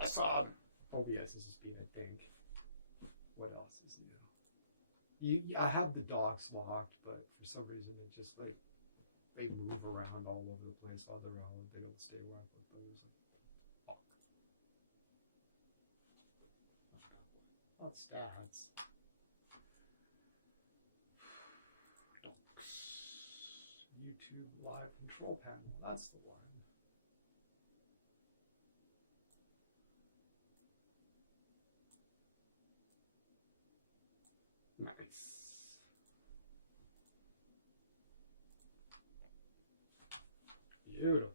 awesome. OBS is just being a dink. What else is new? I have the docks locked, but for some reason it just like they move around all over the place while they're out. They don't stay where I put those. Like, fuck. Not stats. Docks. YouTube live control panel. That's the one. Nice. Beautiful.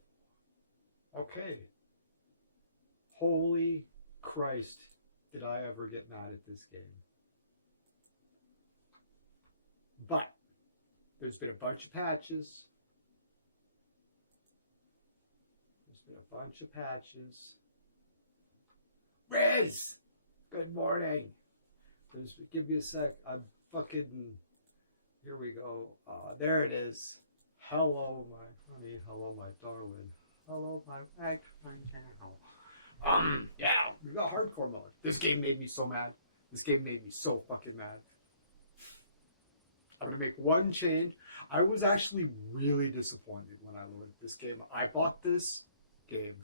Okay. Holy Christ, did I ever get mad at this game. But there's been a bunch of patches. Riz! Good morning. Give me a sec. I'm fucking... Here we go. There it is. Hello, my honey. Hello, my darling. Hello, my right now. Yeah, we got hardcore mode. This game made me so mad. This game made me so fucking mad. I'm gonna make one change. I was actually really disappointed when I loaded this game. I bought this game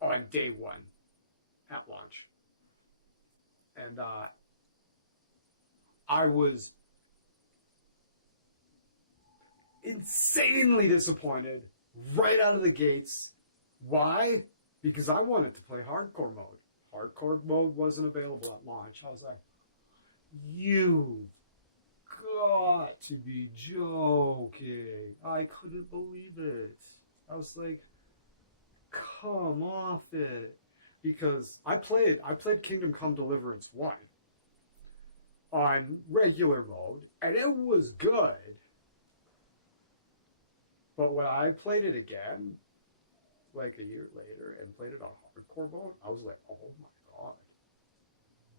on day one at launch. And I was insanely disappointed right out of the gates. Why? Because I wanted to play hardcore mode. Hardcore mode wasn't available at launch. I was like, you got to be joking. I couldn't believe it. I was like, come off it. Because I played Kingdom Come Deliverance 1 on regular mode, and it was good. But when I played it again, like a year later, and played it on hardcore mode, I was like, oh my god.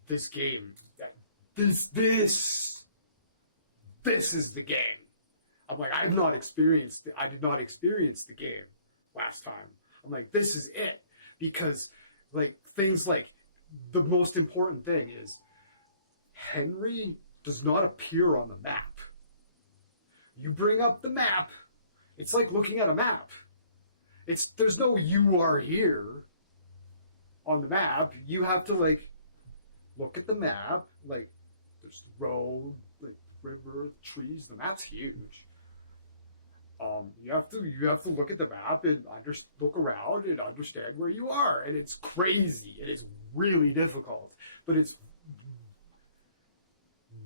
This game, this is the game. I'm like, I did not experience the game last time. I'm like, this is it. Because like things like the most important thing is Henry does not appear on the map. You bring up the map, it's like looking at a map. There's no you are here on the map. You have to like look at the map, like there's the road, like river, trees, the map's huge. You have to look at the map and look around and understand where you are, and it's crazy. It is really difficult, but it's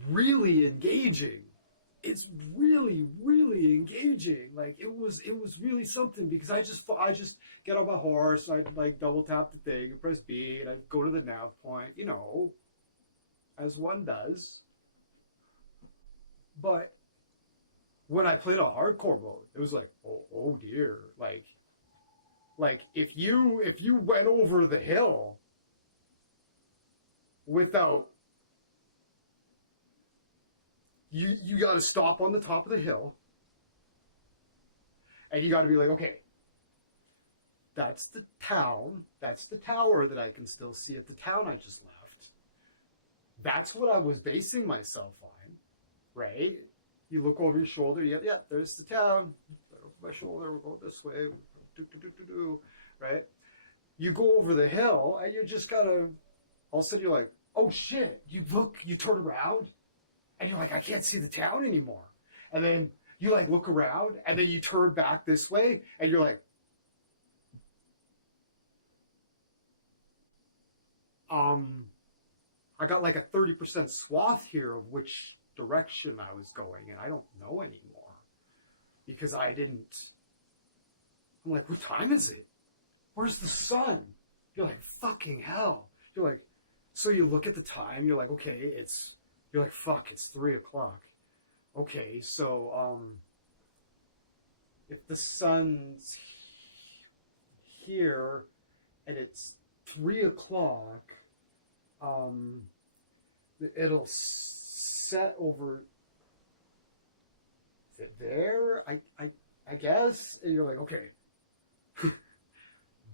really engaging. It's really, really engaging. Like it was really something because I just get on my horse, I'd like double tap the thing and press B, and I'd go to the nav point, as one does. But when I played on hardcore mode, it was like, oh dear. Like if you went over the hill without, you got to stop on the top of the hill, and you got to be like, okay, that's the town, that's the tower that I can still see at the town I just left. That's what I was basing myself on, right? You look over your shoulder. Yeah, there's the town. Over my shoulder. We're going this way. Right? You go over the hill, and you just gotta. All of a sudden, you're like, "Oh shit!" You look. You turn around, and you're like, "I can't see the town anymore." And then you like look around, and then you turn back this way, and you're like, I got like a 30% swath here of which direction I was going, and I don't know anymore because I didn't. I'm like, what time is it? Where's the sun? You're like, fucking hell. You're like, so you look at the time, you're like, okay, you're like, fuck, it's 3 o'clock. Okay, so if the sun's here and it's 3 o'clock, it'll set over. Is it there? I guess. And you're like, okay,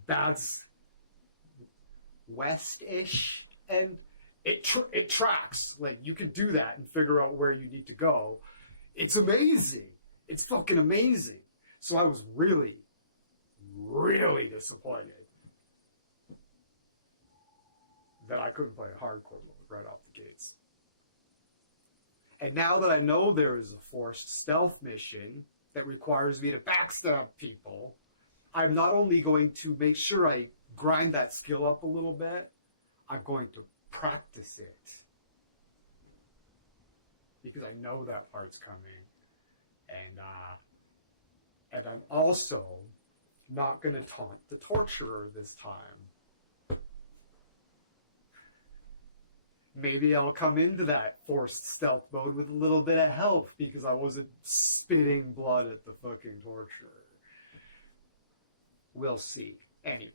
that's west-ish, and it tracks. Like, you can do that and figure out where you need to go. It's amazing. It's fucking amazing. So I was really, really disappointed that I couldn't play hardcore mode right off the gates. And now that I know there is a forced stealth mission that requires me to backstab people, I'm not only going to make sure I grind that skill up a little bit, I'm going to practice it. Because I know that part's coming. And I'm also not going to taunt the torturer this time. Maybe I'll come into that forced stealth mode with a little bit of help because I wasn't spitting blood at the fucking torturer. We'll see. Anyways.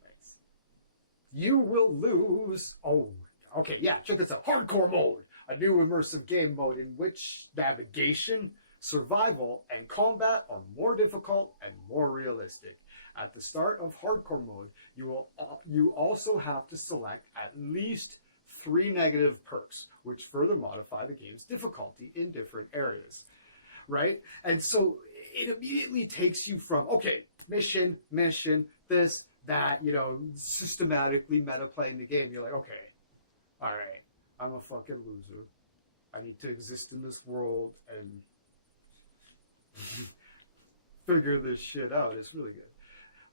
You will lose. Oh, okay, yeah, check this out. Hardcore mode. A new immersive game mode in which navigation, survival, and combat are more difficult and more realistic. At the start of hardcore mode, you also have to select at least 3 negative perks, which further modify the game's difficulty in different areas, right? And so it immediately takes you from, okay, mission, this, that, systematically meta playing the game. You're like, okay, all right, I'm a fucking loser. I need to exist in this world and figure this shit out. It's really good.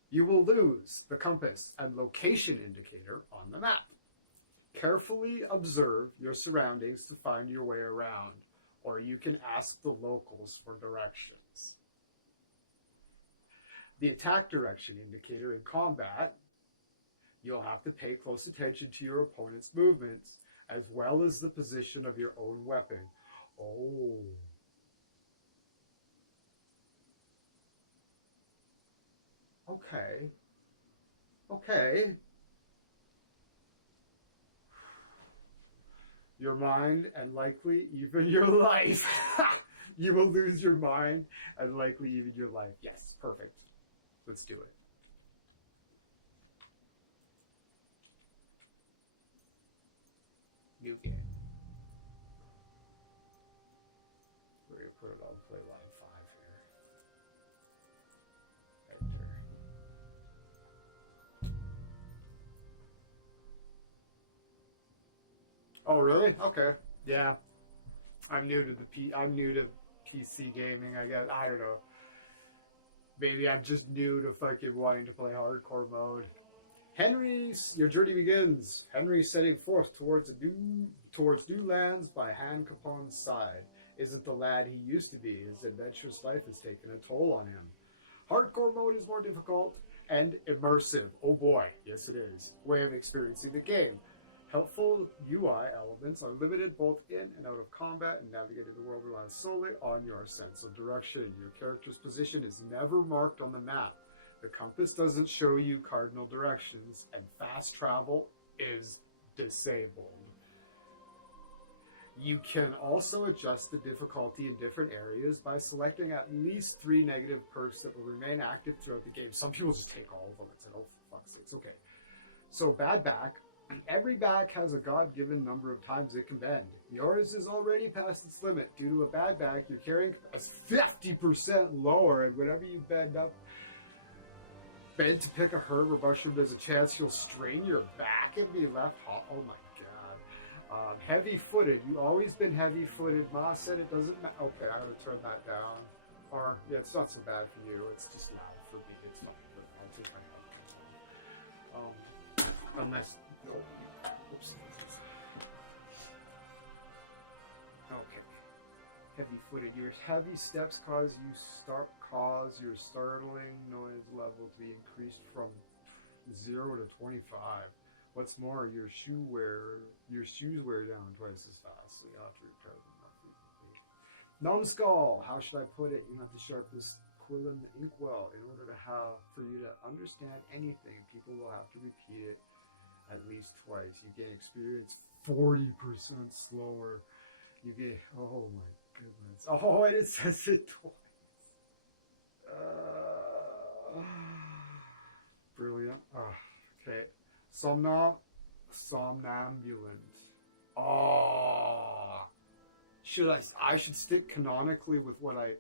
You will lose the compass and location indicator on the map. Carefully observe your surroundings to find your way around, or you can ask the locals for directions. The attack direction indicator in combat, you'll have to pay close attention to your opponent's movements, as well as the position of your own weapon. Oh. Okay. Your mind and likely even your life. You will lose your mind and likely even your life. Yes, perfect. Let's do it. New game. We're going to put it on play line 5 here. Enter. Oh, really? Okay. Yeah. I'm new to PC gaming, I guess. I don't know. Maybe I'm just new to fucking wanting to play hardcore mode. Henry, your journey begins. Henry setting forth towards new lands by Han Capone's side. Isn't the lad he used to be. His adventurous life has taken a toll on him. Hardcore mode is more difficult and immersive. Oh boy, yes it is. Way of experiencing the game. Helpful UI elements are limited both in and out of combat, and navigating the world relies solely on your sense of direction. Your character's position is never marked on the map. The compass doesn't show you cardinal directions, and fast travel is disabled. You can also adjust the difficulty in different areas by selecting at least 3 negative perks that will remain active throughout the game. Some people just take all of them and say, oh, for fuck's sakes, okay. So, bad back. Every back has a God-given number of times it can bend. Yours is already past its limit. Due to a bad back, you're carrying a 50% lower, and whenever you bend to pick a herb or mushroom, there's a chance you'll strain your back and be left hot. Oh my god. Heavy-footed. You've always been heavy-footed. Ma said it doesn't matter. Okay, I gotta turn that down. Or, yeah, it's not so bad for you. It's just loud for me. It's fine, but I'll take my headphones off. Unless... Oops. Okay. Heavy-footed. Your heavy steps cause your startling noise level to be increased from 0 to 25. What's more, your shoes wear down twice as fast, so you have to repair them more frequently. Numbskull. How should I put it? You have to sharpen this quill in the inkwell in order for you to understand anything. People will have to repeat it at least twice. You gain experience 40% slower. You get, oh my goodness. Oh, and it says it twice. Brilliant. Okay. Somna. Somnambulant. Oh, I should stick canonically with what I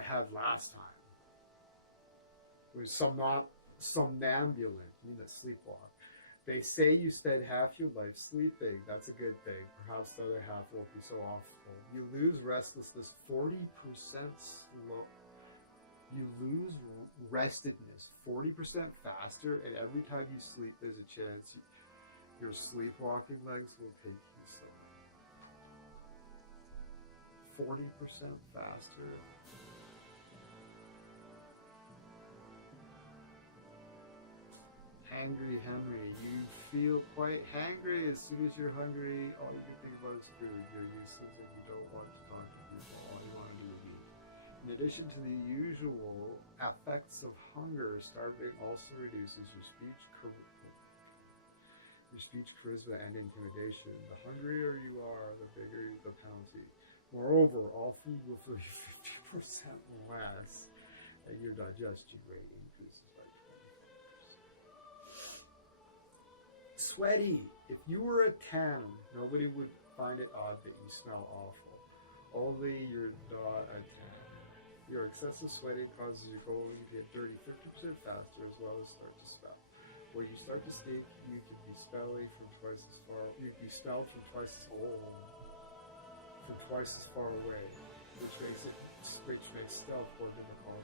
had last time. It was somnambulant, you mean sleepwalk. They say you spend half your life sleeping. That's a good thing. Perhaps the other half won't be so awful. You lose restlessness 40% slow. You lose restedness 40% faster, and every time you sleep, there's a chance your sleepwalking legs will take you somewhere. 40% faster. Hangry Henry, you feel quite hangry as soon as you're hungry. All you can think about is food. You're useless and you don't want to talk to people. All you want to do is eat. In addition to the usual effects of hunger, starving also reduces your speech charisma, and intimidation. The hungrier you are, the bigger the penalty. Moreover, all food will fill you 50% less, and your digestion rate increases by 20%. Sweaty. If you were a 10, nobody would find it odd that you smell awful. Only you're not a 10. Your excessive sweating causes your colon to get dirty 50% faster, as well as start to smell. When you start to stink, you can be smelly from twice as far. You can be smelled from twice as far away, which makes stealth more difficult.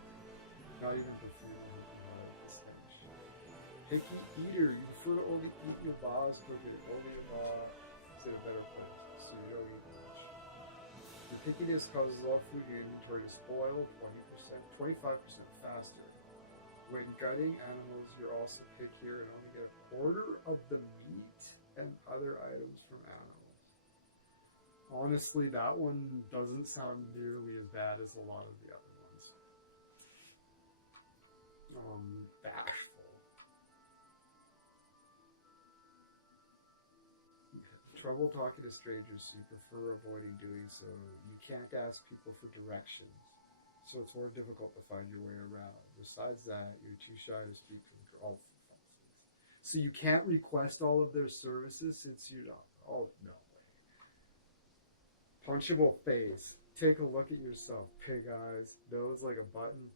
Not even the food the stench. Picky eater, you prefer to only eat your bars cooking. Only your bar is in a better place, so you don't eat much. The pickiness causes all food in your inventory to spoil 25% faster. When gutting animals, you're also pickier and only get a quarter of the meat and other items from animals. Honestly, that one doesn't sound nearly as bad as a lot of the other ones. Bashful. You have trouble talking to strangers, so you prefer avoiding doing so. You can't ask people for directions, so it's more difficult to find your way around. Besides that, you're too shy to speak from all offenses. So you can't request all of their services since you're not. Oh, no way. Punchable face. Take a look at yourself. Pig eyes. Nose like a button.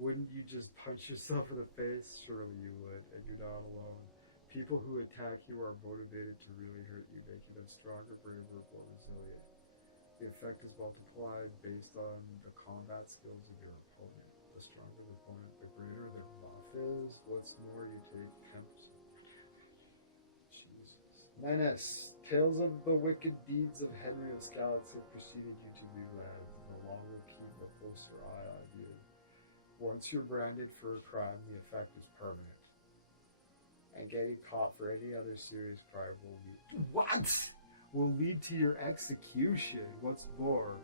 Wouldn't you just punch yourself in the face? Surely you would, and you're not alone. People who attack you are motivated to really hurt you, making them stronger, braver, more resilient. The effect is multiplied based on the combat skills of your opponent. The stronger the opponent, the greater their buff is. What's more, you take 10% more damage. Jesus. Menace. Tales of the wicked deeds of Henry of Skalitz have preceded you to new lands, and the law will keep a closer eye on you. Once you're branded for a crime, the effect is permanent. And getting caught for any other serious crime will lead to your execution. What's more,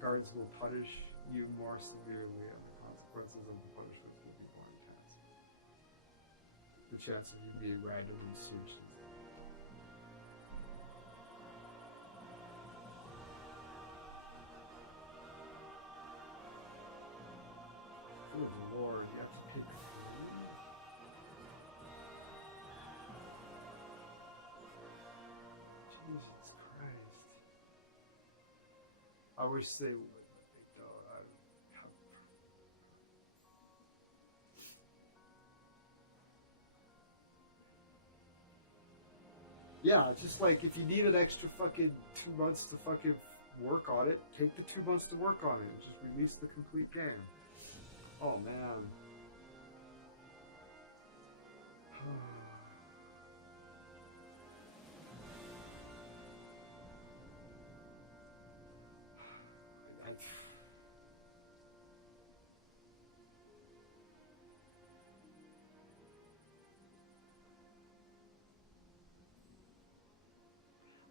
guards will punish you more severely, and the consequences of the punishment will be more intense. The chance of you being randomly searched. Good Lord, you have to pick food? Jesus Christ. I wish they would, but they don't. I don't have... Yeah, just like if you need an extra fucking 2 months to fucking work on it, take the 2 months to work on it and just release the complete game. Oh man.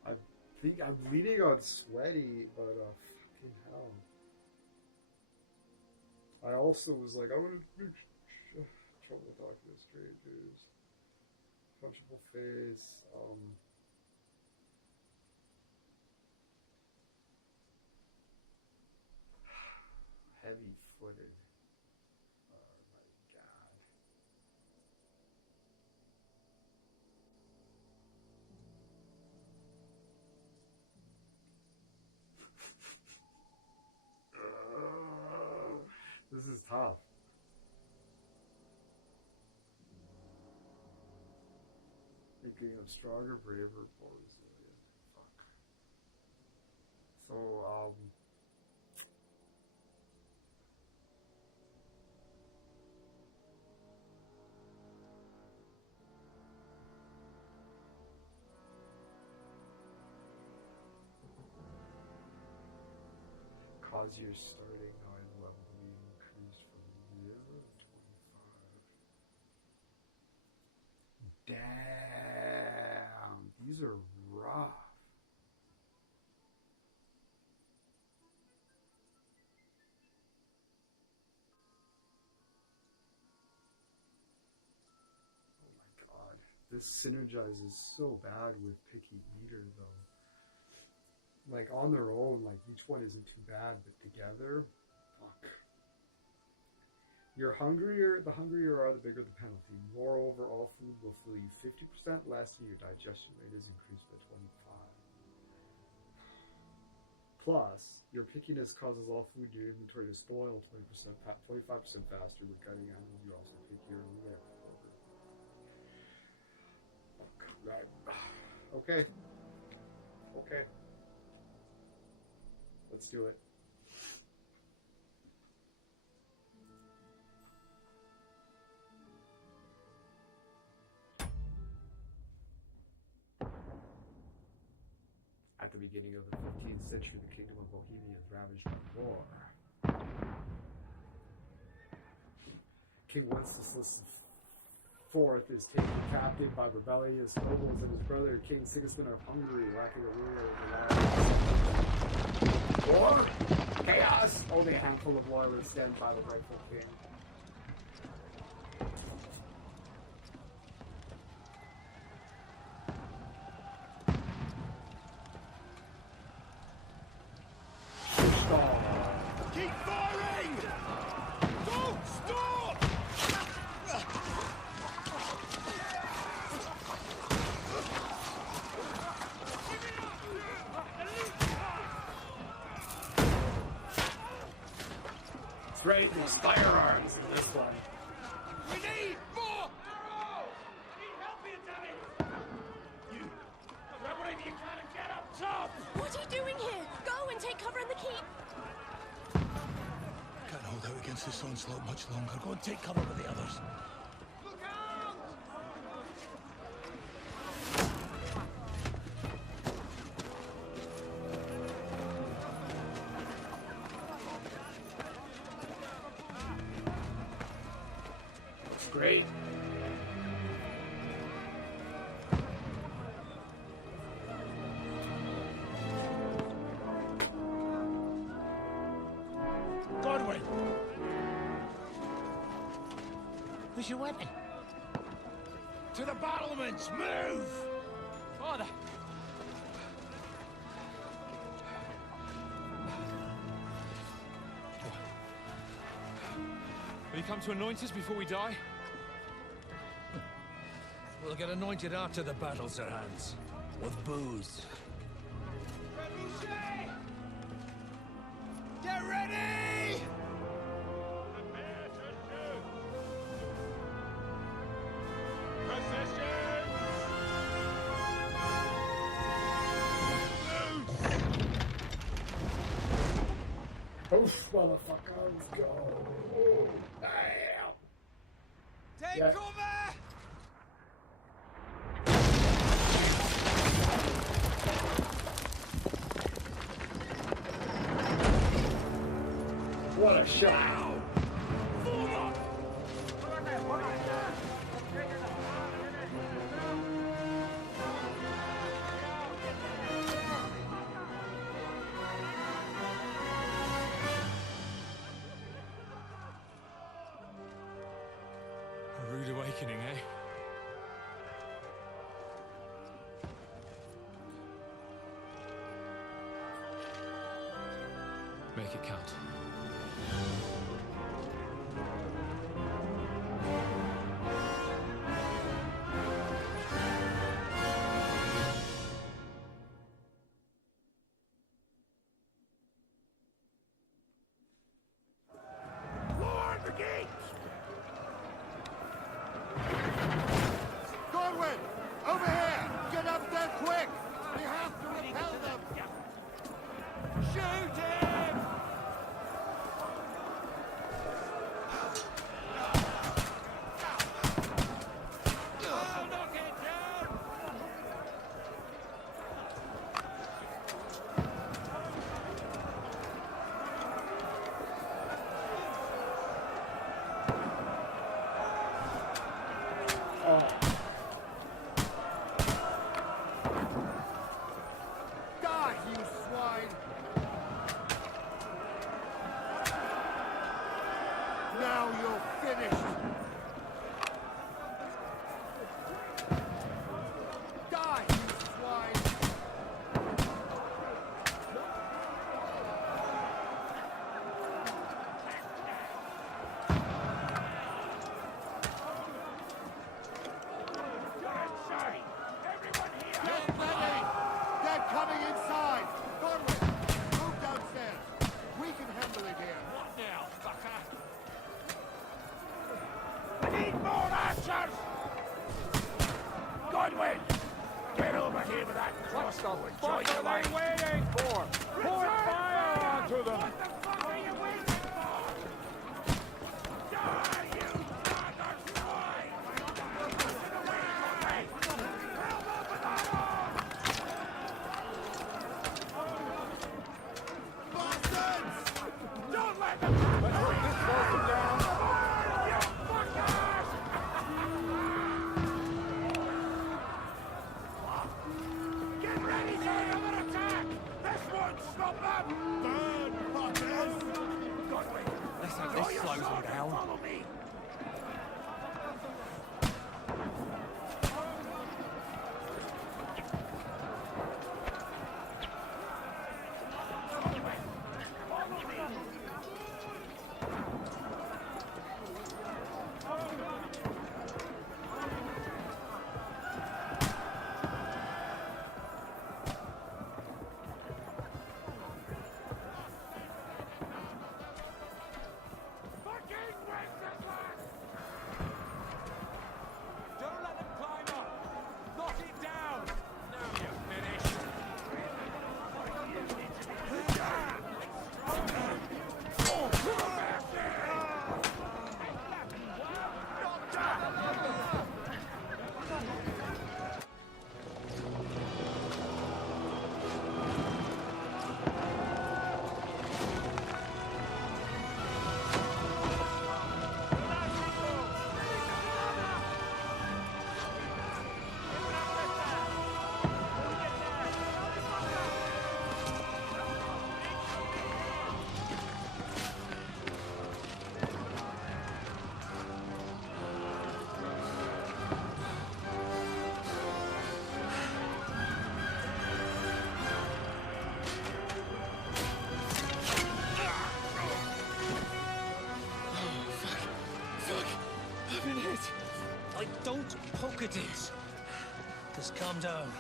I think I'm leaning on sweaty, but fucking hell. I also was like, I would have trouble talking to strangers. Punchable face. Heavy tough. Thinking of stronger, braver, more resilient. Fuck. So, cause your starting noise level to be increased from 0 to 25. Damn, these are rough. Oh my god. This synergizes so bad with Picky Eater though. Like on their own, like each one isn't too bad, but together, fuck. The hungrier are, the bigger the penalty. Moreover, all food will fill you 50% less and your digestion rate is increased by 25. Plus, your pickiness causes all food in your inventory to spoil 25% faster with gutting animals. You also pickier and live longer. Fuck. Right. Okay. Okay. Let's do it. At the beginning of the 15th century, the kingdom of Bohemia is ravaged by war. King Wenceslas IV is taken captive by rebellious nobles, and his brother, King Sigismund of Hungary, lacking a ruler, war, chaos. Only a handful of loyalists stand by the rightful king. Keep firing! Don't stop! That's right, there's firearms in this one. We need more arrows! Need help here, Danny! You grab whatever you can and get up top! What are you doing here? Go and take cover in the keep. Can't hold out against this onslaught much longer. Go and take cover with the others. Look out! Looks great. Godwin! Where's your weapon? To the battlements! Move! Father! Will you come to anoint us before we die? We'll get anointed after the battles are hands. With booze. Get ready! Oof, motherfuckers, go. Damn. Take Yeah. cover! What a shot. A rude awakening, eh? Make it count. Lord Now you're finished! Die, you swine! Get ready! They're coming inside! Godwin, move downstairs. We can handle it here. What now, fucker? I need more archers! Godwin! Get over here with that crossbow and join the line! Waiting for! Pour fire onto them! What the fuck are you waiting for? Die, you bugger swine! Help open that door! Bastards! Don't let them have it! You fuckers! Get ready for another attack! This won't stop them! Burn, fuckers! Godwin, Let's hope draw this your slows them sword and down. follow me! Fucking Wenceslas! Don't let them climb up! Knock it down! Now you're finished! I don't poke at it. Just calm down.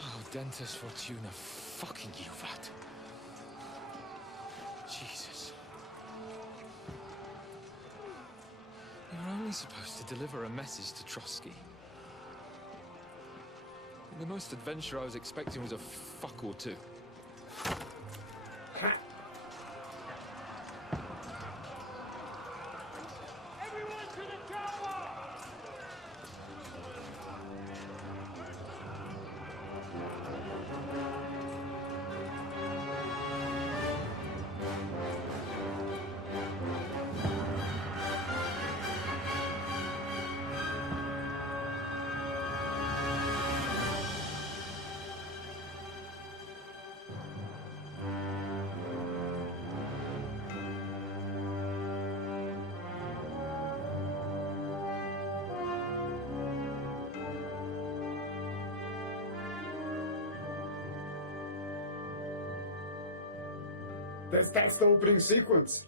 Oh, Dentes Fortuna, fucking you, that. Jesus. You were only supposed to deliver a message to Trotsky. And the most adventure I was expecting was a fuck or two. Everyone to the tower! That's the opening sequence.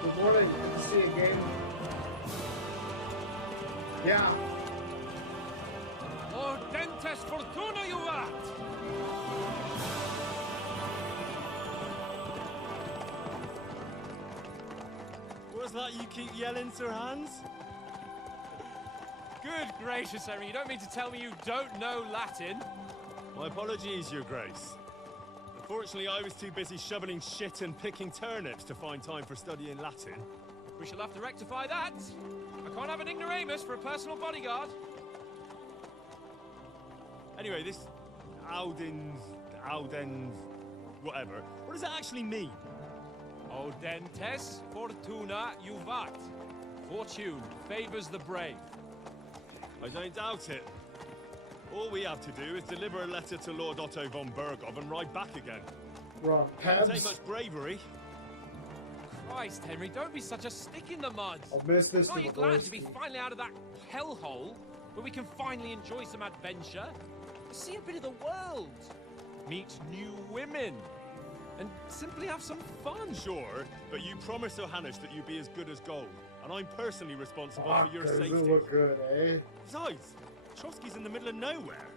Good morning. Good to see you again. Yeah. Oh, Dentes Fortuna, you rat! What's that you keep yelling, Sir Hans? Good gracious, Henry, you don't mean to tell me you don't know Latin? My apologies, Your Grace. Unfortunately, I was too busy shoveling shit and picking turnips to find time for studying Latin. We shall have to rectify that. I can't have an ignoramus for a personal bodyguard. Anyway, this Audens, whatever. What does that actually mean? Audentes fortuna juvat. Fortune favors the brave. I don't doubt it. All we have to do is deliver a letter to Lord Otto von Bergov and ride back again. Wrong. Doesn't take Pebs. much bravery. Christ, Henry, don't be such a stick in the mud. I'll miss this Aren't to you the glad to be voice. finally out of that hellhole where we can finally enjoy some adventure? See a bit of the world. Meet new women. And simply have some fun. Sure, but you promised Johannes that you'd be as good as gold, and I'm personally responsible Fuck, for your does safety. it look good, eh? Besides, Trotsky's in the middle of nowhere,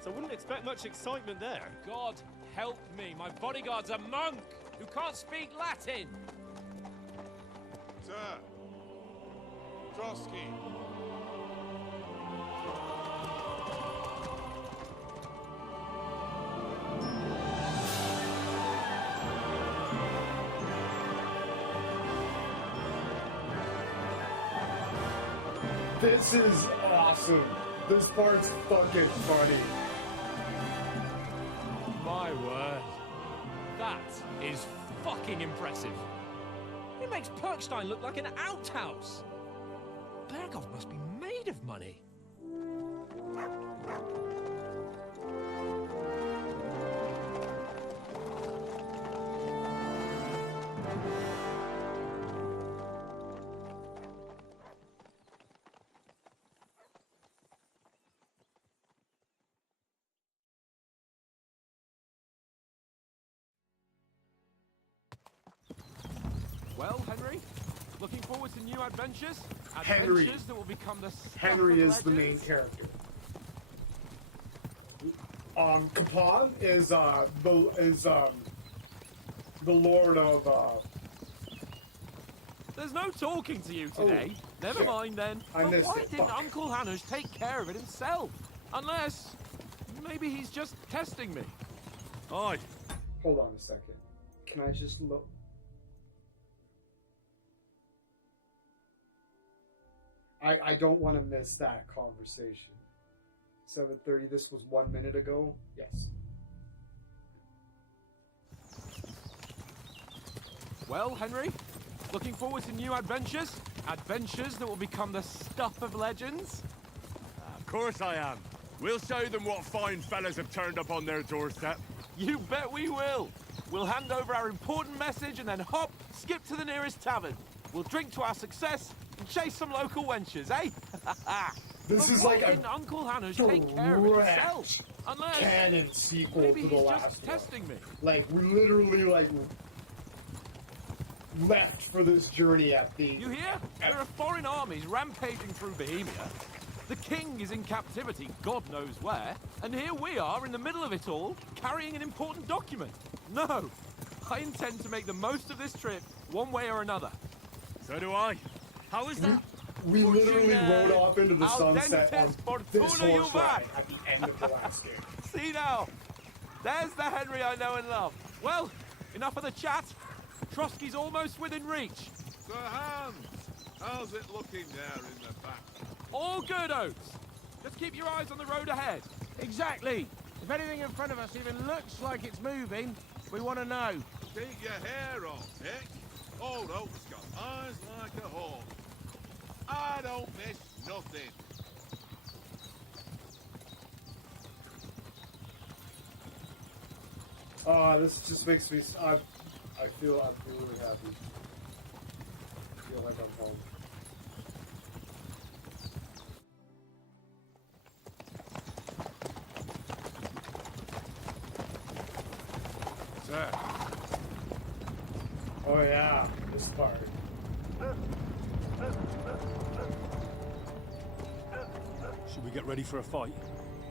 so I wouldn't expect much excitement there. God help me, my bodyguard's a monk who can't speak Latin. Sir. Trotsky. This is awesome. This part's fucking funny. My word. That is fucking impressive. It makes Perkstein look like an outhouse. Bergov must be made of money. Well, Henry, looking forward to new adventures? Henry. Adventures that will become the stuff Henry of is the main legends? character. Capon is the lord of There's no talking to you today. Never shit. mind then. I But missed why it. didn't Fuck. Uncle Hanush take care of it himself? Unless maybe he's just testing me. Aye. Hold on a second. Can I just look? I don't want to miss that conversation. 7:30. This was 1 minute ago. Yes. Well, Henry, looking forward to new adventures? Adventures that will become the stuff of legends? Of course I am. We'll show them what fine fellas have turned up on their doorstep. You bet we will. We'll hand over our important message and then hop, skip to the nearest tavern. We'll drink to our success and chase some local wenches, eh? This But is why like a didn't Uncle Hanush take care of it himself? direct Unless canon sequel maybe to the he's last just one. testing me. Like we literally left for this journey at the. You hear? There are foreign armies rampaging through Bohemia. The king is in captivity, God knows where, and here we are in the middle of it all, carrying an important document. No, I intend to make the most of this trip, one way or another. So do I. How is that? We literally Fortune, rode off into the al sunset on dentes this fortuna horse ride juvat. at the end of the last game. See now, there's the Henry I know and love. Well, enough of the chat. Trotsky's almost within reach. Sir Hans, how's it looking there in the back? All good, Oates. Just keep your eyes on the road ahead. Exactly. If anything in front of us even looks like it's moving, we want to know. Keep your hair on, Dick. Old Oak's got eyes like a hawk. I don't miss nothing. This just makes me. I feel really happy. I feel like I'm home. Sir, Oh yeah, this part. Should we get ready for a fight?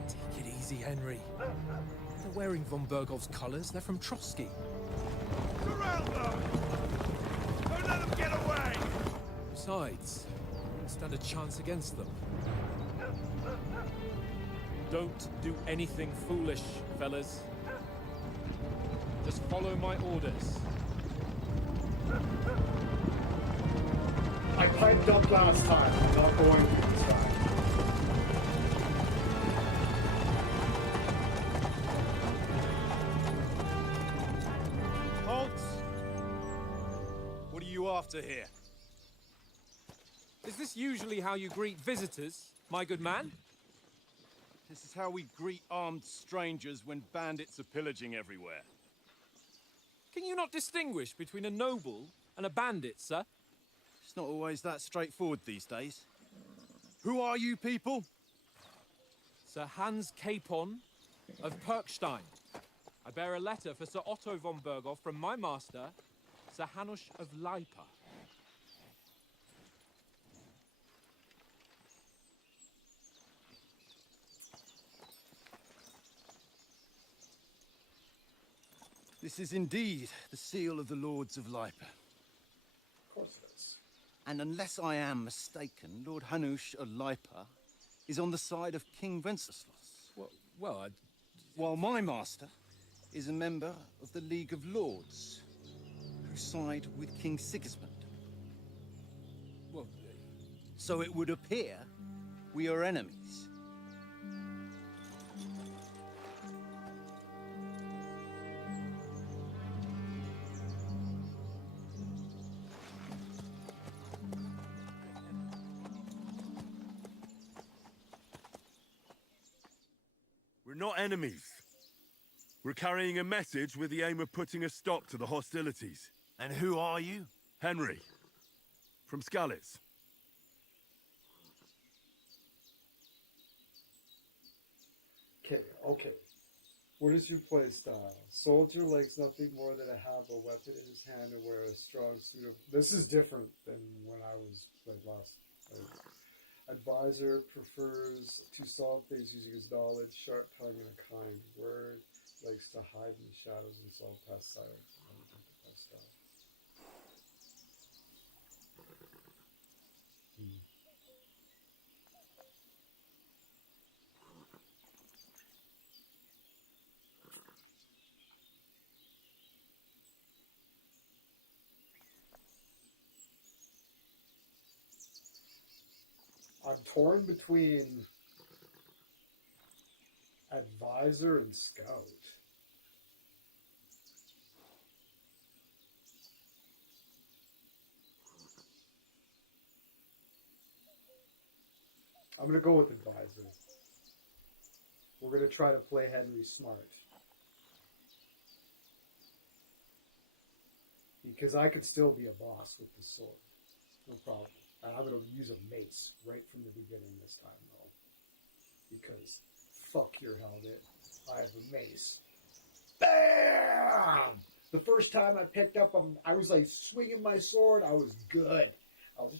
Take it easy, Henry. They're wearing von Bergov's colours. They're from Trotsky. surround them! Don't let them get away! Besides, we won't stand a chance against them. Don't do anything foolish, fellas. Just follow my orders. I piped up last time. I'm not going to this time. Halt! What are you after here? Is this usually how you greet visitors, my good man? This is how we greet armed strangers when bandits are pillaging everywhere. Can you not distinguish between a noble and a bandit, sir? It's not always that straightforward these days. Who are you people? Sir Hans Capon of Perkstein. I bear a letter for Sir Otto von Berghoff from my master, Sir Hanush of Leipa. This is indeed the seal of the Lords of Leipa. Of course it is. And unless I am mistaken, Lord Hanush of Leipa is on the side of King Wenceslas. Well, While my master is a member of the League of Lords, who side with King Sigismund. well, So it would appear we are enemies. We're not enemies. We're carrying a message with the aim of putting a stop to the hostilities. And who are you? Henry, from Skalitz. Okay. What is your play style? Soldier likes nothing more than to have a weapon in his hand and wear a strong suit of... This is different than when I was like last. Advisor prefers to solve things using his knowledge, sharp tongue, and a kind word. Likes to hide in the shadows and solve past silence. I don't think the best style. I'm torn between advisor and scout. I'm going to go with advisor. We're going to try to play Henry smart. Because I could still be a boss with the sword. No problem. And I'm going to use a mace right from the beginning this time, though. Because, fuck your helmet, I have a mace. BAM! The first time I picked up, I was like swinging my sword, I was good. I was...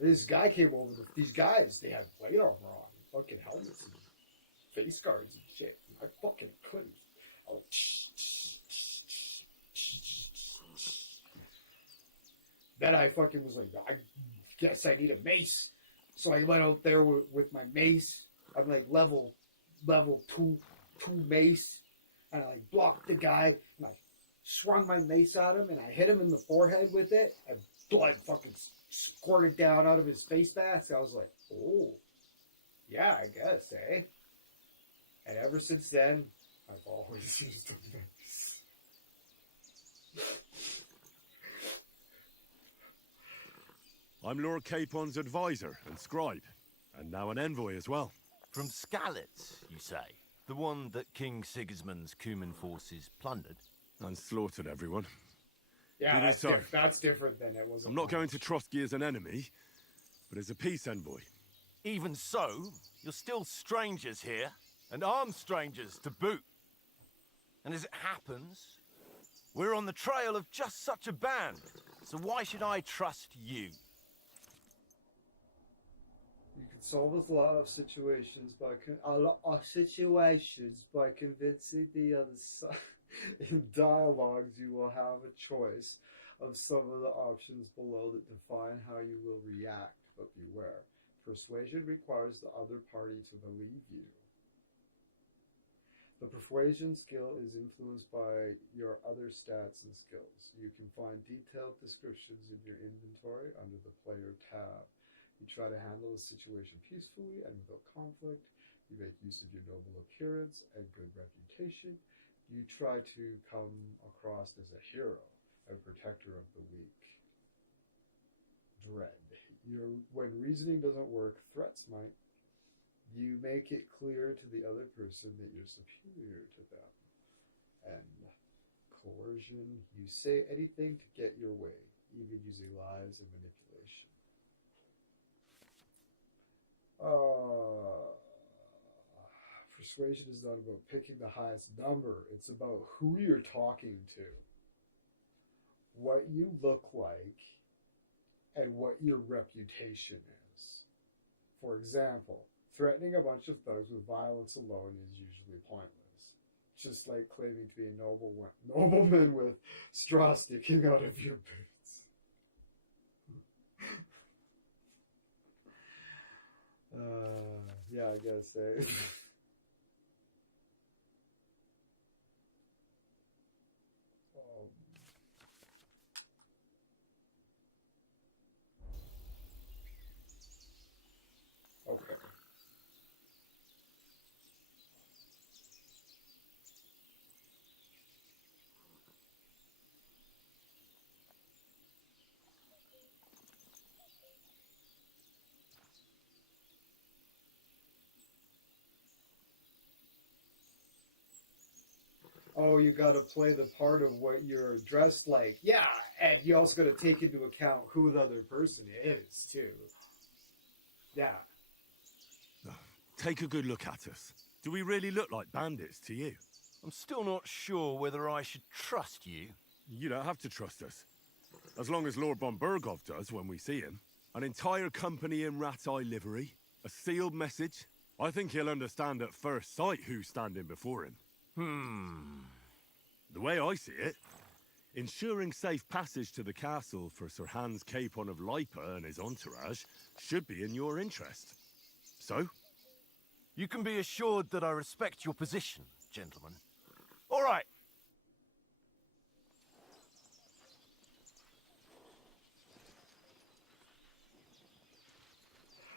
This guy came over, these guys, they had plate armor on, fucking helmets and face guards and shit. I fucking couldn't. I was... Then I fucking was like, I guess I need a mace. So I went out there with my mace. I'm like level 2 mace. And I like blocked the guy. And I swung my mace at him. And I hit him in the forehead with it. And blood fucking squirted down out of his face mask. I was like, oh, yeah, I guess, eh? And ever since then, I've always used a mace. I'm Lord Capon's advisor and scribe, and now an envoy as well. From Skalitz, you say? The one that King Sigismund's Cuman forces plundered? And slaughtered everyone. Yeah, It is so. That's different than it was. I'm not going to Trotsky as an enemy, but as a peace envoy. Even so, you're still strangers here, and armed strangers to boot. And as it happens, we're on the trail of just such a band, so why should I trust you? You can solve a lot of situations by convincing the other side. In dialogues, you will have a choice of some of the options below that define how you will react, but beware. Persuasion requires the other party to believe you. The persuasion skill is influenced by your other stats and skills. You can find detailed descriptions in your inventory under the player tab. You try to handle the situation peacefully and without conflict. You make use of your noble appearance and good reputation. You try to come across as a hero and protector of the weak. Dread. When reasoning doesn't work, threats might. You make it clear to the other person that you're superior to them. And coercion. You say anything to get your way, even using lies and manipulation. Persuasion is not about picking the highest number. It's about who you're talking to, what you look like, and what your reputation is. For example, threatening a bunch of thugs with violence alone is usually pointless. Just like claiming to be a nobleman with straw sticking out of your boots. Yeah, I guess. Okay. Oh, you got to play the part of what you're dressed like. Yeah, and you also got to take into account who the other person is, too. Yeah. Take a good look at us. Do we really look like bandits to you? I'm still not sure whether I should trust you. You don't have to trust us. As long as Lord von Burgov does when we see him. An entire company in rat-eye livery. A sealed message. I think he'll understand at first sight who's standing before him. The way I see it, ensuring safe passage to the castle for Sir Hans Capon of Lipa and his entourage should be in your interest. So? You can be assured that I respect your position, gentlemen. All right.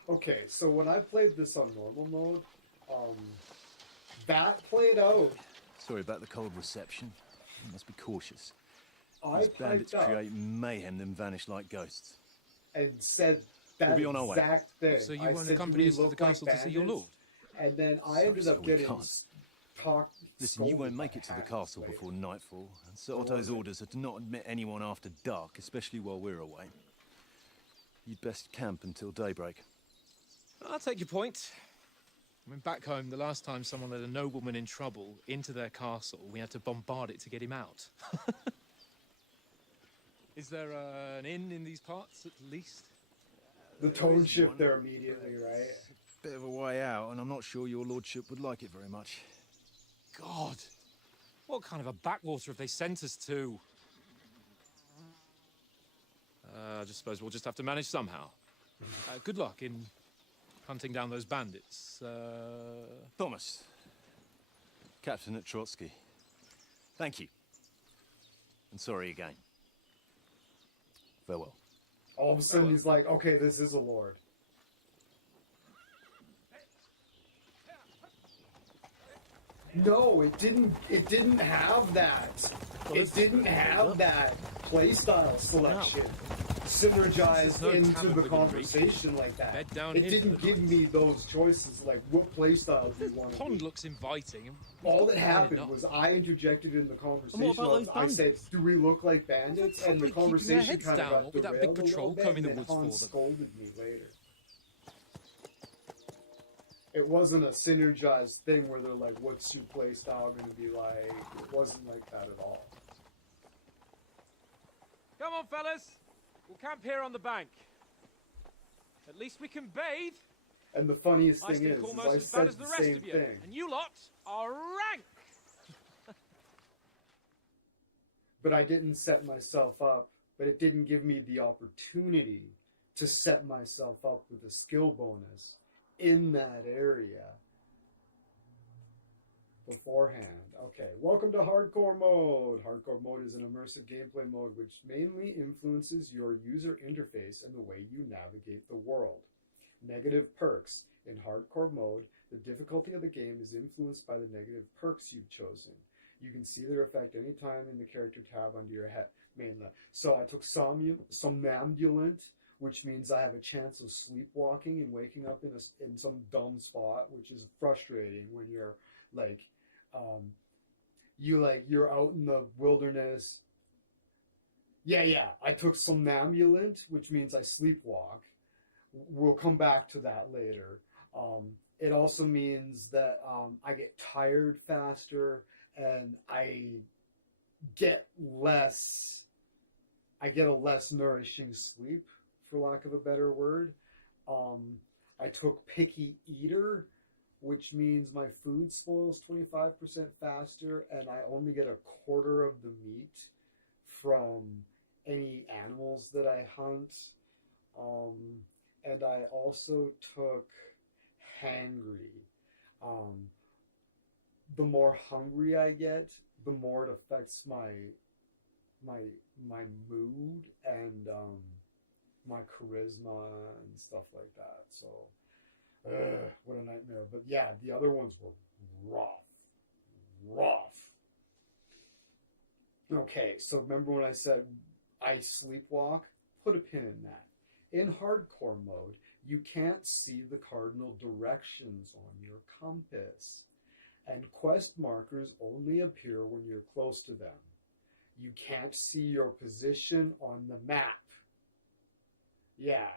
Okay, so when I played this on normal mode, that played out. Sorry about the cold reception. You must be cautious. I These bandits piped up create mayhem, then vanish like ghosts. and said that We'll be on our way. exact thing. So you I won't said, accompany "Do we us to the look like castle to see your bandits?" lord? And then I Sorry, ended sir, up we getting can't. talked. Listen, you won't scolded make by it to the Hans castle later. before nightfall. And Sir Or Otto's was it? orders are to not admit anyone after dark, especially while we're away. You'd best camp until daybreak. I'll take your point. I mean, back home, the last time someone let a nobleman in trouble into their castle, we had to bombard it to get him out. Is there an inn in these parts, at least? The tone shift there immediately, right? Bit of a way out, and I'm not sure your lordship would like it very much. God! What kind of a backwater have they sent us to? I just suppose we'll just have to manage somehow. Good luck in hunting down those bandits. Thomas, captain at Trotsky. Thank you. And sorry again. Farewell. All of a sudden, he's like, "Okay, this is a lord." No, it didn't. It didn't have that. It didn't have that playstyle selection synergized no into tavern the within conversation like that. Bed down It here didn't for the give night. me those choices. Like, what playstyle do you want to Pond do? looks inviting. All that Fine happened enough. was I interjected in the conversation. about those I said, bandits? "Do we look like bandits?" And the probably keeping their conversation heads kind of down, got what with that big derailed a patrol little bit, combing and the then woods Hans for them. scolded me later. It wasn't a synergized thing where they're like, "What's your play style going to be like?" It wasn't like that at all. Come on, fellas. We'll camp here on the bank. At least we can bathe. And the funniest I thing stink is almost I as bad said as the the rest same of you. thing. And you lot are rank. But I didn't set myself up, but it didn't give me the opportunity to set myself up with a skill bonus in that area beforehand. Okay, welcome to Hardcore Mode. Hardcore Mode is an immersive gameplay mode which mainly influences your user interface and the way you navigate the world. Negative perks. In Hardcore Mode, the difficulty of the game is influenced by the negative perks you've chosen. You can see their effect anytime in the character tab under your head. Mainly. So I took somnambulant, which means I have a chance of sleepwalking and waking up in some dumb spot, which is frustrating when you're like, you're out in the wilderness. Yeah. I took somnambulant, which means I sleepwalk. We'll come back to that later. It also means that I get tired faster and I get a less nourishing sleep, for lack of a better word. I took Picky Eater, which means my food spoils 25% faster, and I only get a quarter of the meat from any animals that I hunt. And I also took Hangry. The more hungry I get, the more it affects my mood and my charisma and stuff like that. So, what a nightmare. But yeah, the other ones were rough. Okay, so remember when I said I sleepwalk? Put a pin in that. In hardcore mode, you can't see the cardinal directions on your compass, and quest markers only appear when you're close to them. You can't see your position on the map. Yeah.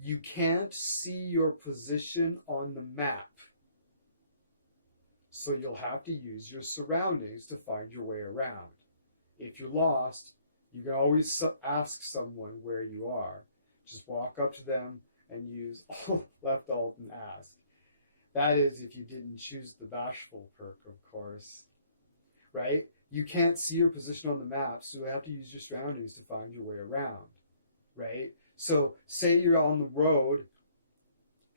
You can't see your position on the map. So you'll have to use your surroundings to find your way around. If you're lost, you can always ask someone where you are. Just walk up to them and use left alt and ask. That is if you didn't choose the bashful perk, of course. Right? You can't see your position on the map, so you have to use your surroundings to find your way around. Right? So say you're on the road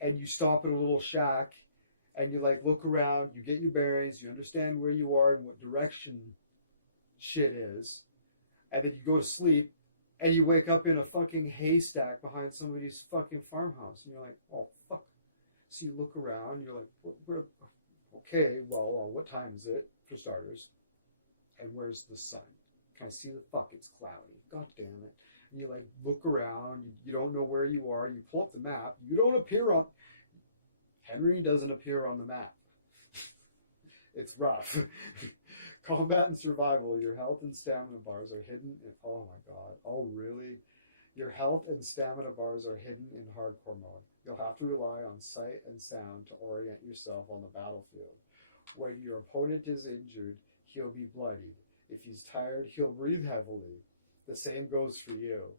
and you stop at a little shack and you like look around, you get your bearings, you understand where you are and what direction shit is, and then you go to sleep and you wake up in a fucking haystack behind somebody's fucking farmhouse and you're like, oh fuck. So you look around, you're like, okay, well, what time is it, for starters? And where's the sun? Can I see the fuck? It's cloudy. God damn it. And you like look around, you don't know where you are, you pull up the map, you don't appear on... Henry doesn't appear on the map. It's rough. Combat and survival, your health and stamina bars are hidden in... Oh my god. Oh really? Your health and stamina bars are hidden in hardcore mode. You'll have to rely on sight and sound to orient yourself on the battlefield. When your opponent is injured, he'll be bloodied. If he's tired, he'll breathe heavily. The same goes for you.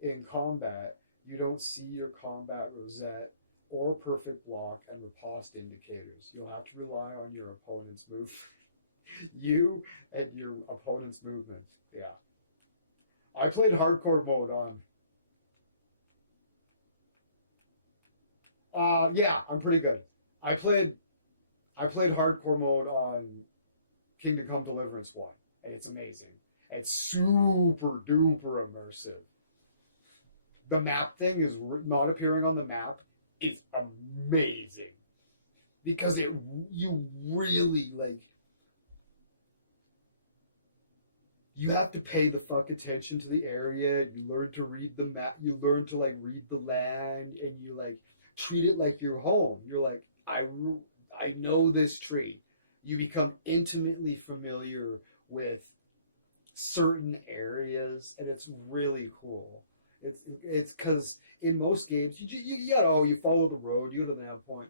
In combat, you don't see your combat rosette or perfect block and riposte indicators. You'll have to rely on your opponent's movement. You and your opponent's movement. Yeah. I played hardcore mode on... yeah, I'm pretty good. I played hardcore mode on Kingdom Come Deliverance 1, and it's amazing. It's super duper immersive. The map thing is not appearing on the map is amazing because you really like... You have to pay the fuck attention to the area. You learn to read the map. You learn to like read the land, and you like treat it like your home. You're like, I know this tree. You become intimately familiar with certain areas, and it's really cool. It's because in most games you follow the road, you go to the nav point,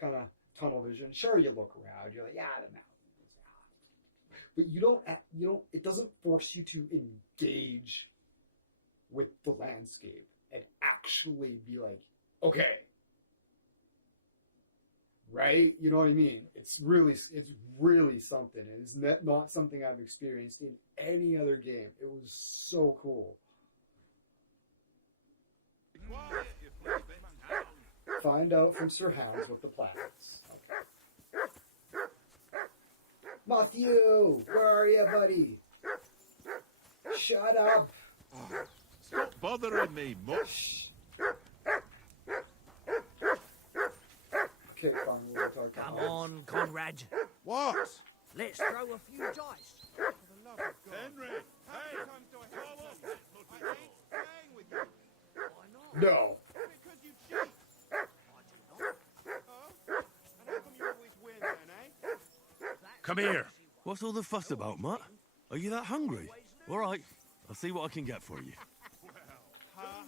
kind of tunnel vision. Sure, you look around. You're like, yeah, I don't know. But you don't, it doesn't force you to engage with the landscape and actually be like, okay, right? You know what I mean? It's really something. And it's not something I've experienced in any other game. It was so cool. Find out from Sir Hans what the plan is. Okay. Matthew, where are you, buddy? Shut up. Stop bothering me, much. Okay, fine, we'll talk. Come on, Conrad. What? Let's throw a few dice. Henry! Hey! Go on! I ain't staying with you. Why not? No. Because you cheat. I do not. Oh? And how come you always win then, eh? Come here. What's all the fuss about, Mutt? Are you that hungry? All right, I'll see what I can get for you. Well,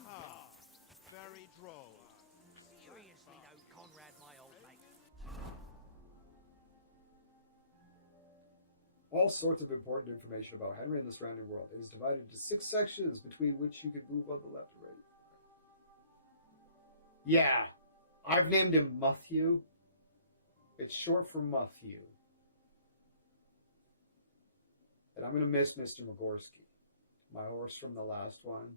ha. Very droll. Seriously though, Conrad, my old mate. All sorts of important information about Henry and the surrounding world. It is divided into 6 sections between which you can move on the left or right. Yeah, I've named him Matthew. It's short for Matthew. And I'm going to miss Mr. Mogorsky. My horse from the last one.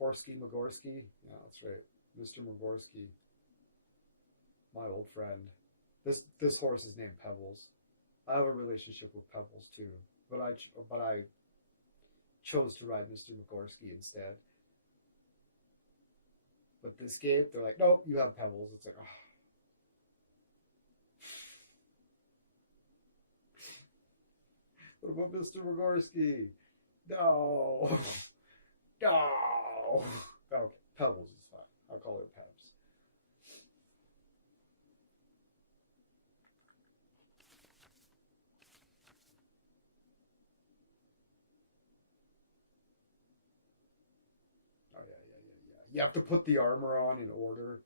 Horsky Mogorsky. Yeah, that's right. Mr. Mogorsky. My old friend. This horse is named Pebbles. I have a relationship with Pebbles too. But I chose to ride Mr. Mogorsky instead. But this game, they're like, nope, you have Pebbles. It's like, oh. What about Mr. Mogorsky? No. No. Okay, Pebbles is fine. I'll call her Pebs. Oh, yeah. You have to put the armor on in order.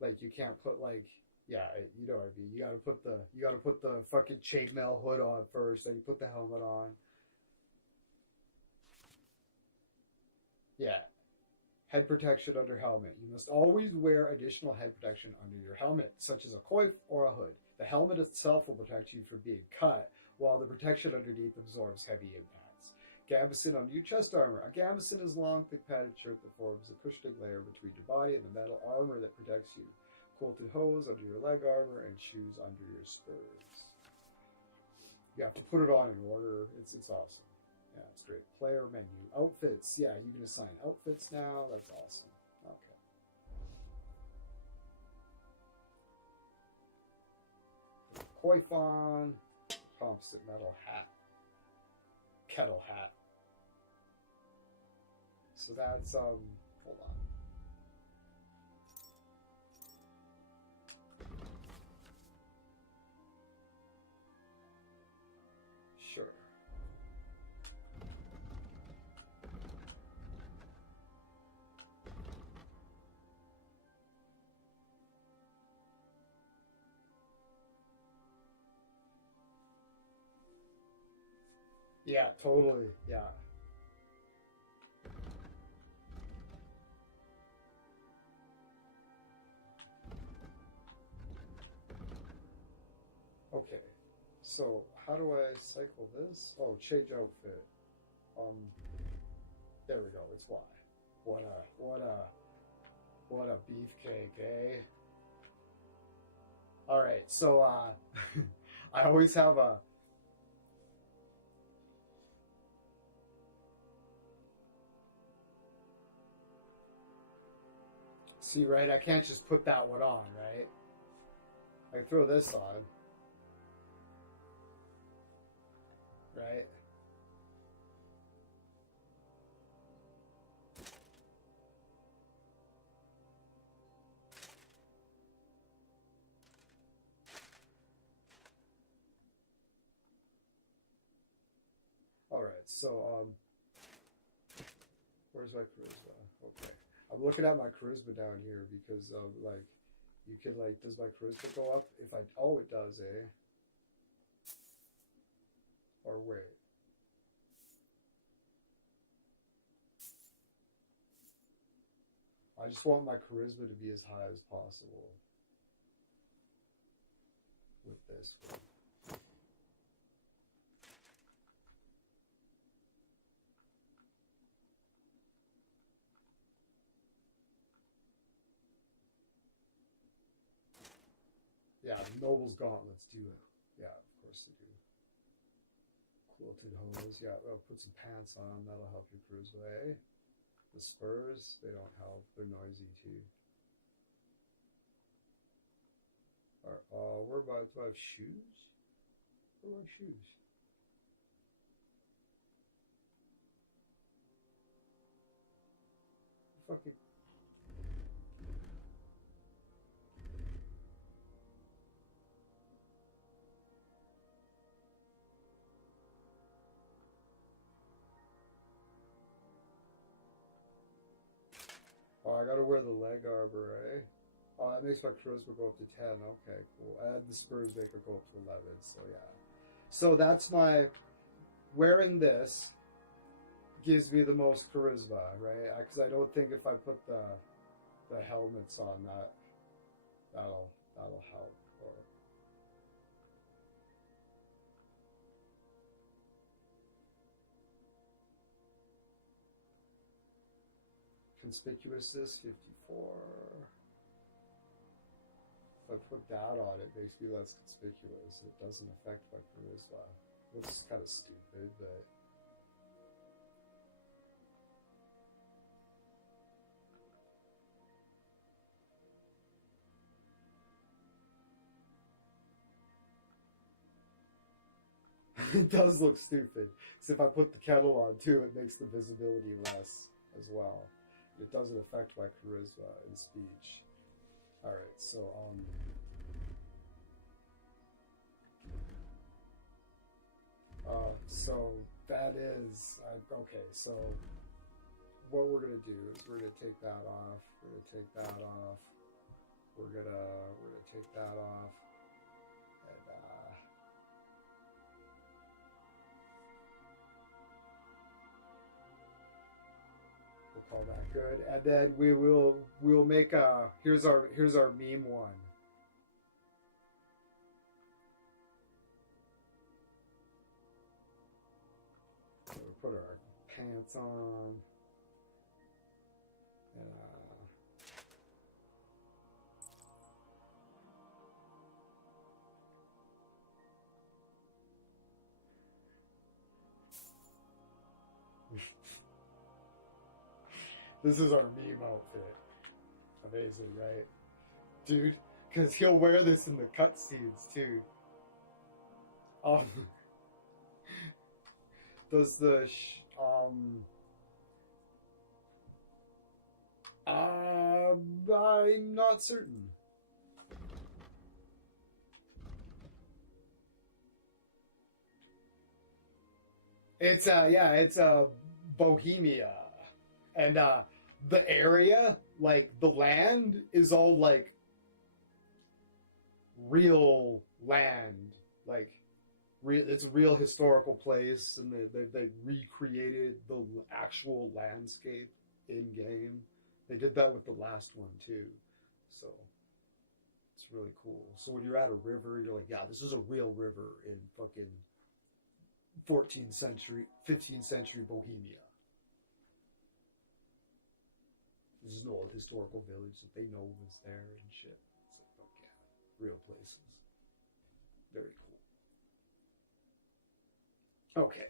Like, you can't put, like... Yeah, you know what I mean. You gotta put the fucking chainmail hood on first, then you put the helmet on. Yeah. Head protection under helmet. You must always wear additional head protection under your helmet, such as a coif or a hood. The helmet itself will protect you from being cut, while the protection underneath absorbs heavy impacts. Gambeson on your chest armor. A gambeson is a long, thick padded shirt that forms a cushioning layer between your body and the metal armor that protects you. Quilted hose under your leg armor and shoes under your spurs. You have to put it on in order. It's awesome. Yeah, it's great. Player menu. Outfits. Yeah, you can assign outfits now. That's awesome. Okay. Coif on. Composite metal hat. Kettle hat. So that's, hold on. Sure. Yeah, totally. Yeah. Okay. So, how do I cycle this? Oh, change outfit. There we go. It's Y. What a beefcake, eh? All right. So, I always have a. See, right? I can't just put that one on, right? I throw this on. Right? All right, so where's my charisma? Okay, I'm looking at my charisma down here because like you can like, does my charisma go up if I? Oh, it does, eh? Or wait. I just want my charisma to be as high as possible with this one. Yeah, the Noble's Gauntlets do it. Yeah, of course they do. Belted hose, yeah, I'll put some pants on, that'll help your charisma, eh? The spurs, they don't help, they're noisy too. Where about, do I have shoes? Where are my shoes? Fucking... Oh, I gotta wear the leg arbor, eh? Oh, that makes my charisma go up to 10. Okay, cool. Add the spurs, make it go up to 11. So, yeah. So, that's my... Wearing this gives me the most charisma, right? Because I don't think if I put the helmets on, that'll help. Or... Conspicuousness, 54. If I put that on, it makes me less conspicuous. It doesn't affect my charisma. Looks kind of stupid, but... It does look stupid. Because if I put the kettle on too, it makes the visibility less as well. It doesn't affect my charisma and speech. Alright, so, so that is, okay, so what we're gonna do is we're gonna take that off, we're gonna take that off, we're gonna take that off, and, we'll call that good, and then we'll make a, here's our meme one. So we put our pants on, and this is our meme outfit. Amazing, right? Dude, because he'll wear this in the cutscenes too. Does the I'm not certain. It's it's Bohemia, and the area, like the land, is all like real land, like it's a real historical place, and they recreated the actual landscape in game. They did that with the last one too, so it's really cool. So when you're at a river, you're like, yeah, this is a real river in fucking 14th century, 15th century Bohemia. This is an old historical village that they know was there and shit. It's like, fuck yeah, real places. Very cool. Okay.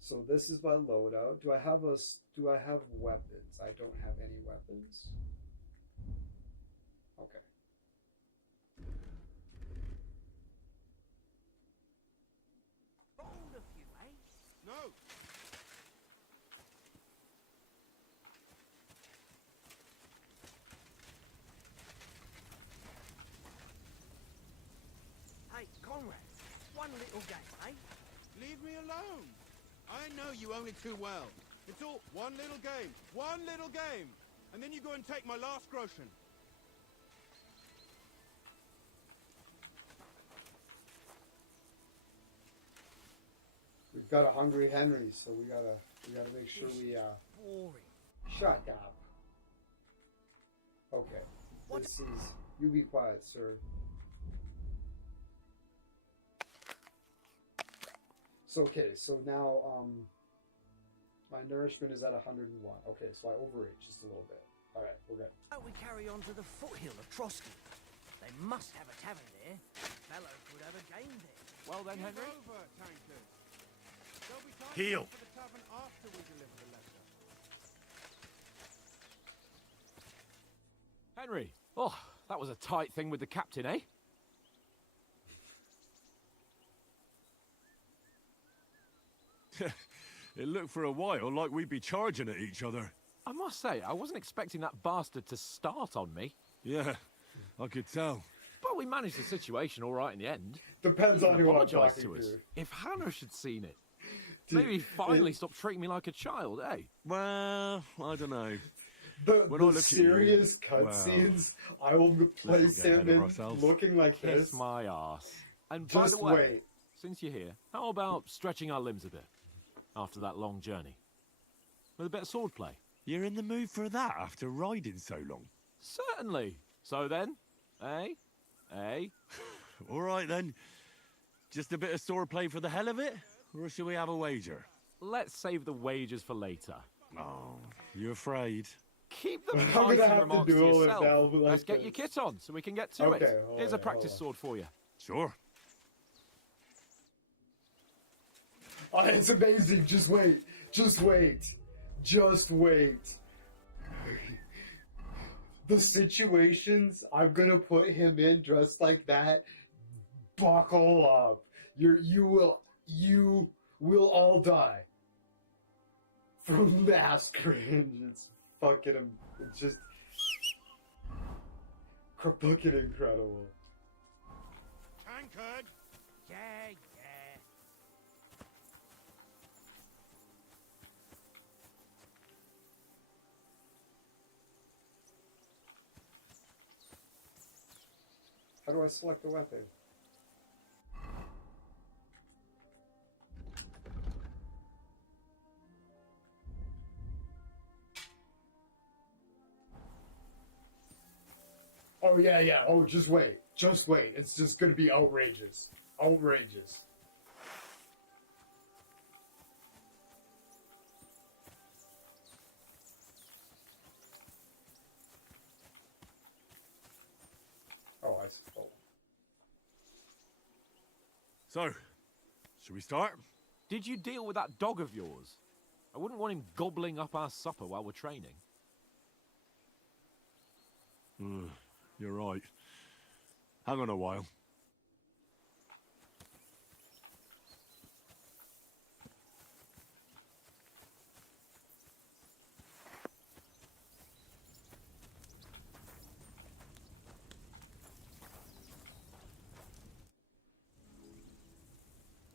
So this is my loadout. Do I have weapons? I don't have any weapons. Okay. Bold of you, eh? No! Hey, Conrad, one little game, eh? Leave me alone! I know you only too well. It's all one little game, and then you go and take my last groschen. We've got a hungry Henry, so we gotta make sure we Boring. shut up. Okay. What? This is, you be quiet, sir. So okay, so now my nourishment is at 101. Okay, so I overate just a little bit. All right, we're good. How we carry on to the foothill of Trotsky? They must have a tavern there. Fellow could have a game there. Well then, Give Henry, over, tankers. Heel. For the tavern after we deliver the letter. Henry, oh, that was a tight thing with the captain, eh? It looked for a while like we'd be charging at each other. I must say, I wasn't expecting that bastard to start on me. Yeah, I could tell. But we managed the situation all right in the end. Depends on who I'm Apologised talking to us. to. If Hannah had seen it, Dude, maybe finally stop treating me like a child, eh? Well, I don't know. The, When I look the at you, serious well, cutscenes, I will place get ahead him of in ourselves. looking like Kiss this. my arse. And by Just the way, wait. since you're here, how about stretching our limbs a bit after that long journey? With a bit of swordplay? You're in the mood for that after riding so long? Certainly. So then, eh? Eh? All right then. Just a bit of swordplay for the hell of it? Or shall we have a wager? Let's save the wagers for later. Oh, you afraid? Keep the I'm gonna fighting have to remarks to duel it yourself. now like Let's get your this. kit on so we can get to Okay, it. hold Here's on, a practice hold sword for you. Sure. Oh, it's amazing. Just wait. Just wait. Just wait. The situations I'm gonna put him in dressed like that, buckle up. You will all die from mass cringe. It's fucking, it's just fucking incredible. Tankard! Yeah. How do I select the weapon? Oh, yeah. Oh, just wait. Just wait. It's just gonna be outrageous. Outrageous. Oh, I see. Oh. So, should we start? Did you deal with that dog of yours? I wouldn't want him gobbling up our supper while we're training. You're right. Hang on a while.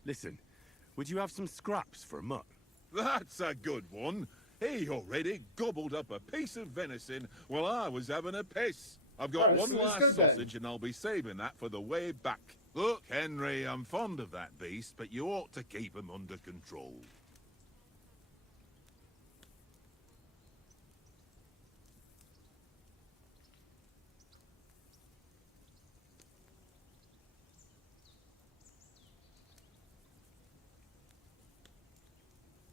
Listen, would you have some scraps for Mutt? That's a good one. He already gobbled up a piece of venison while I was having a piss. I've got Alright, one so it's last good then. sausage and I'll be saving that for the way back. Look, Henry, I'm fond of that beast, but you ought to keep him under control.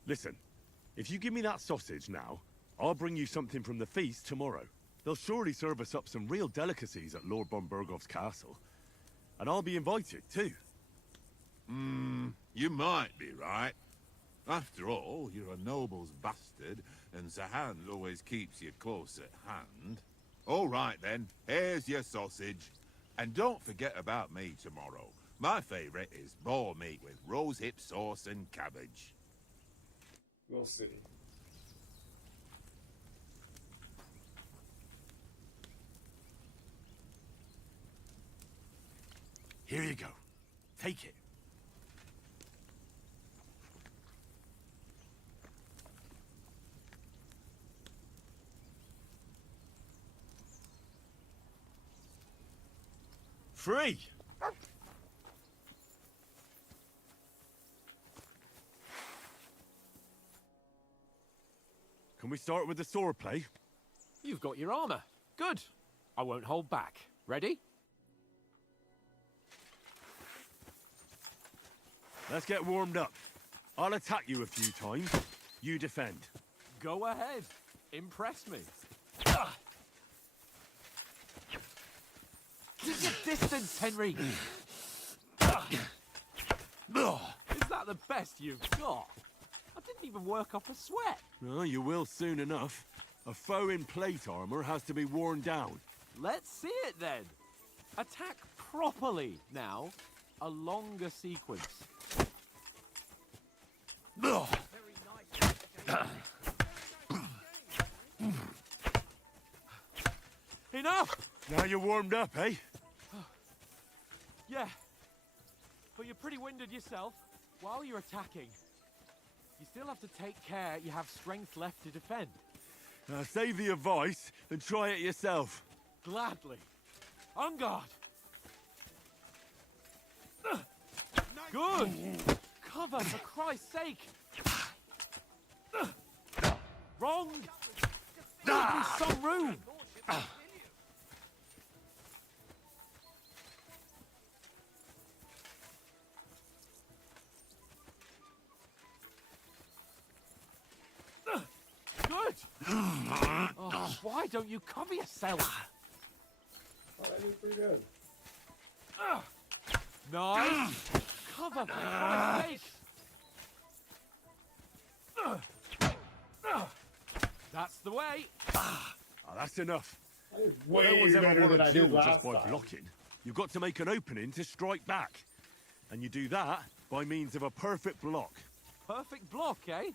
Listen, if you give me that sausage now, I'll bring you something from the feast tomorrow. They'll surely serve us up some real delicacies at Lord von Bergov's castle. And I'll be invited, too. You might be right. After all, you're a noble's bastard, and Sir Hans always keeps you close at hand. All right, then. Here's your sausage. And don't forget about me tomorrow. My favourite is boar meat with rosehip sauce and cabbage. We'll see. Here you go. Take it. Free! Can we start with the swordplay? You've got your armor. Good. I won't hold back. Ready? Let's get warmed up. I'll attack you a few times. You defend. Go ahead. Impress me. Keep your distance, Henry. Is that the best you've got? I didn't even work up a sweat. No, you will soon enough. A foe in plate armor has to be worn down. Let's see it then. Attack properly now. A longer sequence. Enough! Now you're warmed up, eh? Yeah. But you're pretty winded yourself. While you're attacking, you still have to take care you have strength left to defend. Now save the advice and try it yourself. Gladly. On guard. Good. Cover, for Christ's sake. Wrong. Leave me some room. Good. Oh, why don't you cover yourself? Oh, that did pretty good. Nice. Cover, for Christ's sake. That's the way. Oh, that's enough. I did way No one's ever better won than a I duel did last just by time. blocking. You've got to make an opening to strike back. And you do that by means of a perfect block. Perfect block, eh?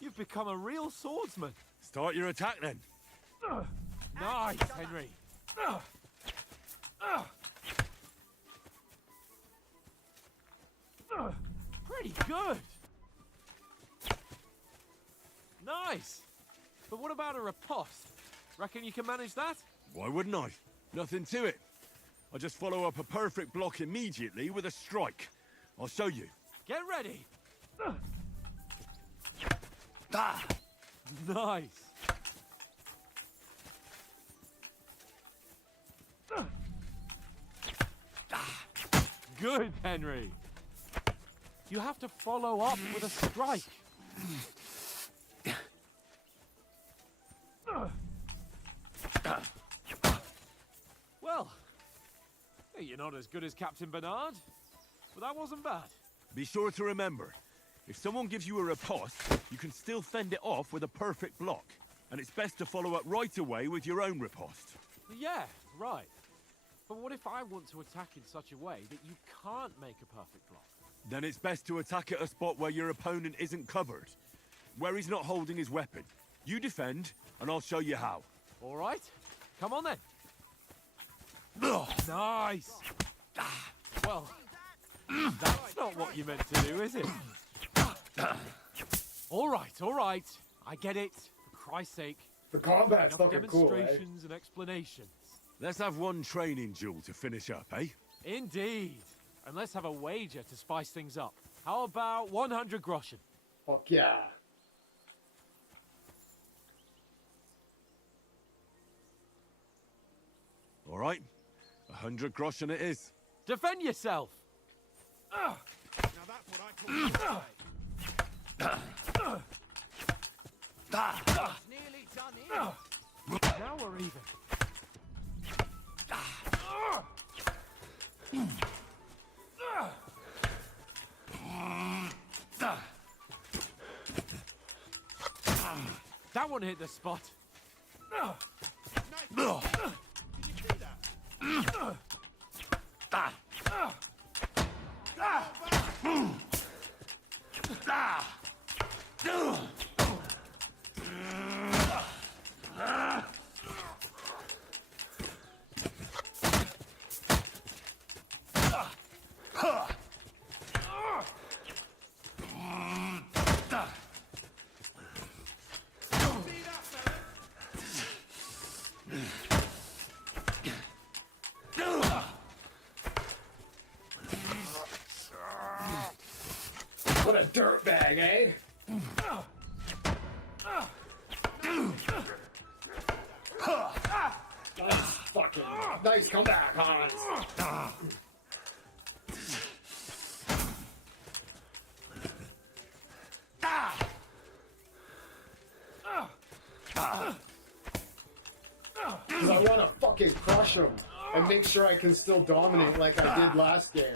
You've become a real swordsman. Start your attack then. Nice, Henry. Pretty good. Nice. But what about a riposte? Reckon you can manage that? Why wouldn't I? Nothing to it. I just follow up a perfect block immediately with a strike. I'll show you. Get ready. Nice. Good, Henry. You have to follow up with a strike. Well, you're not as good as Captain Bernard, but that wasn't bad. Be sure to remember, if someone gives you a riposte, you can still fend it off with a perfect block. And it's best to follow up right away with your own riposte. Yeah, right. But what if I want to attack in such a way that you can't make a perfect block? Then it's best to attack at a spot where your opponent isn't covered. Where he's not holding his weapon. You defend, and I'll show you how. All right. Come on then. Nice. Well, that's not what you meant to do, is it? All right. I get it. For Christ's sake. The combat's Enough fucking cool, eh? demonstrations and explanations. Let's have one training duel to finish up, eh? Indeed. And let's have a wager to spice things up. How about 100 groschen? Fuck yeah. All right. 100 groschen it is. Defend yourself. Now that's what I call Nearly done here. Now we're even. That one hit the spot. What a dirtbag, eh? Nice fucking nice comeback, Hans. Because I want to fucking crush him and make sure I can still dominate like I did last game.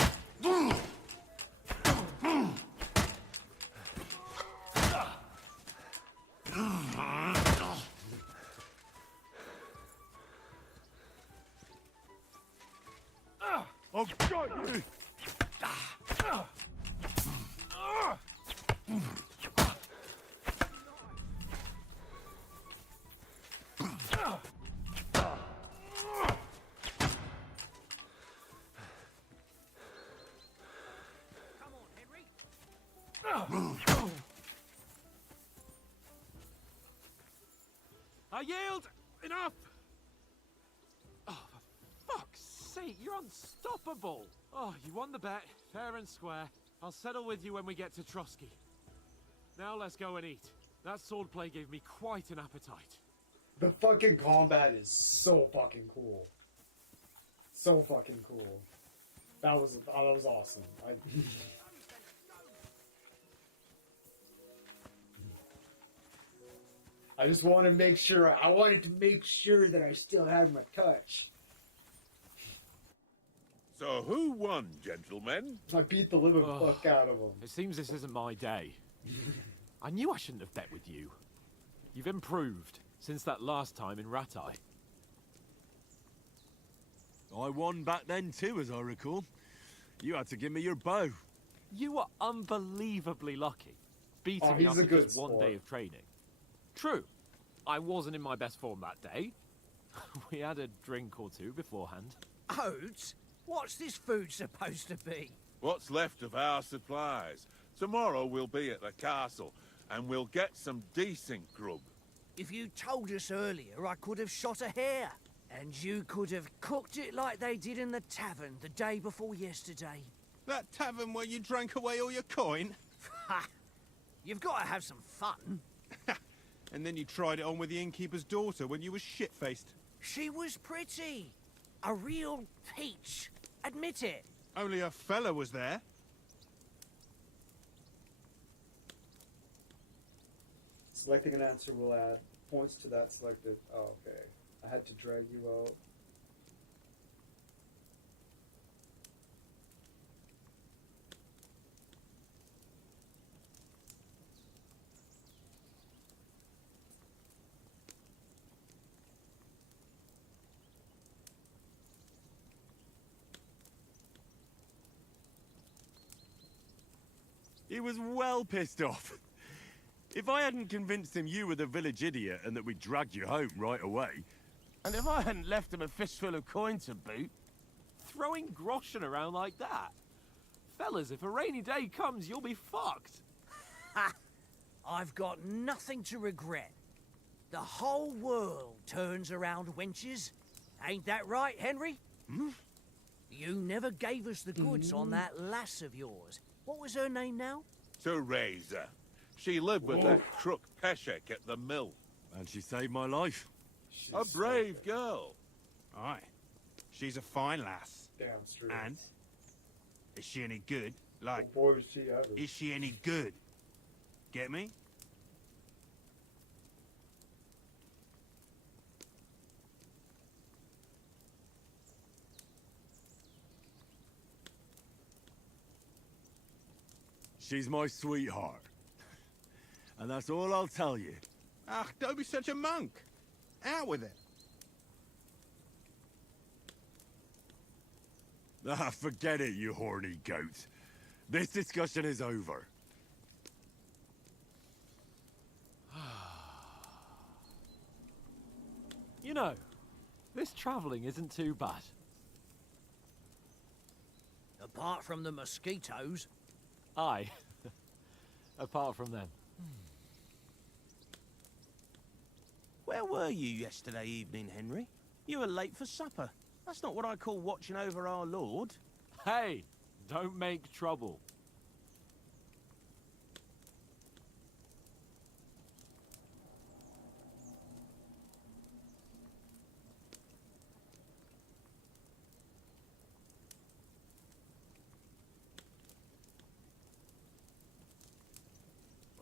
I yield! Enough! Oh, for fuck's sake, you're unstoppable! Oh, you won the bet, fair and square. I'll settle with you when we get to Trotsky. Now let's go and eat. That swordplay gave me quite an appetite. The fucking combat is so fucking cool. So fucking cool. That was awesome. I just want to make sure. I wanted to make sure that I still had my touch. So who won, gentlemen? I beat the living fuck out of him. It seems this isn't my day. I knew I shouldn't have bet with you. You've improved since that last time in Ratai. I won back then too, as I recall. You had to give me your bow. You were unbelievably lucky, beating me he's after a good just one sport. day of training. True, I wasn't in my best form that day. We had a drink or two beforehand. Oats? What's this food supposed to be? What's left of our supplies? Tomorrow we'll be at the castle, and we'll get some decent grub. If you told us earlier, I could have shot a hare. And you could have cooked it like they did in the tavern the day before yesterday. That tavern where you drank away all your coin? Ha! You've got to have some fun. And then you tried it on with the innkeeper's daughter when you were shit-faced. She was pretty. A real peach. Admit it. Only a fella was there. Selecting an answer will add points to that selected. Oh, okay. I had to drag you out. He was well pissed off. If I hadn't convinced him you were the village idiot and that we'd dragged you home right away... And if I hadn't left him a fistful of coin to boot, throwing groschen around like that. Fellas, if a rainy day comes, you'll be fucked. Ha! I've got nothing to regret. The whole world turns around wenches. Ain't that right, Henry? Hmm? You never gave us the goods on that lass of yours. What was her name now? Teresa. She lived with that crook Peshek at the mill. And she saved my life. A brave girl. Aye. She's a fine lass. Damn straight. And? Is she any good? Like, Oh boy, was she ever. is she any good? Get me? She's my sweetheart. And that's all I'll tell you. Ah, don't be such a monk. Out with it. Ah, forget it, you horny goat. This discussion is over. You know, this travelling isn't too bad. Apart from the mosquitoes. Aye. Apart from them. Where were you yesterday evening, Henry? You were late for supper. That's not what I call watching over our Lord. Hey, don't make trouble.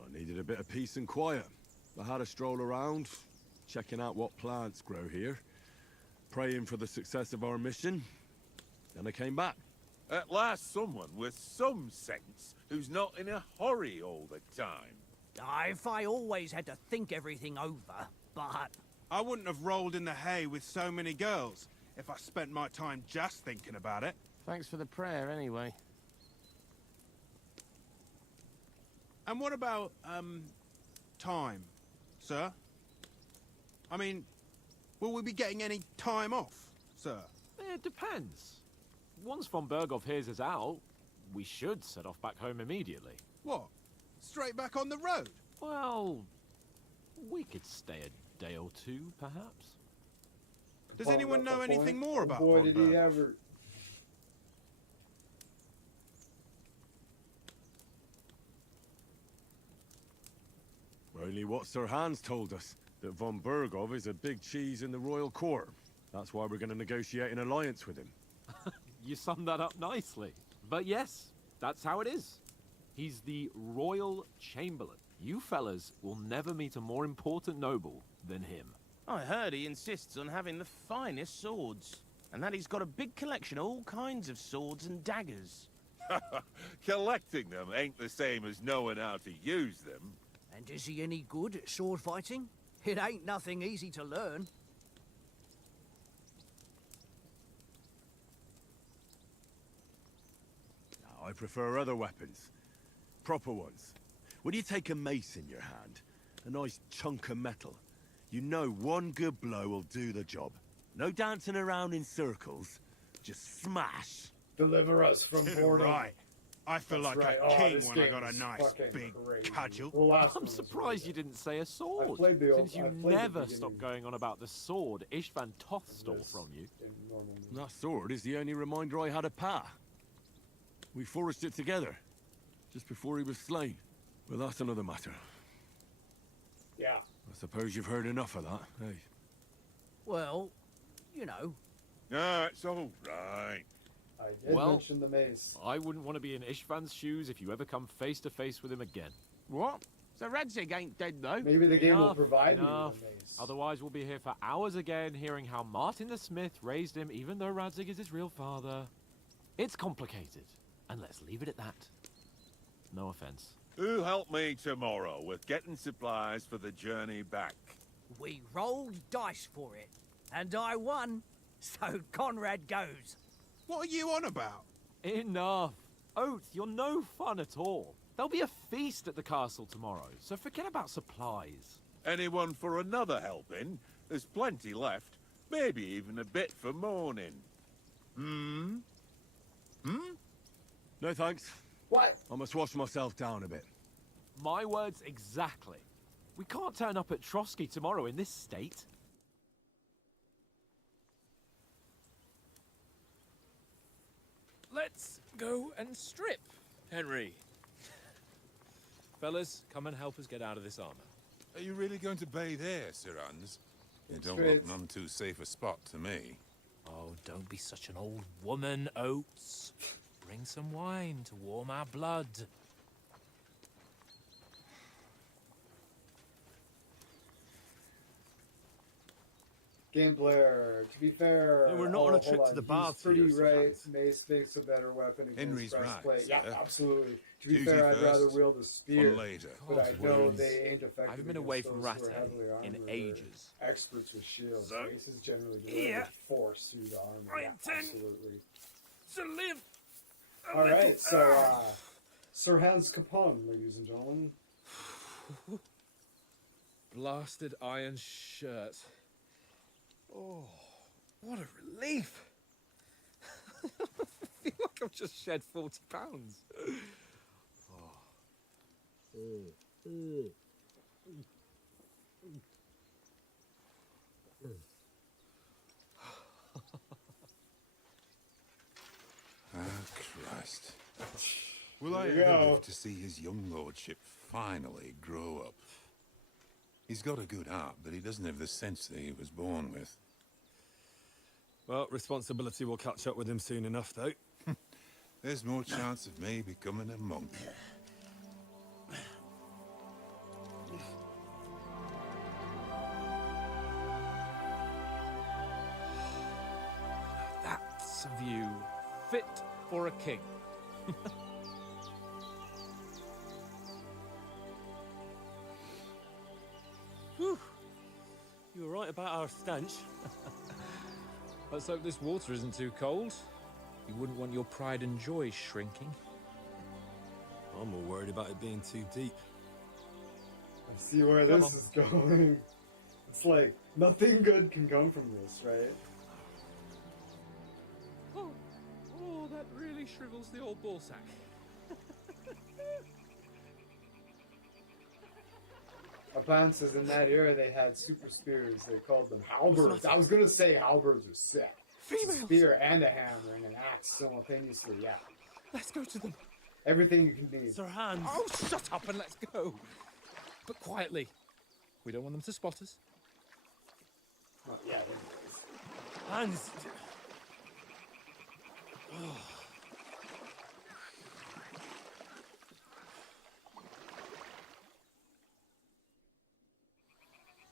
I needed a bit of peace and quiet. I had a stroll around, checking out what plants grow here, praying for the success of our mission, and I came back. At last someone with some sense who's not in a hurry all the time. If I always had to think everything over, but... I wouldn't have rolled in the hay with so many girls if I spent my time just thinking about it. Thanks for the prayer, anyway. And what about, time, sir? I mean, will we be getting any time off, sir? It depends. Once von Berghoff hears us out, we should set off back home immediately. What? Straight back on the road? Well, we could stay a day or two, perhaps. Does anyone know anything more about Boy, Von did he Berg? ever. Only what Sir Hans told us, that von Bergov is a big cheese in the royal court. That's why we're going to negotiate an alliance with him. You summed that up nicely. But yes, that's how it is. He's the royal chamberlain. You fellas will never meet a more important noble than him. I heard he insists on having the finest swords, and that he's got a big collection of all kinds of swords and daggers. Collecting them ain't the same as knowing how to use them. And is he any good at sword fighting? It ain't nothing easy to learn. I prefer other weapons. Proper ones. When you take a mace in your hand, a nice chunk of metal, you know one good blow will do the job. No dancing around in circles. Just smash. Deliver us from boredom. Right. I feel That's like right. a king this when I game got a is nice fucking big crazy. cudgel. The last one I'm was surprised really you didn't say a sword. played the old- Since you I played the never beginning. stopped going on about the sword Ishvan Toth stole Yes. from you. good in normal mood. That sword is the only reminder I had of Pa. We forged it together, just before he was slain. Well, that's another matter. Yeah. I suppose you've heard enough of that, hey? Well, you know. No, it's all right. I did Well- mention the mace. I wouldn't want to be in Ishvan's shoes if you ever come face to face with him again. What? So Radzig ain't dead, though? Maybe the game will Enough, provide enough. me with a mace. Otherwise, we'll be here for hours again, hearing how Martin the Smith raised him, even though Radzig is his real father. It's complicated, and let's leave it at that. No offense. Who'll help me tomorrow with getting supplies for the journey back? We rolled dice for it, and I won. So Conrad goes. What are you on about? Enough. Oath, you're no fun at all. There'll be a feast at the castle tomorrow, so forget about supplies. Anyone for another helping? There's plenty left. Maybe even a bit for morning. No thanks. What? I must wash myself down a bit. My words exactly. We can't turn up at Trotsky tomorrow in this state. Let's go and strip, Henry. Fellas, come and help us get out of this armor. Are you really going to bathe here, Sir Hans? It don't Straight. look none too safe a spot to me. Oh, don't be such an old woman, Oates. Bring some wine to warm our blood. Game player, to be fair, No, we're not on a trip hold to the he's baths pretty here, Sir right. Hans. Mace makes a better weapon against Henry's right, breastplate. Yeah, sir. absolutely. To be Duty fair, I'd rather first, wield a spear, fun later. but I God, know words. they ain't effective. I haven't been against away from those who are Rattay heavily in armored or ages. Experts with shields. So, Maces generally deliver force through the armor. I Yeah, intend absolutely. to live. All right, so Sir Hans Capone, ladies and gentlemen. Blasted iron shirt. Oh, what a relief. I feel like I've just shed 40 pounds. Ah, Christ. Will I There you ever go. live to see his young lordship finally grow up? He's got a good heart, but he doesn't have the sense that he was born with. Well, responsibility will catch up with him soon enough, though. There's more chance of me becoming a monk. That's a view fit for a king. Whew. You were right about our stench. Let's hope this water isn't too cold. You wouldn't want your pride and joy shrinking. I'm more worried about it being too deep. I see where Come this on. is going. It's like nothing good can come from this, right? Oh, that really shrivels the old ball sack. Plan says in that era they had super spears. They called them halberds. I was gonna say halberds are sick. It's a spear and a hammer and an axe simultaneously. Yeah. Let's go to them. Everything you can need. Sir Hans. Oh, shut up and let's go. But quietly. We don't want them to spot us. Yeah. Hans.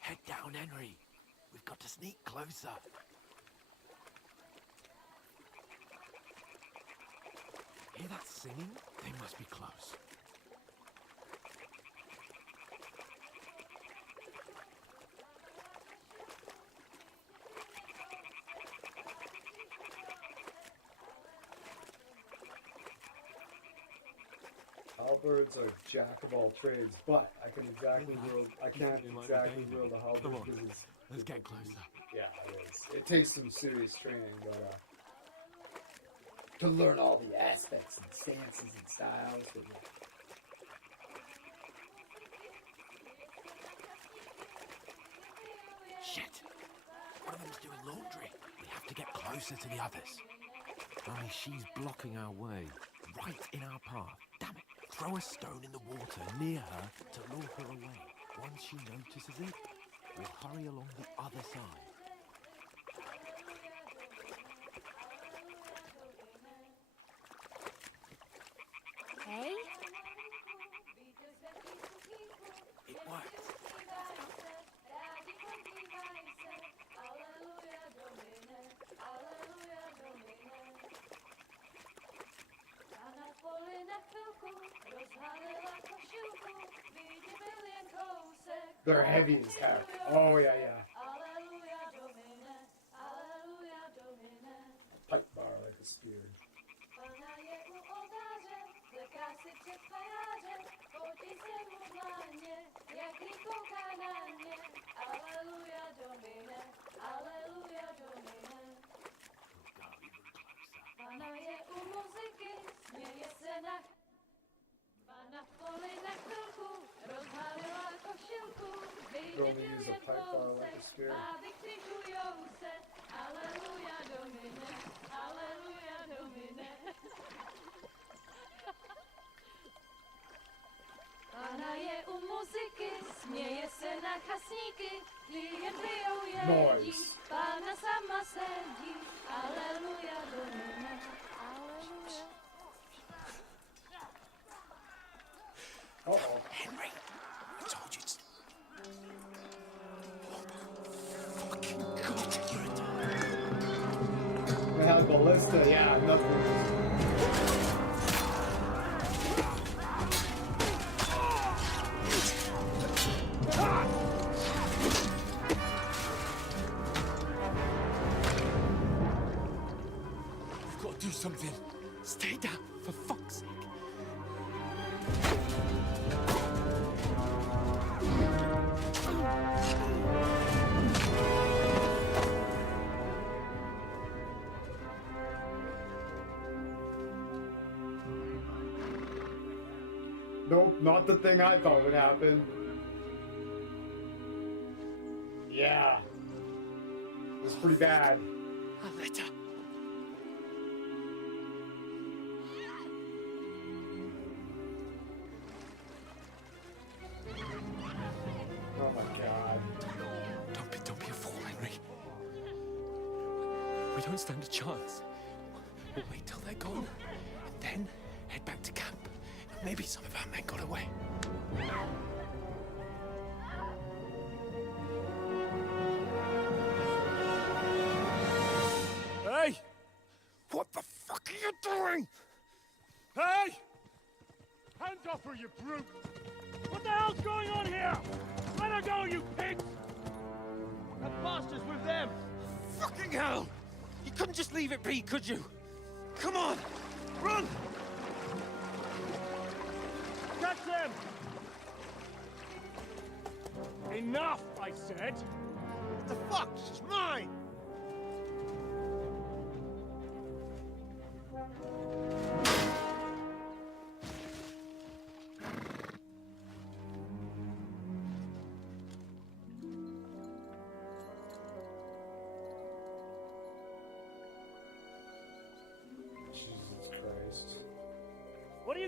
Head down, Henry. We've got to sneak closer. Hear that singing? They must be close. Halberds are jack of all trades, but I can't exactly wield a halberd because it's... Let's get closer. Yeah, it is. It takes some serious training, but to learn all the aspects and stances and styles. But yeah. Shit! One of them's doing laundry. We have to get closer to the others. Only she's blocking our way, right in our path. Damn it! Throw a stone in the water near her to lure her away. Once she notices it, we'll hurry along the other side. Hey? It worked. They're heavy as heck. Oh, yeah, yeah. Pipe bar like a spear. You only use a pipe bar like a spear. Noise. Uh-oh. Henry, I told you to... They have ballista, yeah, nothing. We've got to do something. Stay down, for fuck's sake. Nope, not the thing I thought would happen. Yeah. It was pretty bad. A letter. Oh my god. Don't be a fool, Henry. We don't stand a chance. We'll wait till they're gone, and then head back to camp. Maybe some of our men got away. Hey! What the fuck are you doing? Hey! Hands off her, you brute! What the hell's going on here? Let her go, you pigs! That bastard's with them. Fucking hell! You couldn't just leave it be, could you? Come on! Run! Catch them! Enough, I said! What the fuck? She's mine.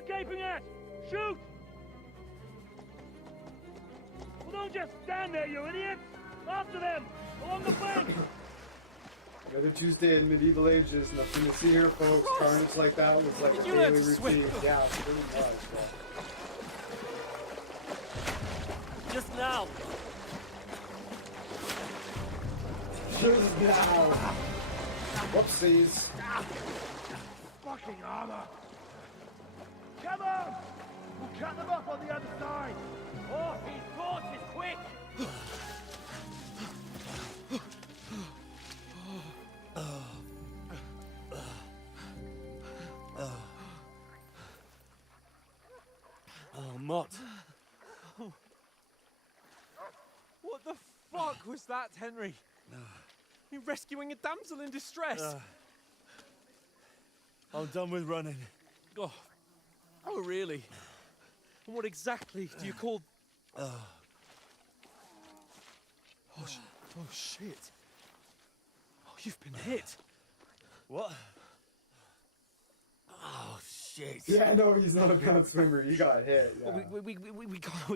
gaping at? Shoot! Well, don't just stand there, you idiots! After them! Along the flank! Another Tuesday in medieval ages, nothing to see here, folks. Carnage like that was like a You learn daily to swim. routine. Yeah, it's pretty much. Just now! Just now. Whoopsies. Fucking armor! Come on! We'll cut them off on the other side! Oh, his force is quick! Oh, Mott. What the fuck was that, Henry? You're rescuing a damsel in distress. I'm done with running. Oh, really? And what exactly do you call... Oh, shit. Oh, you've been hit. What? Oh, shit. Yeah, no, he's not a bad swimmer. He got hit. Yeah. Well, we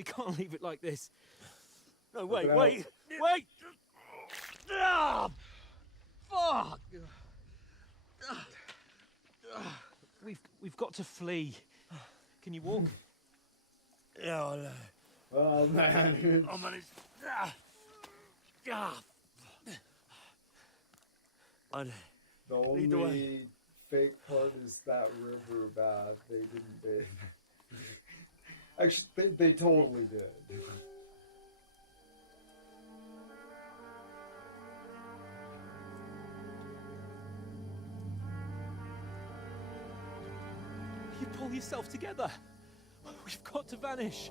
can't leave it like this. No, wait. Ah, fuck! We've got to flee. Can you walk? Yeah, I know. Oh, man. I managed. The only fake part is that river bad. They didn't. Actually, they totally did. You pull yourself together. We've got to vanish.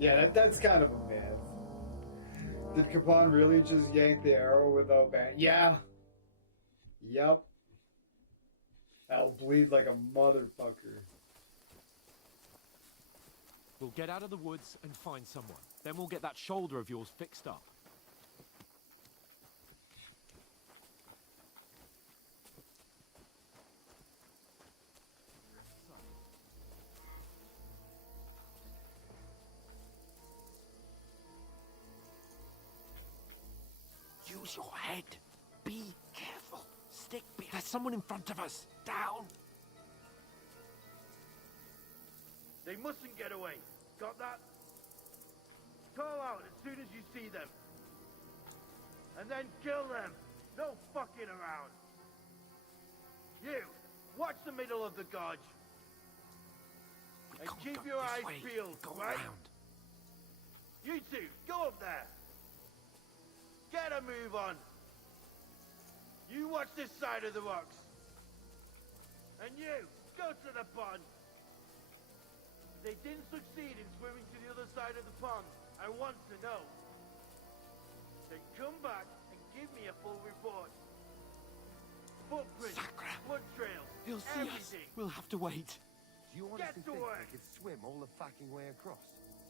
Yeah, that's kind of a myth. Did Capon really just yank the arrow without ban? Yeah. Yep. That'll bleed like a motherfucker. We'll get out of the woods and find someone. Then we'll get that shoulder of yours fixed up. Use your head. Be careful. Stick behind. There's someone in front of us. Down. They mustn't get away. Got that? Call out as soon as you see them. And then kill them. No fucking around. You, watch the middle of the gorge. And keep your eyes peeled, right? You two, go up there. Get a move on. You watch this side of the rocks. And you, go to the pond. They didn't succeed in swimming to the other side of the pond. I want to know. Then come back and give me a full report. Footprints, blood trails, He'll see everything. us. We'll have to wait. Do you honestly think they could swim all the fucking way across?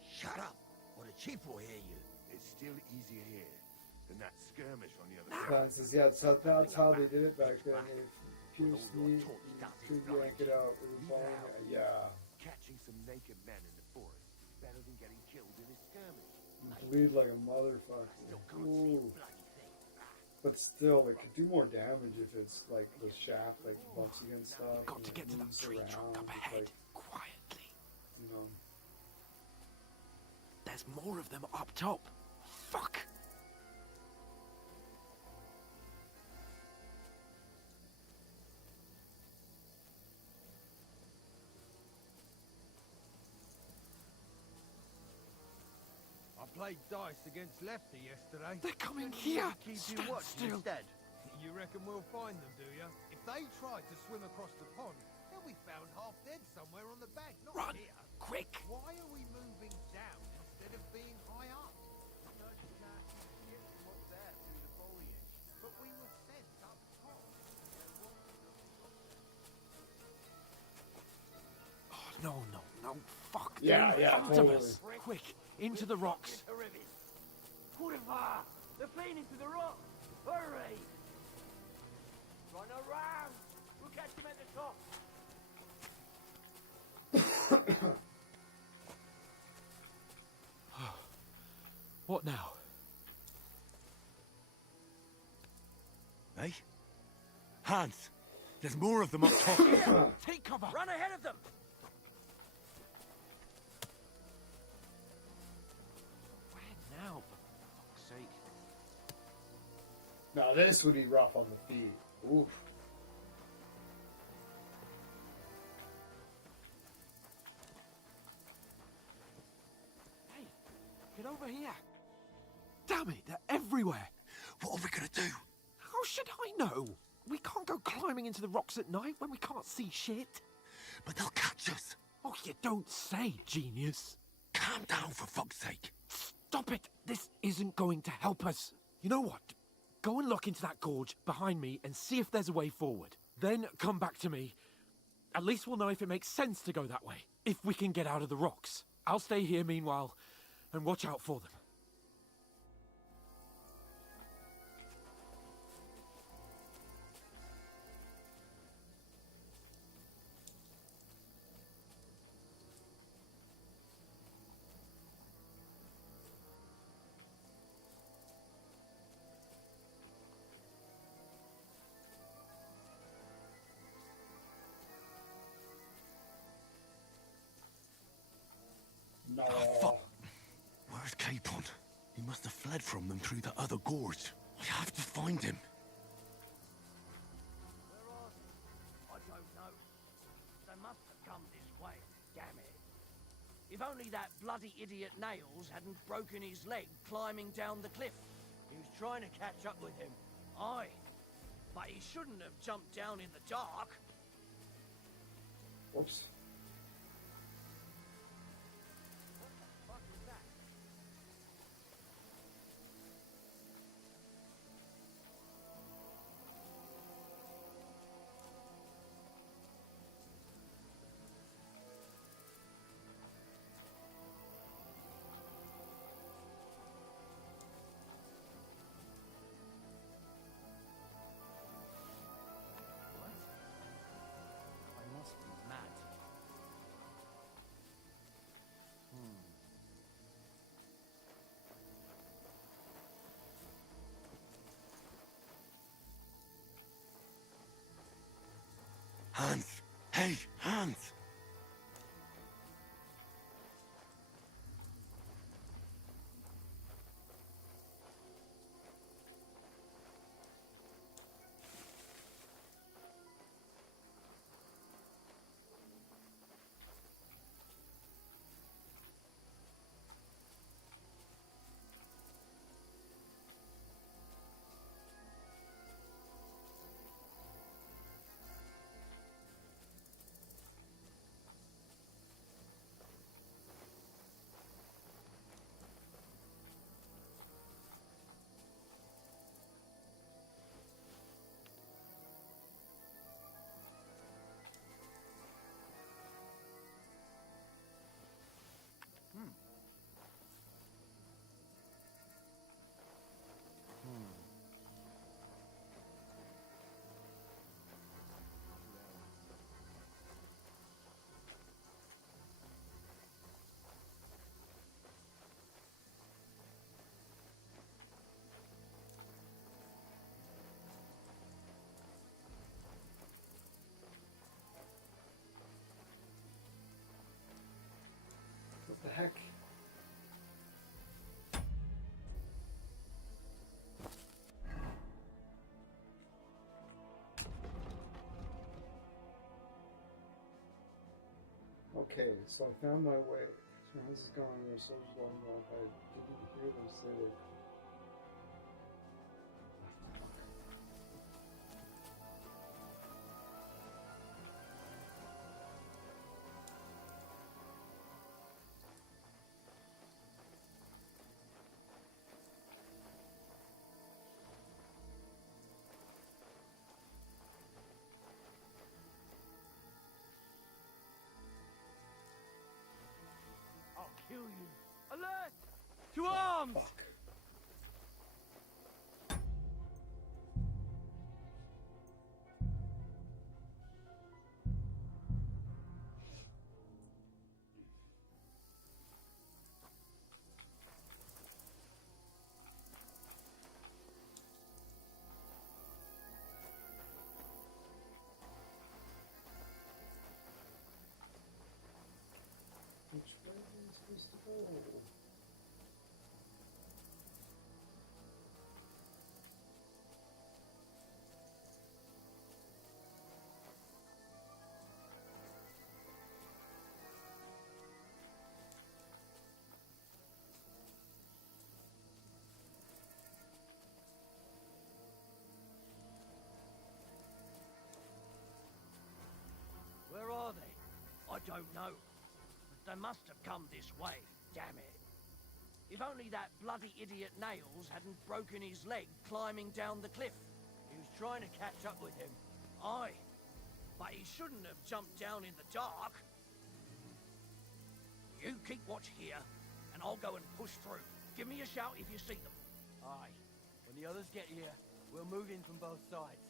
Shut up, or the chief will hear you. It's still easier here than that skirmish on the other Capon says, yeah, that's how they did it back then. If pierce me, you could yank it out with a bone. Yeah. Catching some naked men in the forest is better than getting killed in a skirmish. You bleed like a motherfucker. Ooh. But still, it could do more damage if it's like the shaft like bumps against stuff. Got to get to that tree trunk up ahead, quietly. You know. There's more of them up top. Fuck. Played dice against Lefty yesterday. They're coming here. Keep you Stand watching still. instead. You reckon we'll find them, do you? If they try to swim across the pond, they'll be found half dead somewhere on the bank, not Run, here. quick! Why are we moving down instead of being high up? Because you can't see shit from up there through the foliage. But we were sent up top. Oh, no. Fuck. Yeah, They're in yeah, front totally. of us. Quick, into the rocks. They're playing into the rock. Hurry! Run around! We'll catch him at the top! What now? Hey? Hans! There's more of them up top! Take cover! Run ahead of them! Where now, for fuck's sake? Now this would be rough on the feet. Oof. Hey, get over here. Damn it, they're everywhere. What are we gonna do? How should I know? We can't go climbing into the rocks at night when we can't see shit. But they'll catch us! Oh, you don't say, genius. Calm down, for fuck's sake! Stop it! This isn't going to help us. You know what? Go and look into that gorge behind me and see if there's a way forward. Then come back to me. At least we'll know if it makes sense to go that way. If we can get out of the rocks. I'll stay here meanwhile and watch out for them. No. Oh, fuck! Where's Capon? He must have fled from them through the other gorge. I have to find him. Where are they? I don't know. They must have come this way. Damn it. If only that bloody idiot Nails hadn't broken his leg climbing down the cliff. He was trying to catch up with him. Aye. But he shouldn't have jumped down in the dark. Whoops. What was that? What? I must be mad. Hans! Hey, Hans! What the heck? Okay, so I found my way. So Hans is gone. Their soldiers long off. I didn't hear them say they. I'll kill you. Alert! To arms! Fuck. Where are they? I don't know. But they must have come this way, damn it. If only that bloody idiot Nails hadn't broken his leg climbing down the cliff. He was trying to catch up with him. Aye. But he shouldn't have jumped down in the dark. You keep watch here, and I'll go and push through. Give me a shout if you see them. Aye. When the others get here, we'll move in from both sides.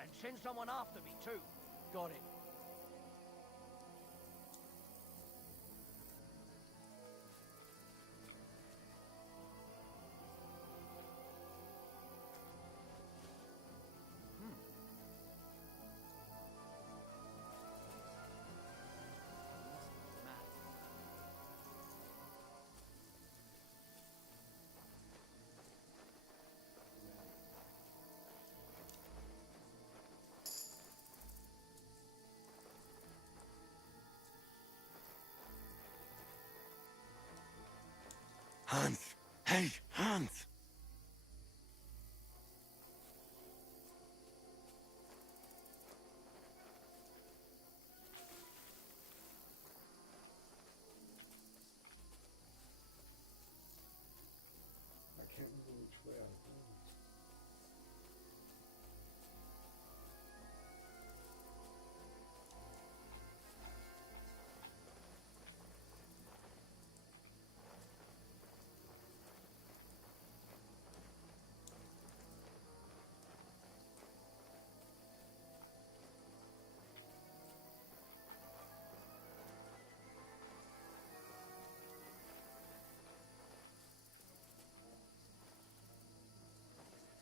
And send someone after me too. Got it. Hans! Hey, Hans! I can't remember which way I went.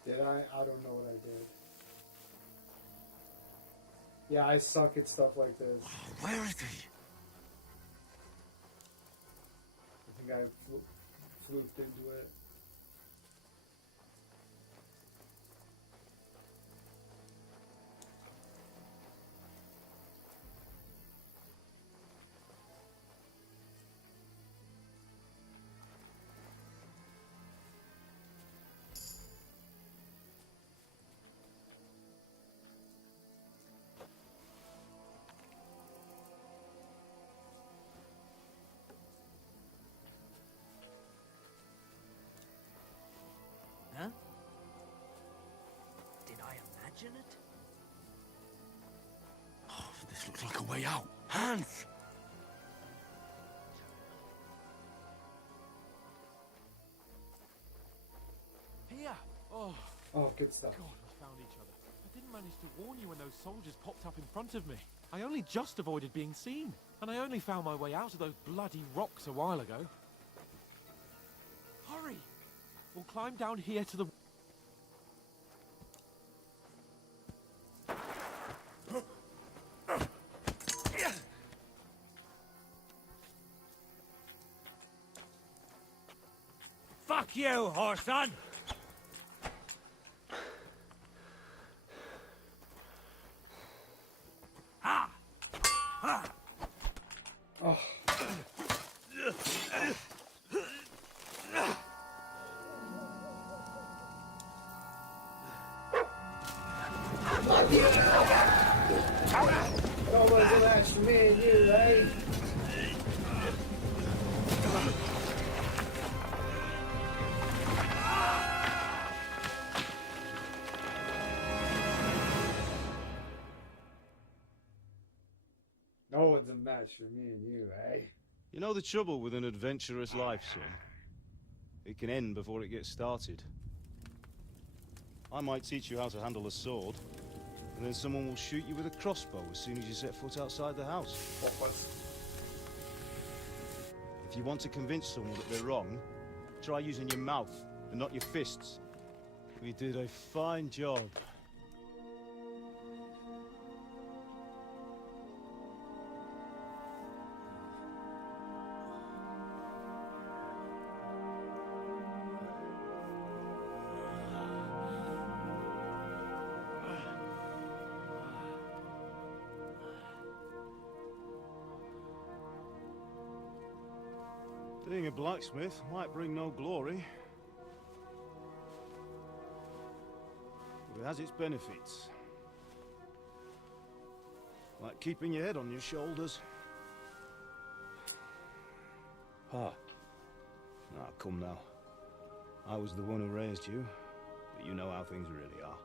Did I? I don't know what I did. Yeah, I suck at stuff like this. Where is he? I think I floofed into it. Huh? Did I imagine it? Oh, this looks like a way out. Hans! Here! Oh, Oh, good stuff. God, we found each other. I didn't manage to warn you when those soldiers popped up in front of me. I only just avoided being seen. And I only found my way out of those bloody rocks a while ago. Hurry! We'll climb down here to the... Fuck you, Horson! Ha! Ha! Oh. No one's a match for me and you, eh? No one's a match for me and you, eh? You know the trouble with an adventurous life, son? It can end before it gets started. I might teach you how to handle a sword, and then someone will shoot you with a crossbow as soon as you set foot outside the house. If you want to convince someone that they're wrong, try using your mouth and not your fists. We did a fine job. Being a blacksmith might bring no glory, but it has its benefits. Like keeping your head on your shoulders. Pa. Ah, come now. I was the one who raised you, but you know how things really are.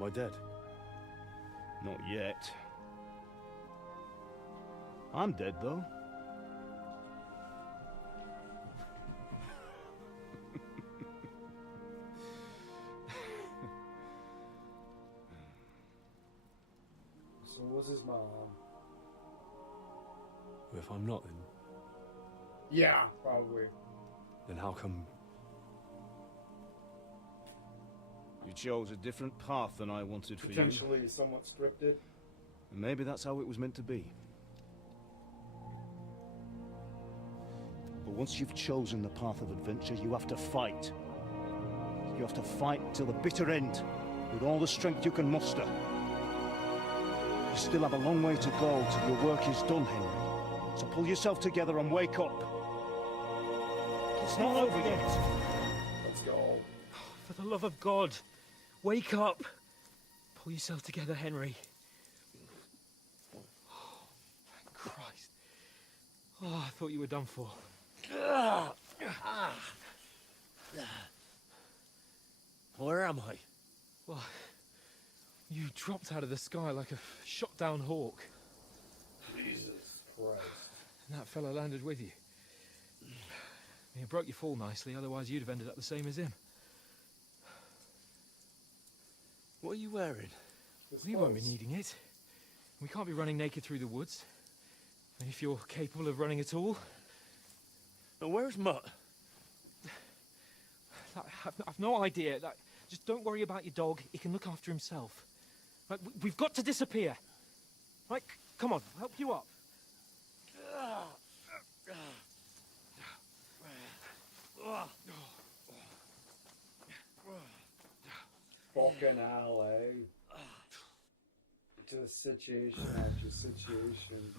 Am I dead? Not yet. I'm dead, though. So was his mom. If I'm not, then Yeah, probably. how come? You chose a different path than I wanted for you. Potentially somewhat scripted. And maybe that's how it was meant to be. But once you've chosen the path of adventure, you have to fight. You have to fight till the bitter end, with all the strength you can muster. You still have a long way to go till your work is done, Henry. So pull yourself together and wake up. It's not over yet. Let's go. For the love of God, wake up. Pull yourself together, Henry. Oh, thank Christ. Oh, I thought you were done for. Where am I? Well, you dropped out of the sky like a shot-down hawk. Jesus Christ. And that fella landed with you. He broke your fall nicely, otherwise you'd have ended up the same as him. What are you wearing? We won't be needing it. We can't be running naked through the woods. And if you're capable of running at all... And where's Mutt? I've no idea. Just don't worry about your dog. He can look after himself. Right, we've got to disappear. Right, come on, I'll help you up. Fucking hell, eh? Just situation after situation.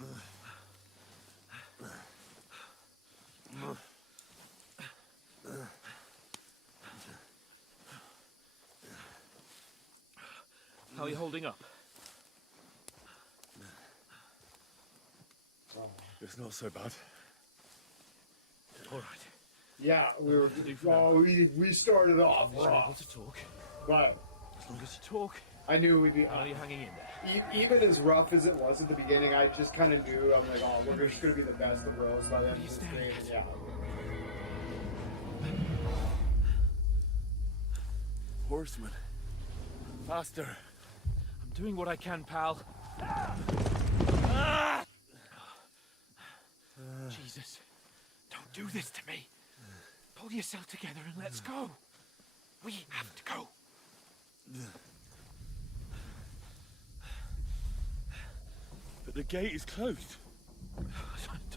How are you holding up? It's not so bad. All right. Yeah, we started off You're able rough, to talk. but As long as you talk, I knew we'd be. I know you're hanging in there. Even as rough as it was at the beginning, I just kind of knew. I'm like, oh, we're just gonna be the best of bros by the end of this game. And yeah. Horseman. Faster. I'm doing what I can, pal. Jesus, don't do this to me. Pull yourself together and let's go. We have to go. But the gate is closed.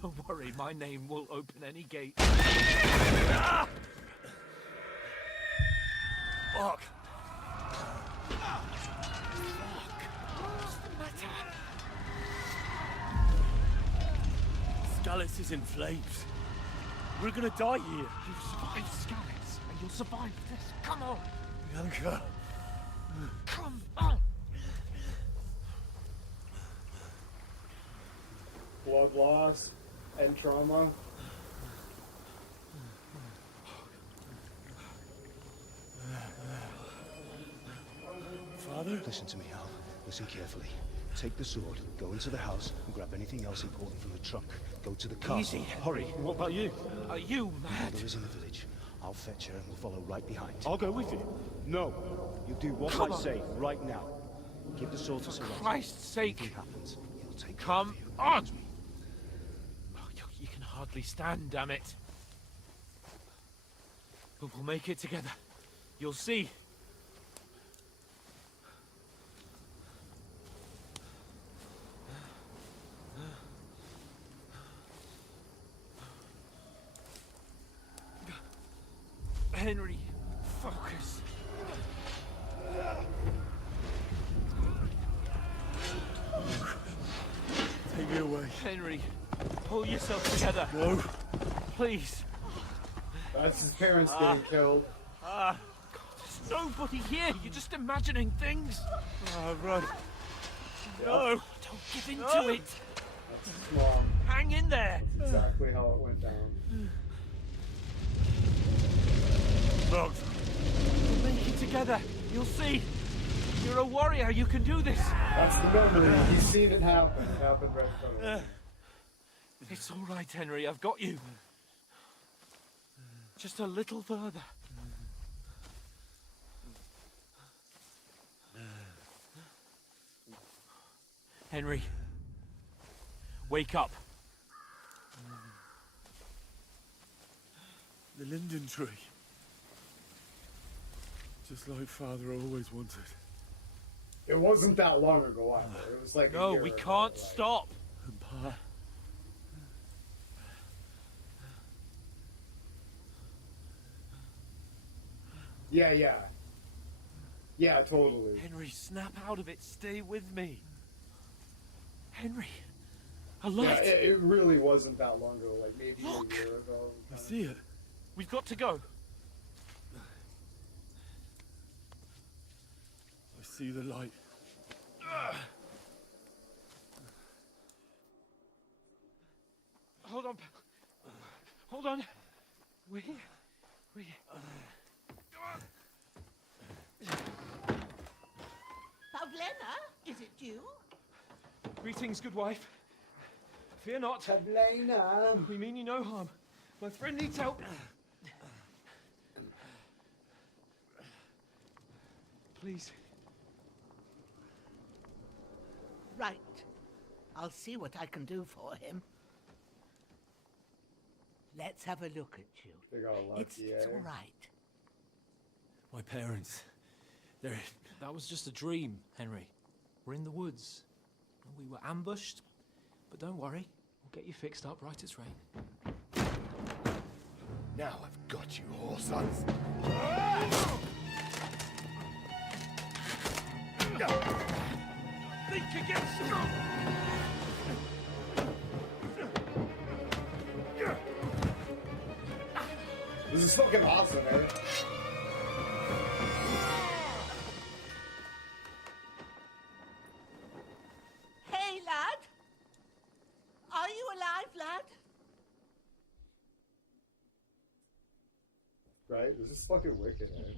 Don't worry, my name will open any gate. Fuck! What's the matter? Scallis is in flames. We're gonna die here. You've survived Scallis, and you'll survive this. Come on! Bianca. Come on! Blood loss and trauma. Father? Listen to me, Al. Listen carefully. Take the sword, go into the house, and grab anything else important from the trunk. Go to the car. Easy. Hurry. What about you? Are you mad? Mother is in the village. I'll fetch her and we'll follow right behind. I'll go with you. No. You do what Come I on. say right now. Keep the sword for For Sir Christ's sake! Anything happens, he'll take Come on! Oh, you can hardly stand, damn it. But we'll make it together. You'll see. Henry, focus. Take me away. Henry, pull yourself together. No. Please. That's his parents getting killed. There's nobody here. You're just imagining things. Run. No. Don't give in to it. That's his mom. Hang in there. That's exactly how it went down. Look. We'll make it together. You'll see. You're a warrior. You can do this. That's the memory. He's seen it happen. It happened right in front of him. It's all right, Henry. I've got you. Just a little further. Henry, wake up. The linden tree. Just like Father always wanted. It wasn't that long ago either. It was like No, a year we ago, can't like- stop. And Pa. Yeah. Yeah, totally. Henry, snap out of it. Stay with me. Henry, a Yeah, light. it really wasn't that long ago. Like maybe Look. a year ago. I see it. We've got to go. I see the light. Hold on. Hold on. We. Pavlena, is it you? Greetings, good wife. Fear not. Pavlena. We mean you no harm. My friend needs help. Please. Right. I'll see what I can do for him. Let's have a look at you. They got lucky, It's all right. My parents. They're. That was just a dream, Henry. We're in the woods. We were ambushed. But don't worry. We'll get you fixed up right as rain. Now I've got you, whore sons. Think again, strong! This is fucking awesome, man. Hey, lad. Are you alive, lad? Right? This is fucking wicked, man.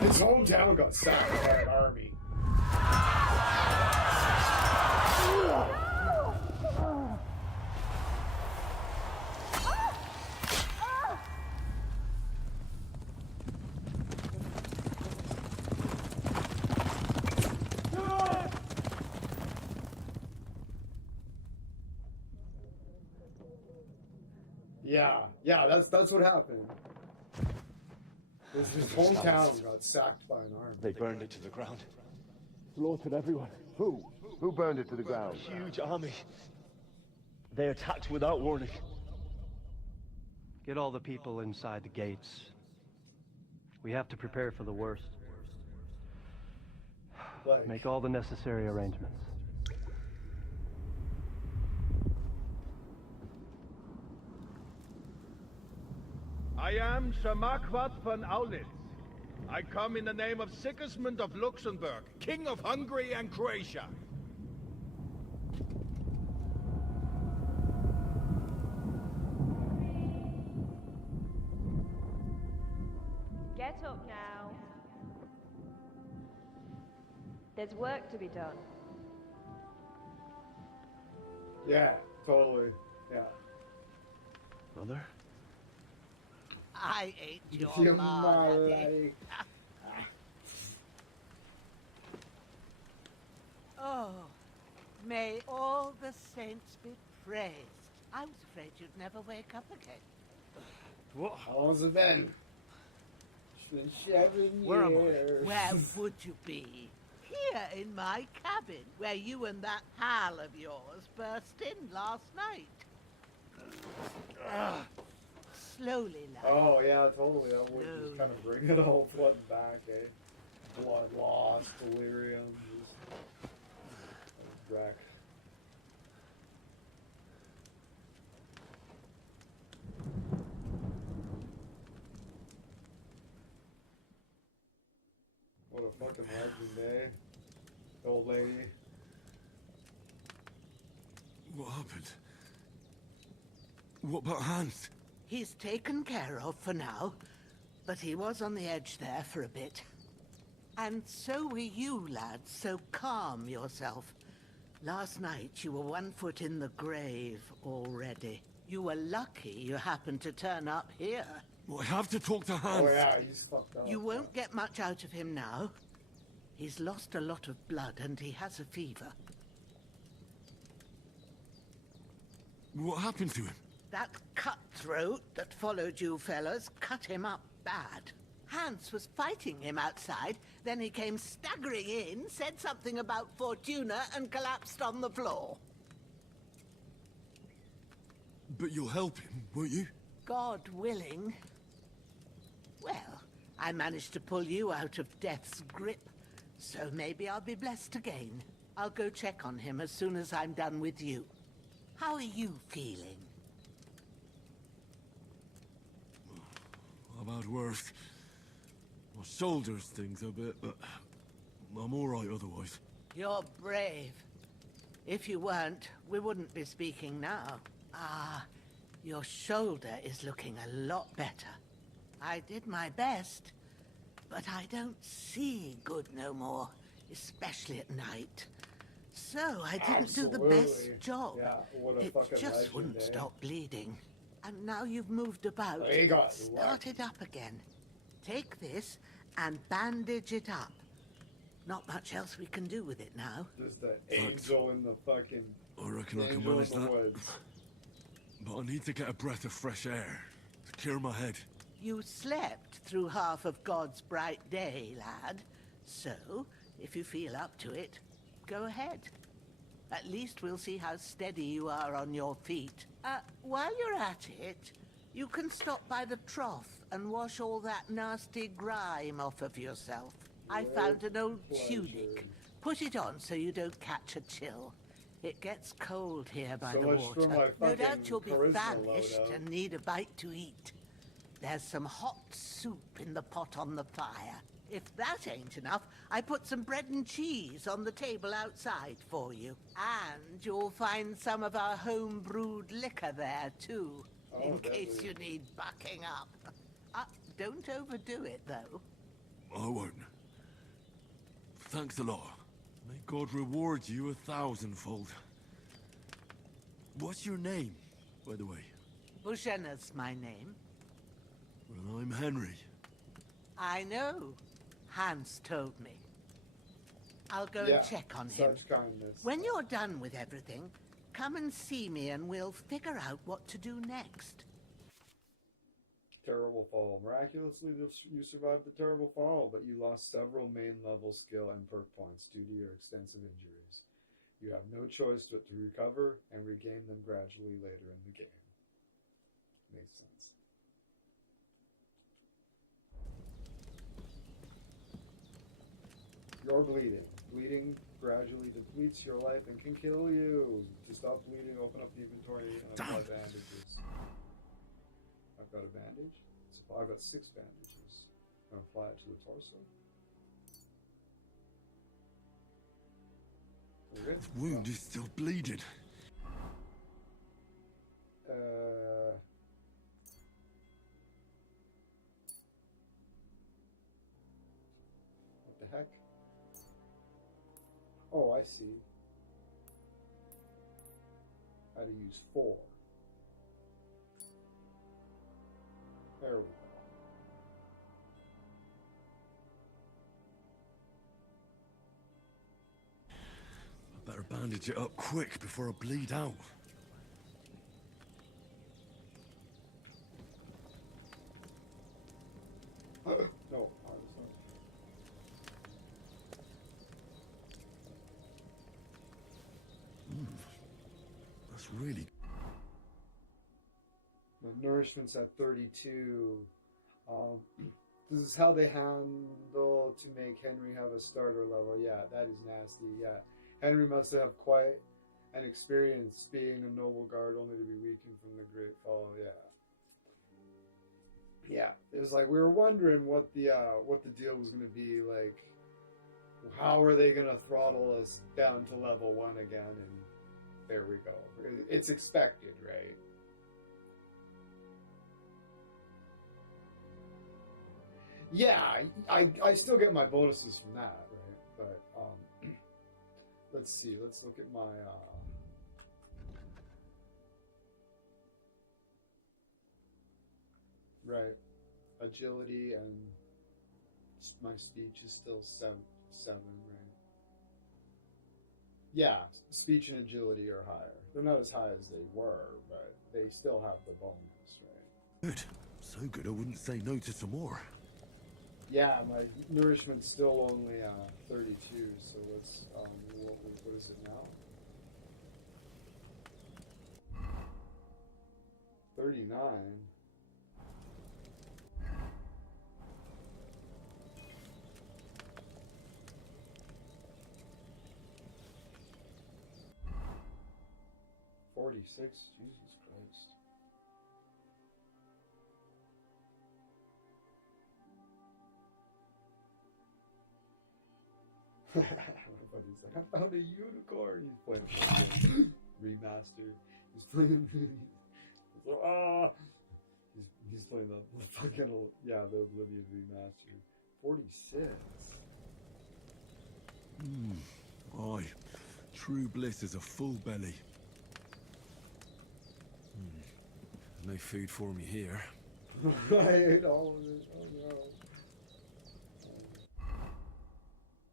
His hometown got sacked by an army. Yeah, that's what happened. His hometown got sacked by an army. They burned it to the ground. Slaughtered everyone. Who? Who burned it to the ground? Huge army. They attacked without warning. Get all the people inside the gates. We have to prepare for the worst. Like, Make all the necessary arrangements. I am Sir Marquardt von Aulitz. I come in the name of Sigismund of Luxembourg, King of Hungary and Croatia. Get up now. There's work to be done. yeah, totally. Yeah. Mother? I ain't Your your mother. mother. Oh, may all the saints be praised. I was afraid you'd never wake up again. What? How long's it been? It's been 7 Where am I? years. Where would you be? Here in my cabin, where you and that pal of yours burst in last night. Slowly, lad. Oh, yeah, totally. That would just kind of bring it all flooding back, eh? Blood loss, delirium, just wreck. What a fucking legend, eh? The old lady. What happened? What about Hans? He's taken care of for now, but he was on the edge there for a bit. And so were you, lad, so calm yourself. Last night you were 1 foot in the grave already. You were lucky you happened to turn up here. Well, I have to talk to Hans. Oh yeah, he's fucked up. You won't get much out of him now. He's lost a lot of blood and he has a fever. What happened to him? That cutthroat that followed you fellas cut him up bad. Hans was fighting him outside, then he came staggering in, said something about Fortuna, and collapsed on the floor. But you'll help him, won't you? God willing. Well, I managed to pull you out of death's grip, so maybe I'll be blessed again. I'll go check on him as soon as I'm done with you. How are you feeling? I've had worse. My shoulders stings a bit, but I'm all right otherwise. You're brave. If you weren't, we wouldn't be speaking now. Ah, your shoulder is looking a lot better. I did my best, but I don't see good no more, especially at night. So I didn't do the best job. Yeah, what a it fucking just legend, wouldn't eh? stop bleeding. And now you've moved about. Oh, he got Start it up again. Take this and bandage it up. Not much else we can do with it now. Just the angel in the fucking. I reckon I can angel manage in the that. woods. But I need to get a breath of fresh air to clear my head. You slept through half of God's bright day, lad. So, if you feel up to it, go ahead. At least we'll see how steady you are on your feet. While you're at it, you can stop by the trough and wash all that nasty grime off of yourself. I found an old tunic. Put it on so you don't catch a chill. It gets cold here by So the much for water. my No fucking doubt you'll be charisma famished loadout. and need a bite to eat. There's some hot soup in the pot on the fire. If that ain't enough, I put some bread and cheese on the table outside for you. And you'll find some of our home-brewed liquor there, too, in case you need bucking up. Don't overdo it, though. I won't. Thanks a lot. May God reward you 1,000-fold. What's your name, by the way? Bushena's my name. Well, I'm Henry. I know. Hans told me. I'll go and check on him. Such kindness. When you're done with everything, come and see me and we'll figure out what to do next. Terrible fall. Miraculously, you survived the terrible fall, but you lost several main level skill and perk points due to your extensive injuries. You have no choice but to recover and regain them gradually later in the game. Makes sense. You're bleeding. Bleeding gradually depletes your life and can kill you. To stop bleeding, open up the inventory and apply bandages. I've got a bandage. I've got 6 bandages. I'm gonna apply it to the torso. Okay. His wound is still bleeding. What the heck? Oh, I see. How to use 4. There we go. Better bandage it up quick before I bleed out. No, That's really... the nourishment's at 32. This is how they handle to make Henry have a starter level. Yeah, that is nasty. Yeah, Henry must have quite an experience being a noble guard only to be weakened from the Great Fall. Yeah. Yeah, it was like we were wondering what the deal was going to be. Like, how are they going to throttle us down to level 1 again? And there we go. It's expected, right? Yeah, I still get my bonuses from that, right? But let's see. Let's look at my right, agility, and my speech is still 7, right? Yeah, speech and agility are higher. They're not as high as they were, but they still have the bonus, right? Good. So good I wouldn't say no to some more. Yeah, my nourishment's still only 32, so let's, what is it now? 39. $46, Jesus Christ. Everybody's like, I found a unicorn. He's playing remaster. He's playing. He's playing the fucking the Oblivion remaster. 46. Aye, true bliss is a full belly. No food for me here. I ate all of it. Oh no.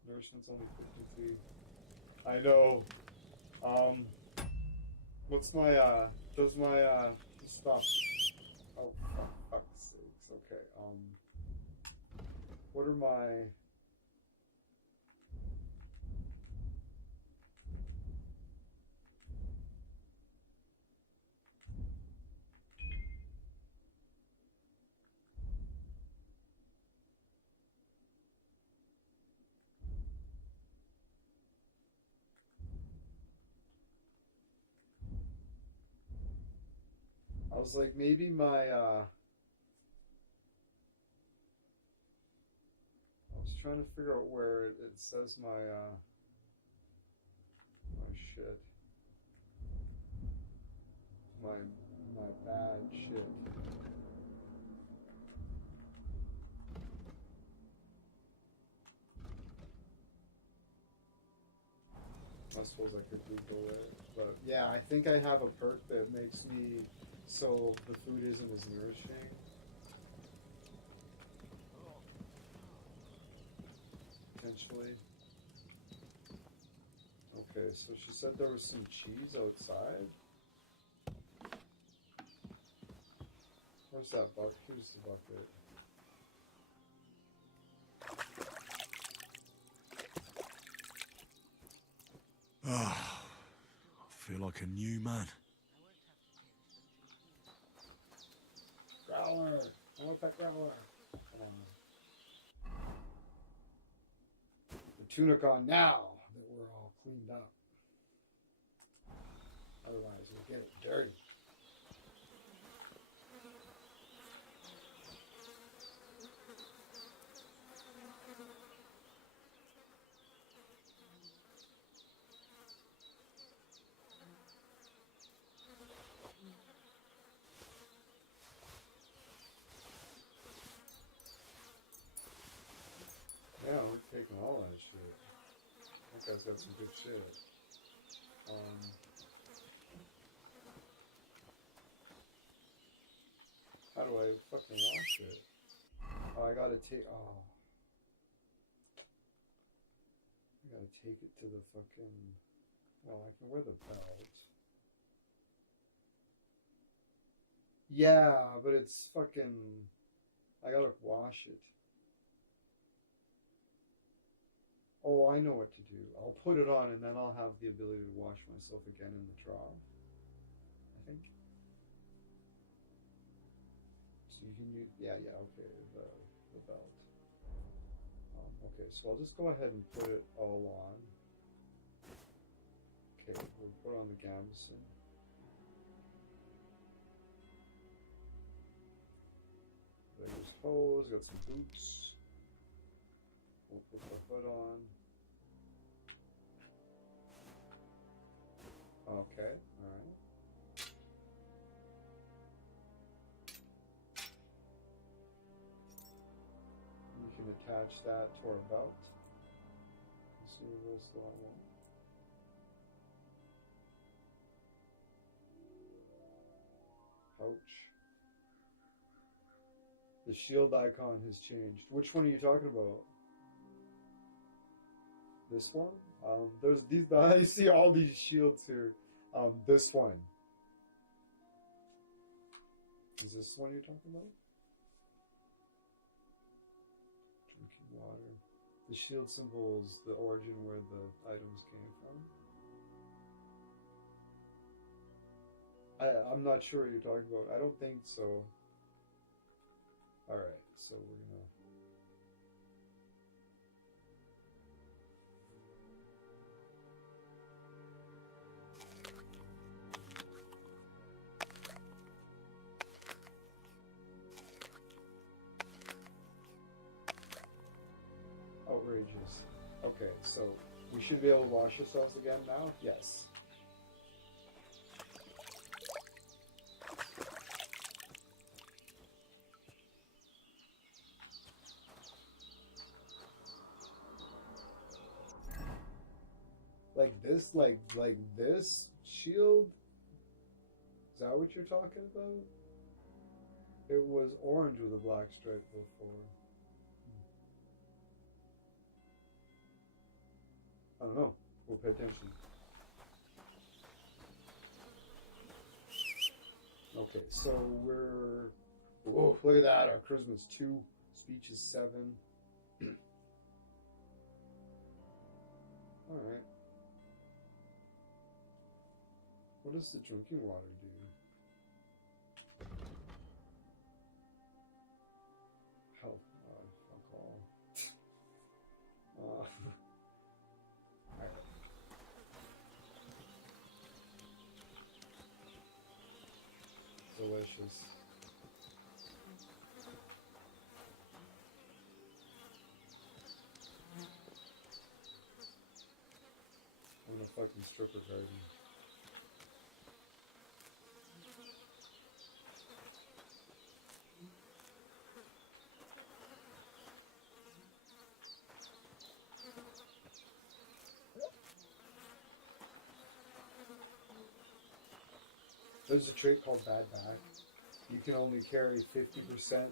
Nourishment's only 53. I know. What's my does my stop? Oh, for fuck's sakes. Okay. What are my? I was like, maybe my, I was trying to figure out where it says my shit. My bad shit. I suppose I could Google it. But yeah, I think I have a perk that makes me so the food isn't as nourishing. Potentially. Okay, so she said there was some cheese outside. Where's that bucket? Here's the bucket. Ah, I feel like a new man. Growler! I want that growler! Come on. The tunic on now that we're all cleaned up. Otherwise, we'll get it dirty. Yeah, we're taking all that shit. That guy's got some good shit. How do I fucking wash it? Oh, I gotta take. Oh. I gotta take it to the fucking. Well, I can wear the belt. Yeah, but it's fucking... I gotta wash it. Oh, I know what to do. I'll put it on and then I'll have the ability to wash myself again in the trough. I think. So you can use... Yeah, okay, the belt. Okay, so I'll just go ahead and put it all on. Okay, we'll put on the gambeson. There's hose, got some boots. We'll put the hood on. Okay, alright. We can attach that to our belt. Consumables still on one. Pouch. The shield icon has changed. Which one are you talking about? This one? There's these. I see all these shields here. This one. Is this the one you're talking about? Drinking water. The shield symbol is the origin where the items came from. I'm not sure what you're talking about. I don't think so. Alright, so we're gonna... Outrageous. Okay, so we should be able to wash ourselves again now? Yes. Like this shield? Is that what you're talking about? It was orange with a black stripe before. I don't know. We'll pay attention. Okay, so we're... Whoa, look at that. Our charisma's 2. Speech is 7. Alright. What does the drinking water do? Health. Fuck all. Alright. Delicious. I'm in a fucking stripper garden. There's a trait called Bad Back. You can only carry 50%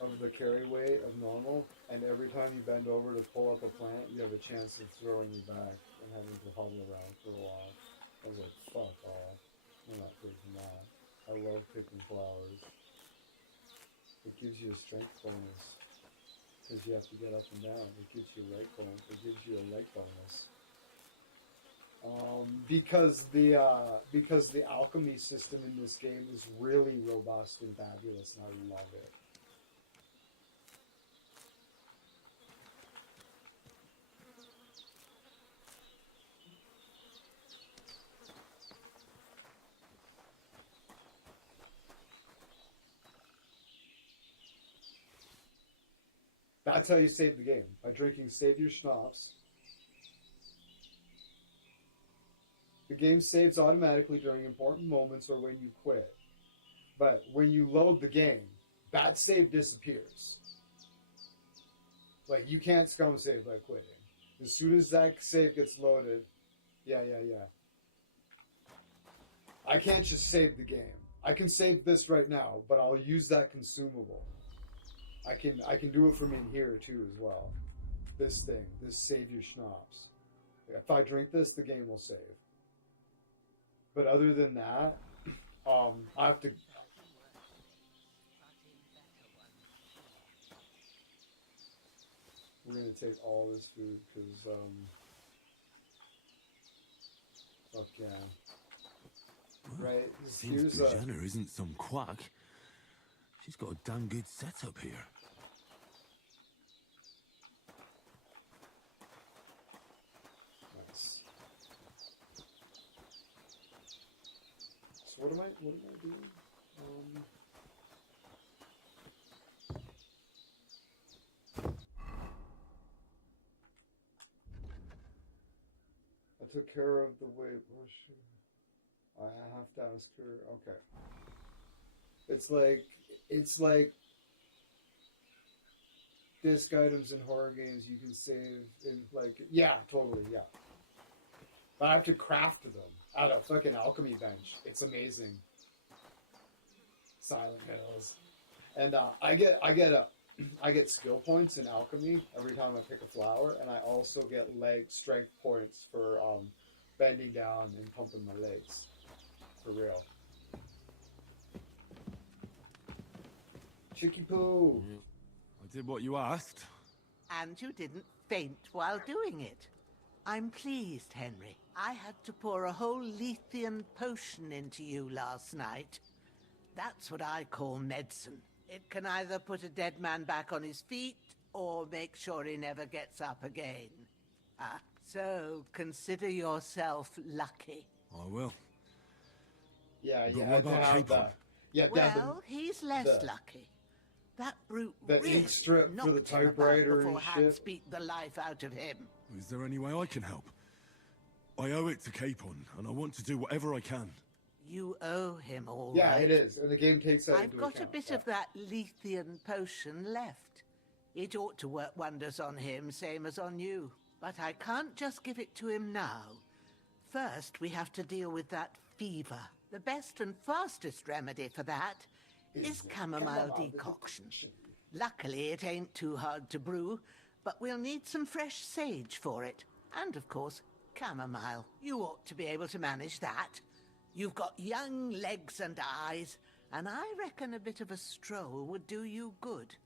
of the carry weight of normal, and every time you bend over to pull up a plant, you have a chance of throwing you back and having to hobble around for a while. I was like, fuck off. I'm not taking that. I love picking flowers. It gives you a strength bonus, because you have to get up and down. It gives you a leg bonus. It gives you a leg bonus. Because the alchemy system in this game is really robust and fabulous, and I love it. That's how you save the game, by drinking Save Your Schnapps. The game saves automatically during important moments or when you quit. But when you load the game, that save disappears. Like, you can't scum save by quitting. As soon as that save gets loaded, yeah. I can't just save the game. I can save this right now, but I'll use that consumable. I can do it from in here too as well. This thing, this Save Your Schnapps. If I drink this, the game will save. But other than that, I have to. We're gonna take all this food because, fuck yeah. Right? Seems Brianna isn't some quack. She's got a damn good setup here. Nice. So what am I doing? I took care of the weight. I have to ask her. Okay. It's like disc items in horror games you can save in yeah, totally, yeah. But I have to craft them out of fucking alchemy bench. It's amazing. Silent Hills. And I get skill points in alchemy every time I pick a flower, and I also get leg strength points for bending down and pumping my legs. For real. Chicky poo. I did what you asked. And you didn't faint while doing it. I'm pleased, Henry. I had to pour a whole Lethean potion into you last night. That's what I call medicine. It can either put a dead man back on his feet, or make sure he never gets up again. So consider yourself lucky. I will. Yeah, But what about Capon? Yeah, well, he's less lucky. That brute that really ink strip for the knocked him about typewriter before and Hans shit. beat the life out of him. Is there any way I can help? I owe it to Capon, and I want to do whatever I can. You owe him all Yeah, right. it is, and the game takes that I've into got account. a bit of that Lethean potion left. It ought to work wonders on him, same as on you. But I can't just give it to him now. First, we have to deal with that fever. The best and fastest remedy for that is chamomile decoction. Luckily, it ain't too hard to brew, but we'll need some fresh sage for it. And, of course, chamomile. You ought to be able to manage that. You've got young legs and eyes, and I reckon a bit of a stroll would do you good.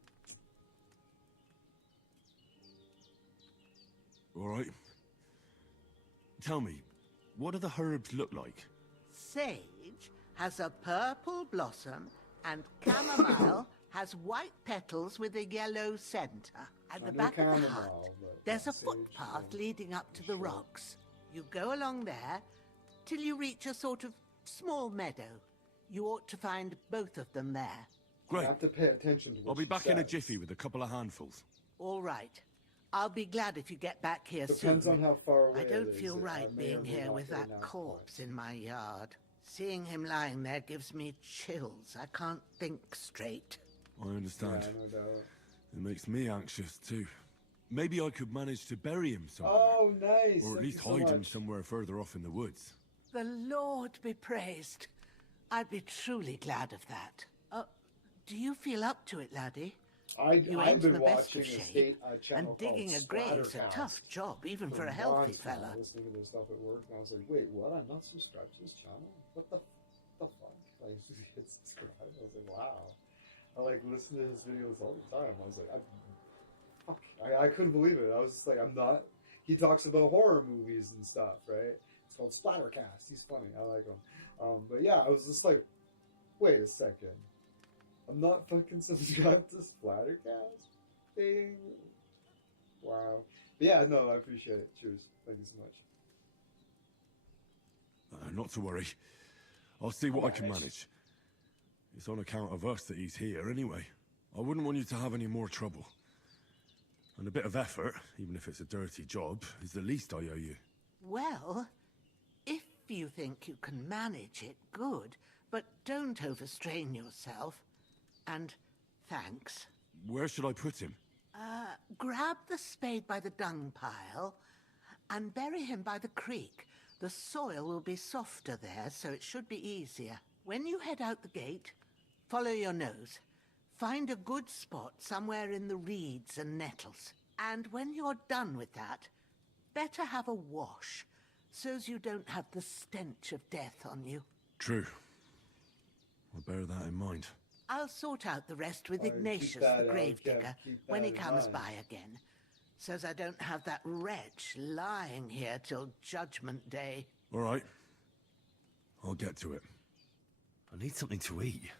All right. Tell me, what do the herbs look like? Sage has a purple blossom, and chamomile has white petals with a yellow center. At I the know back of the chamomile, hut, but there's a sage, footpath yeah. leading up to the rocks. You go along there till you reach a sort of small meadow. You ought to find both of them there. Great. I have to pay attention to what I'll be she back in a says. jiffy with a couple of handfuls. All right. I'll be glad if you get back here Depends soon. on how far away I it don't is. feel I right may or being may here not with get that an corpse in my yard. Seeing him lying there gives me chills. I can't think straight. I understand. Yeah, no doubt. It makes me anxious too. Maybe I could manage to bury him somewhere. Oh, nice. Or at Thank least you so hide him much. somewhere further off in the woods. The Lord be praised. I'd be truly glad of that. Do you feel up to it, laddie? You I've ain't in been the best watching of a shape, state channel and digging called a grave's a Splattercast tough job, even for a months healthy now, fella. Listening to their stuff at work, and I was like, wait, what? I'm not subscribed to this channel? What the fuck? Like, hit subscribe. I was like, wow. I listen to his videos all the time. I was like, I couldn't believe it. I was just like, I'm not. He talks about horror movies and stuff, right? It's called Splattercast. He's funny. I like him. But yeah, I was just like, wait a second. I'm not fucking subscribed to Splattercast thing. Wow. But yeah, no, I appreciate it. Cheers. Thank you so much. Not to worry. I'll see what I can manage. It's on account of us that he's here anyway. I wouldn't want you to have any more trouble. And a bit of effort, even if it's a dirty job, is the least I owe you. Well, if you think you can manage it, good. But don't overstrain yourself. And thanks. Where should I put him? Grab the spade by the dung pile and bury him by the creek. The soil will be softer there, so it should be easier. When you head out the gate, follow your nose. Find a good spot somewhere in the reeds and nettles. And when you're done with that, better have a wash, so's you don't have the stench of death on you. True. I'll bear that in mind. I'll sort out the rest with Keep Ignatius, that, the Kev, gravedigger, keep when that he in comes mind. by again, so's I don't have that wretch lying here till Judgment Day. All right. I'll get to it. I need something to eat.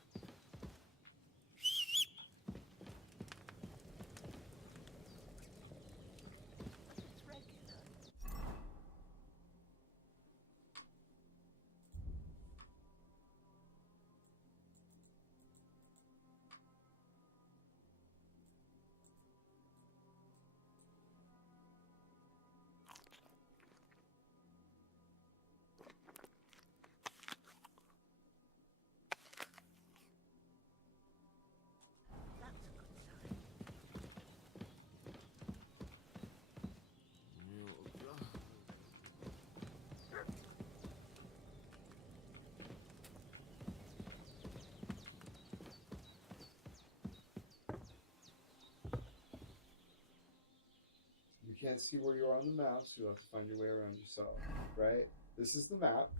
You can't see where you are on the map, so you'll have to find your way around yourself, right? This is the map.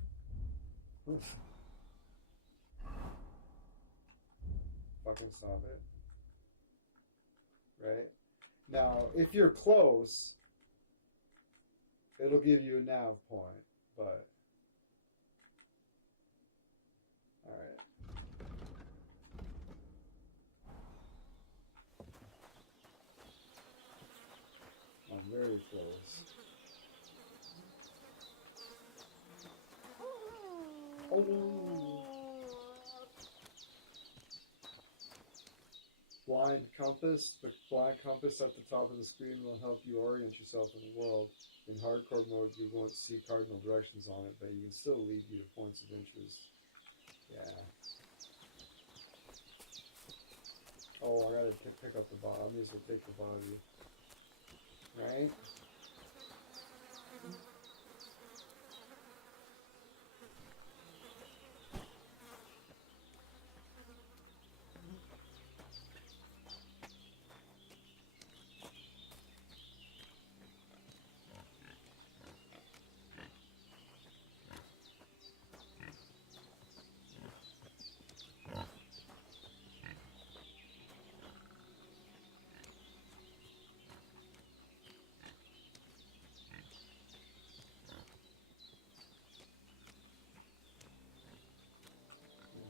Oof. Fucking stop it. Right? Now, if you're close, it'll give you a nav point, but... Alright. I'm very close. Oh. Blind compass. The blind compass at the top of the screen will help you orient yourself in the world. In hardcore mode, you won't see cardinal directions on it, but you can still lead you to points of interest. Yeah. Oh, I gotta pick up the body. I may as well take the body. Right?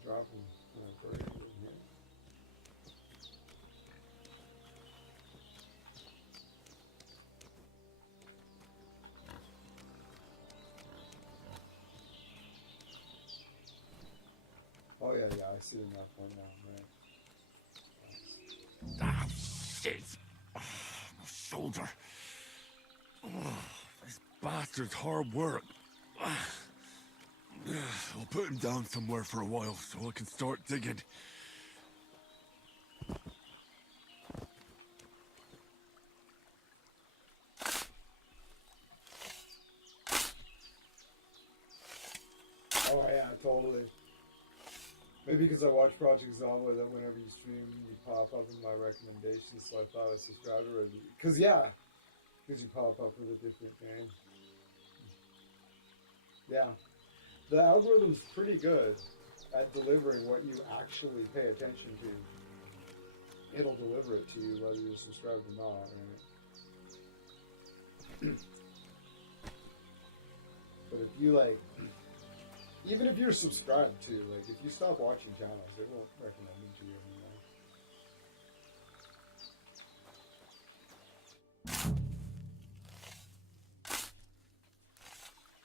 Dropping bird in here. Oh yeah, I see the map one now, right? Ah, shit! Oh, my shoulder. Oh, this bastard's hard work. I'll put him down somewhere for a while so I can start digging. Oh yeah, totally. Maybe because I watch Project Zomboid, that whenever you stream, you pop up in my recommendations, so I thought I subscribed already. Because you pop up with a different game. Yeah. The algorithm's pretty good at delivering what you actually pay attention to. It'll deliver it to you whether you're subscribed or not, right? But if you even if you're subscribed to, if you stop watching channels, it won't recommend them to you anymore.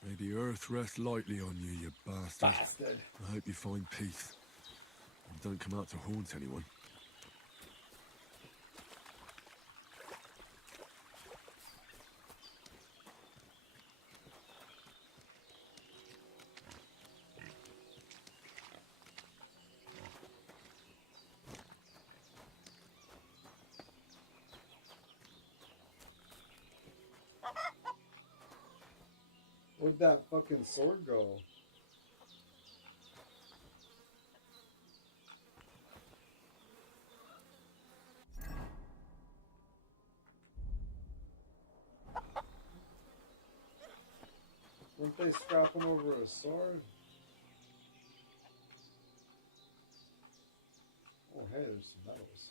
May the earth rest lightly on you, you bastard. I hope you find peace. And don't come out to haunt anyone. Where'd that fucking sword go? Wouldn't they strap him over a sword? Oh, hey, there's some medals.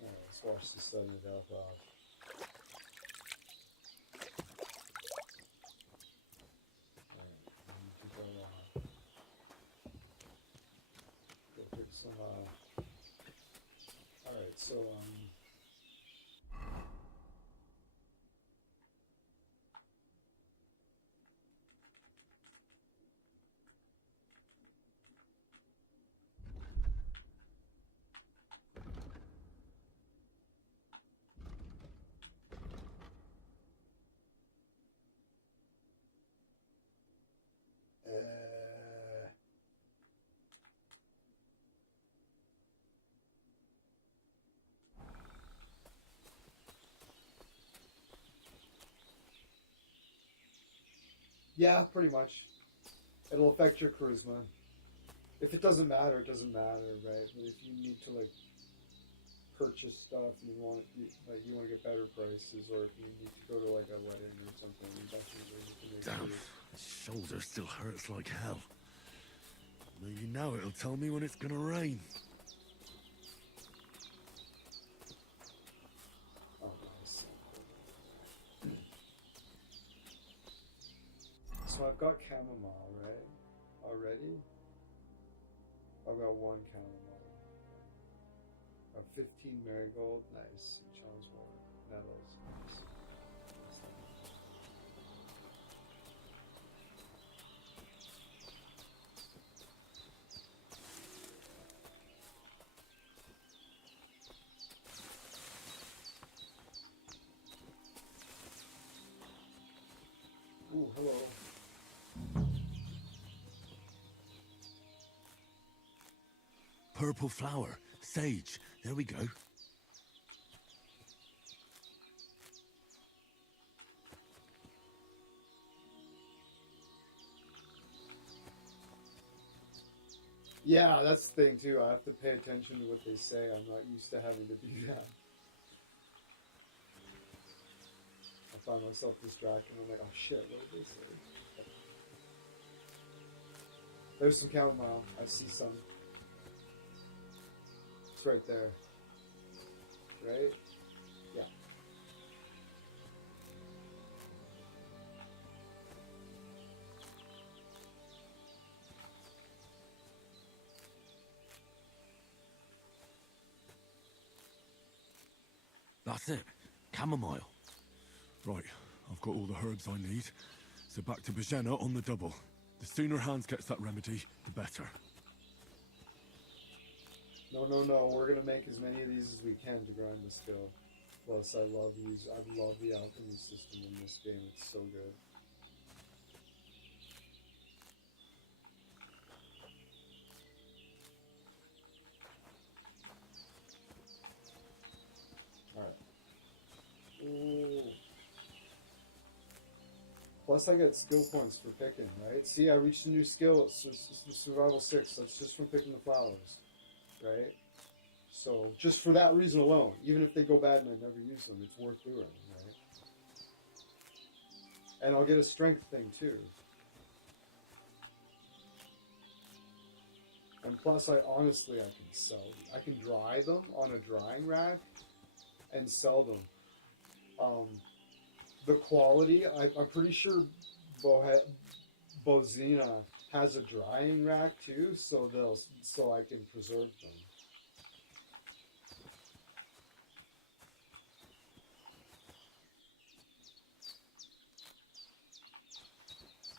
Alright, let's watch the sudden death off. Alright, so, yeah, pretty much. It'll affect your charisma. If it doesn't matter, it doesn't matter, right? But if you need to like purchase stuff, you want you want to get better prices, or if you need to go to like a wedding or something, that's usually you can make Damn, it. shoulder still hurts like hell. Maybe now it'll tell me when it's gonna rain. Oh, nice. So I've got chamomile, right? Already? I've got one chamomile. I have 15 marigold, nice. Charles War, nettles, nice. Ooh, hello. Purple flower, sage, there we go. Yeah, that's the thing too. I have to pay attention to what they say. I'm not used to having to do that. I find myself distracted. I'm like, oh shit, what did they say? There's some chamomile. I see some. It's right there. Right? Yeah. That's it, chamomile. Right, I've got all the herbs I need. So back to Bajena on the double. The sooner Hans gets that remedy, the better. No, no, no. We're gonna make as many of these as we can to grind the skill. Plus, I love the alchemy system in this game. It's so good. All right. Ooh. Plus, I get skill points for picking. Right? See, I reached a new skill. It's the survival 6. That's just from picking the flowers. Right? So just for that reason alone, even if they go bad and I never use them, it's worth doing, right? And I'll get a strength thing too. And plus, I can sell them. I can dry them on a drying rack and sell them. The quality, I'm pretty sure Bozina has a drying rack too, so I can preserve them.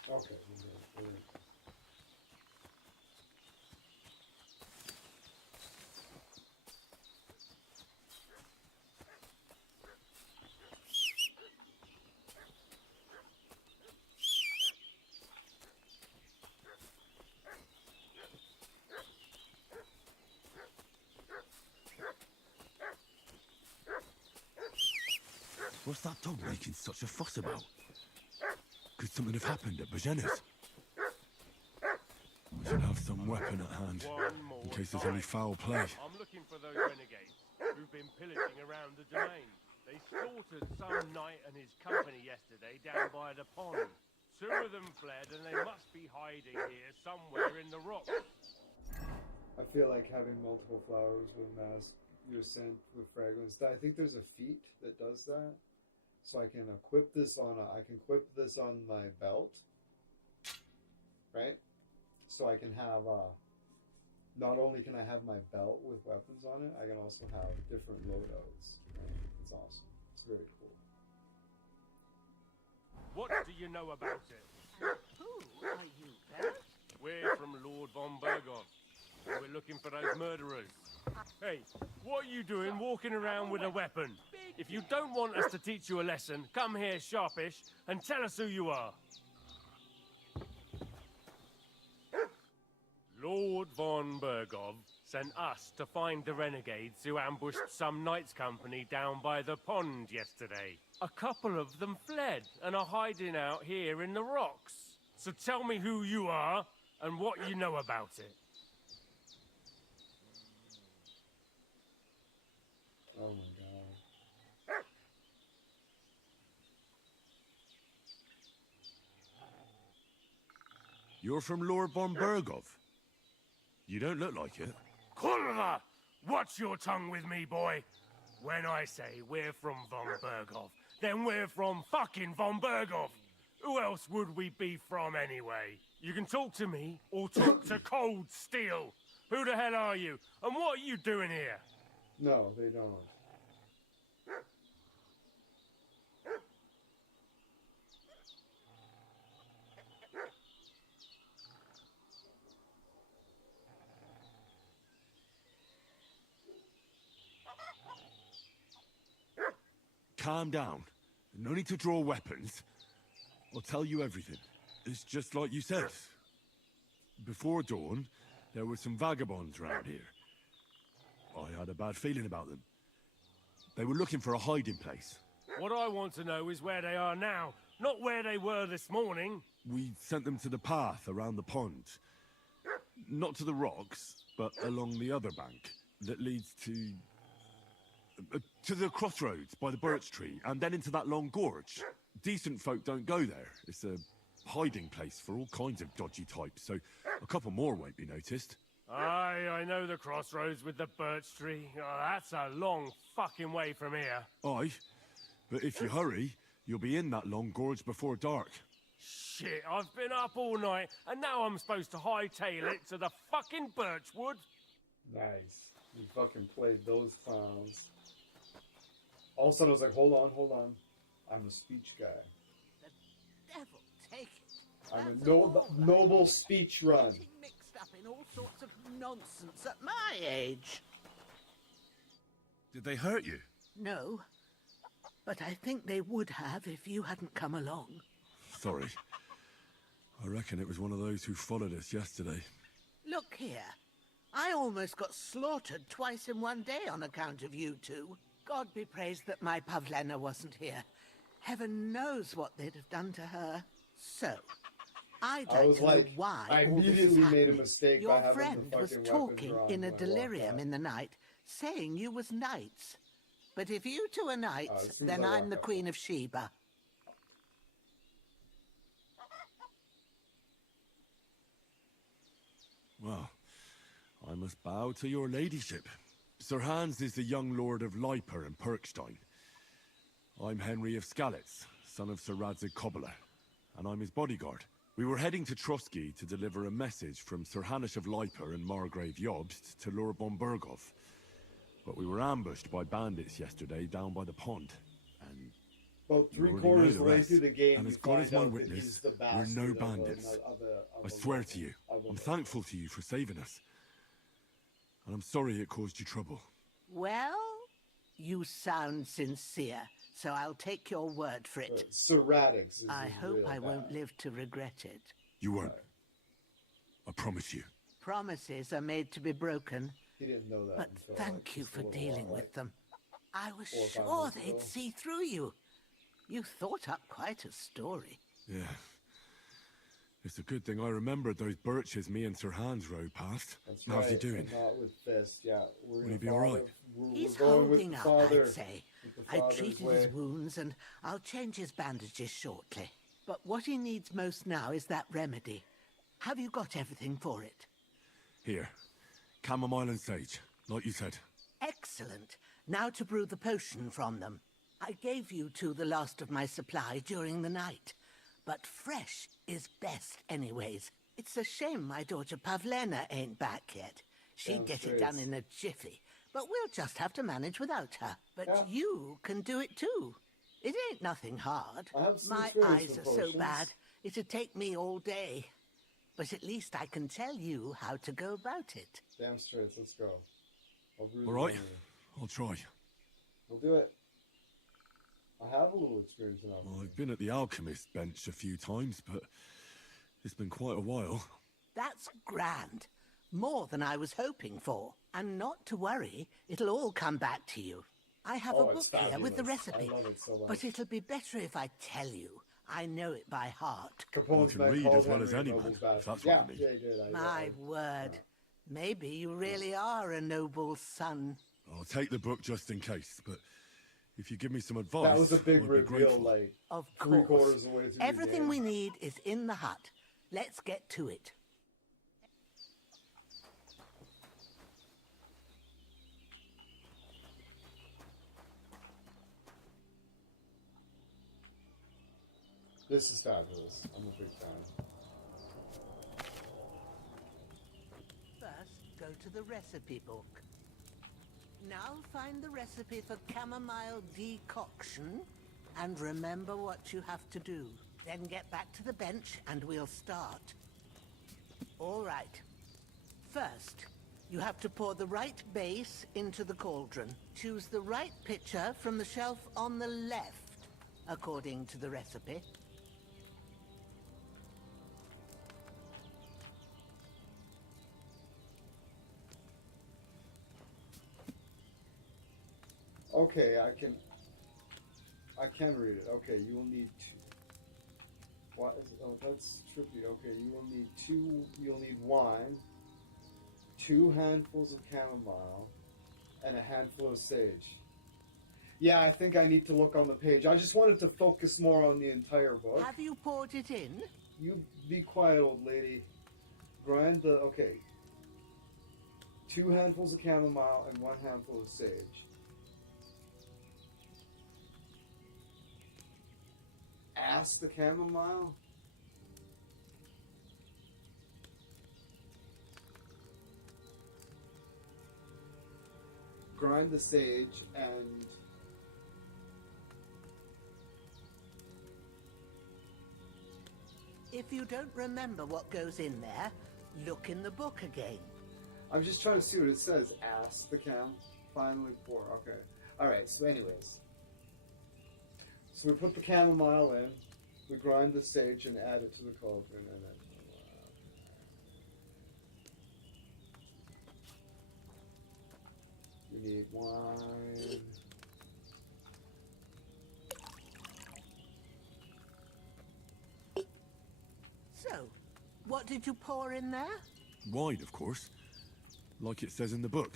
Okay, we're good. What's that dog making such a fuss about? Could something have happened at Bajena's? We should have some weapon at hand, in case there's any foul play. I'm looking for those renegades who've been pillaging around the domain. They slaughtered some knight and his company yesterday down by the pond. 2 of them fled, and they must be hiding here somewhere in the rocks. I feel like having multiple flowers will mask your scent with fragrance. I think there's a feat that does that. So I can equip this on my belt, right? So I can have not only can I have my belt with weapons on it, I can also have different loadouts. Right? It's awesome. It's very cool. What do you know about it? Who are you, Bert? We're from Lord von Bergov. We're looking for those murderers. Hey, what are you doing walking around with a weapon? If you don't want us to teach you a lesson, come here sharpish and tell us who you are. Lord von Bergov sent us to find the renegades who ambushed some knights' company down by the pond yesterday. A couple of them fled and are hiding out here in the rocks. So tell me who you are and what you know about it. Oh my god. You're from Lord von Bergov? You don't look like it. Kurva! Watch your tongue with me, boy. When I say we're from von Bergov, then we're from fucking von Bergov. Who else would we be from anyway? You can talk to me or talk to Cold Steel. Who the hell are you? And what are you doing here? No, they don't. Calm down. No need to draw weapons. I'll tell you everything. It's just like you said. Before dawn, there were some vagabonds around here. I had a bad feeling about them. They were looking for a hiding place. What I want to know is where they are now, not where they were this morning. We sent them to the path around the pond. Not to the rocks, but along the other bank that leads to the crossroads by the birch tree, and then into that long gorge. Decent folk don't go there. It's a hiding place for all kinds of dodgy types, so a couple more won't be noticed. Aye, I know the crossroads with the birch tree. Oh, that's a long fucking way from here. Aye, but if you hurry, you'll be in that long gorge before dark. Shit, I've been up all night, and now I'm supposed to hightail it to the fucking birchwood? Nice. You fucking played those clowns. All of a sudden I was like, hold on. I'm a speech guy. The devil take it. I'm a noble speech run. Getting mixed up in all sorts of nonsense at my age. Did they hurt you? No, but I think they would have if you hadn't come along. Sorry. I reckon it was one of those who followed us yesterday. Look here. I almost got slaughtered twice in one day on account of you two. God be praised that my Pavlena wasn't here. Heaven knows what they'd have done to her. So, I'd like to know why I all this is immediately made a happening. mistake Your by having friend the was fucking talking weapons in a drawn when I walked delirium out. in the night, saying you was knights. But if you two are knights, as soon as then I I'm walked the out. Queen of Sheba. Well, I must bow to your ladyship. Sir Hans is the young lord of Leiper and Perkstein. I'm Henry of Skalitz, son of Sir Radzig Cobbler, and I'm his bodyguard. We were heading to Trotsky to deliver a message from Sir Hanish of Leiper and Margrave Jobst to Lord von Bergov. But we were ambushed by bandits yesterday down by the pond, and... About you already 3/4 know of the way rest. through the game, And you as God is find my out that witness, he's the we're bastard no of a- bandits. of a I swear to you, of a- I'm thankful to you for saving us. And I'm sorry it caused you trouble. Well, you sound sincere, so I'll take your word for it. Sir Radix is I his hope real I won't name. live to regret it. You won't. I promise you. Promises are made to be broken. He didn't know that But until, thank like, you just a for little dealing while, with them. I was 4 or 5 sure months they'd ago. see through you. You thought up quite a story. Yeah. It's a good thing I remembered those birches me and Sir Hans rode past. That's How's he right, doing? and not with Fist, yeah. We're Will gonna he be follow- all right? He's we're going with holding the up, father, I'd say. with the I father's treated way. his wounds, and I'll change his bandages shortly. But what he needs most now is that remedy. Have you got everything for it? Here. Chamomile and sage, like you said. Excellent. Now to brew the potion from them. I gave you two the last of my supply during the night. But fresh is best anyways. It's a shame my daughter Pavlena ain't back yet. She'd get it done in a jiffy. But we'll just have to manage without her. But you can do it too. It ain't nothing hard. I have some My experience eyes with are so potions. bad, it'd take me all day. But at least I can tell you how to go about it. Damn straight, let's go. I'll brew All the right. remedy. I'll try. We'll do it. I have a little experience in alchemy. Well, I've been at the alchemist bench a few times, but it's been quite a while. That's grand. More than I was hoping for. And not to worry, it'll all come back to you. I have a book it's here with the fabulous. recipe. I love it so much. But it'll be better if I tell you. I know it by heart. Capone's can man read called as well as Henry a anyone, noble's bastard. if that's yeah, what you mean. Yeah, he did. My word. Maybe you really are a noble son. I'll take the book just in case, but if you give me some advice, That was a big I'd be reveal, grateful. like Of three-quarters course. of the way through Everything the we game. need is in the hut. Let's get to it. This is fabulous. I'm a big fan. First, go to the recipe book. Now find the recipe for chamomile decoction and remember what you have to do. Then get back to the bench and we'll start. All right. First, you have to pour the right base into the cauldron. Choose the right pitcher from the shelf on the left, according to the recipe. Okay, I can read it. Okay, you will need two. What is it? Oh, that's trippy. Okay, you'll need wine, 2 handfuls of chamomile, and a handful of sage. Yeah, I think I need to look on the page. I just wanted to focus more on the entire book. Have you poured it in? You be quiet, old lady. Grind the... Okay. 2 handfuls of chamomile and 1 handful of sage. Ask the chamomile? Grind the sage and... If you don't remember what goes in there, look in the book again. I'm just trying to see what it says. Ask the cam. Finally pour. Okay. Alright, so anyways. So we put the chamomile in. We grind the sage and add it to the cauldron. And then... We need wine. So, what did you pour in there? Wine, of course. Like it says in the book.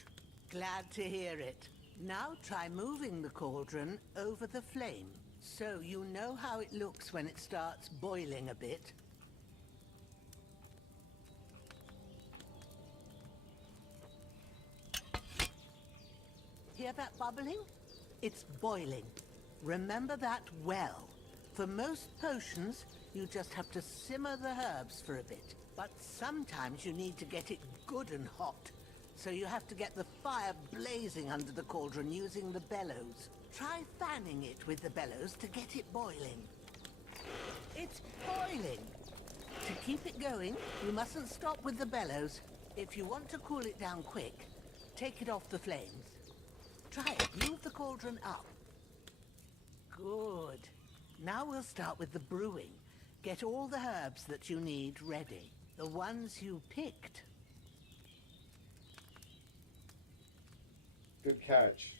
Glad to hear it. Now try moving the cauldron over the flame, so you know how it looks when it starts boiling a bit. Hear that bubbling? It's boiling. Remember that well. For most potions, you just have to simmer the herbs for a bit. But sometimes you need to get it good and hot. So you have to get the fire blazing under the cauldron using the bellows. Try fanning it with the bellows to get it boiling. It's boiling! To keep it going, you mustn't stop with the bellows. If you want to cool it down quick, take it off the flames. Try it. Move the cauldron up. Good. Now we'll start with the brewing. Get all the herbs that you need ready. The ones you picked. Good catch.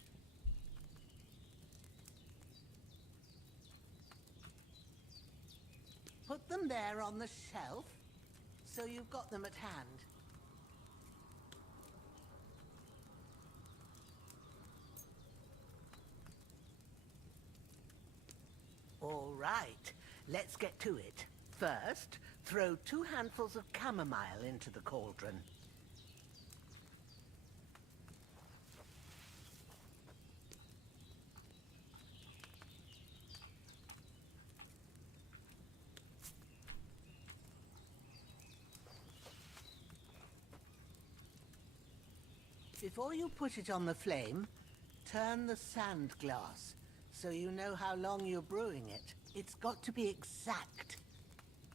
them there on the shelf, so you've got them at hand. All right, let's get to it. First, throw 2 handfuls of chamomile into the cauldron. Before you put it on the flame, turn the sand glass so you know how long you're brewing it. It's got to be exact.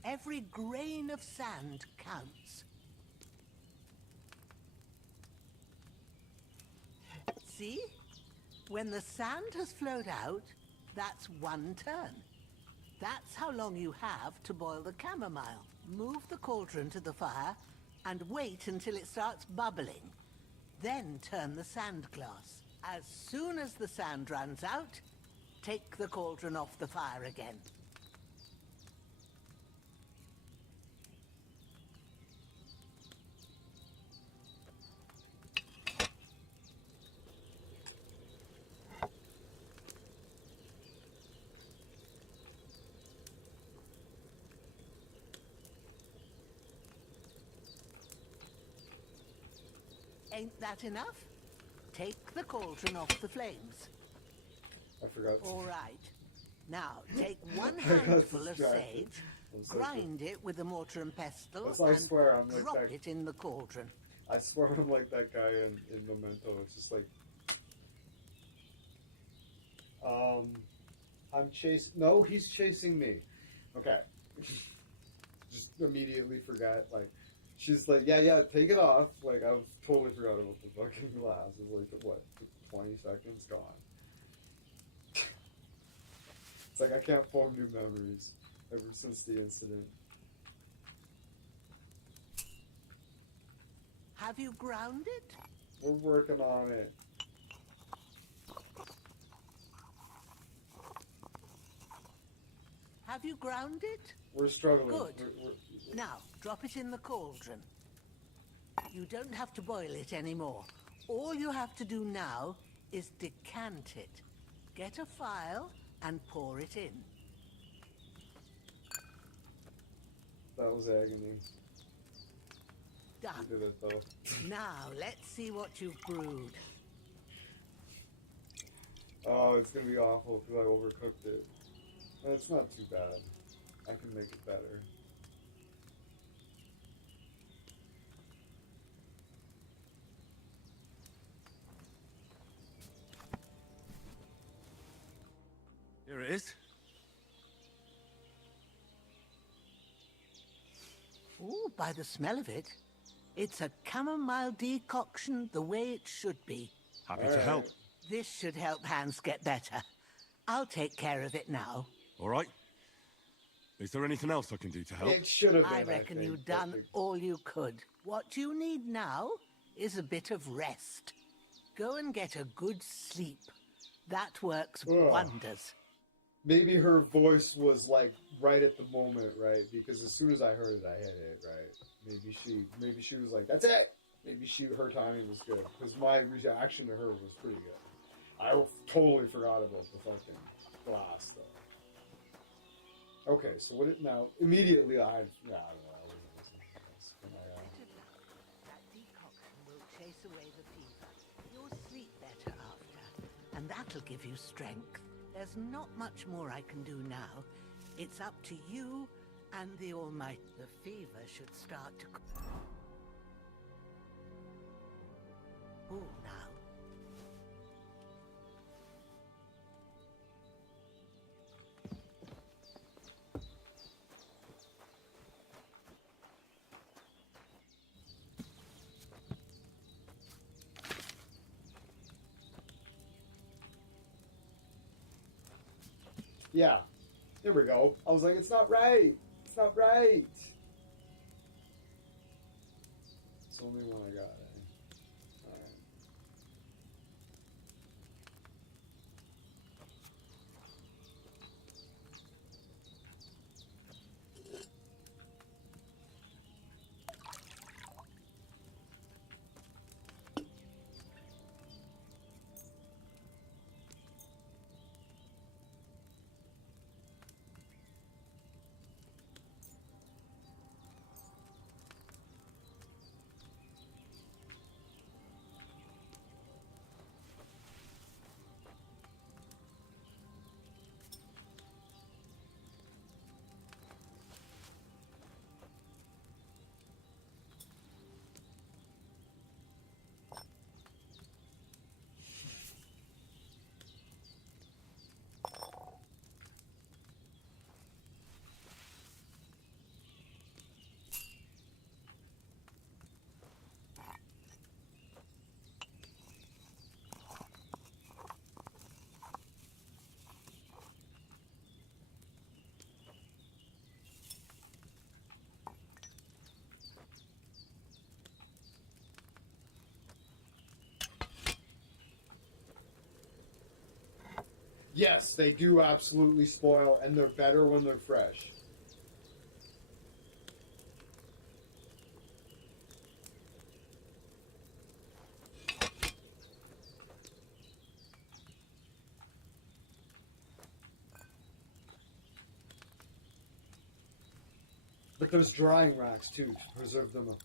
Every grain of sand counts. See? When the sand has flowed out, that's 1 turn. That's how long you have to boil the chamomile. Move the cauldron to the fire and wait until it starts bubbling. Then turn the sand glass. As soon as the sand runs out, take the cauldron off the fire again. Ain't that enough? Take the cauldron off the flames. I forgot. All right. Now, take 1 I got handful of distracted. sage, I'm so grind it with a mortar and pestle, That's why I and swear I'm like drop that. it in the cauldron. I swear I'm like that guy in Memento. It's just like, I'm chasing. No, he's chasing me. Okay. Just immediately forgot. Like, she's like, yeah, take it off. Like, I totally forgot about the fucking glass. It was like, what, 20 seconds? Gone. It's like I can't form new memories ever since the incident. Have you ground it? We're working on it. Have you ground it? We're struggling. Good. We're- Now, drop it in the cauldron. You don't have to boil it anymore. All you have to do now is decant it. Get a phial and pour it in. That was agony. Done. You did it though. Now, let's see what you've brewed. Oh, it's gonna be awful because I overcooked it. It's not too bad. I can make it better. Here it is. Ooh, by the smell of it, it's a chamomile decoction the way it should be. Happy to help. This should help Hans get better. I'll take care of it now. All right. Is there anything else I can do to help? It should have been. I reckon you've done all you could. What you need now is a bit of rest. Go and get a good sleep. That works wonders. Maybe her voice was like right at the moment, right? Because as soon as I heard it, I hit it, right? Maybe she was like, "That's it." Maybe her timing was good because my reaction to her was pretty good. I totally forgot about the fucking glass though. Okay, so what it now? Immediately, I don't know. I wasn't listening to this. That decoction will chase away the fever. You'll sleep better after, and that'll give you strength. There's not much more I can do now. It's up to you and the Almighty. The fever should start to cool now. Yeah, there we go. I was like, it's not right. It's not right. It's the only one I got. All right. Yes, they do absolutely spoil, and they're better when they're fresh. But there's drying racks too to preserve them, right?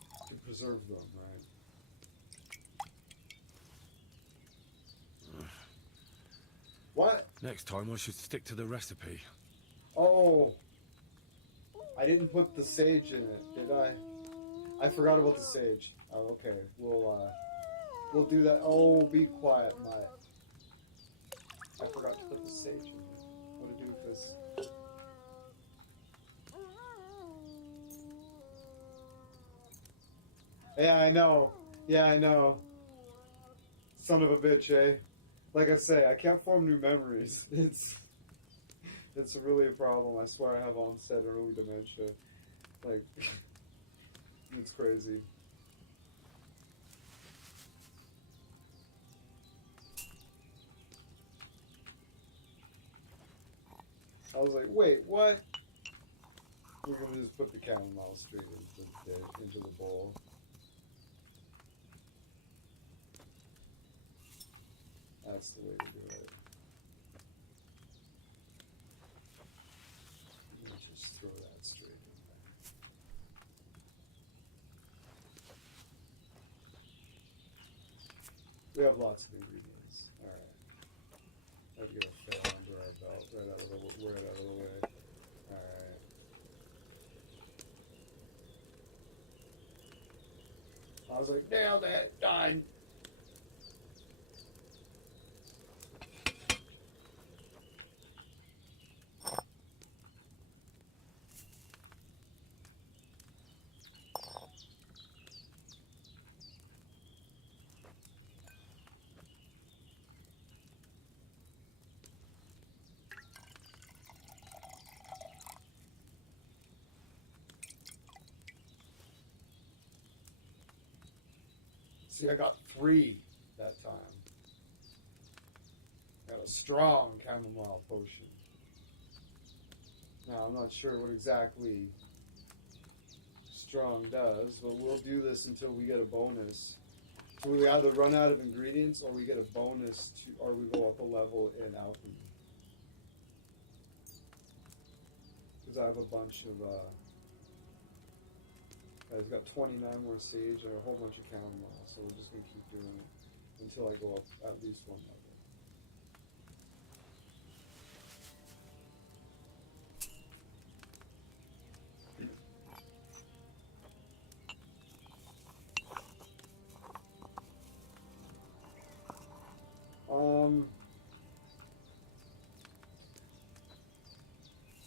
What? Next time I should stick to the recipe. Oh, I didn't put the sage in it, did I? I forgot about the sage. Oh, okay, we'll do that. Oh, be quiet, I forgot to put the sage in it. What to do with this? Yeah, I know. Yeah, I know. Son of a bitch, eh? Like I say, I can't form new memories. It's really a problem. I swear I have onset early dementia. Like, it's crazy. I was like, wait, what? We're gonna just put the chamomile straight into the bowl. That's the way to do it. Let me just throw that straight in there. We have lots of ingredients. Alright. Have to get a fail under our belt right out of the way. Alright. I was like, nailed it, done. See, I got 3 that time. Got a strong chamomile potion. Now, I'm not sure what exactly strong does, but we'll do this until we get a bonus. So we either run out of ingredients, or we get a bonus or we go up a level in alchemy. Because I have a bunch of, I've got 29 more sage and a whole bunch of chamomile, so we're just going to keep doing it until I go up at least one level.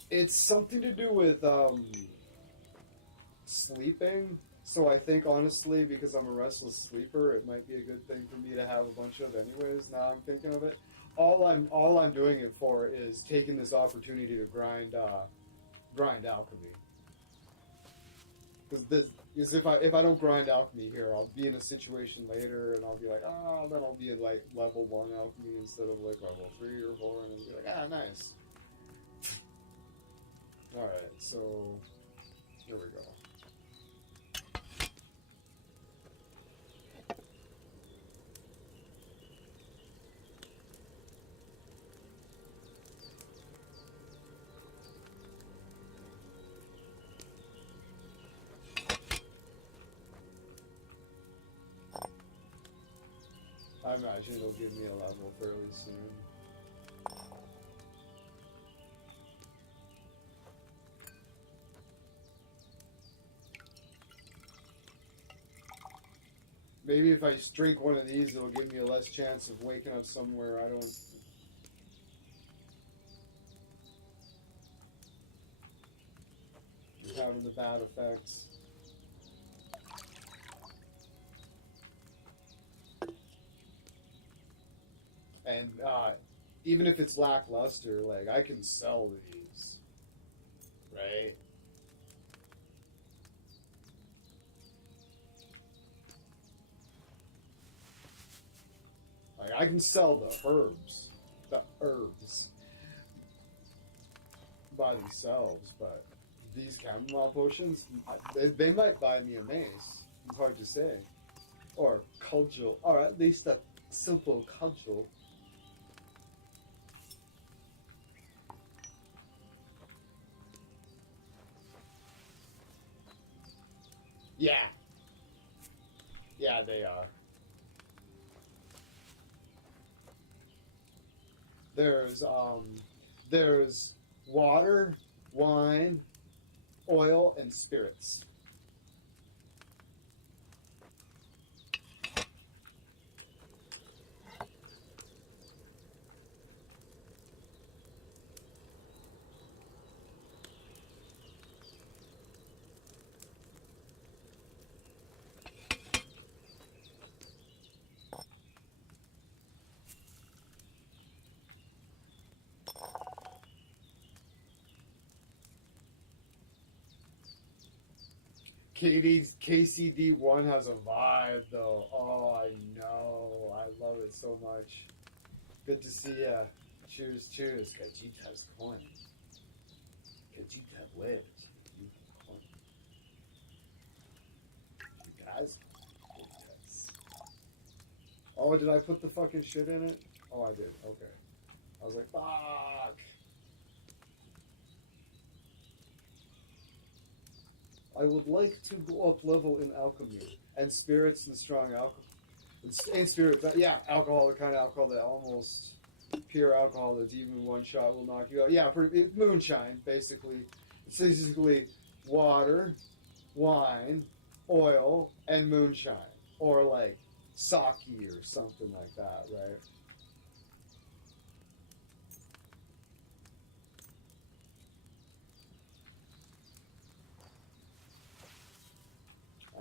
It's something to do with, sleeping. So I think, honestly, because I'm a restless sleeper, it might be a good thing for me to have a bunch of anyways, now I'm thinking of it. All I'm doing it for is taking this opportunity to grind alchemy. Because if I don't grind alchemy here, I'll be in a situation later and I'll be like, then I'll be at like level 1 alchemy instead of like level 3 or 4, and I'll be like, nice. Alright, so here we go. I imagine it'll give me a level fairly soon. Maybe if I drink one of these, it'll give me a less chance of waking up somewhere I don't... having the bad effects. And even if it's lackluster, like, I can sell these, right? Like, I can sell the herbs. by themselves, but these chamomile potions, they might buy me a mace. It's hard to say. Or cudgel, or at least a simple cudgel. Yeah. Yeah, they are. There's water, wine, oil, and spirits. KCD1 has a vibe, though. Oh, I know. I love it so much. Good to see ya. Cheers, cheers. Kajita's coin. Kajita lives. Kajita coin. You guys. Oh, did I put the fucking shit in it? Oh, I did. Okay. I was like, fuck. I would like to go up level in alchemy and spirits and strong alcohol. And spirit, but yeah, alcohol, the kind of alcohol that almost pure alcohol that's even one shot will knock you out. Yeah, moonshine, basically. It's basically water, wine, oil, and moonshine. Or like sake or something like that, right?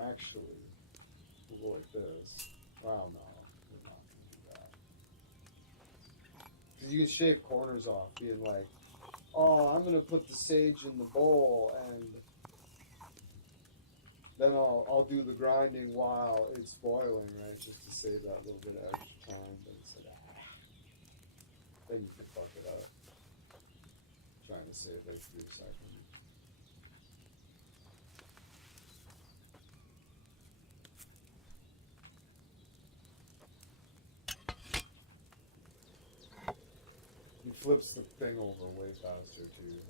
Actually, we'll go like this. Well, no, we're not going to do that. Because you can shave corners off, being like, oh, I'm going to put the sage in the bowl, and then I'll do the grinding while it's boiling, right? Just to save that little bit of extra time. But it's like, then you can fuck it up. Trying to save like 3 seconds. He flips the thing over way faster too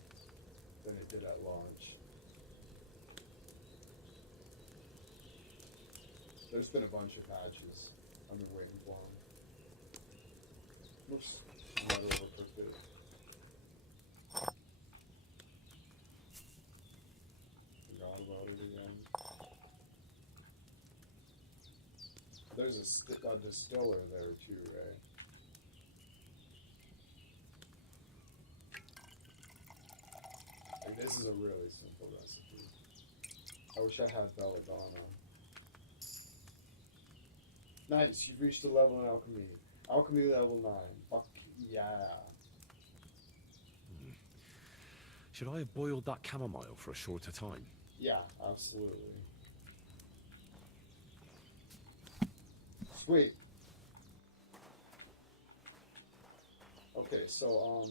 than it did at launch. There's been a bunch of patches. I've been waiting for them. Oops, I might have overcooked it. Forgot about it again. There's a distiller there too, right? Like, this is a really simple recipe. I wish I had belladonna. Nice, you've reached a level in alchemy. Alchemy level 9. Fuck yeah. Should I have boiled that chamomile for a shorter time? Yeah, absolutely. Sweet. Okay, so,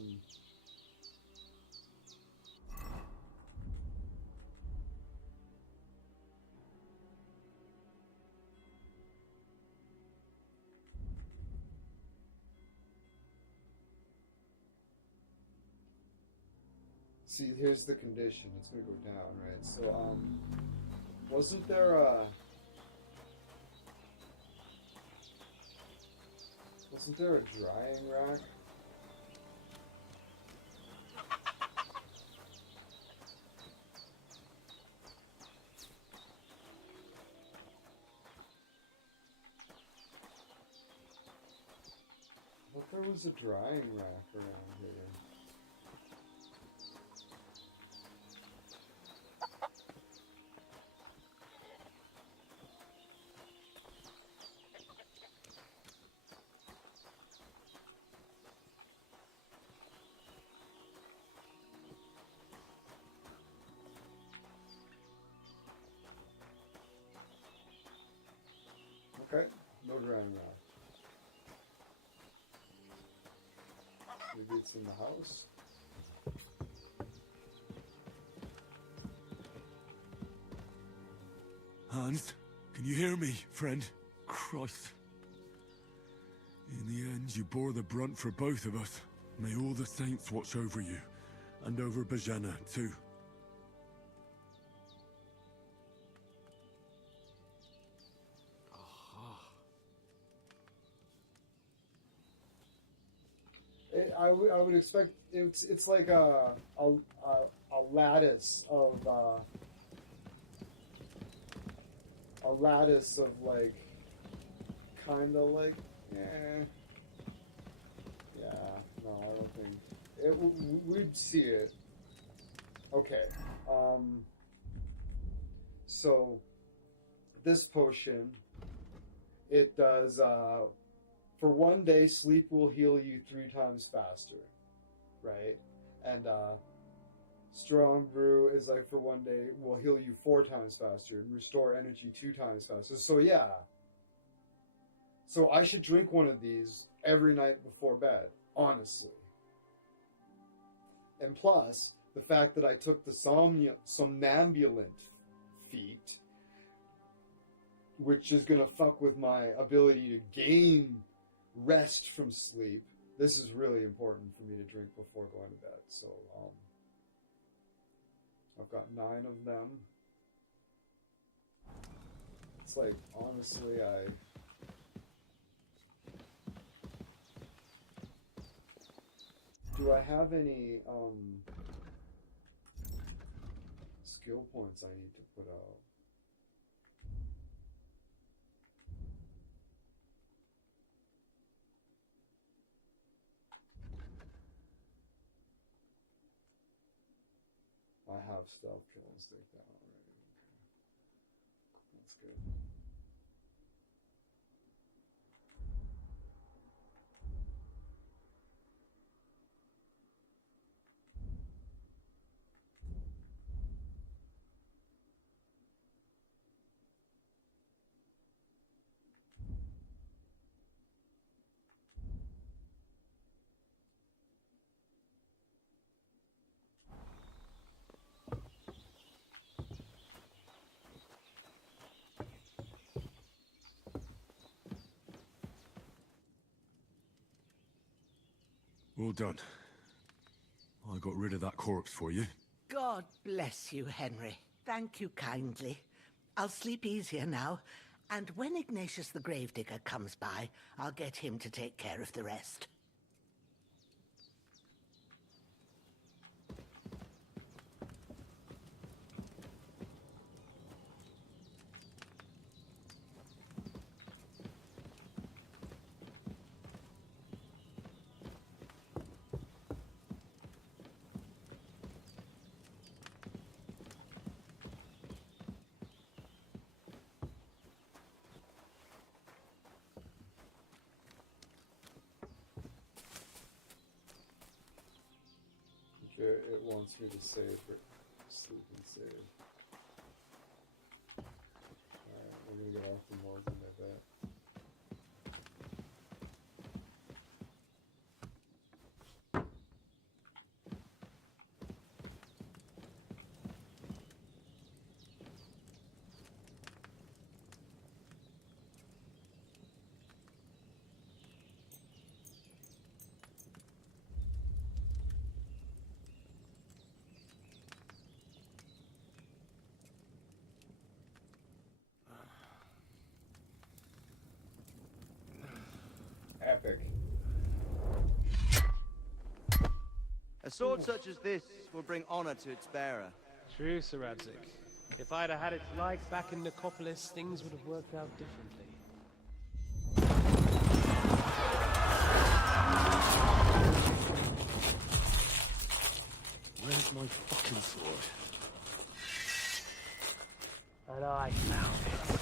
see, here's the condition. It's gonna go down, right? So, wasn't there a drying rack? I thought there was a drying rack around here. Okay, no drying rack. Maybe it's in the house. Hans, can you hear me, friend? Christ. In the end, you bore the brunt for both of us. May all the saints watch over you, and over Bajana, too. I would expect it's like a lattice of like kind of like yeah, no, I don't think it. We'd see it. Okay, so this potion, it does for 1 day, sleep will heal you 3 times faster, right? And strong brew is like for 1 day will heal you 4 times faster and restore energy 2 times faster. So yeah. So I should drink one of these every night before bed, honestly. And plus, the fact that I took the somnambulant feat, which is gonna fuck with my ability to gain rest from sleep. This is really important for me to drink before going to bed. So I've got 9 of them. It's like, honestly, do I have any skill points I need to put out? I have stealth kill and stake that already. Okay. That's good. All done. I got rid of that corpse for you. God bless you, Henry. Thank you kindly. I'll sleep easier now, and when Ignatius the Gravedigger comes by, I'll get him to take care of the rest. It wants me to save for sleep and save. Alright, I'm gonna get off the Morgan, I bet. Epic. A sword such as this will bring honor to its bearer. True, Sir Radzik. If I'd have had its like back in Nicopolis, things would have worked out differently. Where's my fucking sword? And I found it.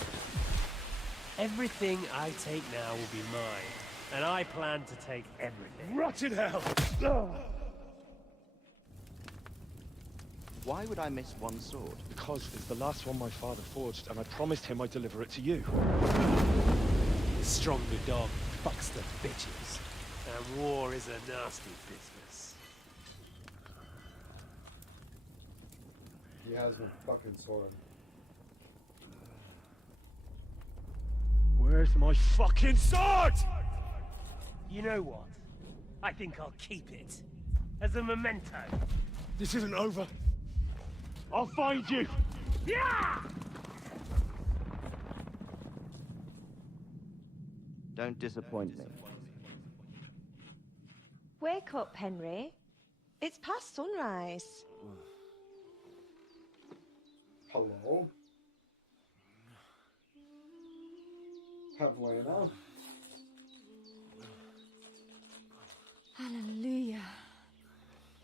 Everything I take now will be mine. And I plan to take everything. Rotted hell! Why would I miss one sword? Because it's the last one my father forged, and I promised him I'd deliver it to you. The stronger dog fucks the bitches. And war is a nasty business. He has my fucking sword. Where's my fucking sword? You know what? I think I'll keep it. As a memento. This isn't over. I'll find you. Yeah! Don't disappoint me. Wake up, Henry. It's past sunrise. Hello? Pavlena? Hallelujah.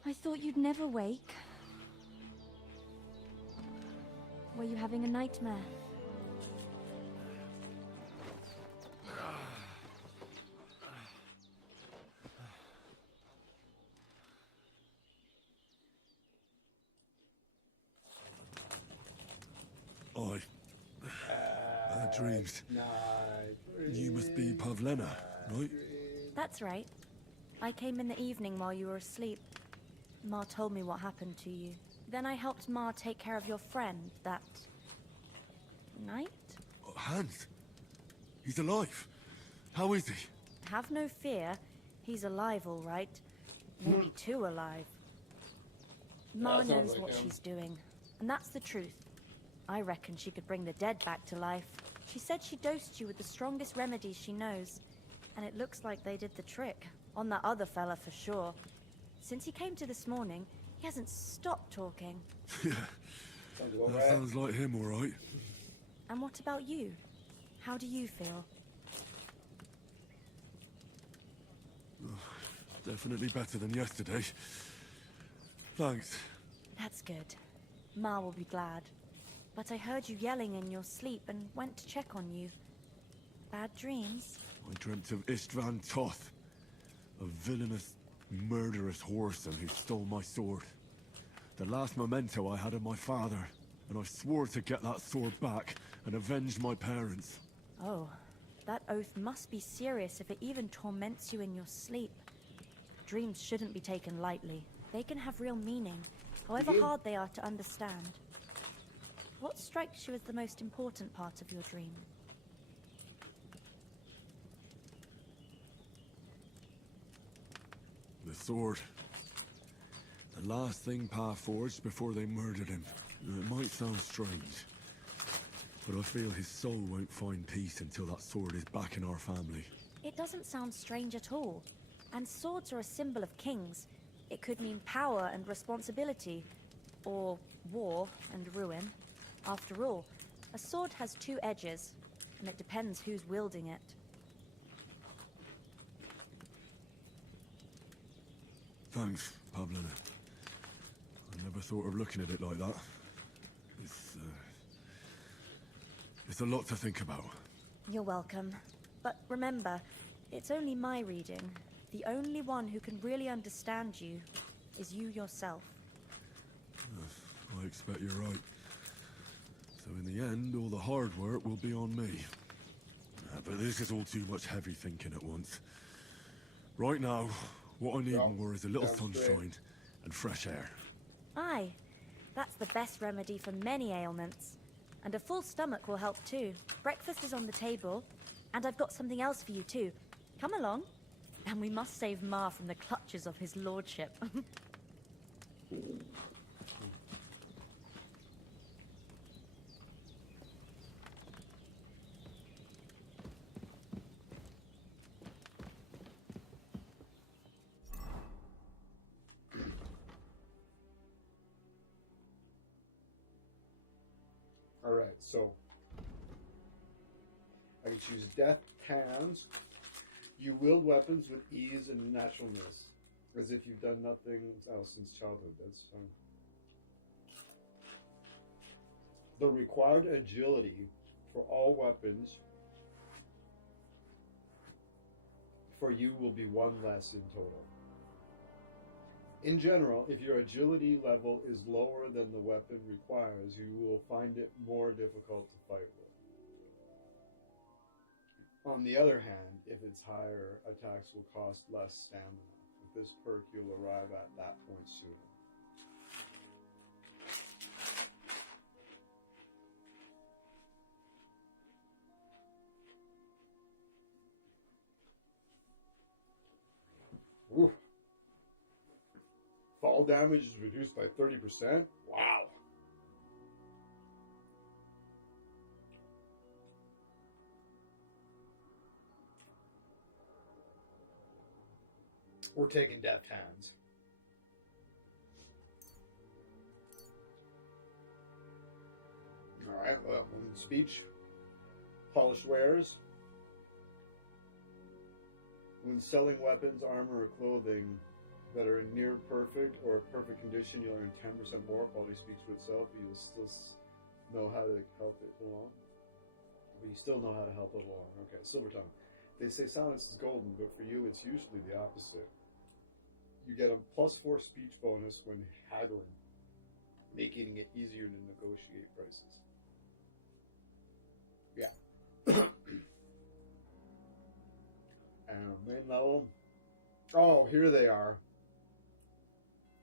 I thought you'd never wake. Were you having a nightmare? Bad dreams. You must be Pavlena, right? That's right. I came in the evening while you were asleep. Ma told me what happened to you. Then I helped Ma take care of your friend that night? Hans? He's alive. How is he? Have no fear. He's alive, all right. Maybe too alive. Ma That sounds knows like what him. she's doing, and that's the truth. I reckon she could bring the dead back to life. She said she dosed you with the strongest remedies she knows, and it looks like they did the trick. On that other fella for sure. Since he came to this morning, he hasn't stopped talking. Yeah. That sounds like him, all right. And what about you? How do you feel? Definitely better than yesterday. Thanks. That's good. Ma will be glad. But I heard you yelling in your sleep and went to check on you. Bad dreams? I dreamt of Istvan Toth, a villainous, murderous whoreson who stole my sword. The last memento I had of my father, and I swore to get that sword back and avenge my parents. Oh, that oath must be serious if it even torments you in your sleep. Dreams shouldn't be taken lightly. They can have real meaning, however hard they are to understand. What strikes you as the most important part of your dream? The sword. The last thing Pa forged before they murdered him. It might sound strange, but I feel his soul won't find peace until that sword is back in our family. It doesn't sound strange at all. And swords are a symbol of kings. It could mean power and responsibility, or war and ruin. After all, a sword has two edges, and it depends who's wielding it. Thanks, Pavlena. I never thought of looking at it like that. It's a lot to think about. You're welcome. But remember, it's only my reading. The only one who can really understand you is you yourself. I expect you're right. So in the end, all the hard work will be on me. But this is all too much heavy thinking at once. Right now, what I need more is a little sunshine and fresh air. Aye, that's the best remedy for many ailments. And a full stomach will help too. Breakfast is on the table, and I've got something else for you too. Come along. And we must save Ma from the clutches of his lordship. Alright, so I can choose death hands. You wield weapons with ease and naturalness, as if you've done nothing else since childhood. That's fine. The required agility for all weapons for you will be one less in total. In general, if your agility level is lower than the weapon requires, you will find it more difficult to fight with. On the other hand, if it's higher, attacks will cost less stamina. With this perk, you'll arrive at that point sooner. All damage is reduced by 30%? Wow. We're taking deft hands. Alright, well, speech. Polished wares. When selling weapons, armor, or clothing that are in near perfect or perfect condition, you'll earn 10% more. Quality speaks for itself, but you'll still know how to help it along. But you still know how to help it along. Okay, Silver Tongue. They say silence is golden, but for you, it's usually the opposite. You get a +4 speech bonus when haggling, making it easier to negotiate prices. Yeah. And main level. Oh, here they are.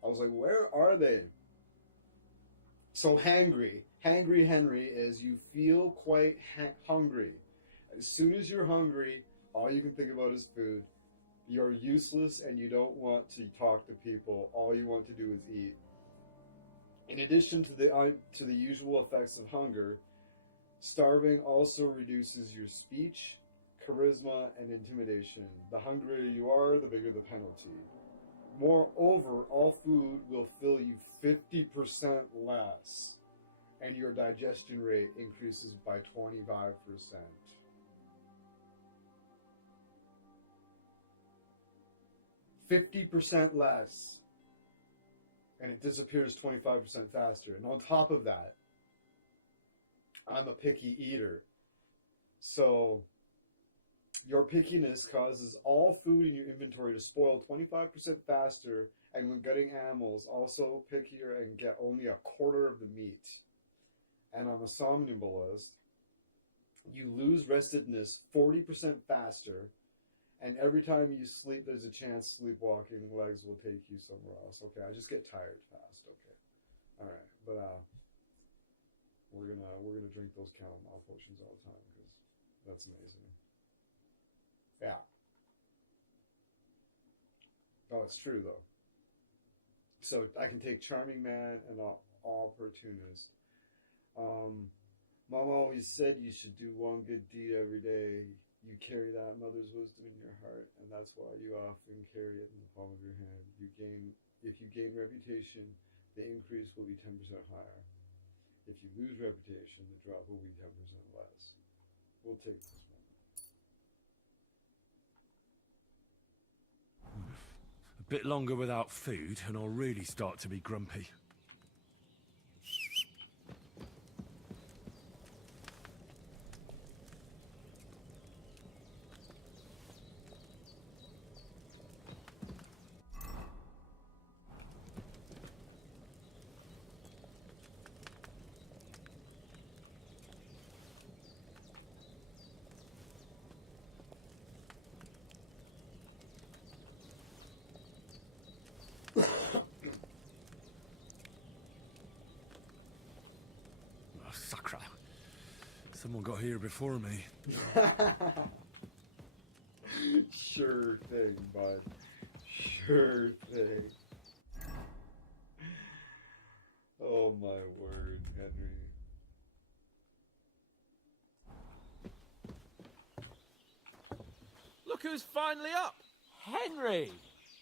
I was like, where are they? So hangry. Hangry Henry is you feel quite hungry. As soon as you're hungry, all you can think about is food. You're useless and you don't want to talk to people. All you want to do is eat. In addition to the usual effects of hunger, starving also reduces your speech, charisma, and intimidation. The hungrier you are, the bigger the penalty. Moreover, all food will fill you 50% less, and your digestion rate increases by 25%. 50% less, and it disappears 25% faster. And on top of that, I'm a picky eater. So your pickiness causes all food in your inventory to spoil 25% faster, and when gutting animals, also pickier and get only a quarter of the meat. And I'm a somnambulist. You lose restedness 40% faster, and every time you sleep, there's a chance sleepwalking legs will take you somewhere else. Okay, I just get tired fast. Okay, all right, but we're gonna drink those chamomile potions all the time because that's amazing. Yeah. Oh, it's true though. So I can take Charming Man and Opportunist. Mom always said you should do one good deed every day. You carry that mother's wisdom in your heart, and that's why you often carry it in the palm of your hand. If you gain reputation, the increase will be 10% higher. If you lose reputation, the drop will be 10% less. We'll take this one. A bit longer without food, and I'll really start to be grumpy. Sacra. Someone got here before me. Sure thing, bud. Sure thing. Oh my word, Henry. Look who's finally up! Henry!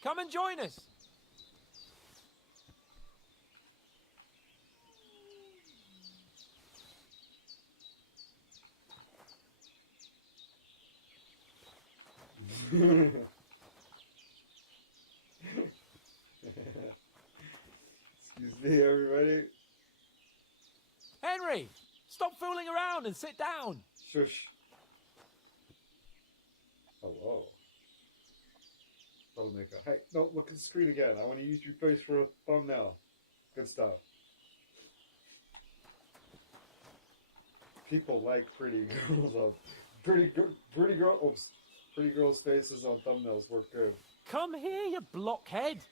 Come and join us! Excuse me, everybody. Henry! Stop fooling around and sit down! Shush. Hello. That'll make a... Hey, no, look at the screen again. I want to use your face for a thumbnail. Good stuff. People like pretty girls. Pretty girls' faces on thumbnails work good. Come here, you blockhead!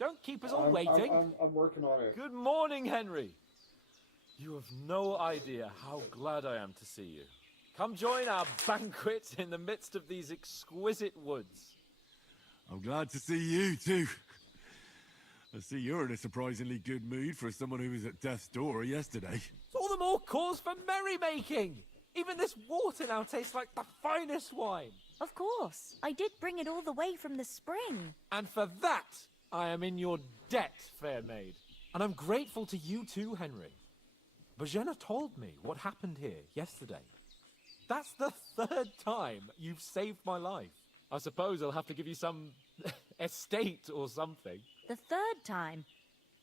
Don't keep us all waiting. I'm working on it. Good morning, Henry. You have no idea how glad I am to see you. Come join our banquet in the midst of these exquisite woods. I'm glad to see you too. I see you're in a surprisingly good mood for someone who was at death's door yesterday. It's all the more cause for merrymaking. Even this water now tastes like the finest wine. Of course. I did bring it all the way from the spring. And for that, I am in your debt, fair maid. And I'm grateful to you too, Henry. Bajena told me what happened here yesterday. That's the 3rd time you've saved my life. I suppose I'll have to give you some estate or something. The 3rd time?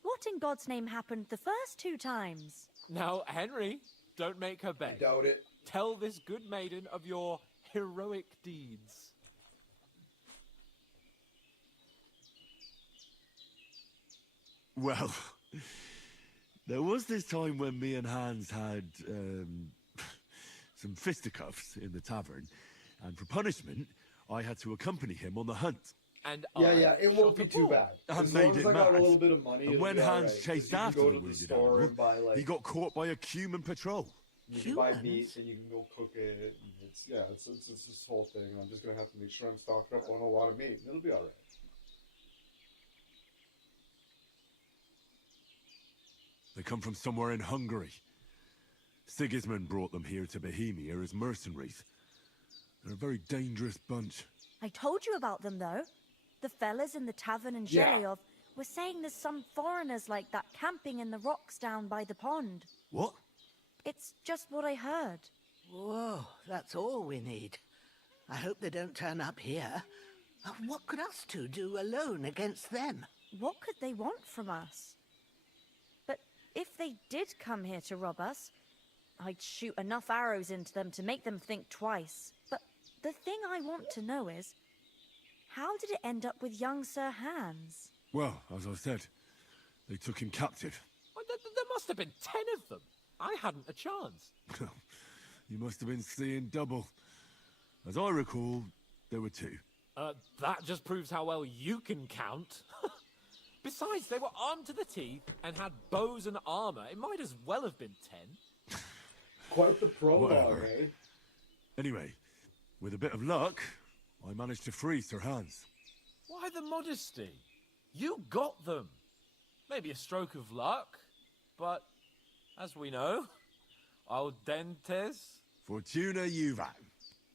What in God's name happened the first 2 times? Now, Henry, don't make her beg. I doubt it. Tell this good maiden of your heroic deeds. Well, there was this time when me and Hans had some fisticuffs in the tavern, and for punishment, I had to accompany him on the hunt. And Yeah, it won't be too bad. And As made long as it I got a mad. little bit of money, And it'll when be all Hans right, 'cause chased you can after go the to the wounded store animal, and buy, like, he got caught by a human patrol. You can buy meat and you can go cook it. And it's this whole thing. I'm just gonna have to make sure I'm stocking up on a lot of meat, and it'll be all right. They come from somewhere in Hungary. Sigismund brought them here to Bohemia as mercenaries. They're a very dangerous bunch. I told you about them, though. The fellas in the tavern in Yeah. Zhelyov were saying there's some foreigners like that camping in the rocks down by the pond. What? It's just what I heard. Whoa, that's all we need. I hope they don't turn up here. What could us two do alone against them? What could they want from us? But if they did come here to rob us, I'd shoot enough arrows into them to make them think twice. But the thing I want to know is, how did it end up with young Sir Hans? Well, as I said, they took him captive. Well, there must have been 10 of them. I hadn't a chance. You must have been seeing double. As I recall, there were 2. That just proves how well you can count. Besides, they were armed to the teeth and had bows and armor. It might as well have been 10. Quite the prologue, Whatever. eh? Anyway, with a bit of luck, I managed to free Sir Hans. Why the modesty? You got them. Maybe a stroke of luck, but as we know, al dentes. Fortuna juvat.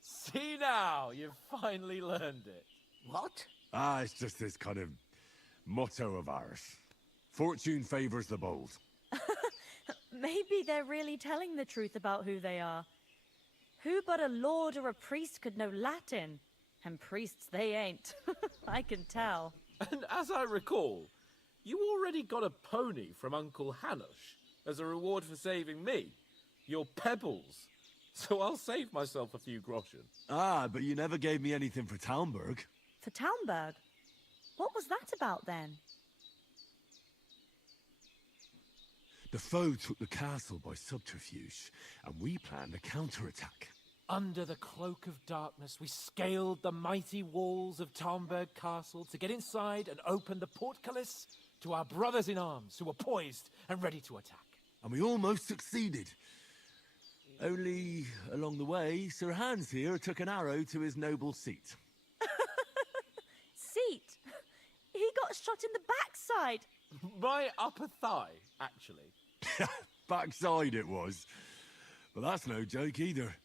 See now, you've finally learned it. What? It's just this kind of motto of ours. Fortune favors the bold. Maybe they're really telling the truth about who they are. Who but a lord or a priest could know Latin? And priests they ain't. I can tell. And as I recall, you already got a pony from Uncle Hanush as a reward for saving me. Your pebbles. So I'll save myself a few groschen. But you never gave me anything for Talmberg. For Talmberg? What was that about then? The foe took the castle by subterfuge, and we planned a counterattack. Under the cloak of darkness, we scaled the mighty walls of Talmberg Castle to get inside and open the portcullis to our brothers in arms who were poised and ready to attack. And we almost succeeded. Only, along the way, Sir Hans here took an arrow to his noble seat. Seat? He got shot in the backside. My upper thigh, actually. Backside it was. But that's no joke either.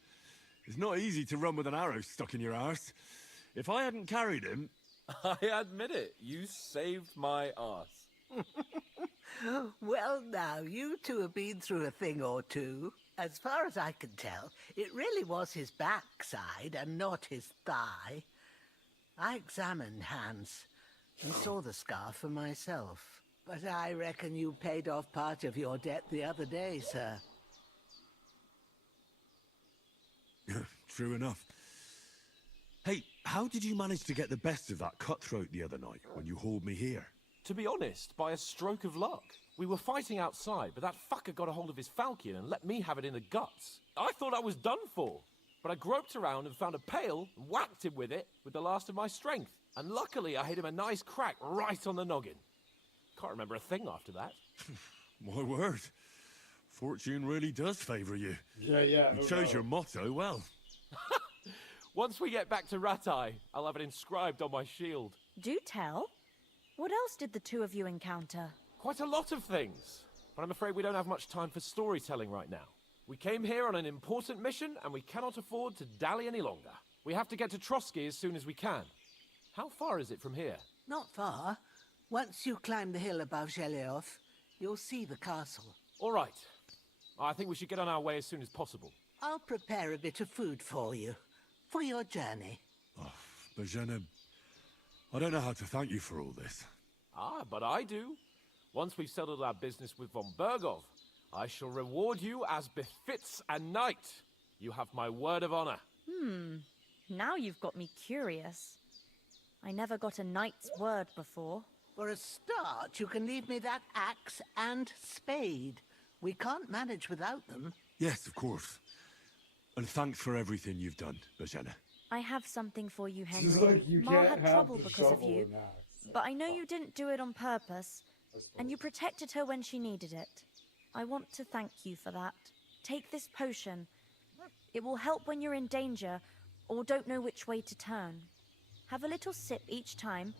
It's not easy to run with an arrow stuck in your arse. If I hadn't carried him... I admit it, you saved my arse. Well, now, you two have been through a thing or two. As far as I can tell, it really was his backside and not his thigh. I examined Hans and saw the scar for myself. But I reckon you paid off part of your debt the other day, sir. True enough. Hey, how did you manage to get the best of that cutthroat the other night when you hauled me here? To be honest, by a stroke of luck. We were fighting outside, but that fucker got a hold of his falchion and let me have it in the guts. I thought I was done for, but I groped around and found a pail and whacked him with it with the last of my strength. And luckily, I hit him a nice crack right on the noggin. Can't remember a thing after that. My word. Fortune really does favour you. Yeah. You no chose doubt. your motto well. Once we get back to Ratai, I'll have it inscribed on my shield. Do tell. What else did the two of you encounter? Quite a lot of things, but I'm afraid we don't have much time for storytelling right now. We came here on an important mission, and we cannot afford to dally any longer. We have to get to Trotsky as soon as we can. How far is it from here? Not far. Once you climb the hill above Gelioth, you'll see the castle. All right. I think we should get on our way as soon as possible. I'll prepare a bit of food for you, for your journey. Bozhena, I don't know how to thank you for all this. Ah, but I do. Once we've settled our business with von Bergov, I shall reward you as befits a knight. You have my word of honor. Now you've got me curious. I never got a knight's word before. For a start, you can leave me that axe and spade. We can't manage without them. Yes, of course. And thanks for everything you've done, Bozhena. I have something for you, Henry. She's like, you Ma can't had have trouble the because of shovel you, and axe. but I know you didn't do it on purpose, and you protected her when she needed it. I want to thank you for that. Take this potion. It will help when you're in danger or don't know which way to turn. Have a little sip each time,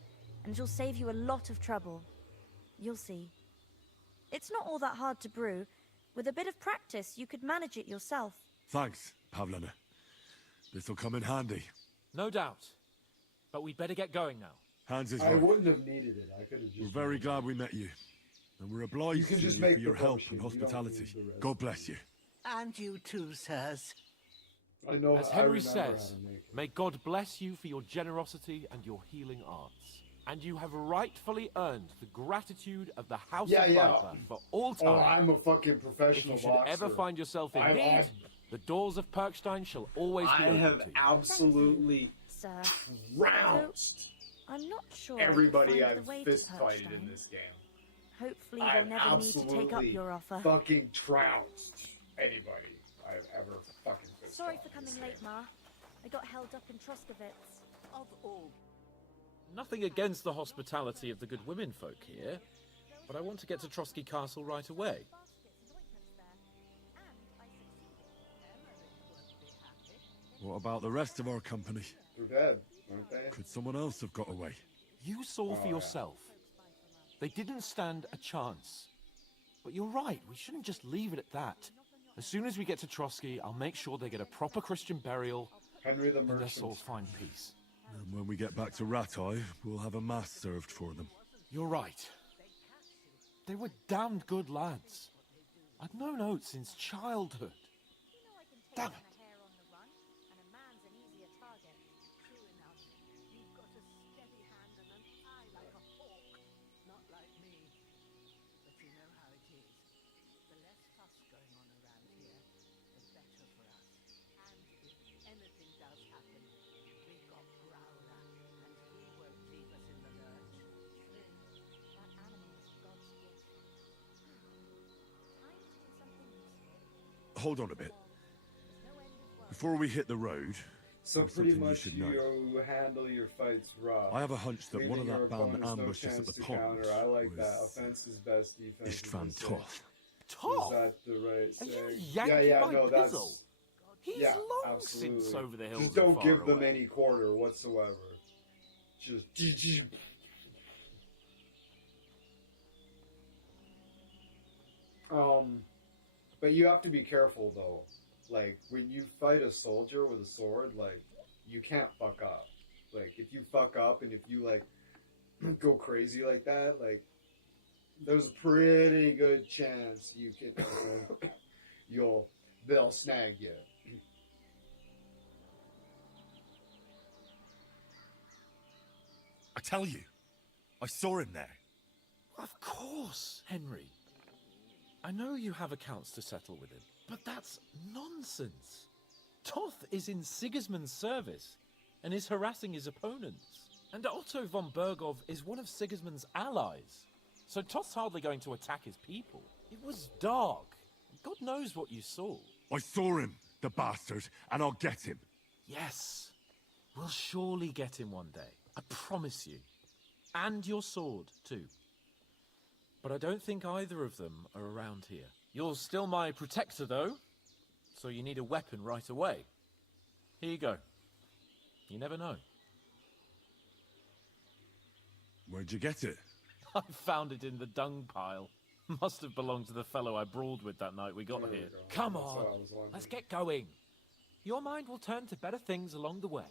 and it'll save you a lot of trouble. You'll see. It's not all that hard to brew. With a bit of practice, you could manage it yourself. Thanks, Pavlena. This'll come in handy. No doubt. But we'd better get going now. Hans is I right. wouldn't have needed it. I could have just... We're very glad we met you. And we're obliged You can to just you make for the your help potion. and You don't hospitality. need the rest. God bless you. And you too, sirs. I know. As I Henry remember how says, to make it. may God bless you for your generosity and your healing arts. And you have rightfully earned the gratitude of the House of Viper for all time. Oh, I'm a fucking professional If you boxer. should ever find yourself in I've- need, I've- the doors of Perkstein shall always be I open have to you. absolutely Sir. trounced I'm not sure I could everybody find I've the way to fist fighted Perkstein. in this game. Hopefully I've they'll never need to take up absolutely your offer. fucking trounced anybody I've ever fucking fist Sorry fought for in this coming late, game. Ma. I got held up in Troskowitz. Of all. Nothing against the hospitality of the good women folk here, but I want to get to Trotsky Castle right away. What about the rest of our company? They're dead, aren't they? Could someone else have got away? You saw for Oh, yeah. yourself. They didn't stand a chance. But you're right, we shouldn't just leave it at that. As soon as we get to Trotsky, I'll make sure they get a proper Christian burial Henry the and their Merchant. souls find peace. And when we get back to Ratai, we'll have a mass served for them. You're right. They were damned good lads. I'd known Oates since childhood. Damn it. Not like me. But you know how it is. The less fuss going on around here, the better for us. And if anything does happen, we've got Growler, and he won't leave us in the lurch. That animal is God's gift. Time to do something useful. Hold on a bit. Before we hit the road, So there's pretty something much you should know. you handle your fights rough. I have a hunch that one of Leaving that your band opponents no ambushed us at chance the to pond counter. I like that. was Offense is best, defense Istvan is Toth. Toth? Is that the right Are saying? you Yeah, yanking yeah, my no, that's... pizzle? He's yeah, long absolutely. since over the hills Just and don't far give them away. any quarter whatsoever. Just... But you have to be careful, though. Like, when you fight a soldier with a sword, like, you can't fuck up. Like, if you fuck up and if you, like, go crazy like that, like, there's a pretty good chance you can, they'll snag you. I tell you, I saw him there. Of course, Henry. I know you have accounts to settle with him, but that's nonsense. Toth is in Sigismund's service and is harassing his opponents. And Otto von Bergov is one of Sigismund's allies. So Toth's hardly going to attack his people. It was dark. God knows what you saw. I saw him, the bastard, and I'll get him. Yes. We'll surely get him one day. I promise you. And your sword, too. But I don't think either of them are around here. You're still my protector, though. So you need a weapon right away. Here you go. You never know. Where'd you get it? I found it in the dung pile. Must have belonged to the fellow I brawled with that night we got here. Come That's what I on, was wondering. let's get going. Your mind will turn to better things along the way.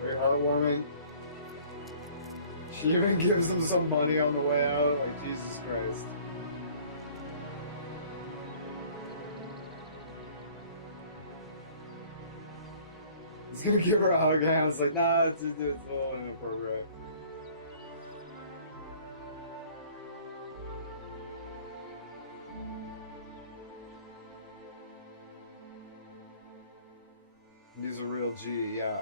Very heartwarming. She even gives them some money on the way out. Like, Jesus Christ. He's gonna give her a hug, and I was like, nah, it's a little inappropriate. He's a real G, yeah.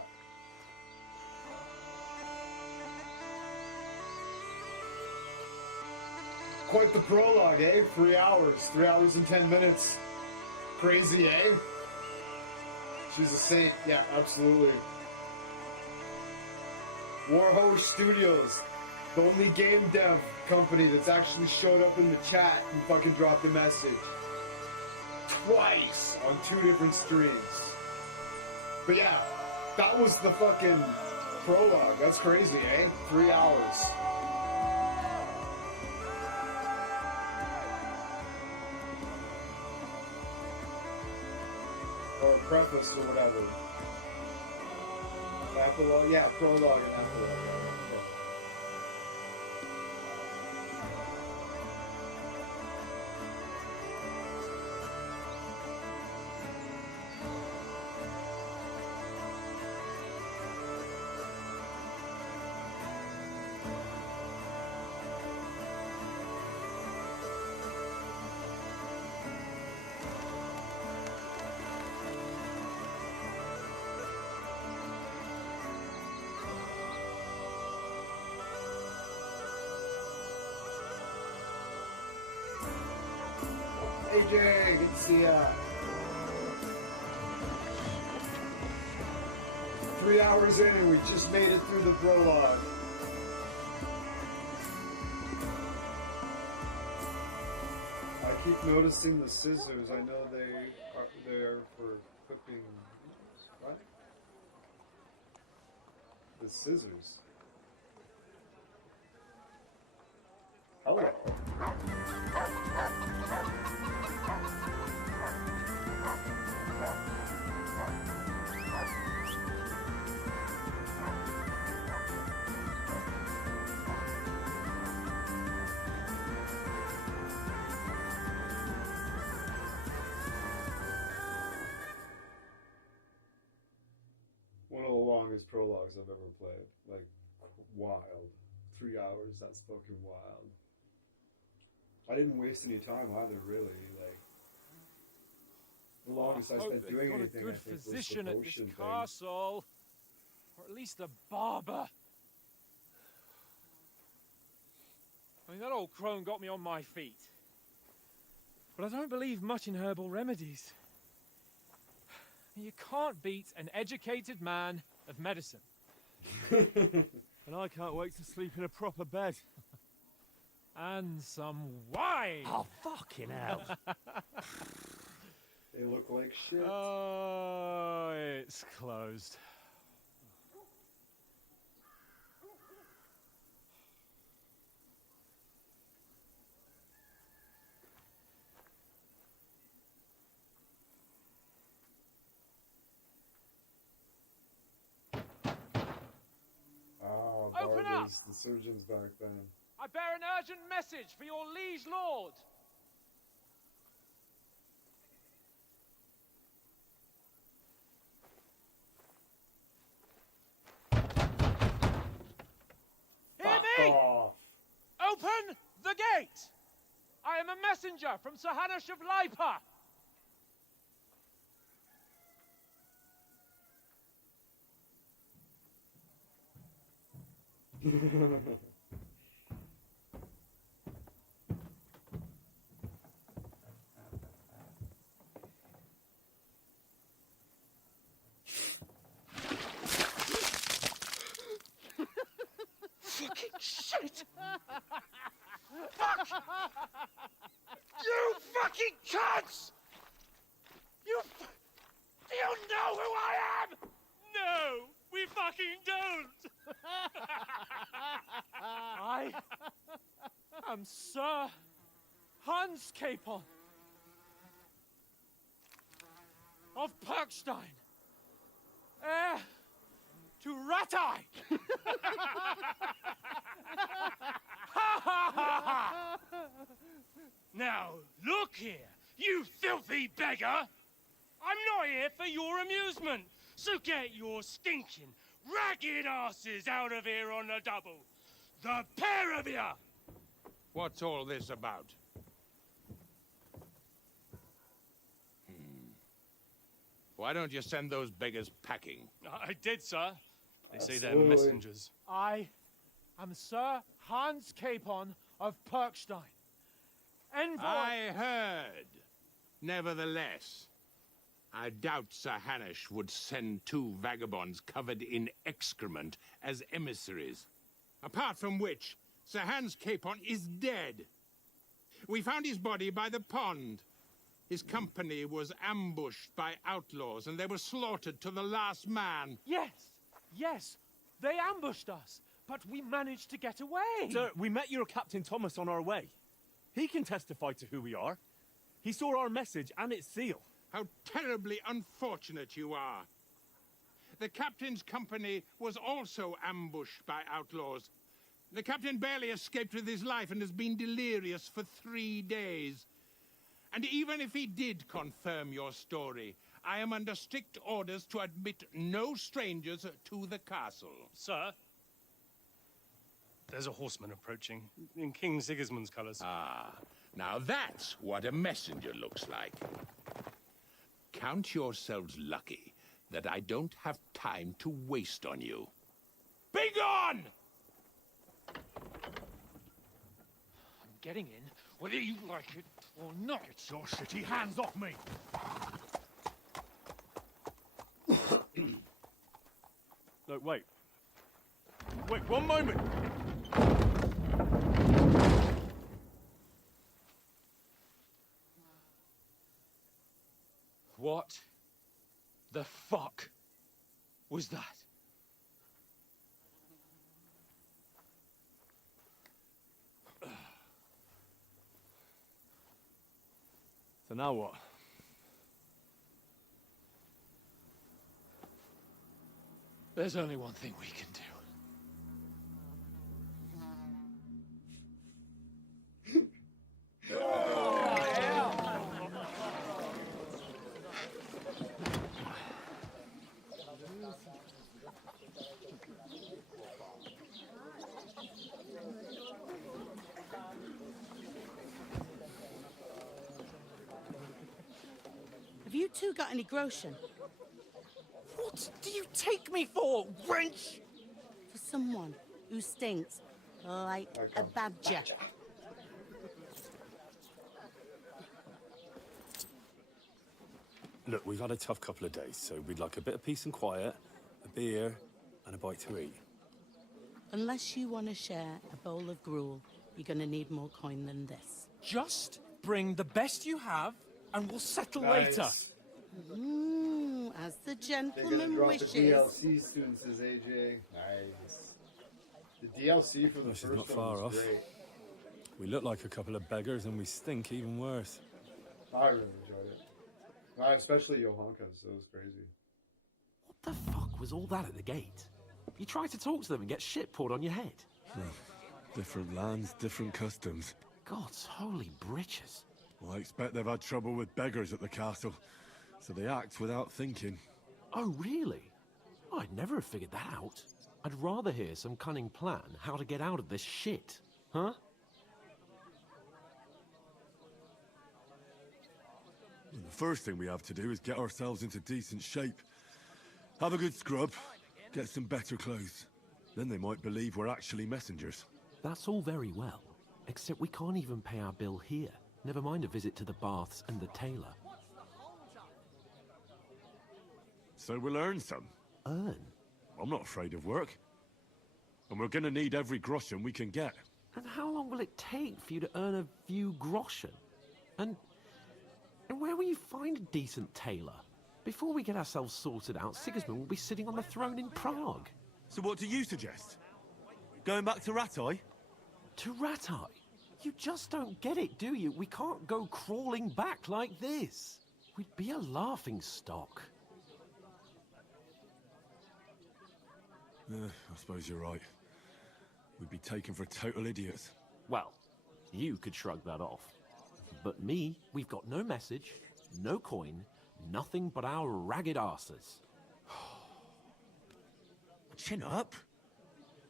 Quite the prologue, eh? 3 hours. 3 hours and 10 minutes. Crazy, eh? She's a saint. Yeah, absolutely. Warhost Studios. The only game dev company that's actually showed up in the chat and fucking dropped a message. Twice on 2 different streams. But yeah, that was the fucking prologue. That's crazy, eh? 3 hours. Or preface or whatever. Epilogue? Yeah, prologue and epilogue. Yeah. AJ, good to see ya. 3 hours in and we just made it through the prologue. I keep noticing the scissors. I know they're for clipping. What? The scissors. Hello. One of the longest prologues I've ever played. Like, wild. 3 hours, that's fucking wild. I didn't waste any time either, really. Like, the longest I spent doing anything, I Good think, was the physician at this potion thing. castle, or at least a barber. I mean, that old crone got me on my feet, but I don't believe much in herbal remedies. You can't beat an educated man of medicine. And I can't wait to sleep in a proper bed. And some wine! Oh, fucking hell. They look like shit. Oh, it's closed. Oh, Open barbers, the surgeons back then. I bear an urgent message for your liege lord. Hear me! Off. Open the gate! I am a messenger from Sir Hanush of Lipa. Fucking shit! Fuck! You fucking cunts! Do you know who I am? No, we fucking don't. I am Sir Hans Capon of Perkstein, heir to Ratai. Now, look here, you filthy beggar! I'm not here for your amusement, so get your stinking, ragged asses out of here on the double. The pair of you! What's all this about? Why don't you send those beggars packing? I did, sir. They say they're Absolutely. messengers. I am Sir Hans Capon of Perkstein, envoy. I heard. Nevertheless, I doubt Sir Hanush would send two vagabonds covered in excrement as emissaries. Apart from which, Sir Hans Capon is dead. We found his body by the pond. His company was ambushed by outlaws, and they were slaughtered to the last man. Yes, yes, they ambushed us, but we managed to get away. Sir, we met your Captain Thomas on our way. He can testify to who we are. He saw our message and its seal. How terribly unfortunate you are. The captain's company was also ambushed by outlaws. The captain barely escaped with his life and has been delirious for 3 days. And even if he did confirm your story, I am under strict orders to admit no strangers to the castle. Sir, there's a horseman approaching in King Sigismund's colours. Ah, now that's what a messenger looks like. Count yourselves lucky that I don't have time to waste on you. Be gone! I'm getting in, whether you like it or not. Get your shitty hands off me! Look, wait. Wait, one moment! What the fuck was that? So now what? There's only one thing we can do. Have you two got any groschen? What do you take me for, wench? For someone who stinks like a badger. Look, we've had a tough couple of days, so we'd like a bit of peace and quiet, a beer, and a bite to eat. Unless you want to share a bowl of gruel, you're going to need more coin than this. Just bring the best you have, and we'll settle later. As the They're gonna gentleman drop wishes. the DLC soon, says AJ. Nice. The DLC for the This is first not one far was off. great. We look like a couple of beggars, and we stink even worse. I really enjoyed it. Especially Johanka's. It was crazy. What the fuck was all that at the gate? You try to talk to them and get shit poured on your head. Different lands, different customs. God's holy britches. Well, I expect they've had trouble with beggars at the castle, so they act without thinking. Oh, really? I'd never have figured that out. I'd rather hear some cunning plan how to get out of this shit. Huh? The first thing we have to do is get ourselves into decent shape. Have a good scrub, get some better clothes. Then they might believe we're actually messengers. That's all very well, except we can't even pay our bill here. Never mind a visit to the baths and the tailor. So we'll earn some. Earn? I'm not afraid of work. And we're gonna need every groschen we can get. And how long will it take for you to earn a few groschen? And where will you find a decent tailor? Before we get ourselves sorted out, Sigismund will be sitting on the throne in Prague. So what do you suggest? Going back to Ratai? To Ratai? You just don't get it, do you? We can't go crawling back like this. We'd be a laughing stock. I suppose you're right. We'd be taken for total idiots. Well, you could shrug that off. But me, we've got no message, no coin, nothing but our ragged arses. Chin up.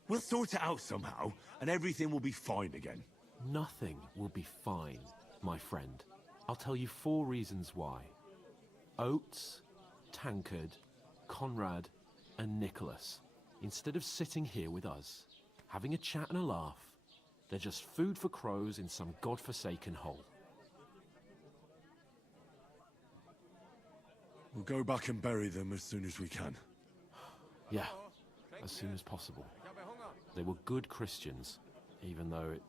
We'll sort it out somehow, and everything will be fine again. Nothing will be fine, my friend. I'll tell you 4 reasons why. Oates, Tankard, Conrad, and Nicholas, instead of sitting here with us, having a chat and a laugh, they're just food for crows in some godforsaken hole. We'll go back and bury them as soon as we can. Yeah, as soon as possible. They were good Christians, even though it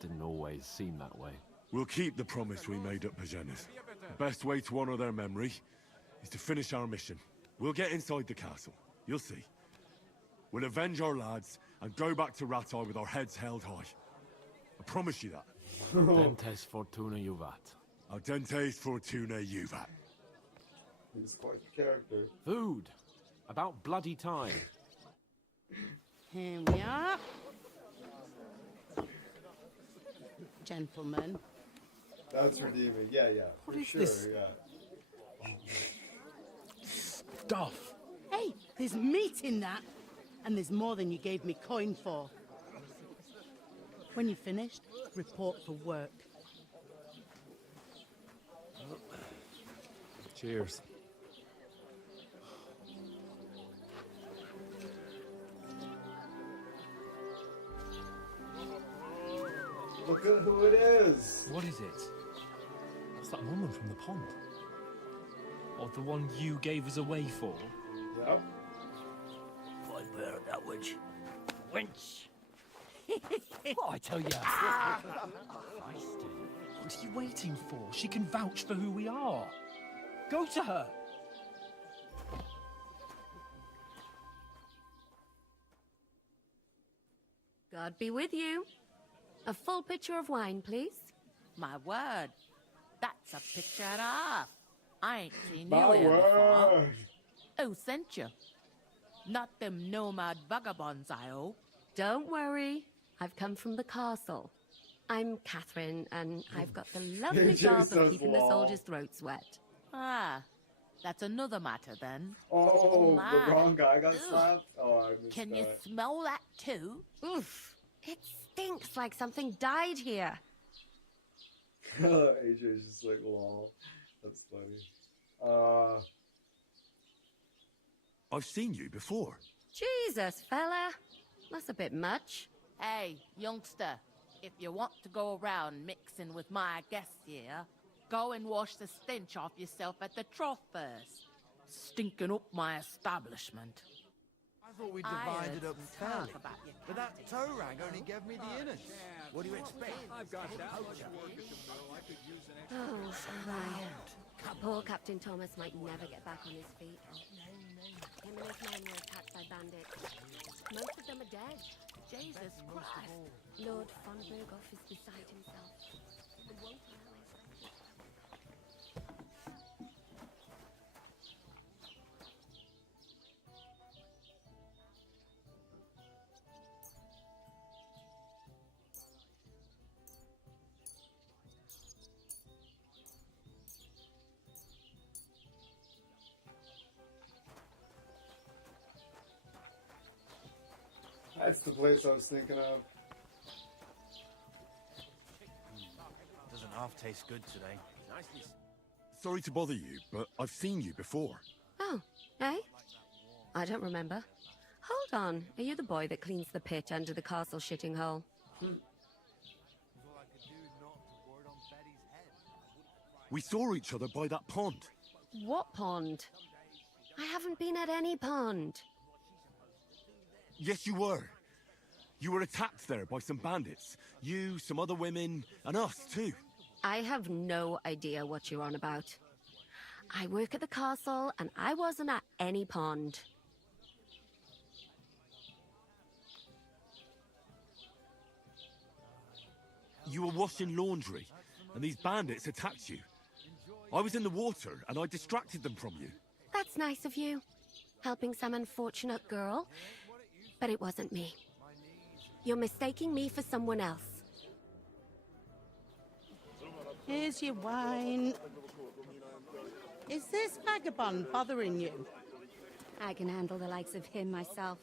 didn't always seem that way. We'll keep the promise we made at Pagenis. The best way to honor their memory is to finish our mission. We'll get inside the castle. You'll see. We'll avenge our lads and go back to Ratai with our heads held high. I promise you that. Dentes fortuna juvat. Ardentes fortuna juvat. He's quite the character. Food. About bloody time. Here we are. Gentlemen. That's redeeming. Yeah, yeah. What for is sure, this? Yeah. Stuff. Hey, there's meat in that. And there's more than you gave me coin for. When you're finished, report for work. Cheers. Look at who it is. What is it? It's that woman from the pond. Or the one you gave us away for. Yep. I'd bear that witch. Wench. What I tell you? What are you waiting for? She can vouch for who we are. Go to her. God be with you. A full pitcher of wine, please. My word. That's a picture and a half. I ain't seen My you here before. word. Who sent you? Not them nomad vagabonds, I hope. Don't worry. I've come from the castle. I'm Catherine, and I've got the lovely It job just of says keeping the law. soldiers' throats wet. Ah, that's another matter then. Oh, my. the wrong guy got Ugh. slapped? Oh, I missed Can that. you smell that too? Oof. It stinks like something died here. AJ's just like, lol. That's funny. I've seen you before. Jesus, fella. That's a bit much. Hey, youngster, if you want to go around mixing with my guests here, go and wash the stench off yourself at the trough first. Stinking up my establishment. I thought we I divided heard up some fairly, talk about your but that toe rag only gave me the innards. What do you expect? Oh, my. Poor Captain Thomas might never get back on his feet. Him and his men were attacked by bandits. Most of them are dead. Jesus Christ. Lord von Berghoff is beside himself. And won't allow his... That's the place I was thinking of. Doesn't half taste good today. Sorry to bother you, but I've seen you before. Oh, eh? I don't remember. Hold on. Are you the boy that cleans the pit under the castle shitting hole? We saw each other by that pond. What pond? I haven't been at any pond. Yes, you were. You were attacked there by some bandits. You, some other women, and us too. I have no idea what you're on about. I work at the castle, and I wasn't at any pond. You were washing laundry, and these bandits attacked you. I was in the water, and I distracted them from you. That's nice of you, helping some unfortunate girl. But it wasn't me. You're mistaking me for someone else. Here's your wine. Is this vagabond bothering you? I can handle the likes of him myself.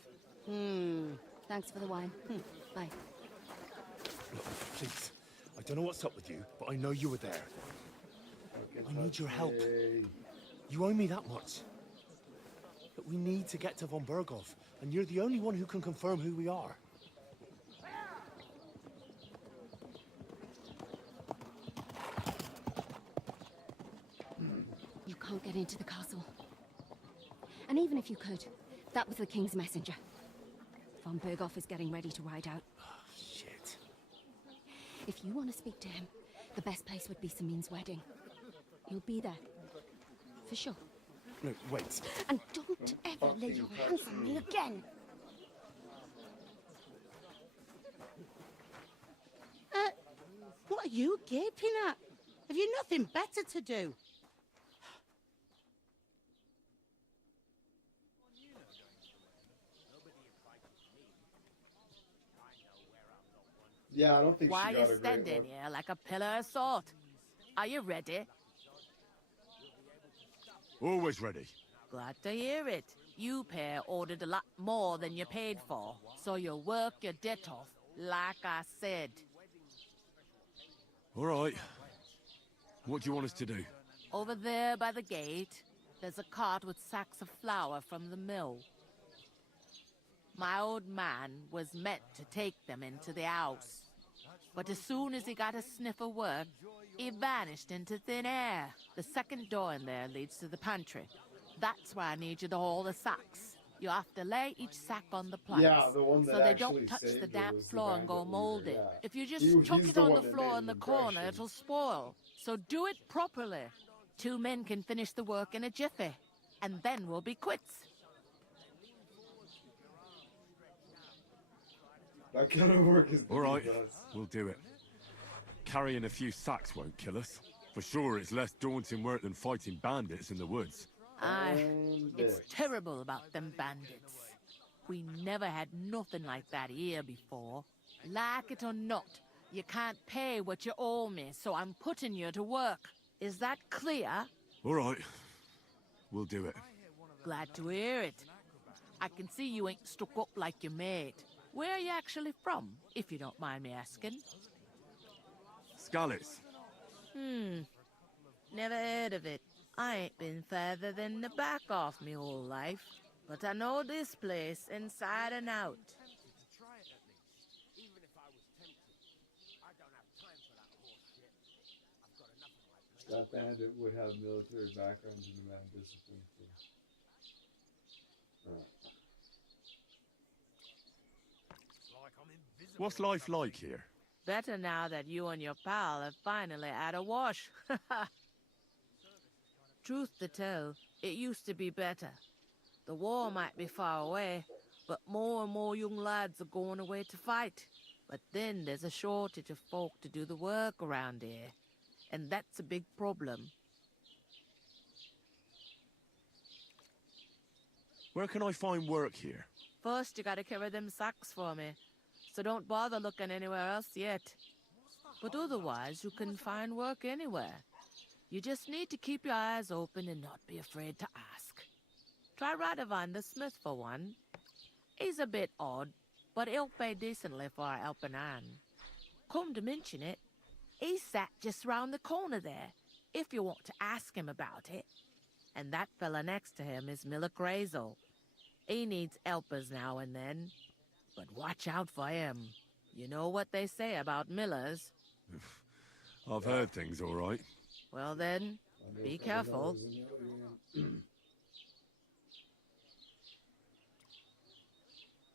Thanks for the wine. Bye. Look, please. I don't know what's up with you, but I know you were there. I need your help. You owe me that much. But we need to get to von Berghoff, and you're the only one who can confirm who we are. You can't get into the castle. And even if you could, that was the king's messenger. Von Berghoff is getting ready to ride out. Shit. If you want to speak to him, the best place would be Samin's wedding. You'll be there. For sure. No, wait. And don't ever lay your hands on me again! What are you gaping at? Have you nothing better to do? Yeah, I don't think Why she you got a great standing one. here like a pillar of salt? Are you ready? Always ready. Glad to hear it. You pair ordered a lot more than you paid for, so you work your debt off, like I said. All right. What do you want us to do? Over there by the gate, there's a cart with sacks of flour from the mill. My old man was meant to take them into the house. But as soon as he got a sniff of work, he vanished into thin air. The second door in there leads to the pantry. That's where I need you to haul the sacks. You have to lay each sack on the planks, Yeah, the one that so they actually don't touch saved the her damp was the floor and go bandit leader, moldy. yeah. If you just He's chuck it the on one the that floor made in an the corner, impression. it'll spoil. So do it properly. 2 men can finish the work in a jiffy, and then we'll be quits. That kind of work is All right, pretty nuts. we'll do it. Carrying a few sacks won't kill us. For sure, it's less daunting work than fighting bandits in the woods. Aye, it's terrible about them bandits. We never had nothing like that here before. Like it or not, you can't pay what you owe me, so I'm putting you to work. Is that clear? All right, we'll do it. Glad to hear it. I can see you ain't stuck up like your mate. Where are you actually from, if you don't mind me asking? Scallis. Never heard of it. I ain't been further than the back off me whole life. But I know this place inside and out. That bandit would have military backgrounds and demand discipline too. What's life like here? Better now that you and your pal have finally had a wash. Truth to tell, it used to be better. The war might be far away, but more and more young lads are going away to fight. But then there's a shortage of folk to do the work around here, and that's a big problem. Where can I find work here? First, you gotta carry them sacks for me, so don't bother looking anywhere else yet. But otherwise, you can find work anywhere. You just need to keep your eyes open and not be afraid to ask. Try Radovan the smith for one. He's a bit odd, but he'll pay decently for a helping hand. Come to mention it, he's sat just round the corner there, if you want to ask him about it. And that fella next to him is Miller Crazel. He needs helpers now and then, but watch out for him. You know what they say about Millers. I've heard things, all right. Well then, be careful.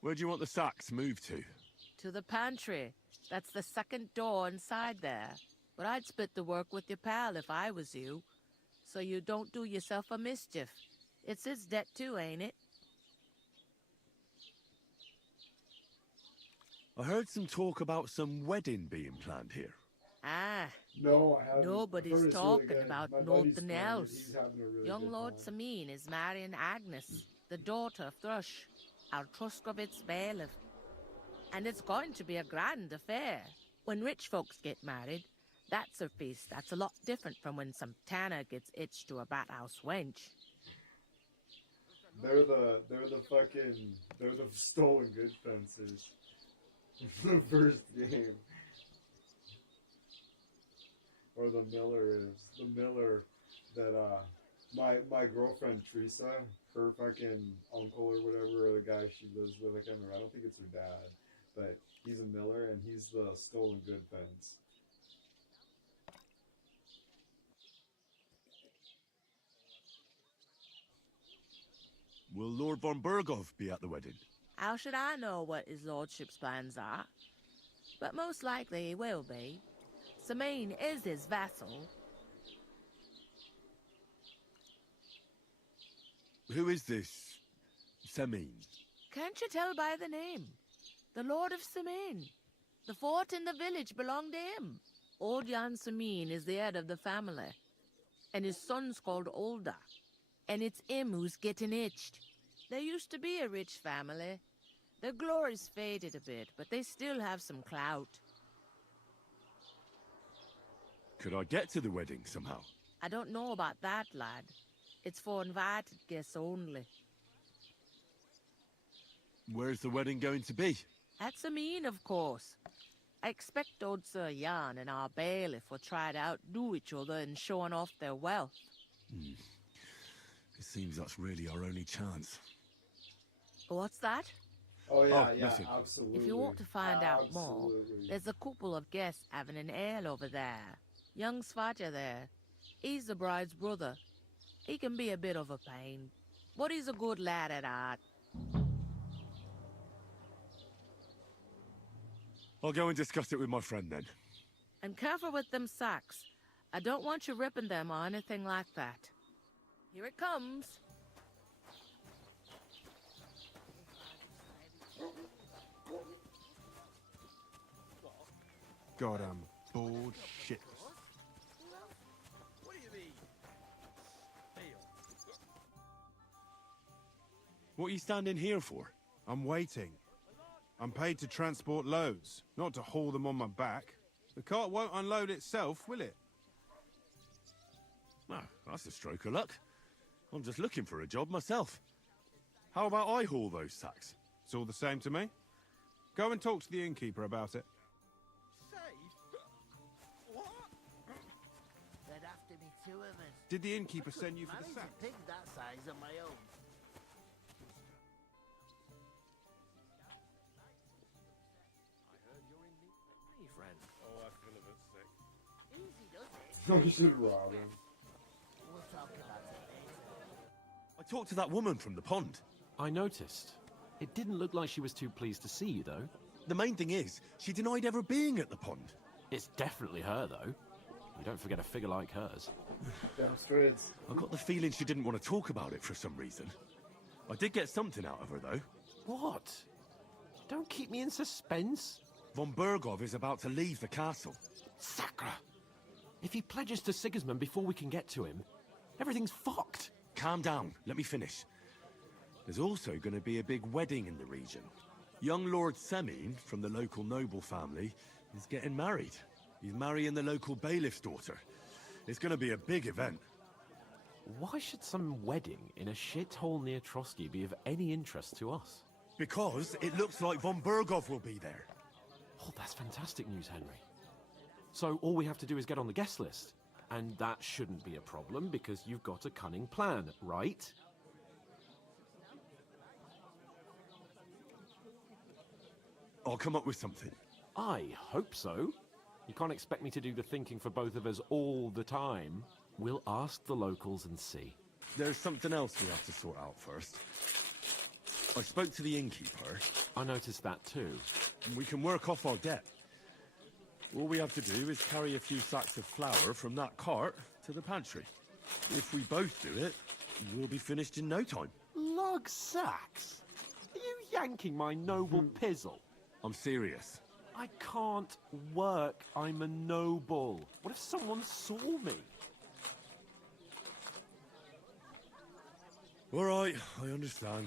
Where do you want the sacks moved to? To the pantry. That's the second door inside there. But I'd split the work with your pal if I was you. so you don't do yourself a mischief. It's his debt too, ain't it? I heard some talk about some wedding being planned here. Ah. No, I haven't. Nobody's I've heard it's really talking good. about My buddy's nothing playing it. else. He's having a really Young good Lord time. Sameen is marrying Agnes, the daughter of Thrush, our Truscovitz bailiff. And it's going to be a grand affair. When rich folks get married, that's a feast that's a lot different from when some tanner gets itched to a bathouse wench. They're the stolen good fencers. The first game. Or the Miller is. The Miller that my girlfriend Teresa, her fucking uncle or whatever, or the guy she lives with, I can't remember, I don't think it's her dad, but he's a Miller and he's the stolen good fence. Will Lord von Berghoff be at the wedding? How should I know what his lordship's plans are? But most likely he will be. Sameen is his vassal. Who is this Sameen? Can't you tell by the name? The Lord of Sameen. The fort and the village belong to him. Old Jan Sameen is the head of the family. And his son's called Olda. And it's him who's getting itched. There used to be a rich family. Their glory's faded a bit, but they still have some clout. Could I get to the wedding somehow? I don't know about that, lad. It's for invited guests only. Where's the wedding going to be? At Sameen, of course. I expect old Sir Jan and our bailiff will try to outdo each other in showing off their wealth. It seems that's really our only chance. What's that? Oh yeah, yeah, nothing. absolutely. If you want to find out more, Absolutely. there's a couple of guests having an ale over there. Young Svaja there. He's the bride's brother. He can be a bit of a pain, but he's a good lad at heart. I'll go and discuss it with my friend then. And careful with them sacks. I don't want you ripping them or anything like that. Here it comes. God, I'm bored shitless. What do you mean? What are you standing here for? I'm waiting. I'm paid to transport loads, not to haul them on my back. The cart won't unload itself, will it? No, that's a stroke of luck. I'm just looking for a job myself. How about I haul those sacks? It's all the same to me. Go and talk to the innkeeper about it. What? There'd have to be two of us. Did the innkeeper send you for the Manage sack? a pig that size on my own. Hey, friend. Oh, I feel a bit sick. Easy does it. You should rob him. We'll talk about it later. I talked to that woman from the pond. I noticed. It didn't look like she was too pleased to see you, though. The main thing is, she denied ever being at the pond. It's definitely her, though. You don't forget a figure like hers. Damn straights. I got the feeling she didn't want to talk about it for some reason. I did get something out of her, though. What? Don't keep me in suspense. Von Berghoff is about to leave the castle. Sacra! If he pledges to Sigismund before we can get to him, everything's fucked. Calm down. Let me finish. There's also going to be a big wedding in the region. Young Lord Semine, from the local noble family, is getting married. He's marrying the local bailiff's daughter. It's going to be a big event. Why should some wedding in a shithole near Trotsky be of any interest to us? Because it looks like von Berghoff will be there. Oh, that's fantastic news, Henry. So all we have to do is get on the guest list. And that shouldn't be a problem because you've got a cunning plan, right? I'll come up with something. I hope so. You can't expect me to do the thinking for both of us all the time. We'll ask the locals and see. There's something else we have to sort out first. I spoke to the innkeeper. I noticed that too. We can work off our debt. All we have to do is carry a few sacks of flour from that cart to the pantry. If we both do it, we'll be finished in no time. Lug sacks? Are you yanking my noble pizzle? I'm serious. I can't work. I'm a noble. What if someone saw me? All right, I understand.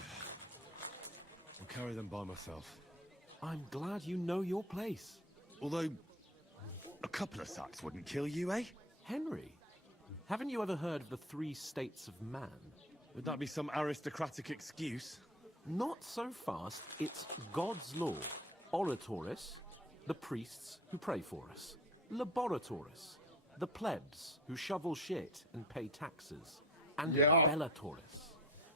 I'll carry them by myself. I'm glad you know your place. Although, a couple of sacks wouldn't kill you, eh? Henry, haven't you ever heard of the 3 states of man? Would that be some aristocratic excuse? Not so fast. It's God's law. Oratoris, the priests who pray for us. Laboratoris, the plebs who shovel shit and pay taxes. And Bellatoris,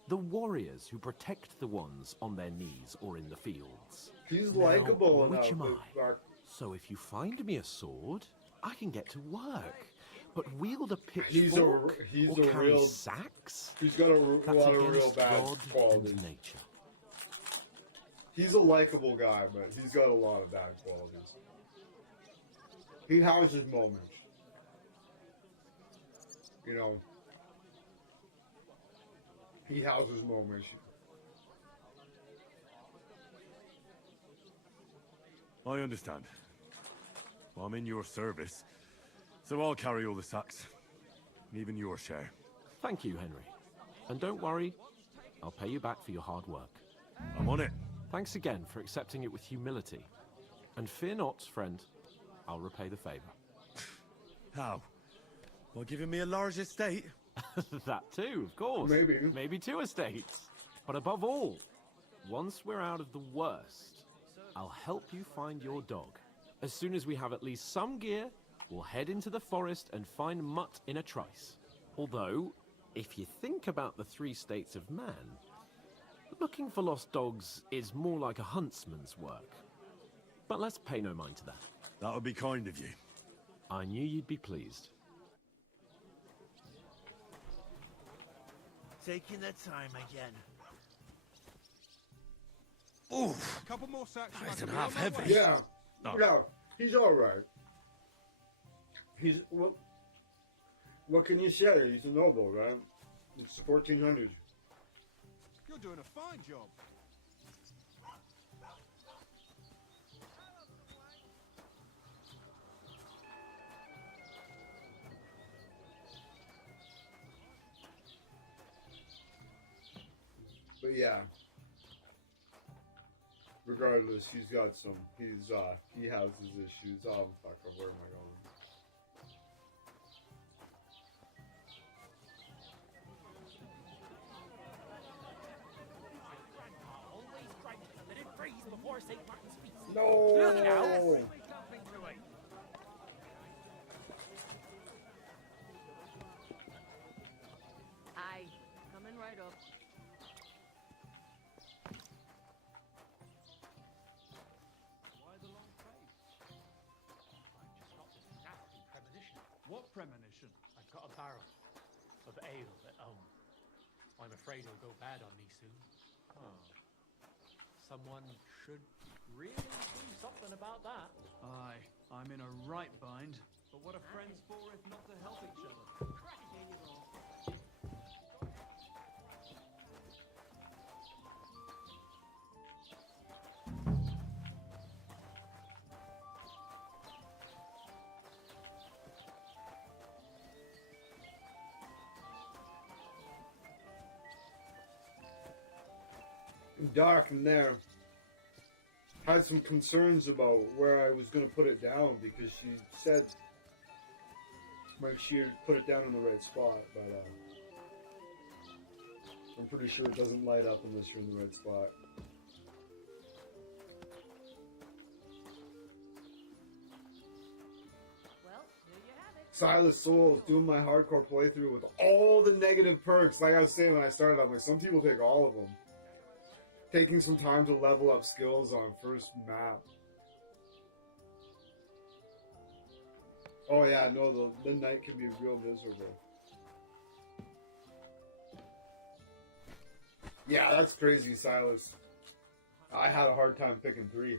the warriors who protect the ones on their knees or in the fields. He's Now, likable which enough. am I? So if you find me a sword, I can get to work. But wield a pitchfork or carry real sacks? He's got a That's lot of real against bad God qualities. and nature. He's a likable guy, but he's got a lot of bad qualities. He has his moments. You know, he has his moments. I understand. I'm in your service, so I'll carry all the sacks. Even your share. Thank you, Henry. And don't worry, I'll pay you back for your hard work. I'm on it. Thanks again for accepting it with humility. And fear not, friend, I'll repay the favor. How? By giving me a large estate? That too, of course. Maybe. Maybe 2 estates. But above all, once we're out of the worst, I'll help you find your dog. As soon as we have at least some gear, we'll head into the forest and find Mutt in a trice. Although, if you think about the 3 states of man, looking for lost dogs is more like a huntsman's work. But let's pay no mind to that. That would be kind of you. I knew you'd be pleased. Taking their time again. Oof. A couple more sacks. That isn't half heavy. Yeah. No, he's all right. He's what can you say? He's a noble, right? It's 1400s. You're doing a fine job. But yeah. Regardless, he has his issues. Oh fuck, where am I going? No! Aye, coming right up. What premonition? I've got a barrel of ale at home. I'm afraid it'll go bad on me soon. Oh. Someone should really do something about that. Aye, I'm in a right bind. But what are friends for if not to help each other? Dark in there. Had some concerns about where I was going to put it down because she said she would put it down in the right spot, but I'm pretty sure it doesn't light up unless you're in the right spot. Well, there you have it. Silas Souls doing my hardcore playthrough with all the negative perks. Like I was saying when I started, I'm like, some people take all of them. Taking some time to level up skills on first map. Oh yeah, no, the night can be real miserable. Yeah, that's crazy, Silas. I had a hard time picking 3.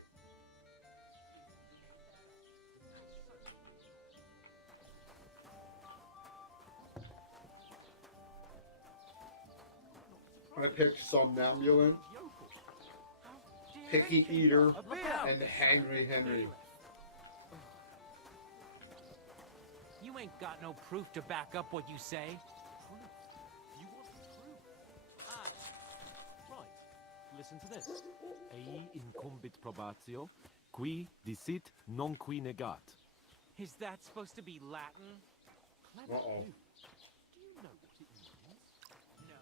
I picked Somnambulant, Picky Eater, and Hangry Henry. You ain't got no proof to back up what you say. You want proof? Right. Listen to this. Ei incumbit probatio, qui dicit non qui negat. Is that supposed to be Latin? Uh-oh. Do you know what it means? No.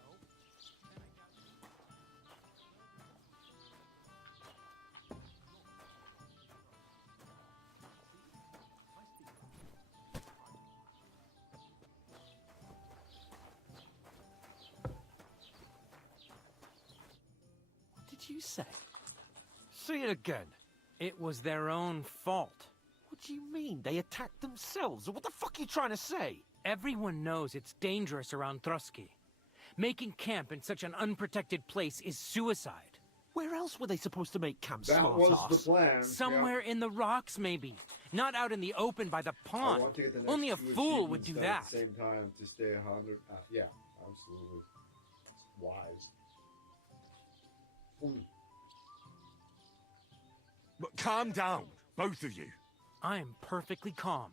What did you say? Say it again. It was their own fault. What do you mean? They attacked themselves? What the fuck are you trying to say? Everyone knows it's dangerous around Trotsky. Making camp in such an unprotected place is suicide. Where else were they supposed to make camp, That was the plan. Somewhere in the rocks, maybe. Not out in the open by the I pond. want to get the next Only a two fool would achievements do done that. at the same time to stay 100. Yeah, absolutely. It's wise. But calm down, both of you. I'm perfectly calm.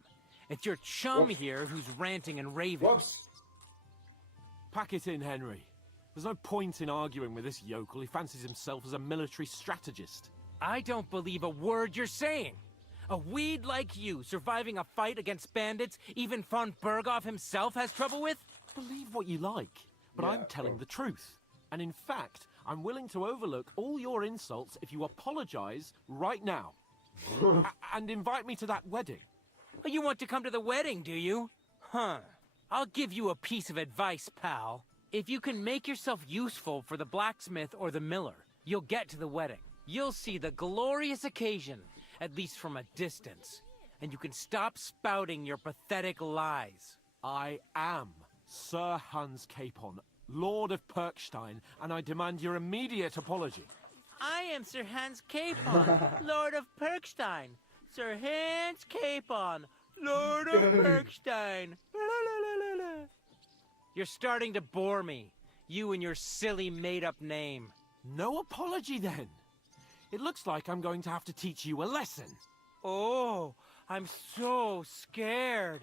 It's your chum Whoops. here who's ranting and raving. Pack it in, Henry. There's no point in arguing with this yokel. He fancies himself as a military strategist. I don't believe a word you're saying. A weed like you surviving a fight against bandits even von Berghoff himself has trouble with? Believe what you like, but I'm telling the truth. And in fact, I'm willing to overlook all your insults if you apologize right now. And invite me to that wedding. Oh, you want to come to the wedding, do you? Huh. I'll give you a piece of advice, pal. If you can make yourself useful for the blacksmith or the miller, you'll get to the wedding. You'll see the glorious occasion, at least from a distance. And you can stop spouting your pathetic lies. I am Sir Hans Capon, Lord of Perkstein, and I demand your immediate apology. I am Sir Hans Capon, Lord of Perkstein. Sir Hans Capon, Lord of Perkstein. You're starting to bore me. You and your silly made-up name. No apology, then. It looks like I'm going to have to teach you a lesson. Oh, I'm so scared.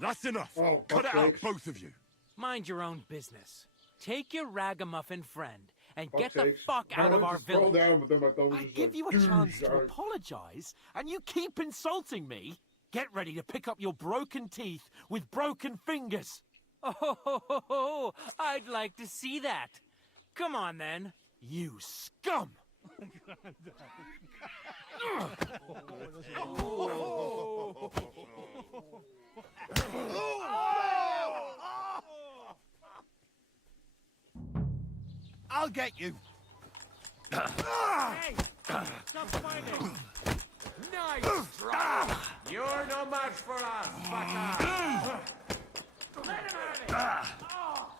That's enough. Oh, cut it out, both of you. Mind your own business. Take your ragamuffin friend and Fuck get the sakes. fuck out of our Scroll village. down, but then my thumb was I just give like, you a "Dude, chance to sorry." apologize, and you keep insulting me. Get ready to pick up your broken teeth with broken fingers. Oh, I'd like to see that. Come on, then. You scum! I'll get you. Hey! Stop fighting! Nice try! You're no match for us, fucker! Let him have it! Oh.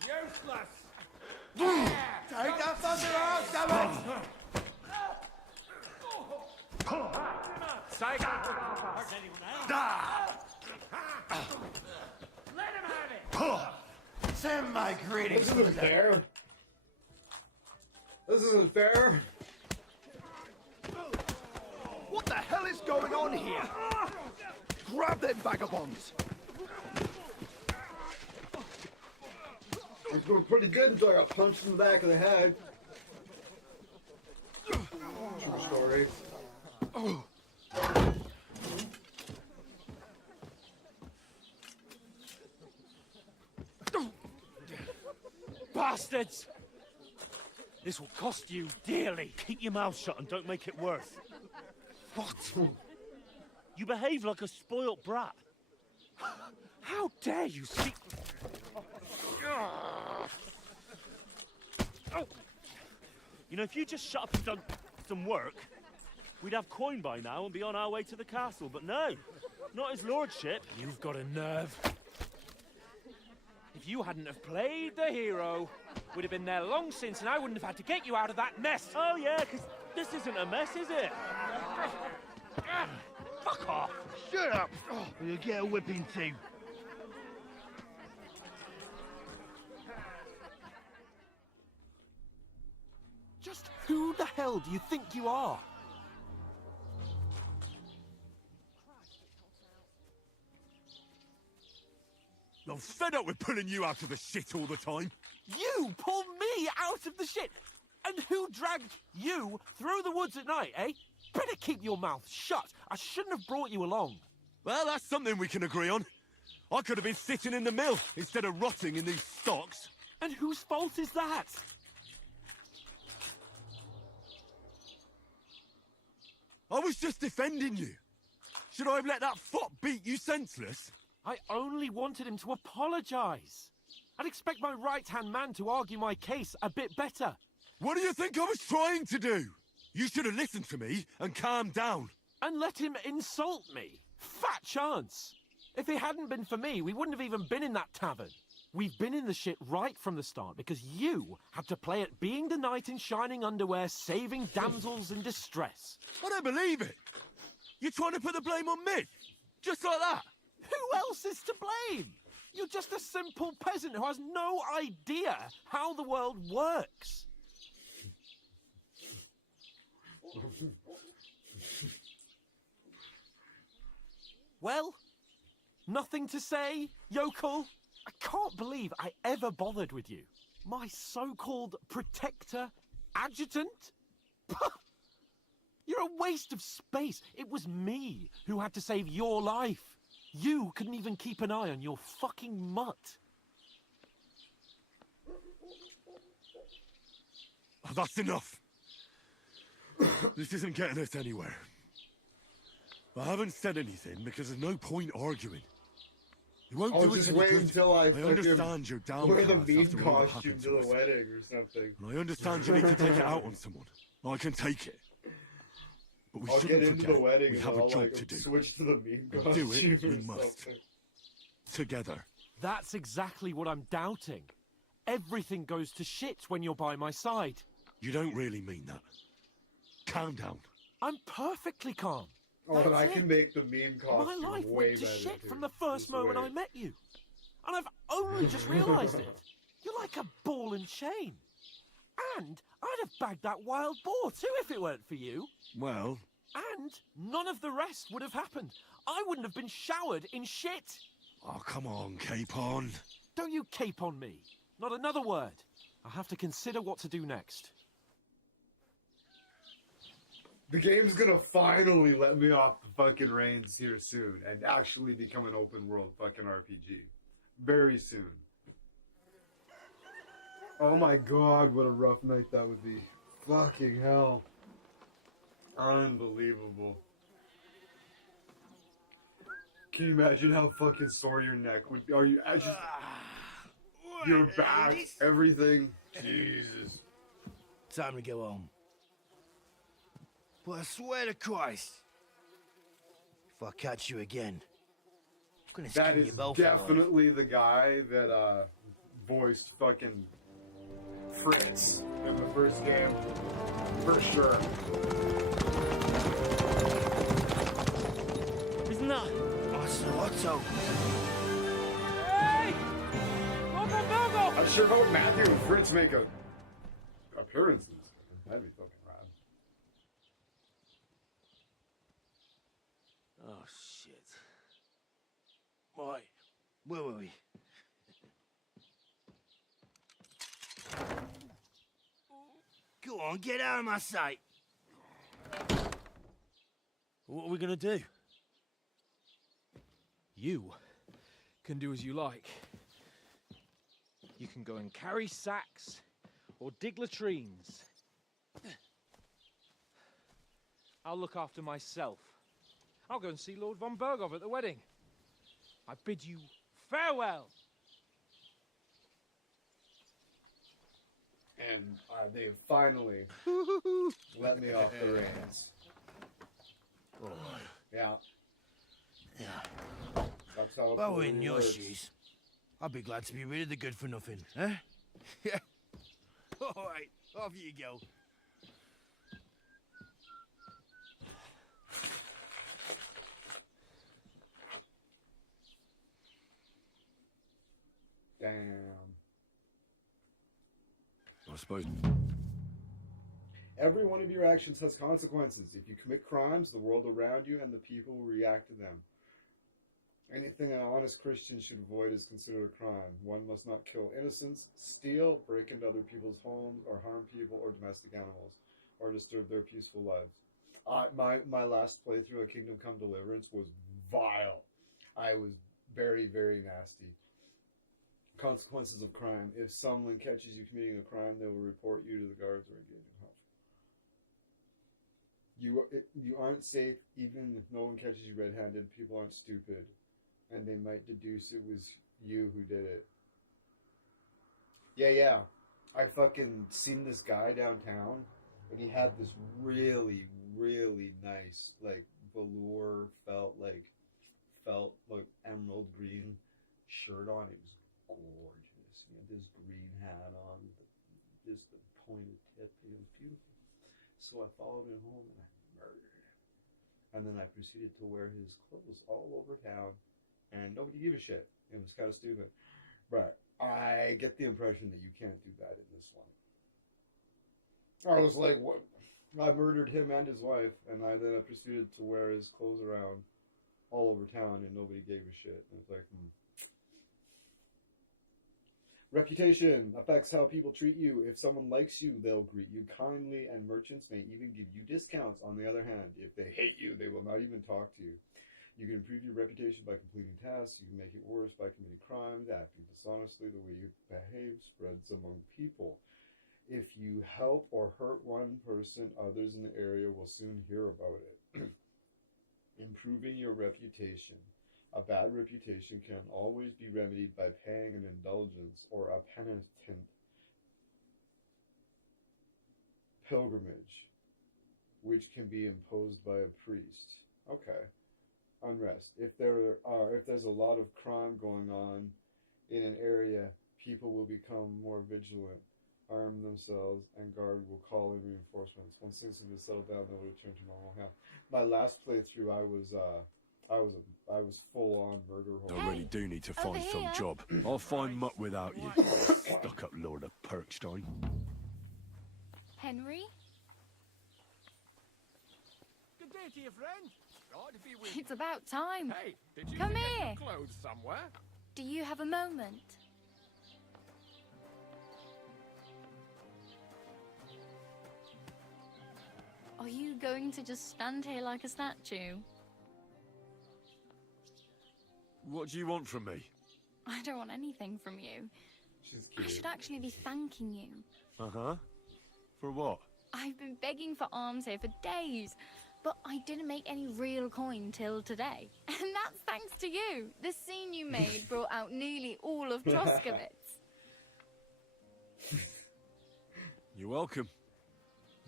Useless! Take that fucker out, damn it! Psycho! Let him have it! Send my greetings. This isn't fair. This isn't fair. What the hell is going on here? Grab them vagabonds! It's going pretty good until I got punched in the back of the head. True story. Bastards! This will cost you dearly. Keep your mouth shut and don't make it worse. What? You behave like a spoilt brat. How dare you speak... You know, if you just shut up and done some work, we'd have coin by now and be on our way to the castle. But no, not his lordship. You've got a nerve. If you hadn't have played the hero, we'd have been there long since and I wouldn't have had to get you out of that mess. Oh yeah, because this isn't a mess, is it? Fuck off! Shut up! Oh, you'll get a whipping too. Just who the hell do you think you are? I'm fed up with pulling you out of the shit all the time. You pulled me out of the shit! And who dragged you through the woods at night, eh? Better keep your mouth shut. I shouldn't have brought you along. Well, that's something we can agree on. I could have been sitting in the mill instead of rotting in these stocks. And whose fault is that? I was just defending you. Should I have let that fop beat you senseless? I only wanted him to apologise. I'd expect my right-hand man to argue my case a bit better. What do you think I was trying to do? You should have listened to me and calmed down. And let him insult me. Fat chance. If it hadn't been for me, we wouldn't have even been in that tavern. We've been in the shit right from the start because you had to play at being the knight in shining underwear, saving damsels in distress. I don't believe it. You're trying to put the blame on me? Just like that? Who else is to blame? You're just a simple peasant who has no idea how the world works. Well, nothing to say, yokel? I can't believe I ever bothered with you. My so-called protector, adjutant? You're a waste of space. It was me who had to save your life. You couldn't even keep an eye on your fucking mutt. Oh, that's enough. This isn't getting us anywhere. I haven't said anything because there's no point arguing. You won't do just us any wait good. until I understand you're downcast wear the meme after all that costume happened to the us. wedding or something. And I understand you need to take it out on someone. I can take it. But we I'll get shouldn't into forget the wedding we and have then a I'll job like to do. switch to the meme And costume do it, we or must. something. Together. That's exactly what I'm doubting. Everything goes to shit when you're by my side. You don't really mean that. Calm down. I'm perfectly calm. Oh, and That's I it. can make the meme costume My life way went to better. shit too. from the first Just moment I wait. met you. And I've only just realised it. You're like a ball and chain. And I'd have bagged that wild boar too if it weren't for you. Well, And none of the rest would have happened. I wouldn't have been showered in shit. oh, come on, Capon. Don't you cape on me. Not another word. I'll have to consider what to do next. The game's gonna finally let me off the fucking reins here soon and actually become an open world fucking RPG. Very soon. Oh my god, what a rough night that would be. Fucking hell. Unbelievable. Can you imagine how fucking sore your neck would be? Are you just your back, everything? Jesus. Time to go home. But I swear to Christ, if I catch you again, I'm gonna That skin is you both alive. definitely the guy that voiced fucking Fritz in the first game. For sure. Isn't that Otto? Hey! Go! I sure hope Matthew and Fritz make a appearances. That'd be fucking rad. Oh shit. Right, where were we? Go on, get out of my sight. What are we gonna do? You can do as you like. You can go and carry sacks or dig latrines. I'll look after myself. I'll go and see Lord von Berghoff at the wedding. I bid you farewell. And they finally let me off the reins. Yeah. That's how. Well, in your works. shoes, I'd be glad to be rid of the good for nothing, eh? Yeah. All right, off you go. Damn. I suppose. Every one of your actions has consequences. If you commit crimes, the world around you and the people will react to them. Anything an honest Christian should avoid is considered a crime. One must not kill innocents, steal, break into other people's homes, or harm people or domestic animals, or disturb their peaceful lives. My last playthrough of Kingdom Come Deliverance was vile. I was very, very nasty. Consequences of crime. If someone catches you committing a crime, they will report you to the guards or engage in help. You aren't safe even if no one catches you red-handed. People aren't stupid. And they might deduce it was you who did it. Yeah. I fucking seen this guy downtown, and he had this really, really nice, like, velour felt like emerald green shirt on. It was gorgeous. He had this green hat on, just the pointed tip. It was beautiful. So I followed him home, and I murdered him. And then I proceeded to wear his clothes all over town. And nobody gave a shit. It was kind of stupid. But I get the impression that you can't do that in this one. I was like, what? I murdered him and his wife, and then I proceeded to wear his clothes around all over town, and nobody gave a shit. And it's like, Reputation affects how people treat you. If someone likes you, they'll greet you kindly, and merchants may even give you discounts. On the other hand, if they hate you, they will not even talk to you. You can improve your reputation by completing tasks. You can make it worse by committing crimes, acting dishonestly. The way you behave spreads among people. If you help or hurt one person, others in the area will soon hear about it. Improving your reputation. A bad reputation can always be remedied by paying an indulgence or a penitent pilgrimage, which can be imposed by a priest. Okay. Unrest. If there's a lot of crime going on in an area, people will become more vigilant, arm themselves, and guard will call in reinforcements. Once things have been settled down, they'll return to normal health. My last playthrough, I was full on murder horror. I really do need to find some job. I'll find mutt without you. Stuck up Lord of Perkstein. Henry? Good day to you, friend. God be with It's about time. Hey, did you Come forget here. your clothes somewhere? Do you have a moment? Are you going to just stand here like a statue? What do you want from me? I don't want anything from you. She's I cute. should actually be thanking you. Uh-huh. For what? I've been begging for alms here for days, but I didn't make any real coin till today. And that's thanks to you. The scene you made brought out nearly all of Troskowitz. You're welcome.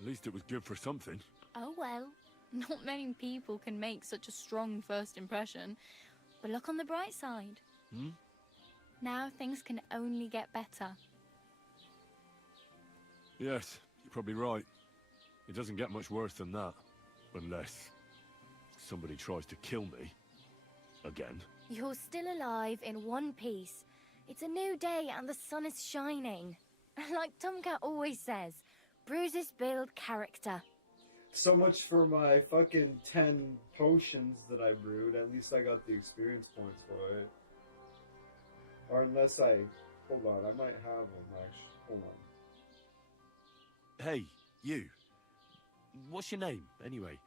At least it was good for something. Oh well, not many people can make such a strong first impression. But look on the bright side. Now things can only get better. Yes, you're probably right. It doesn't get much worse than that. Unless somebody tries to kill me. Again. You're still alive in one piece. It's a new day and the sun is shining. Like Tomcat always says, bruises build character. So much for my fucking 10 potions that I brewed. At least I got the experience points for it. Or unless I... Hold on, I might have them, actually. Hold on. Hey, you. What's your name, anyway?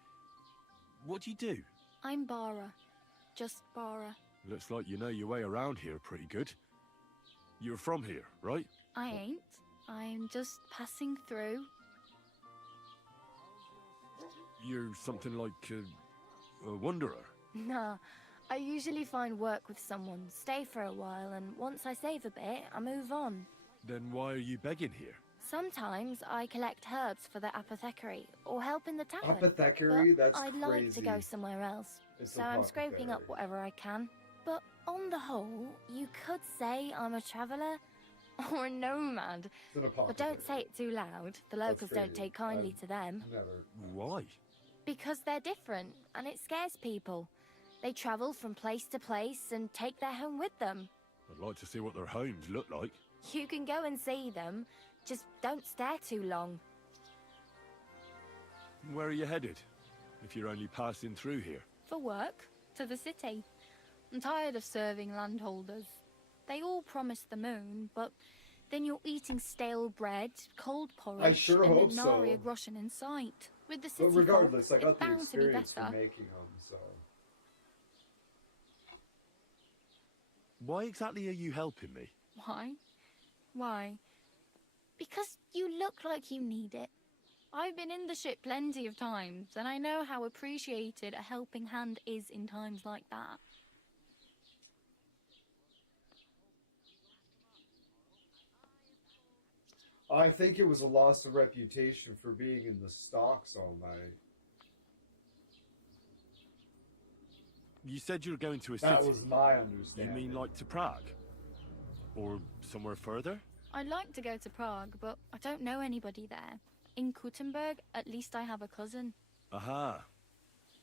What do you do? I'm Bara. Just Bara. Looks like you know your way around here pretty good. You're from here, right? I ain't. I'm just passing through. You're something like a wanderer. Nah, I usually find work with someone, stay for a while, and once I save a bit, I move on. Then why are you begging here? Sometimes I collect herbs for the apothecary, or help in the tavern. Apothecary? But That's I'd like to crazy. go somewhere else, It's so I'm scraping up apothecary. whatever I can. But on the whole, you could say I'm a traveller, or a nomad. It's an But don't say it too loud, the locals don't crazy. take kindly to them. Never. Why? Because they're different, and it scares people. They travel from place to place and take their home with them. I'd like to see what their homes look like. You can go and see them, just don't stare too long. Where are you headed, if you're only passing through here? For work, to the city. I'm tired of serving landholders. They all promise the moon, but then you're eating stale bread, cold porridge, sure and hope then nary a so. groschen in sight. With the city But regardless, folk, I got it's the bound to be experience from better. making them, so. Why exactly are you helping me? Why? Why? Because you look like you need it. I've been in the ship plenty of times, and I know how appreciated a helping hand is in times like that. I think it was a loss of reputation for being in the stocks all night. You said you were going to a That city. was my You understanding. mean like to Prague? Or somewhere further? I'd like to go to Prague, but I don't know anybody there. In Kuttenberg, at least I have a cousin. Aha.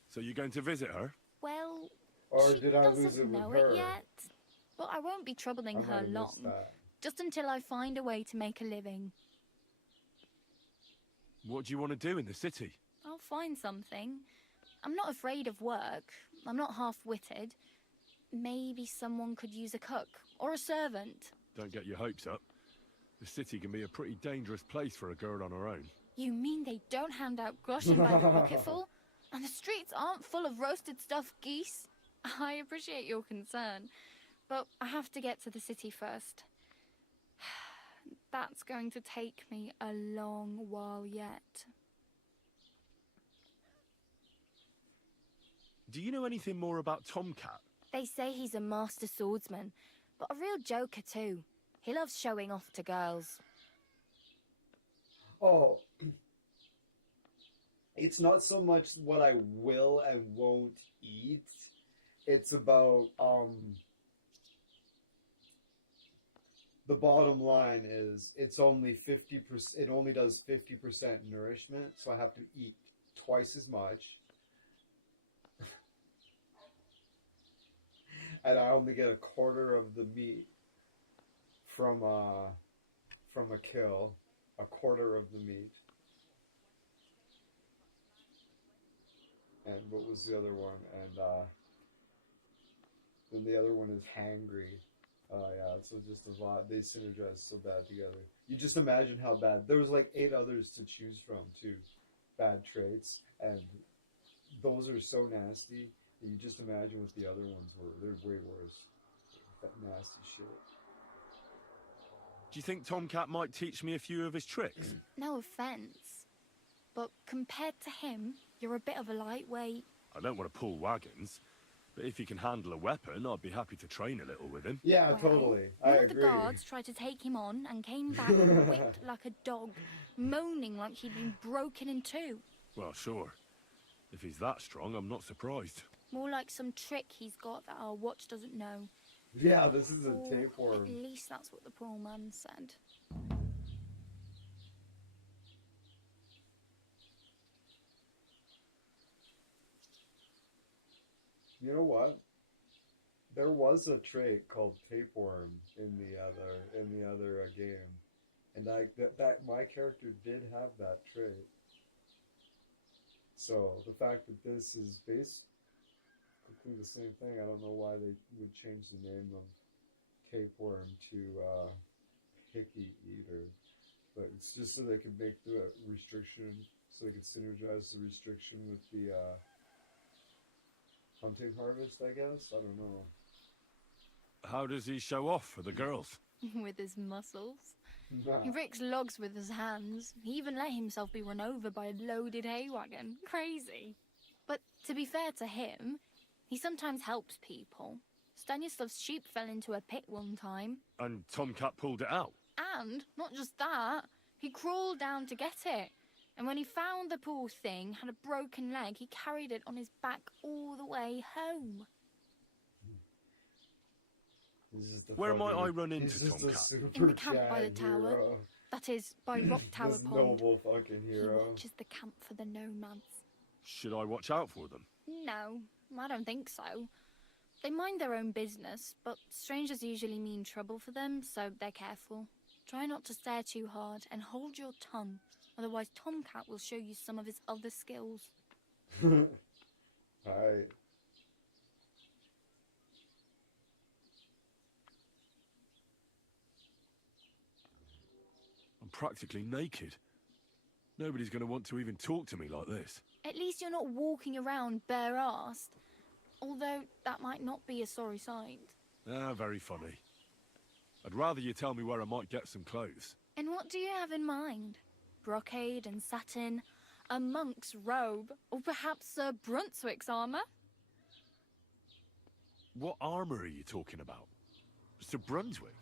So you're going to visit her? Well, Or she did I lose doesn't it with know her? it yet. But I won't be troubling I her might have long. missed that. Just until I find a way to make a living. What do you want to do in the city? I'll find something. I'm not afraid of work. I'm not half-witted. Maybe someone could use a cook or a servant. Don't get your hopes up. The city can be a pretty dangerous place for a girl on her own. You mean they don't hand out groschen by the bucketful? And the streets aren't full of roasted stuffed geese? I appreciate your concern, but I have to get to the city first. That's going to take me a long while yet. Do you know anything more about Tomcat? They say he's a master swordsman, but a real joker too. He loves showing off to girls. Oh, it's not so much what I will and won't eat. It's about, the bottom line is it's only 50%, it only does 50% nourishment, so I have to eat twice as much. And I only get a quarter of the meat from a kill, a quarter of the meat. And what was the other one? And then the other one is hangry. Yeah, so just a lot. They synergize so bad together. You just imagine how bad. There was like 8 others to choose from too, bad traits, and those are so nasty. You just imagine what the other ones were. They're way worse. That nasty shit. Do you think Tomcat might teach me a few of his tricks? No offence, but compared to him, you're a bit of a lightweight. I don't want to pull wagons, but if he can handle a weapon, I'd be happy to train a little with him. Yeah, Well, totally. I One of the agree. guards tried to take him on and came back whipped like a dog, moaning like he'd been broken in two. Well, sure. If he's that strong, I'm not surprised. More like some trick he's got that our watch doesn't know. Yeah, this is a Or tapeworm. At least that's what the poor man said. You know what? There was a trait called tapeworm in the other game, and that my character did have that trait. So the fact that this is basically the same thing, I don't know why they would change the name of tapeworm to picky eater, but it's just so they could make the restriction, so they could synergize the restriction with the hunting harvest, I guess. I don't know. How does he show off for the girls? With his muscles. Nah. He rakes logs with his hands. He even let himself be run over by a loaded hay wagon. Crazy. But to be fair to him, he sometimes helps people. Stanislav's sheep fell into a pit one time. And Tomcat pulled it out. And, not just that, he crawled down to get it. And when he found the poor thing had a broken leg, he carried it on his back all the way home. Where might I run into He's just a Tomcat? super In the camp by the giant tower. hero. That is, by Rock Tower This Pond. noble fucking He hero. watches the camp for the nomads. Should I watch out for them? No, I don't think so. They mind their own business, but strangers usually mean trouble for them, so they're careful. Try not to stare too hard and hold your tongue, otherwise Tomcat will show you some of his other skills. Alright. I'm practically naked. Nobody's going to want to even talk to me like this. At least you're not walking around bare-assed. Although, that might not be a sorry sight. Ah, very funny. I'd rather you tell me where I might get some clothes. And what do you have in mind? Brocade and satin, a monk's robe, or perhaps Sir Brunswick's armour? What armour are you talking about? Sir Brunswick?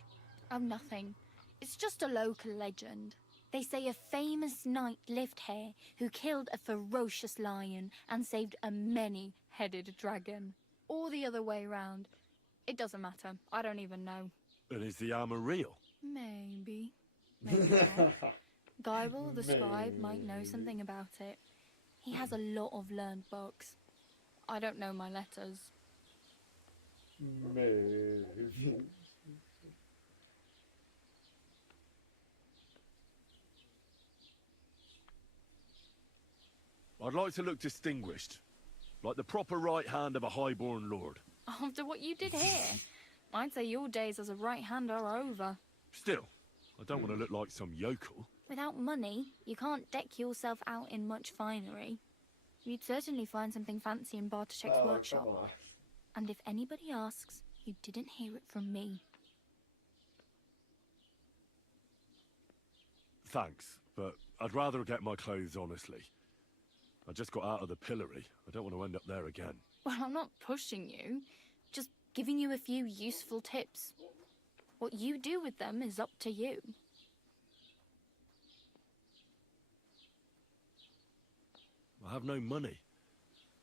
Oh, nothing. It's just a local legend. They say a famous knight lived here who killed a ferocious lion and saved a many-headed dragon. Or the other way round. It doesn't matter. I don't even know. And is the armour real? Maybe. Maybe not. Guyble, the scribe, might know something about it. He has a lot of learned books. I don't know my letters. Maybe. I'd like to look distinguished. Like the proper right hand of a highborn lord. After what you did here, I'd say your days as a right-hander are over. Still, I don't want to look like some yokel. Without money, you can't deck yourself out in much finery. You'd certainly find something fancy in Bartoszek's workshop. Come on. And if anybody asks, you didn't hear it from me. Thanks, but I'd rather get my clothes honestly. I just got out of the pillory. I don't want to end up there again. Well, I'm not pushing you, just giving you a few useful tips. What you do with them is up to you. I have no money.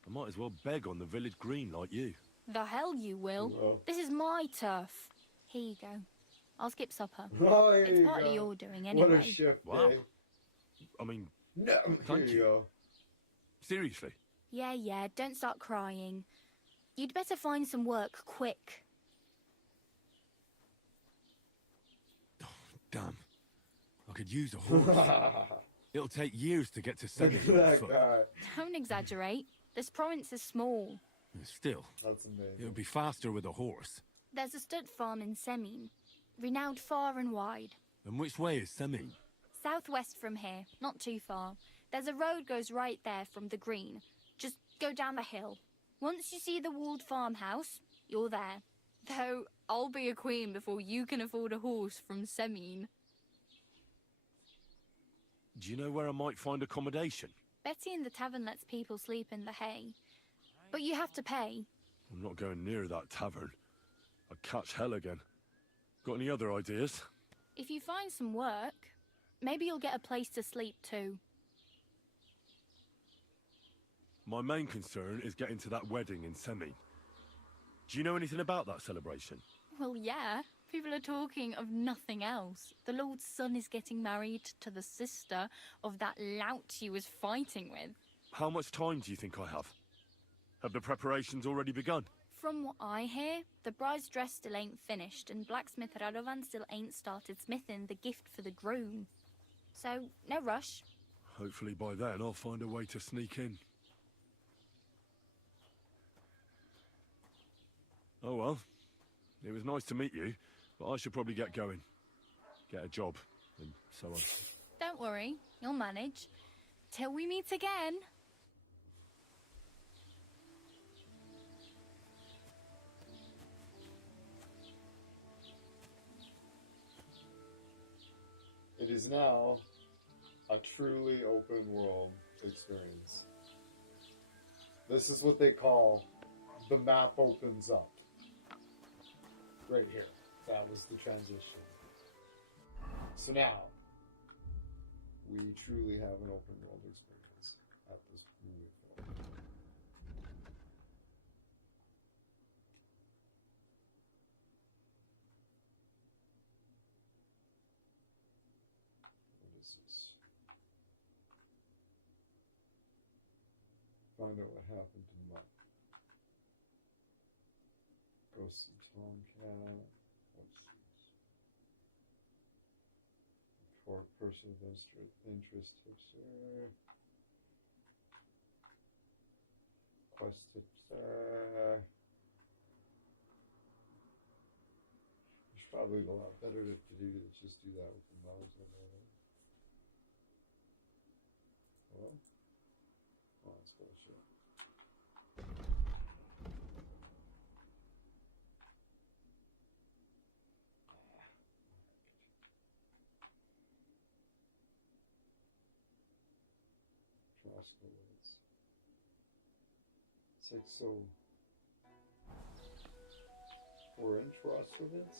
I might as well beg on the village green like you. The hell you will. Well. This is my turf. Here you go. I'll skip supper. Oh, there It's you partly go. your doing anyway. What a shift, Wow. eh? I mean, No, thank here you go. Seriously. Yeah, don't start crying. You'd better find some work quick. Damn. I could use a horse. It'll take years to get to Semi Look at on that foot. guy. Don't exaggerate. This province is small. Still, That's amazing. it would be faster with a horse. There's a stud farm in Semin, renowned far and wide. And which way is Semi? Southwest from here, not too far. There's a road goes right there from the green. Just go down the hill. Once you see the walled farmhouse, you're there. Though, I'll be a queen before you can afford a horse from Semin. Do you know where I might find accommodation? Betty in the tavern lets people sleep in the hay. But you have to pay. I'm not going near that tavern. I'd catch hell again. Got any other ideas? If you find some work, maybe you'll get a place to sleep too. My main concern is getting to that wedding in Semi. Do you know anything about that celebration? Well, yeah. People are talking of nothing else. The Lord's son is getting married to the sister of that lout you was fighting with. How much time do you think I have? Have the preparations already begun? From what I hear, the bride's dress still ain't finished, and blacksmith Radovan still ain't started smithing the gift for the groom. So, no rush. Hopefully by then I'll find a way to sneak in. Oh well, it was nice to meet you, but I should probably get going. Get a job, and so on. Don't worry, you'll manage. Till we meet again. It is now a truly open world experience. This is what they call the map opens up. Right here. That was the transition. So now, we truly have an open world experience at this movie forward. What is this? Find out what happened to Mutt. horse and tomcat. What's for person of interest tipster. Quest tipster. There's probably a lot better to do to just do that with the mouse. Hello? Oh, that's bullshit. Troscowitz. It's like so. We're in Troscowitz?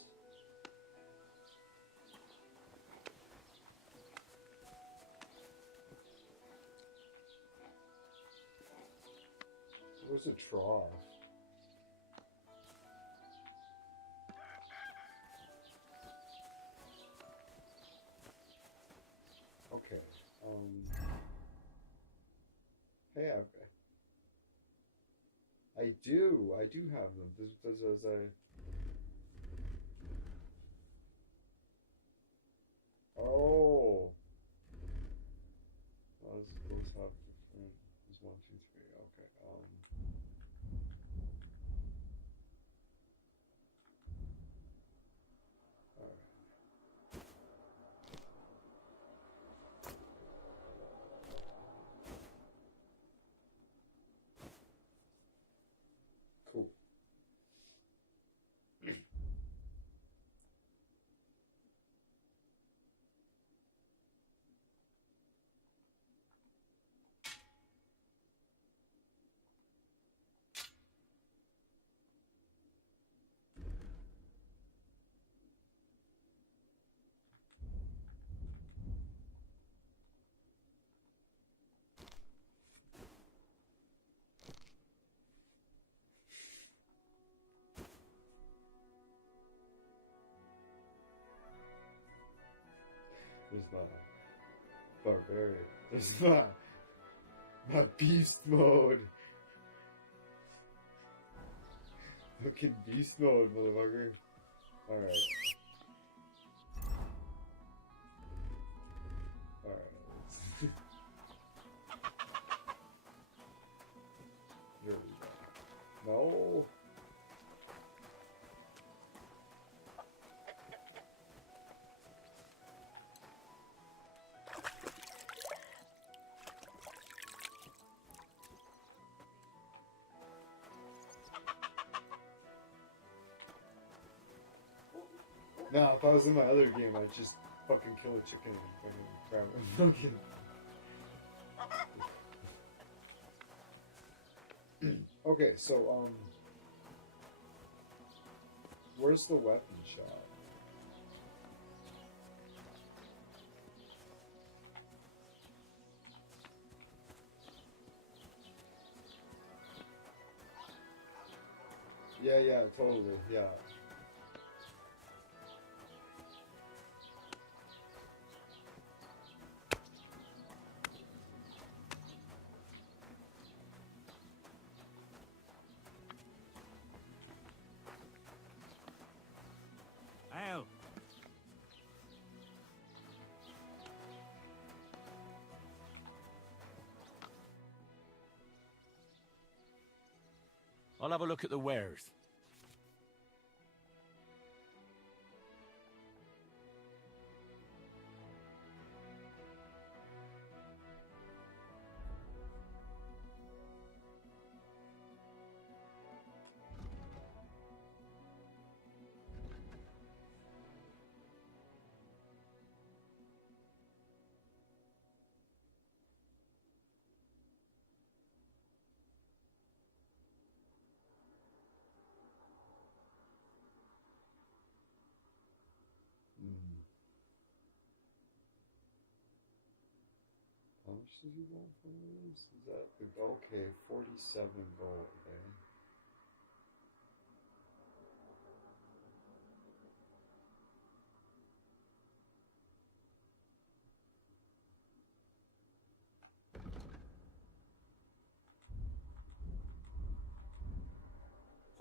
Where's a trough? Okay. Hey, I do have them. Does I? Oh. Those have different. There's 1, 2, 3. Okay. All right. Cool. There's my barbarian. There's my beast mode. Fucking beast mode, motherfucker. Alright. Alright. Here we go. No. Now, if I was in my other game, I'd just fucking kill a chicken and grab it. Fucking. Okay, so, where's the weapon shop? Yeah, totally, yeah. Al. I'll have a look at the wares. How much did you want for this? Is that the okay? 47 gold, okay.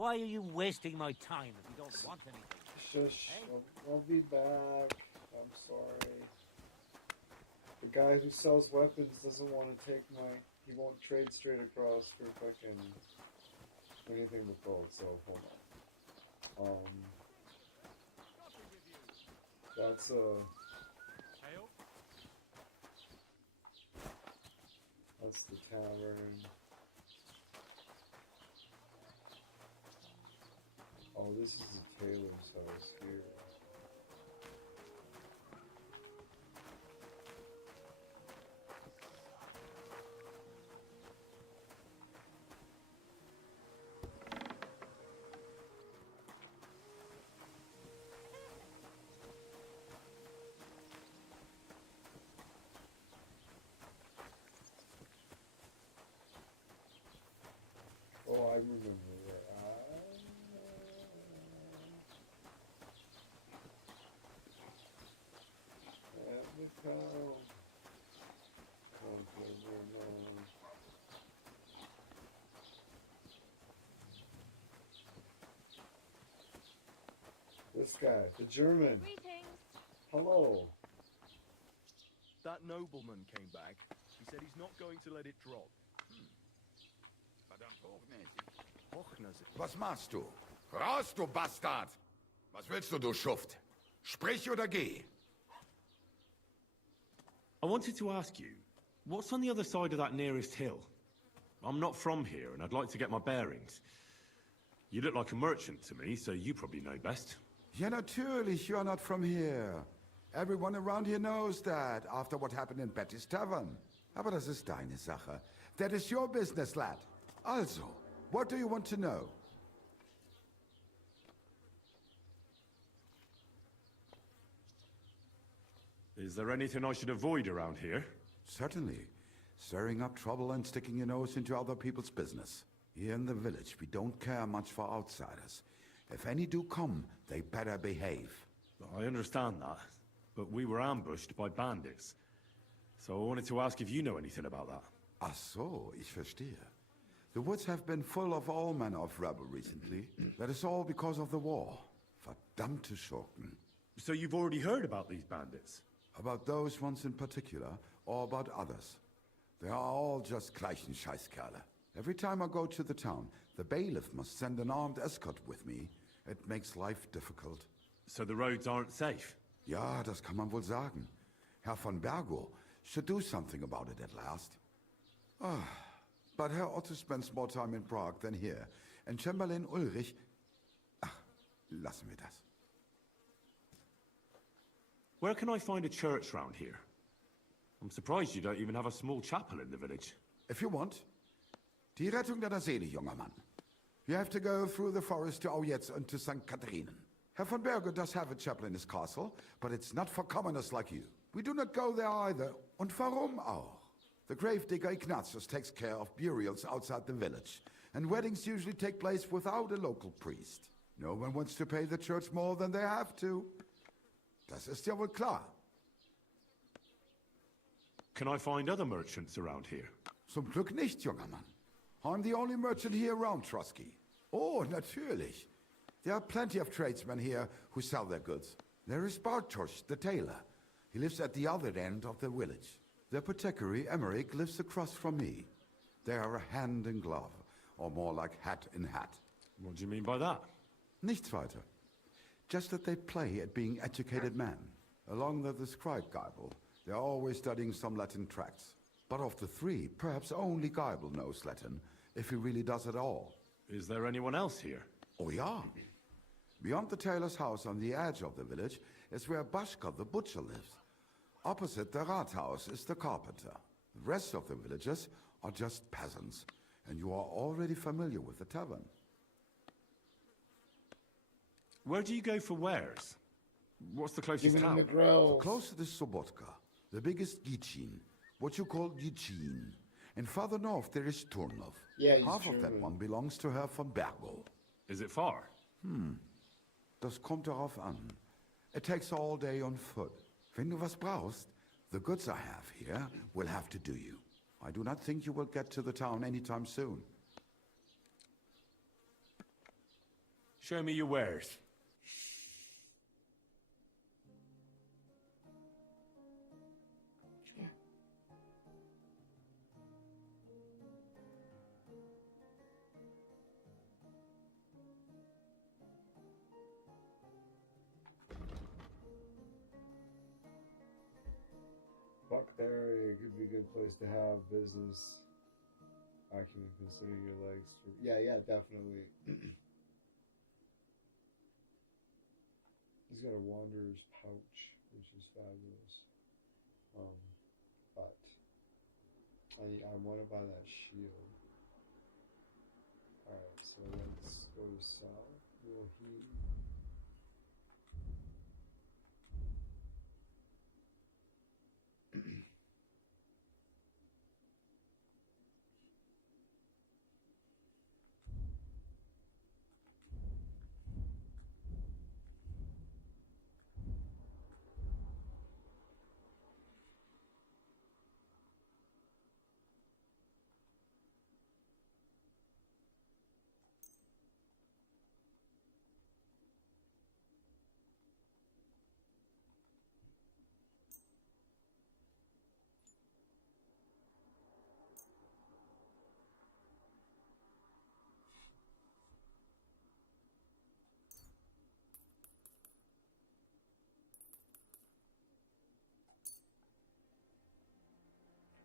Why are you wasting my time if you don't want anything? Shush. I'll be back. I'm sorry. The guy who sells weapons doesn't want to take my... He won't trade straight across for fucking anything but gold, so hold on. That's that's the tavern. Oh, this is the tailor's house here. Oh, I remember where at the town. This guy, the German. Greetings. Hello. That nobleman came back. He said he's not going to let it drop. Verdammt hochnäsig. Hochnäsig. Was machst du? Raus, du Bastard! Was willst du, du Schuft? Sprich oder geh! I wanted to ask you, what's on the other side of that nearest hill? I'm not from here, and I'd like to get my bearings. You look like a merchant to me, so you probably know best. Ja, natürlich, you're not from here. Everyone around here knows that, after what happened in Betty's Tavern. Aber das ist deine Sache. That is your business, lad. Also, what do you want to know? Is there anything I should avoid around here? Certainly. Stirring up trouble and sticking your nose into other people's business. Here in the village, we don't care much for outsiders. If any do come, they better behave. I understand that, but we were ambushed by bandits. So I wanted to ask if you know anything about that. Ach so, ich verstehe. The woods have been full of all manner of rebel recently. That is all because of the war. Verdammte Schurken. So you've already heard about these bandits? About those ones in particular, or about others. They are all just gleichen Scheißkerle. Every time I go to the town, the bailiff must send an armed escort with me. It makes life difficult. So the roads aren't safe? Ja, das kann man wohl sagen. Herr von Bergo should do something about it at last. But Herr Otto spends more time in Prague than here. And Chamberlain Ulrich... Ach, lassen wir das. Where can I find a church round here? I'm surprised you don't even have a small chapel in the village. If you want. Die Rettung deiner Seele, junger Mann. You have to go through the forest to Aujetz and to St. Catherine. Herr von Berger does have a chapel in his castle, but it's not for commoners like you. We do not go there either. Und warum auch? The gravedigger Ignatius takes care of burials outside the village, and weddings usually take place without a local priest. No one wants to pay the church more than they have to. Das ist ja wohl klar. Can I find other merchants around here? Zum Glück nicht, junger Mann. I'm the only merchant here around Trusky. Oh, natürlich. There are plenty of tradesmen here who sell their goods. There is Bartosz, the tailor. He lives at the other end of the village. The apothecary, Emmerich, lives across from me. They are a hand in glove, or more like hat in hat. What do you mean by that? Nichts weiter. Just that they play at being educated men. Along with the scribe Geibel, they are always studying some Latin tracts. But of the three, perhaps only Geibel knows Latin, if he really does at all. Is there anyone else here? Oh ja. Beyond the tailor's house on the edge of the village is where Bashka the butcher lives. Opposite the Rathaus is the carpenter. The rest of the villagers are just peasants, and you are already familiar with the tavern. Where do you go for wares? What's the closest town? The closest is Sobotka, the biggest Gichin, what you call Gichin. And farther north there is Turnov. Yeah, he's Half of that German. one belongs to Herr von Bergo. Is it far? Das kommt darauf an. It takes all day on foot. Wenn du was brauchst, the goods I have here will have to do you. I do not think you will get to the town anytime soon. Show me your wares. Buckberry could be a good place to have business acumen considering your legs. Yeah, definitely. He's got a wanderer's pouch, which is fabulous. But I want to buy that shield. Alright, so let's go to sell. Will he...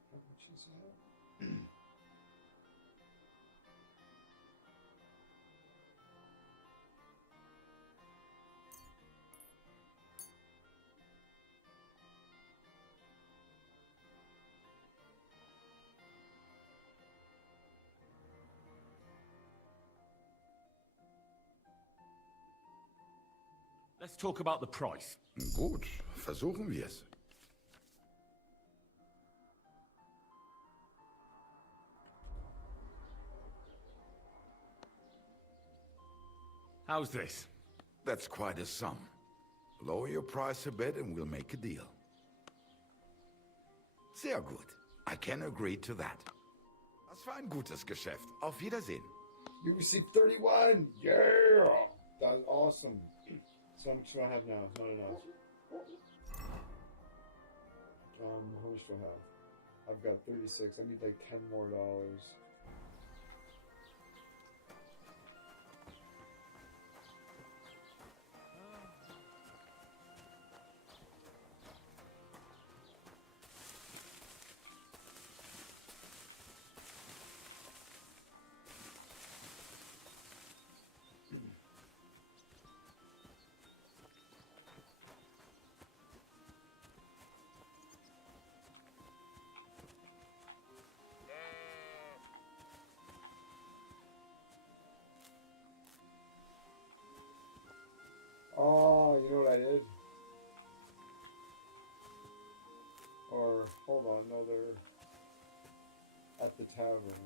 How much is that? Let's talk about the price. Gut, versuchen wir es. How's this? That's quite a sum. Lower your price a bit and we'll make a deal. Sehr gut. I can agree to that. Das war ein gutes Geschäft. Auf Wiedersehen. You received 31! Yeah! That's awesome. So how much do I have now? Not enough. How much do I have? I've got 36. I need like 10 more dollars. Oh, you know what I did? Or, hold on, no, they're at the tavern.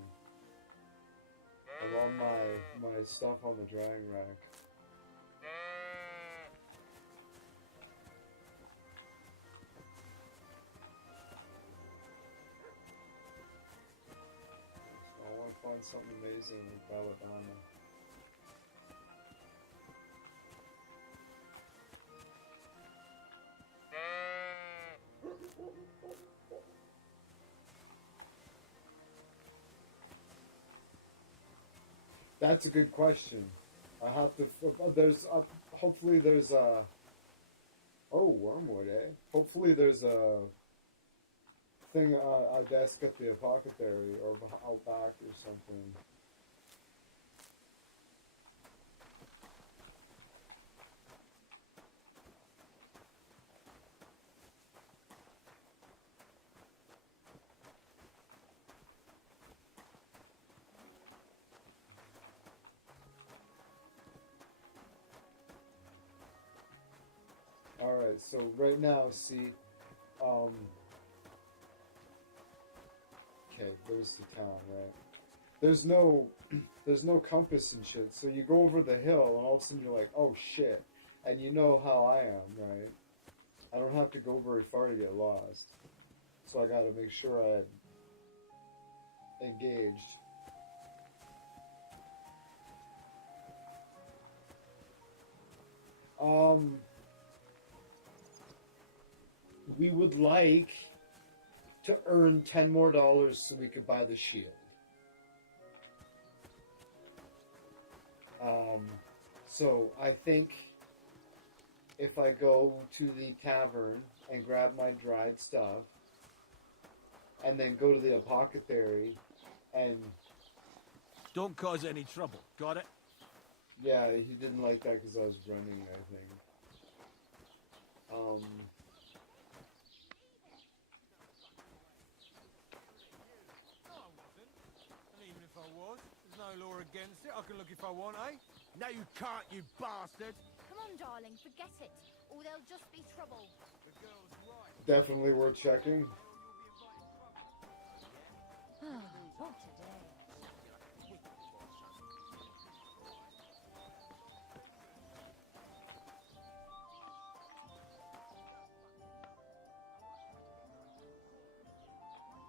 I love my stuff on the drying rack. So I want to find something amazing with Belladonna. That's a good question. I have to. There's hopefully there's a. Oh, wormwood, eh? Hopefully there's a thing, a desk at the apothecary or out back or something. Alright, so right now, see, okay, there's the town, right? There's no compass and shit, so you go over the hill, and all of a sudden you're like, oh shit, and you know how I am, right? I don't have to go very far to get lost, so I gotta make sure I'm engaged. We would like to earn $10 more so we could buy the shield. So I think if I go to the tavern and grab my dried stuff, and then go to the apothecary, and Don't cause any trouble. Got it? yeah, he didn't like that because I was running, I think. And even if I was, there's no law against it. I can look if I want, eh? No, you can't, you bastard. Come on, darling, forget it, or there'll just be trouble. The girl's right. Definitely worth checking. Not today.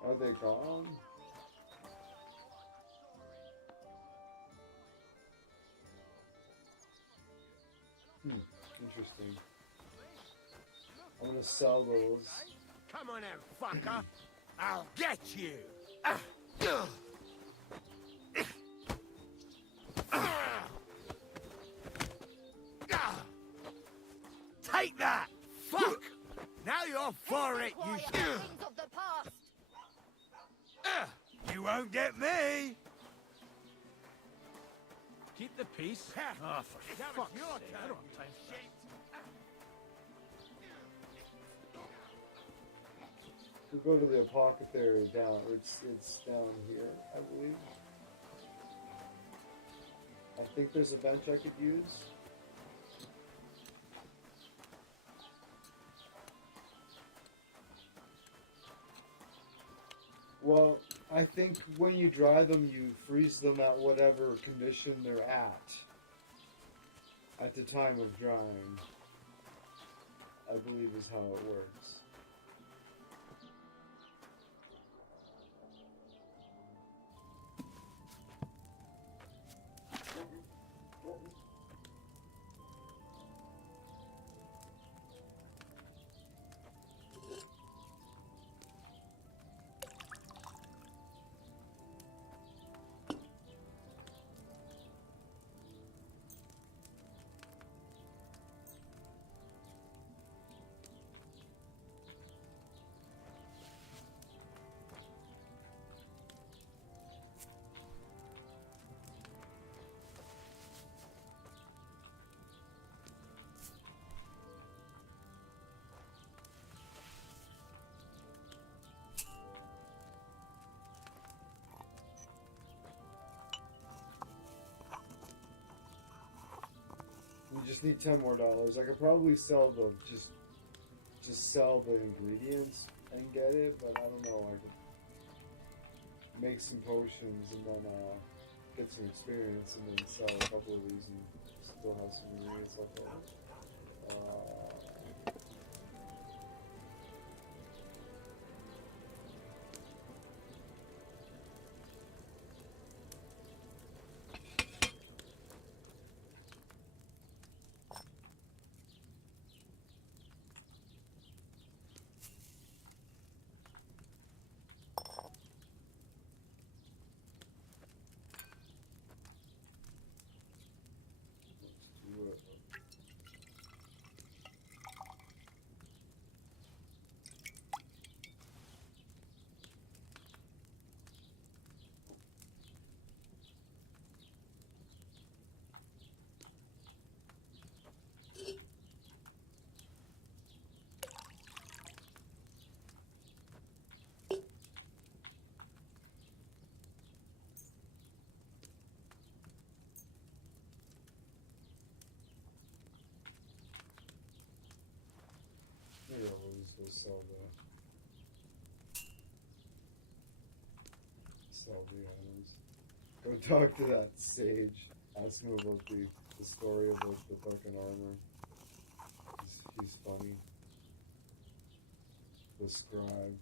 Are they gone? Interesting. I'm gonna sell those. Come on out, fucker. I'll get you. Take that! Fuck! Now you're for it, you Things of the past. You won't get me! Keep the peace. Oh, for fuck's sake. I don't have time for that. We go to the apothecary down. It's down here, I believe. I think there's a bench I could use. Well, I think when you dry them, you freeze them at whatever condition they're at the time of drying. I believe is how it works. We just need $10 more. I could probably sell the just sell the ingredients and get it, but I don't know. I could make some potions and then get some experience and then sell a couple of these and still have some ingredients left over. Maybe I'll just go sell the items. Go talk to that sage. Ask him about the story about the fucking armor. He's funny. The scribe.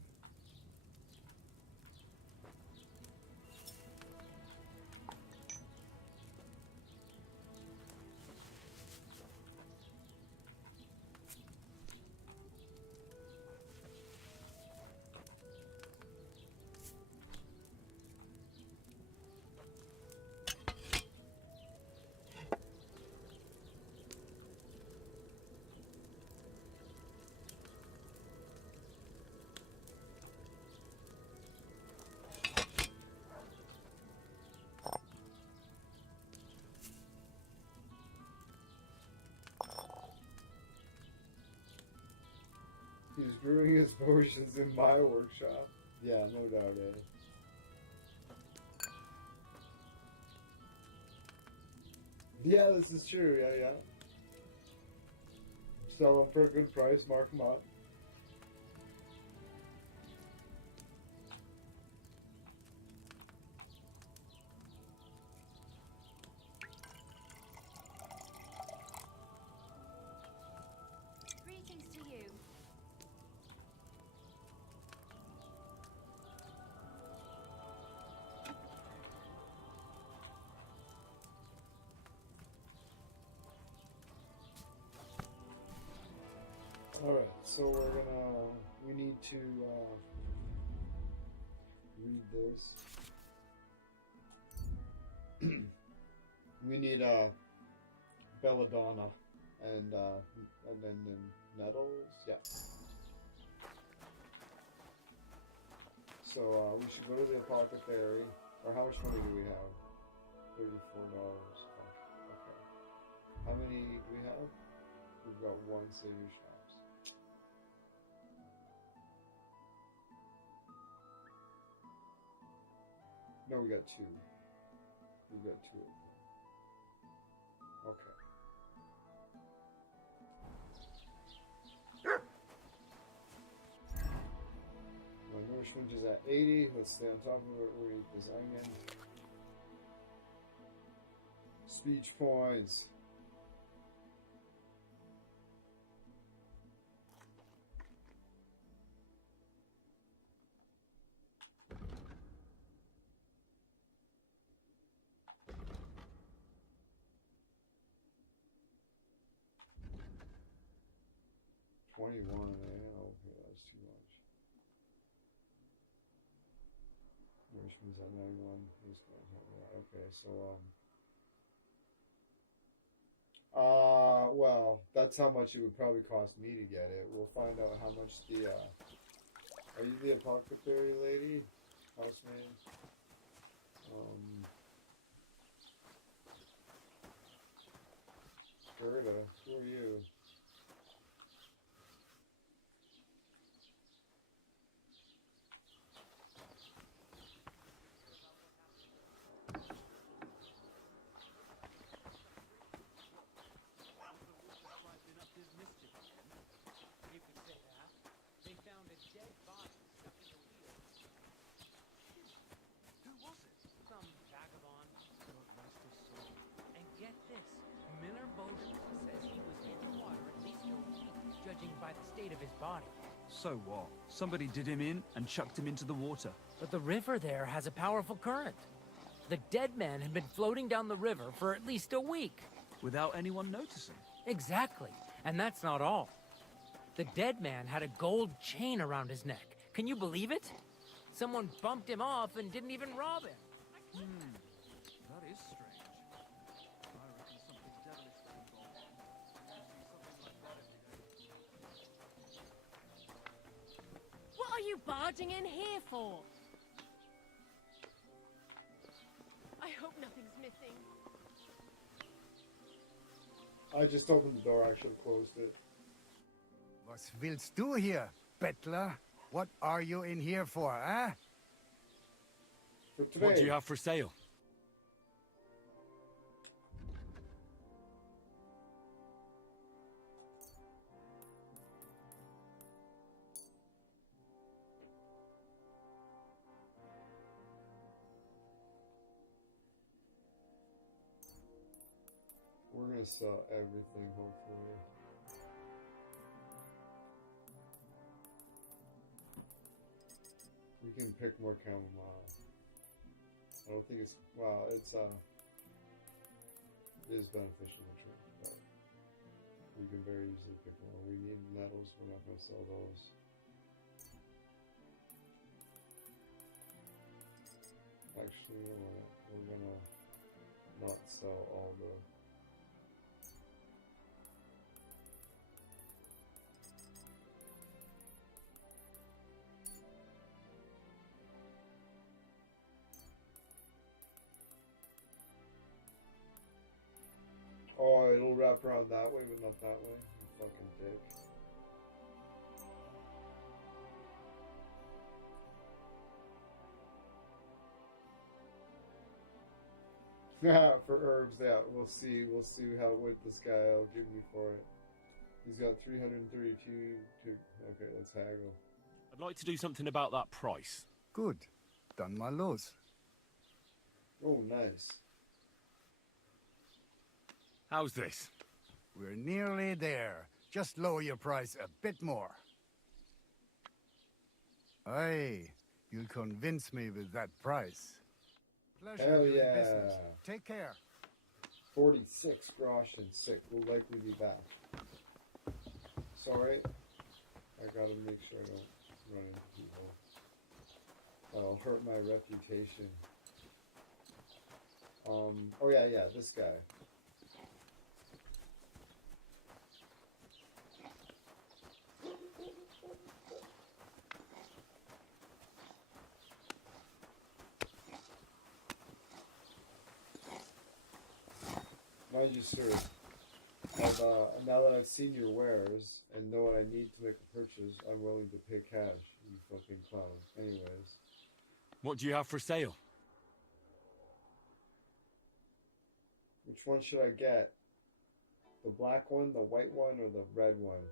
He's brewing his potions in my workshop. Yeah, no doubt, eh? Yeah, this is true. Yeah, yeah. Sell them for a good price, mark them up. Greetings to you. Alright, so we need to read this. We need belladonna and then nettles, yeah. So we should go to the apothecary. Or how much money do we have? $34. Okay. How many do we have? We've got one Savior Shops. No, we got two. We got two of them. Okay. My nourishment is at 80. Let's stay on top of it. We'll eat this onion. Speech points. $21, yeah, okay, that's too much. Nourishment's at 91. Okay, so well, that's how much it would probably cost me to get it. We'll find out how much the are you the apothecary lady? Housemaid? Gerda, who are you? By the state of his body. So what? Somebody did him in and chucked him into the water. But the river there has a powerful current. The dead man had been floating down the river for at least a week. Without anyone noticing. Exactly. And that's not all. The dead man had a gold chain around his neck. Can you believe it? Someone bumped him off and didn't even rob him. That is strange. I reckon something devilish was involved. Something like that every day. What are you barging in here for? I hope nothing's missing. I just opened the door, I should have closed it. Was willst du hier, Bettler? What are you in here for, eh? For today. What do you have for sale? We're gonna sell everything, hopefully. We can pick more chamomile. I don't think it's, well, it is beneficial to drink, but we can very easily pick more. We need nettles, we're not gonna sell those. Actually, you know what? We're gonna not sell all the. Oh, it'll wrap around that way, but not that way. You fucking dick. For herbs, yeah, we'll see how what this guy will give me for it. He's got 332 to, okay, let's haggle. I'd like to do something about that price. Good. Done my laws. Oh, nice. How's this? We're nearly there. Just lower your price a bit more. Aye, you'll convince me with that price. Pleasure Hell doing yeah. business. Take care. 46 grosh and sick. We'll likely be back. Sorry. I gotta make sure I don't run into people. That'll hurt my reputation. Oh yeah, this guy. Mind you, sir, now that I've seen your wares and know what I need to make a purchase, I'm willing to pay cash, you fucking clown. Anyways. What do you have for sale? Which one should I get? The black one, the white one, or the red one?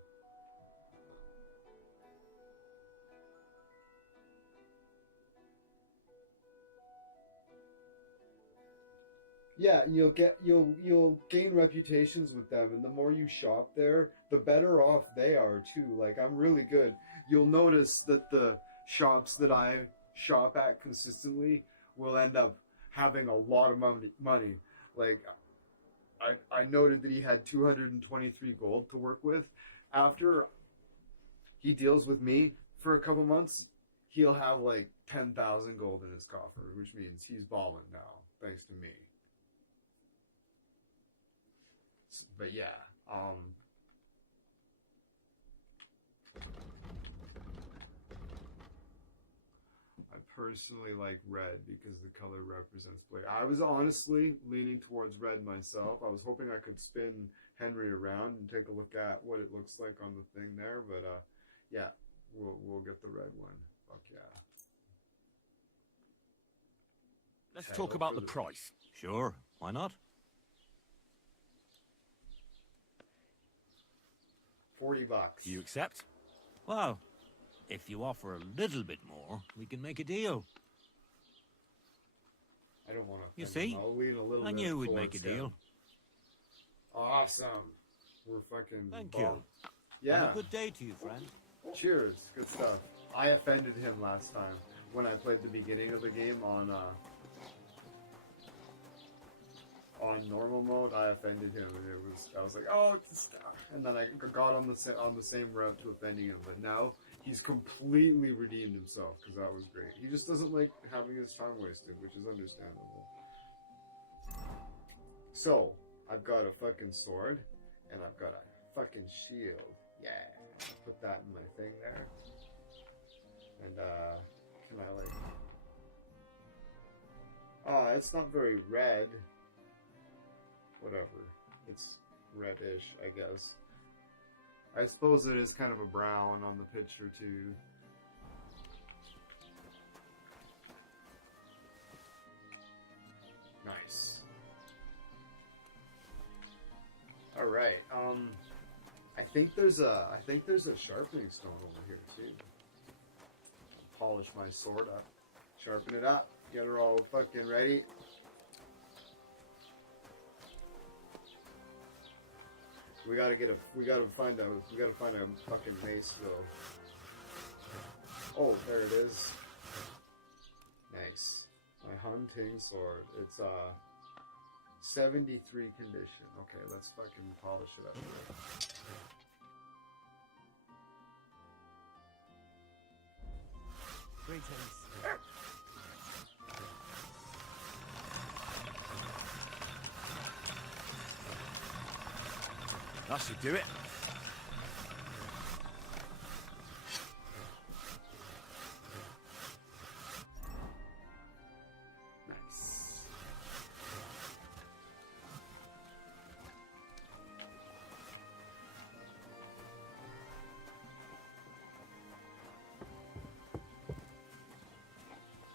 Yeah, you'll gain reputations with them, and the more you shop there, the better off they are too. Like, I'm really good. You'll notice that the shops that I shop at consistently will end up having a lot of money. Like, I noted that he had 223 gold to work with. After he deals with me for a couple months, he'll have like 10,000 gold in his coffer, which means he's balling now, thanks to me. But yeah, I personally like red because the color represents blade. I was honestly leaning towards red myself. I was hoping I could spin Henry around and take a look at what it looks like on the thing there, but yeah, we'll get the red one. Fuck yeah. Let's talk about the price. Sure, why not? 40 bucks. You accept? Well, if you offer a little bit more, we can make a deal. I don't want to. You see? I'll lean a little I bit knew we'd make a towards him. deal. Awesome. We're fucking. Thank bomb. you. Yeah. Have a good day to you, friend. Cheers. Good stuff. I offended him last time when I played the beginning of the game on normal mode. I offended him, and I was like, oh, and then I got on the same route to offending him. But now he's completely redeemed himself because that was great. He just doesn't like having his time wasted, which is understandable. So I've got a fucking sword, and I've got a fucking shield. Yeah, I'll put that in my thing there. And can I like? Oh, it's not very red. Whatever. It's reddish, I guess. I suppose it is kind of a brown on the picture too. Nice. All right. I think there's a sharpening stone over here too. Polish my sword up, sharpen it up, get her all fucking ready. We gotta find a fucking mace though. Oh, there it is. Nice. My hunting sword. It's 73 condition. Okay, let's fucking polish it up. Greetings. That should do it. Nice.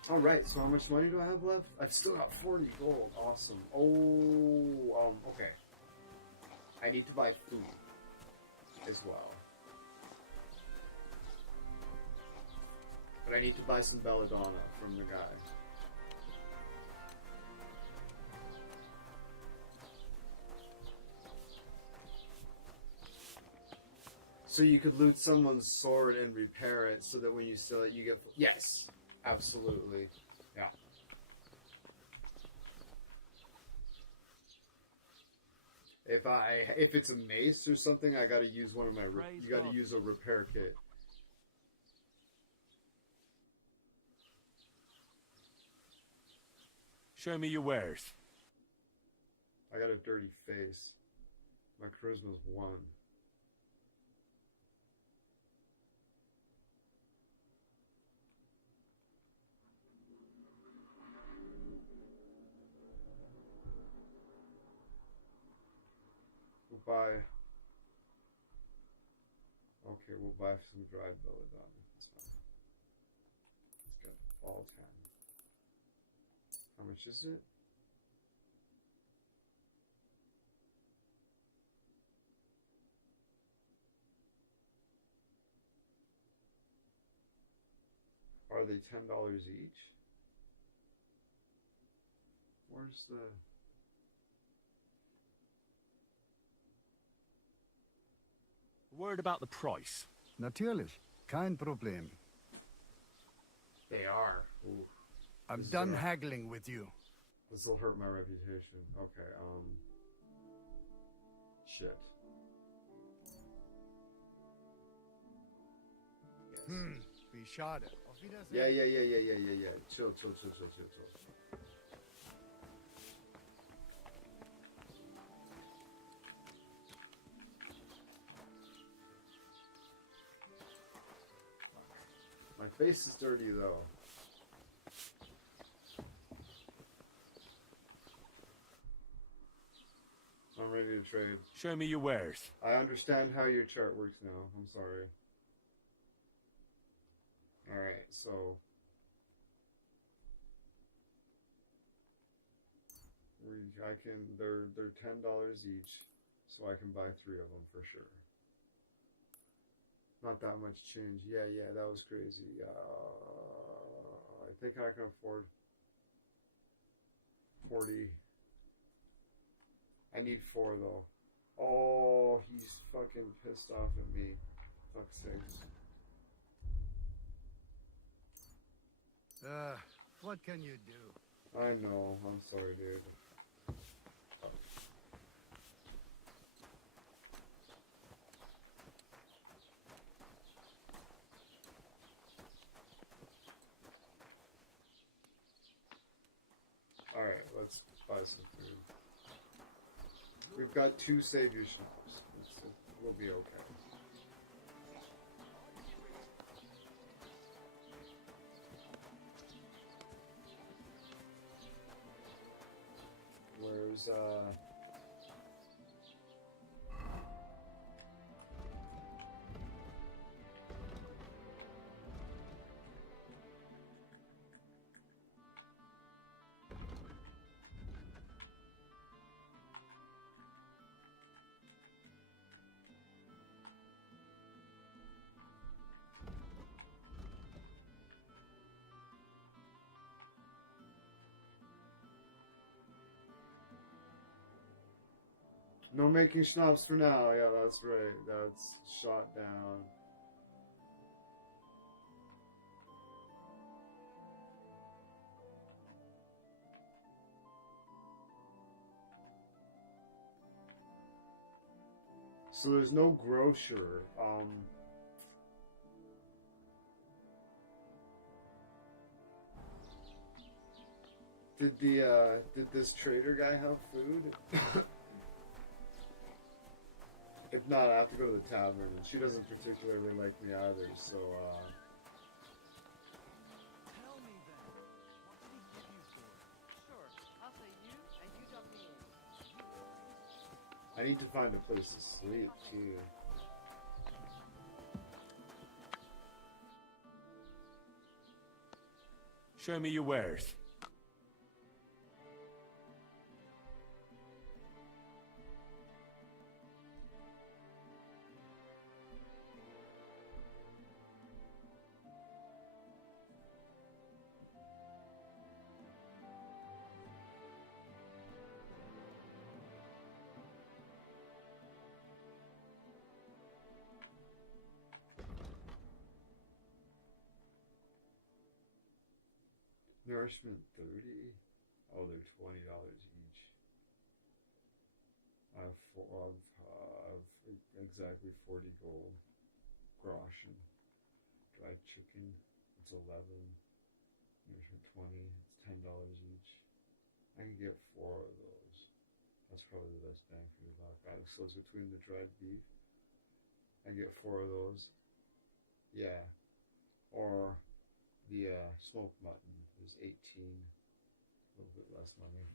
Alright, so how much money do I have left? I've still got 40 gold. Awesome. Oh, okay. I need to buy food as well. But I need to buy some belladonna from the guy. So you could loot someone's sword and repair it so that when you sell it you get... Yes! Absolutely. Yeah. If it's a mace or something, I gotta use one of my... You gotta use a repair kit. Show me your wares. I got a dirty face. My charisma's 1. We'll buy... Okay, we'll buy some dried belladonna. That's fine. Let's get all 10. How much is it? Are they $10 each? Where's the... Word about the price. Natürlich. Kein Problem. They are. Ooh. I'm done haggling with you. This will hurt my reputation. Okay, shit. Yes. Wie schade. Auf Wiedersehen. Yeah. Chill. My face is dirty though. I'm ready to trade. Show me your wares. I understand how your chart works now. I'm sorry. Alright, so... They're $10 each, so I can buy 3 of them for sure. Not that much change. Yeah, that was crazy. I think I can afford 40. I need 4 though. Oh, he's fucking pissed off at me. Fuck's sake. What can you do? I know. I'm sorry, dude. Alright, let's buy some food. We've got 2 savior shops. We'll be okay. Where's, no making schnapps for now. Yeah, that's right. That's shot down. So there's no grocer. Did this trader guy have food? If not, I have to go to the tavern, and she doesn't particularly like me either, so, Tell me then, what did he give you for it? Sure, I'll say you, and you dump me in. I need to find a place to sleep, too. Show me your wares. Nourishment 30. Oh, they're $20 each. I've exactly 40 gold. Groschen. Dried chicken. It's 11. Nourishment 20. It's $10 each. I can get 4 of those. That's probably the best bang for your buck. So it's between the dried beef. I get 4 of those. Yeah. Or the smoked mutton is 18, a little bit less money.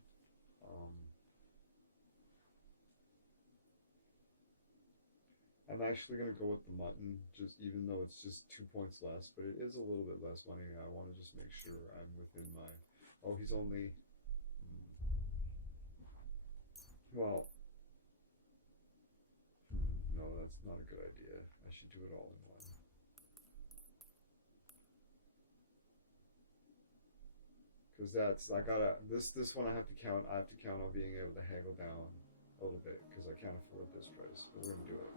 I'm actually gonna go with the mutton, just even though it's just 2 points less, but it is a little bit less money. I want to just make sure I'm within my. Oh, he's only. Well. No, that's not a good idea. I should do it all in one. Because I gotta this one I have to count on being able to haggle down a little bit because I can't afford this price, but we're gonna do it.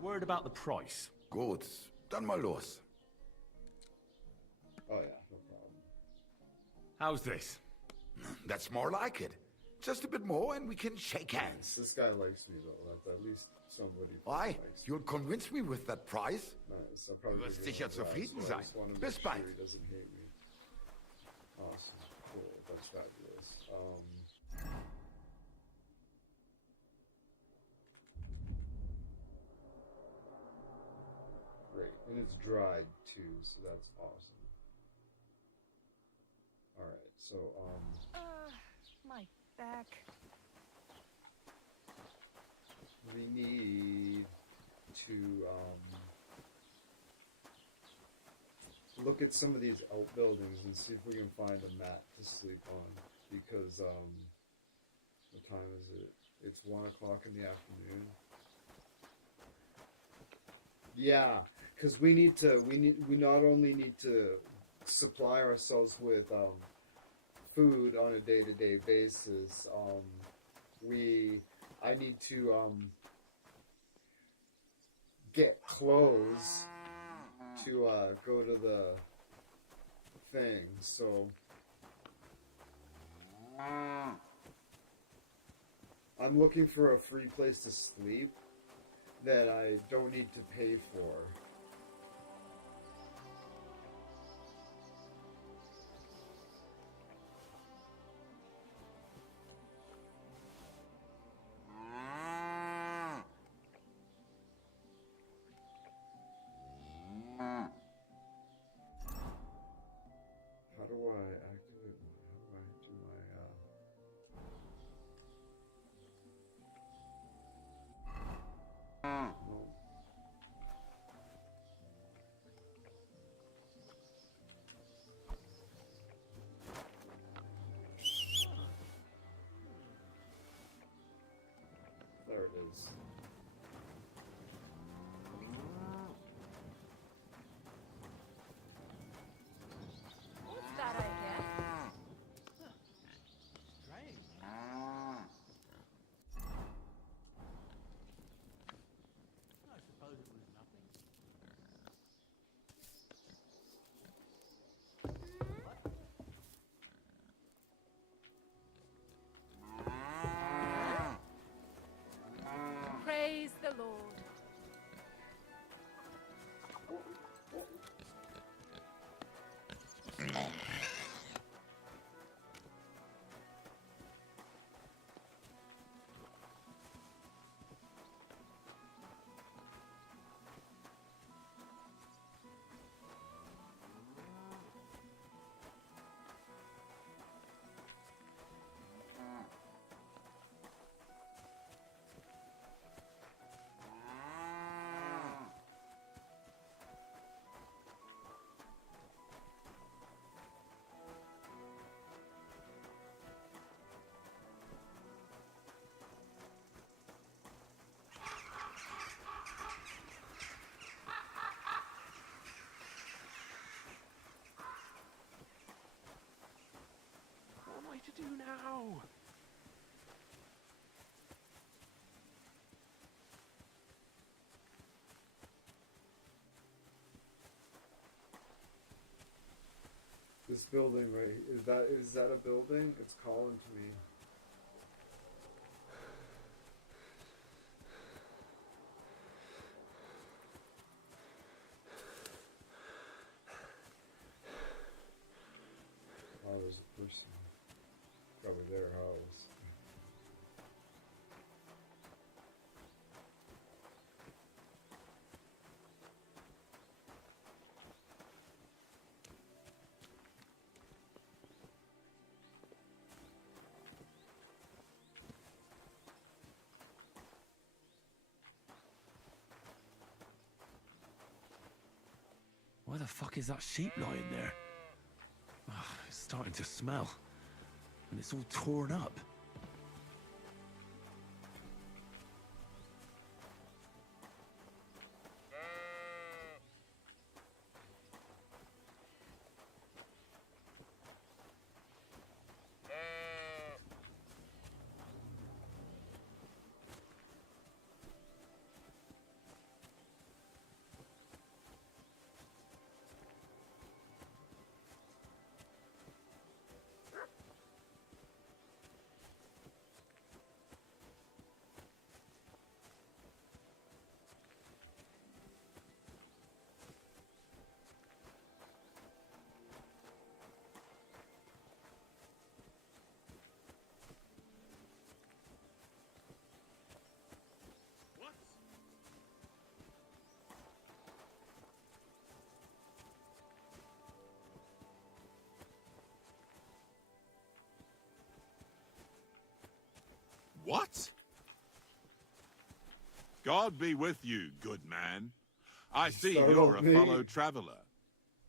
Word about the price. Gut, dann mal los. Oh yeah, no problem. How's this? That's more like it. Just a bit more and we can shake hands. This guy likes me though. That's at least somebody. Why? Likes me. You'll convince me with that price? Nice. I'll probably Du wirst give you sicher one of that, zufrieden so I sein. just wanna make Bis sure bald. he doesn't hate me. Awesome. Cool. That's fabulous. Great. And it's dried too, so that's awesome. Alright, so My back. we need to look at some of these outbuildings and see if we can find a mat to sleep on, because what time is it? It's 1 o'clock in the afternoon. Yeah, because we not only need to supply ourselves with food on a day-to-day basis. I need to get clothes to go to the thing. So I'm looking for a free place to sleep that I don't need to pay for. How do I activate how do I do my no. There it is. What's that I get? Great. I suppose it was nothing. This building right, is that a building? It's calling to me. Oh, there's a person. Probably their house. Why the fuck is that sheep lying there? Oh, it's starting to smell. And it's all torn up. What? God be with you, good man. I see you're a fellow traveler.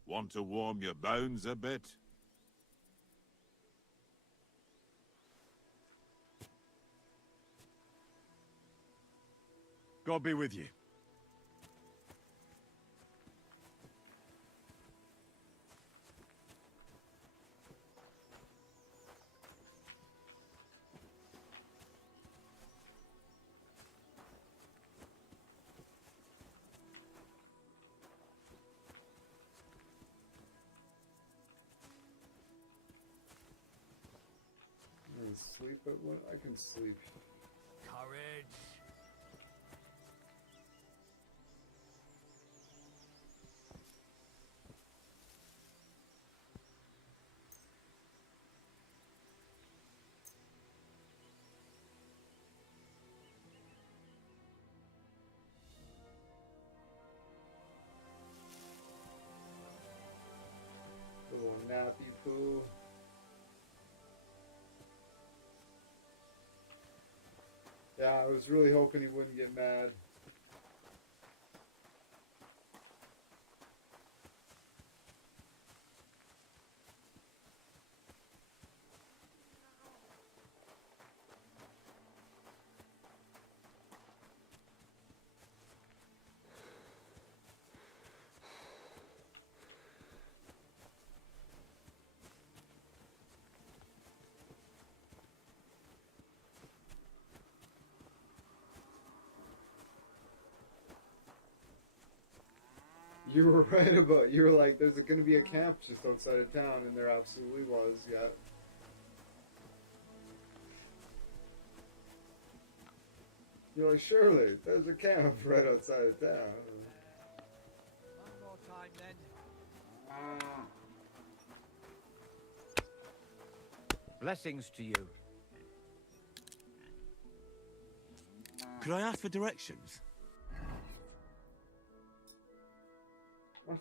Want to warm your bones a bit? God be with you. Sleep at what? I can sleep. Courage. Little nappy poo. Yeah, I was really hoping he wouldn't get mad. You were right about, you were like, there's going to be a camp just outside of town, and there absolutely was, yeah. You're like, surely, there's a camp right outside of town. One more time then. Blessings to you. Could I ask for directions? What?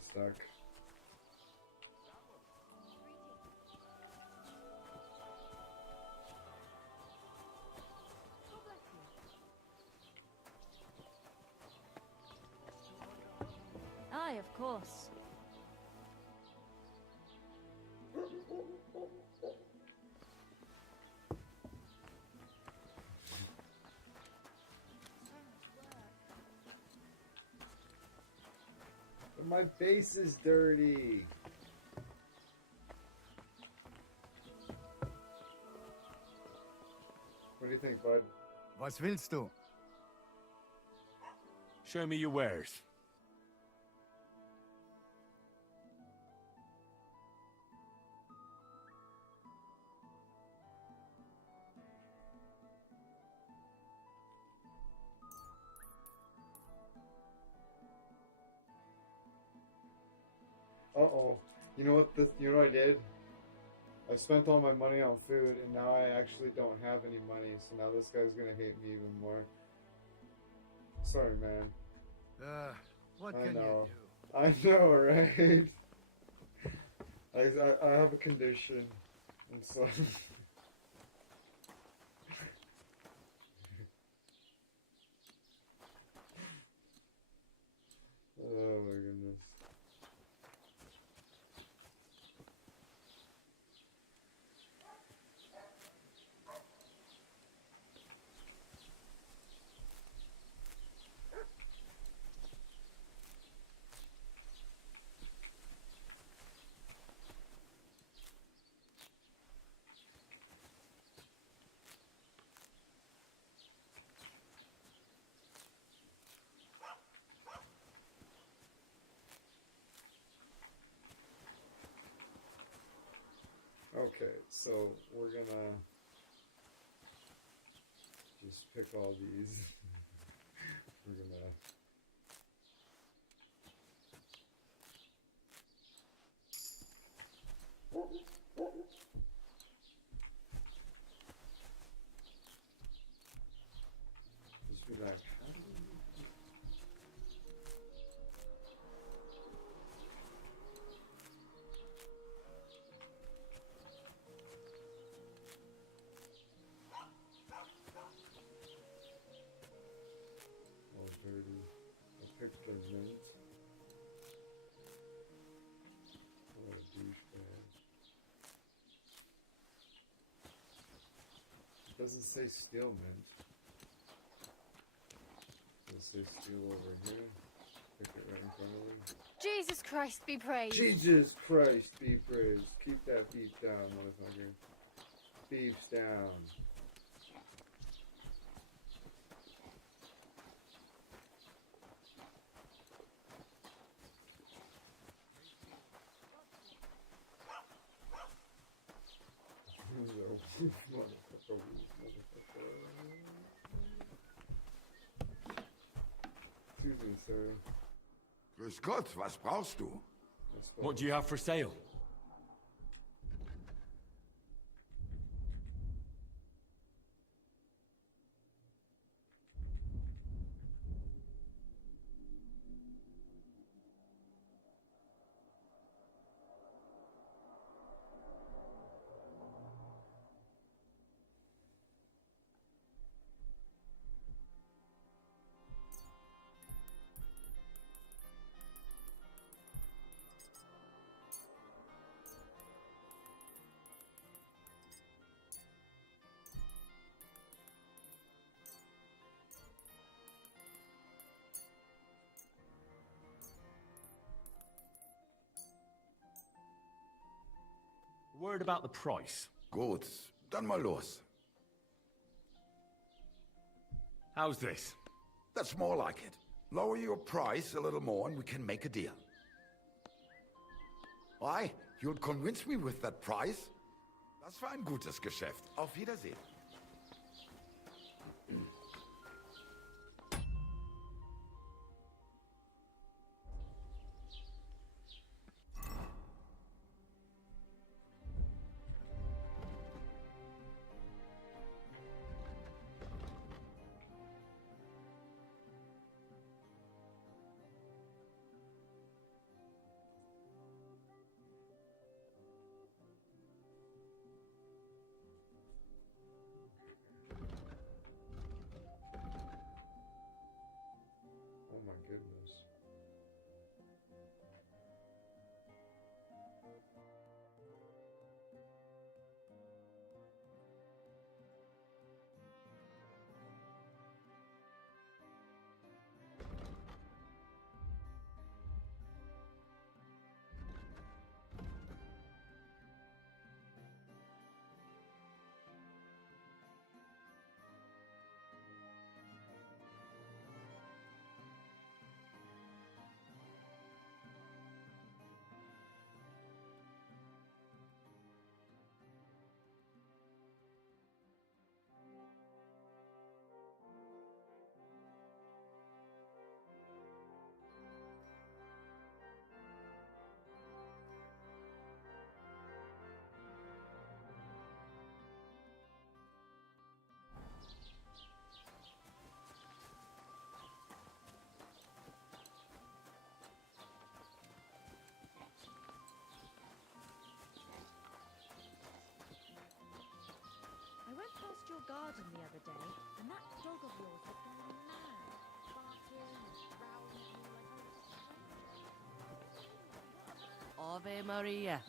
Stuck. Why, of course. My face is dirty. What do you think, bud? Was willst du? Show me your wares. Uh-oh. You know what you know what I did? I spent all my money on food and now I actually don't have any money, so now this guy's gonna hate me even more. Sorry, man. What I can know. you do? I know, right? I have a condition, and so oh my goodness. Okay, so we're gonna just pick all these. We're gonna just be like, how do we... all dirty. I picked the mint. What a douchebag. It doesn't say steel mint. It says steel over here. Pick it right in front of me. Jesus Christ be praised. Jesus Christ be praised. Keep that beef down, motherfucker. Beef's down. Motherfucker. Excuse me, sir. Grüß Gott, was brauchst du? What do you have for sale? Word about the price. Gut, dann mal los. How's this? That's more like it. Lower your price a little more and we can make a deal. Why? You'll convince me with that price? Das war ein gutes Geschäft. Auf Wiedersehen. Ave Maria.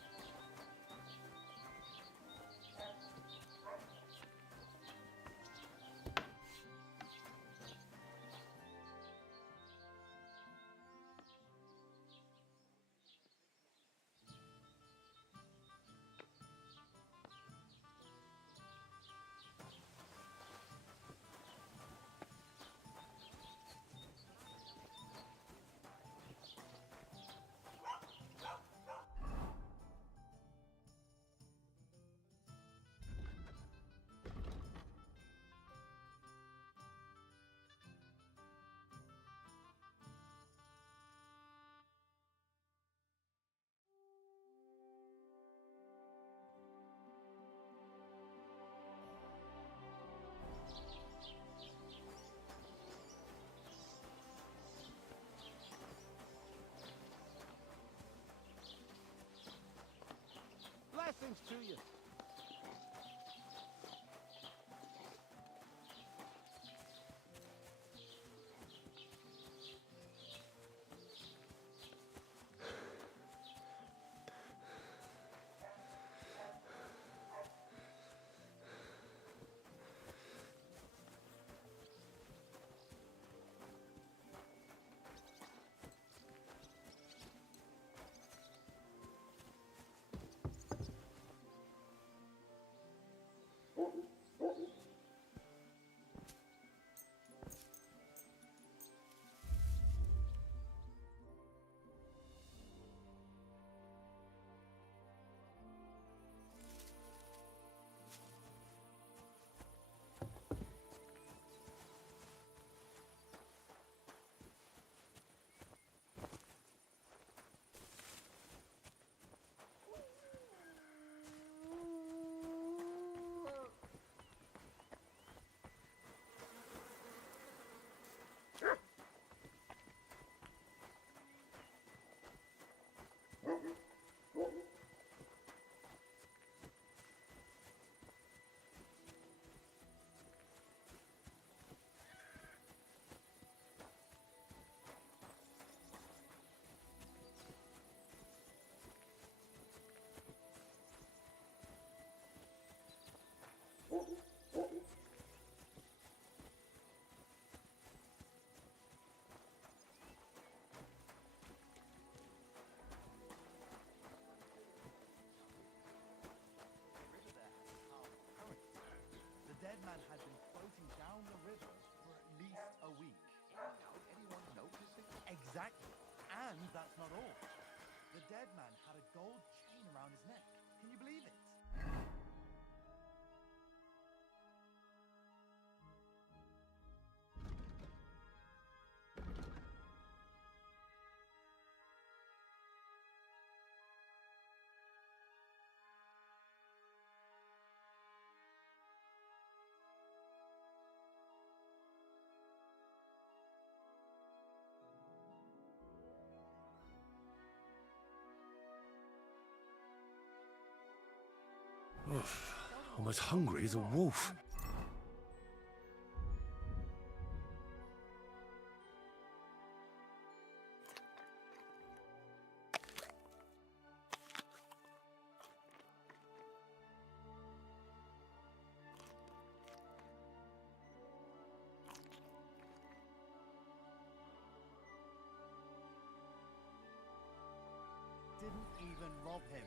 Blessings to you. The dead man had been floating down the river for at least a week. Anyone noticing? Exactly. And that's not all. The dead man had a gold chain around his neck. Can you believe it? I'm as hungry as a wolf. Didn't even rob him.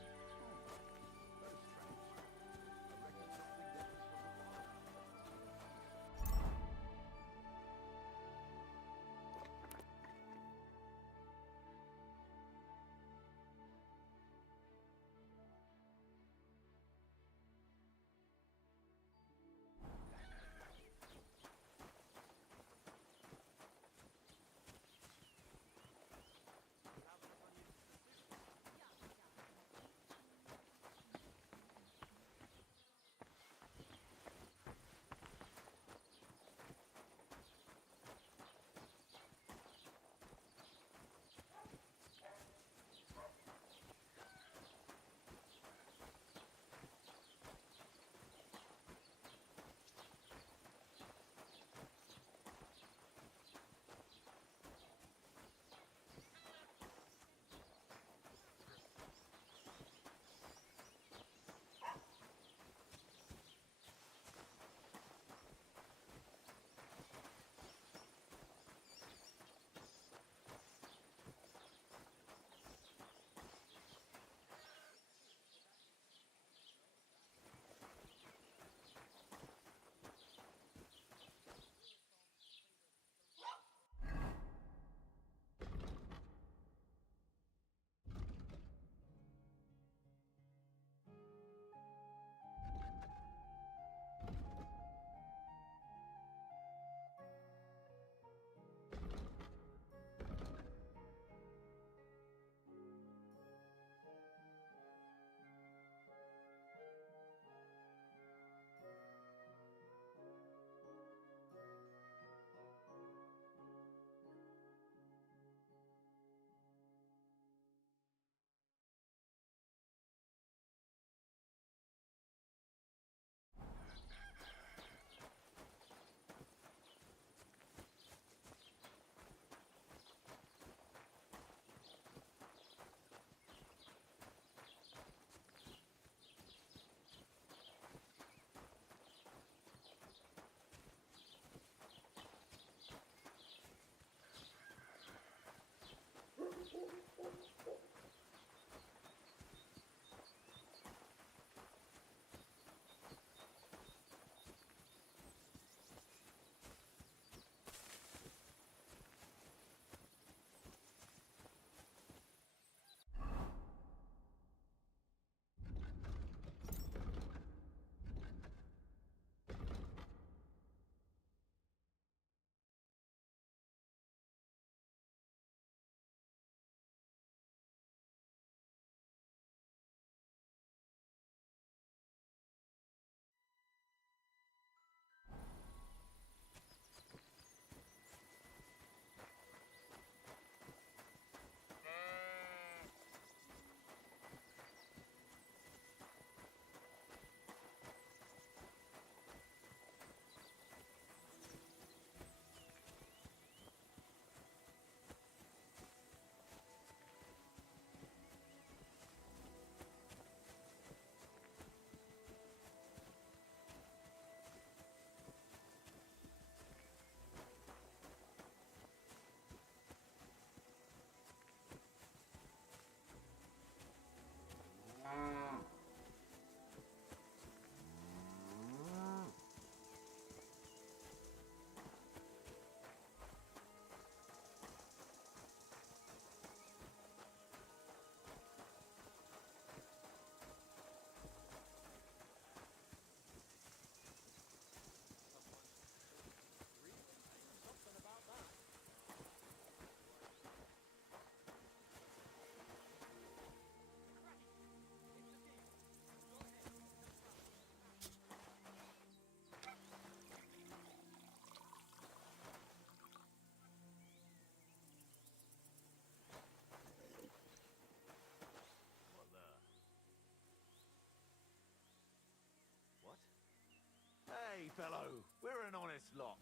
fellow. We're an honest lot.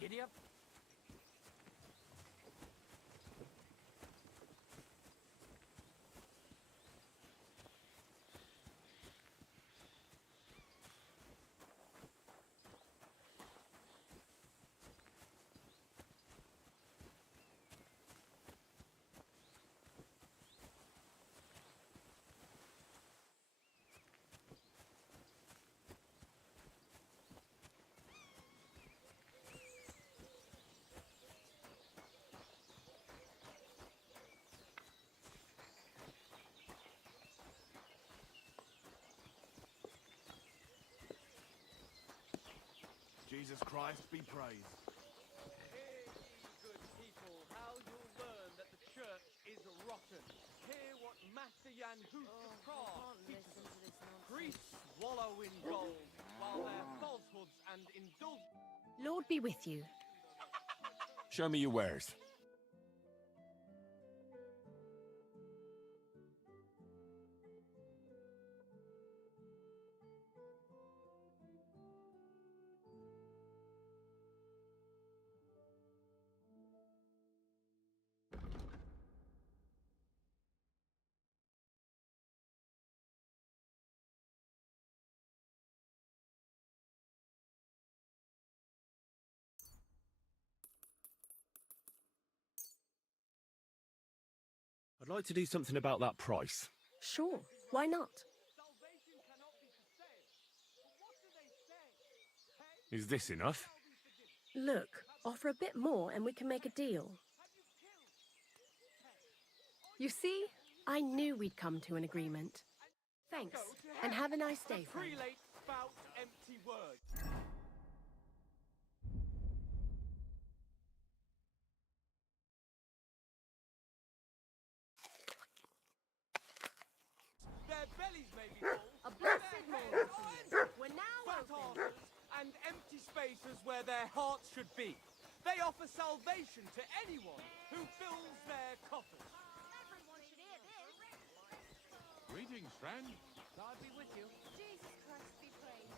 Giddy up. Jesus Christ be praised. Hear ye, good people, how you'll learn that the church is rotten. Hear what Master Jan Hus of Prague teaches us. Priests wallow in gold, while their falsehoods and indulgences... Lord be with you. Show me your wares. I'd like to do something about that price. Sure, why not? Is this enough? Look, offer a bit more and we can make a deal. You see? I knew we'd come to an agreement. Thanks, and have a nice day, The friend. prelate spouts empty words. Their bellies may be full. A blessed morning to you. We're now fat open. arses and empty spaces where their hearts should be. They offer salvation to anyone who fills their coffers. Everyone should hear this. Greetings, friend. God be with you. Jesus Christ be praised.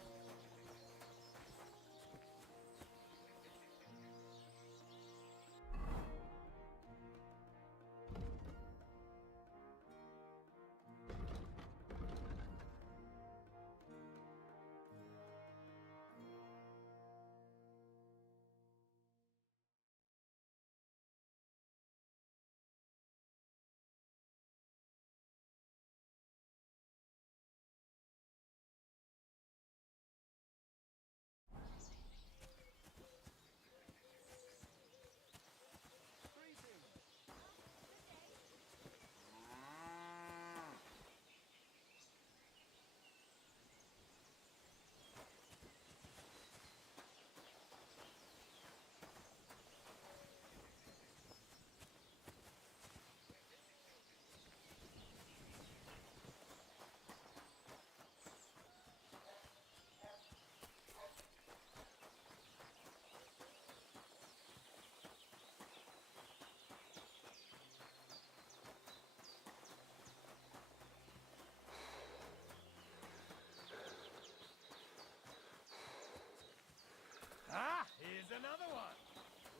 Ah, here's another one.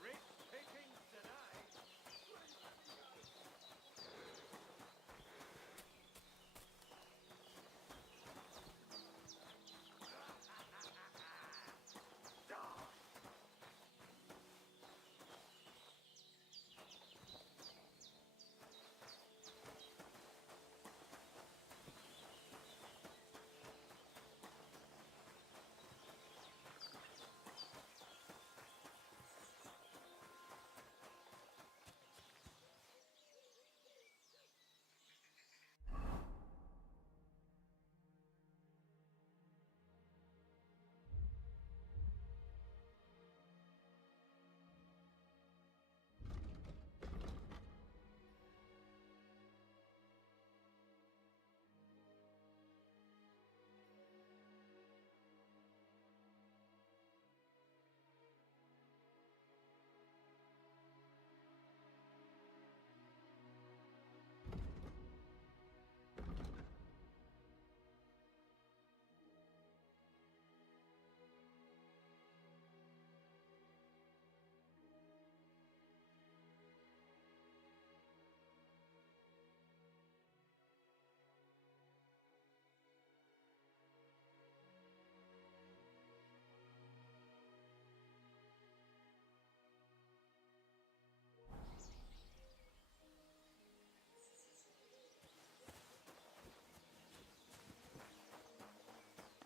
Rich pickings today.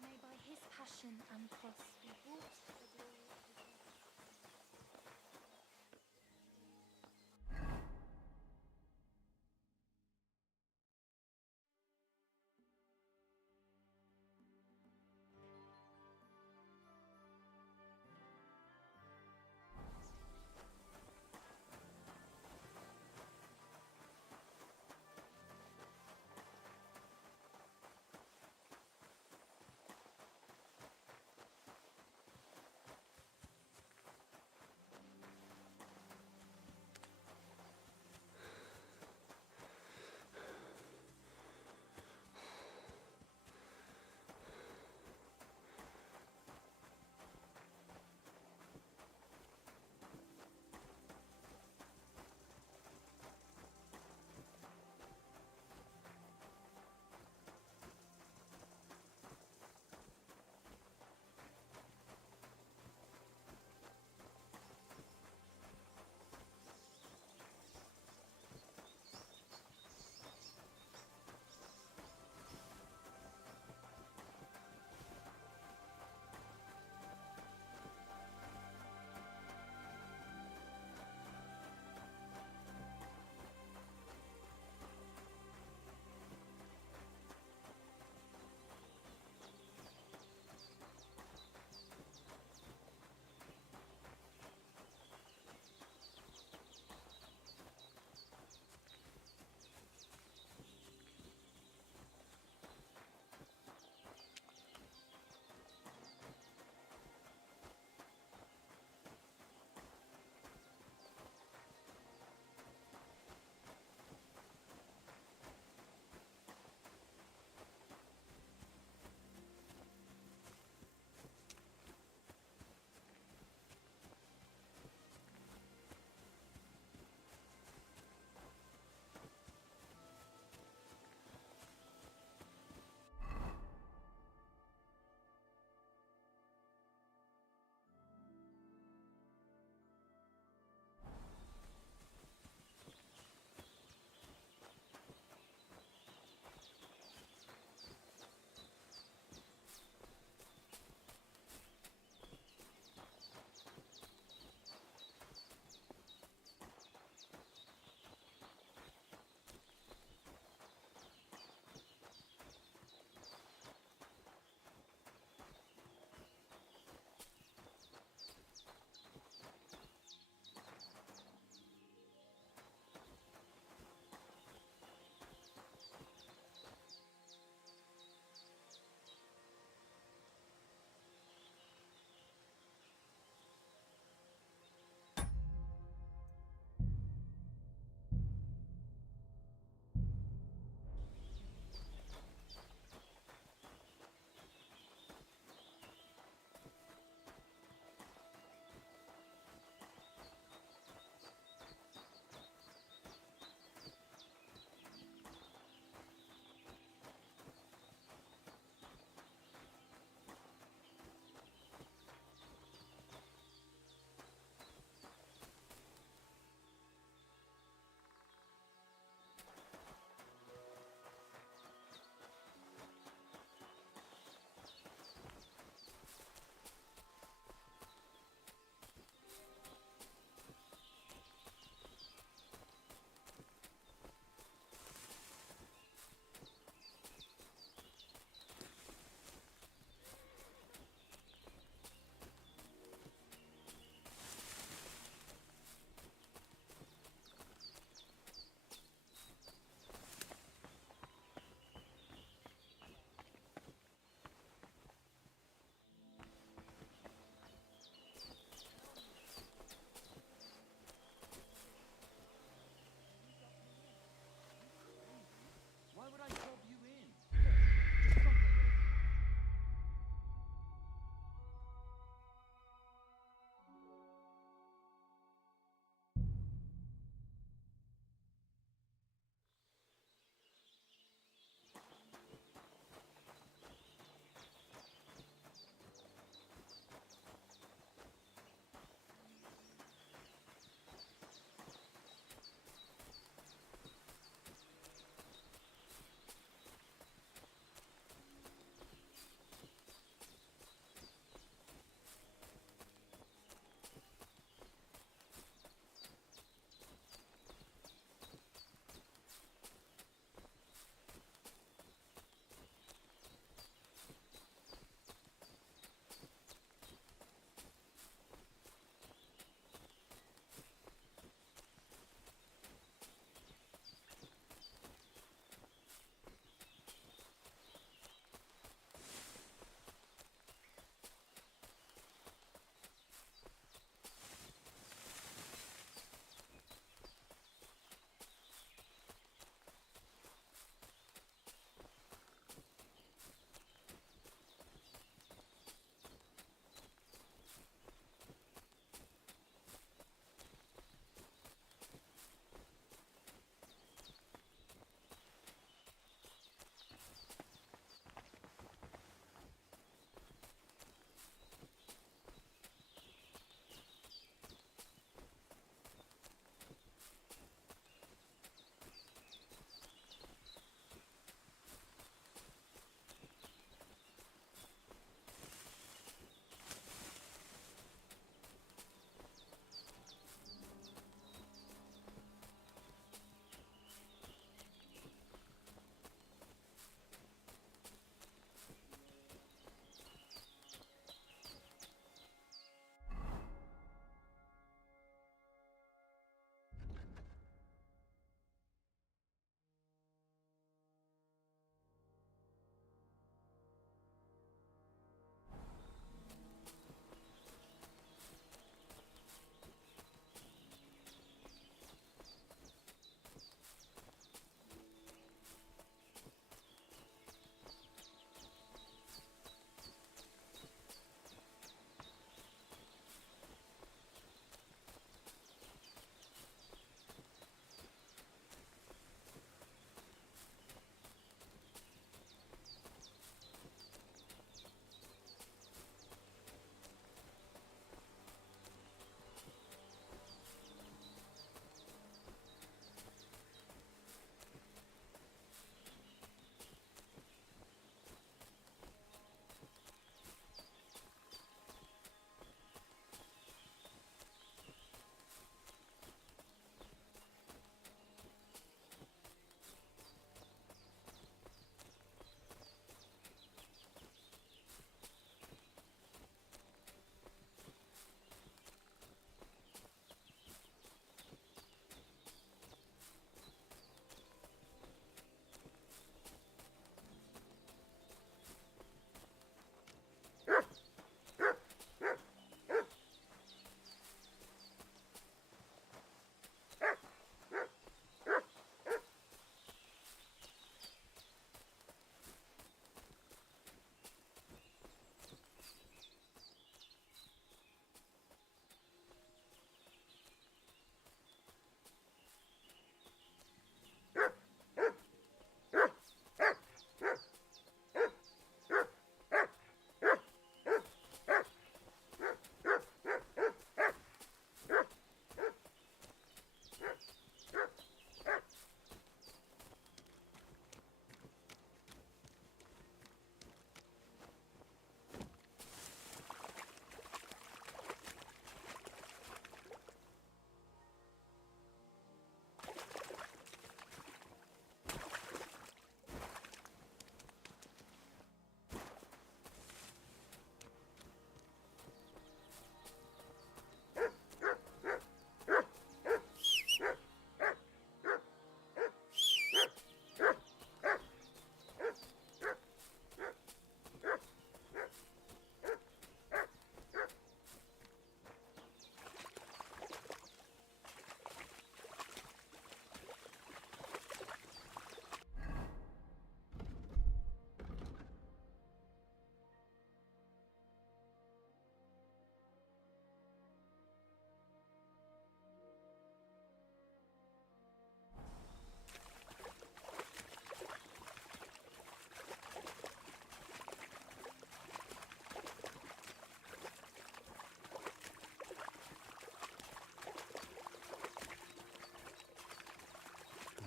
May by his passion and cross be brought the glory of his name.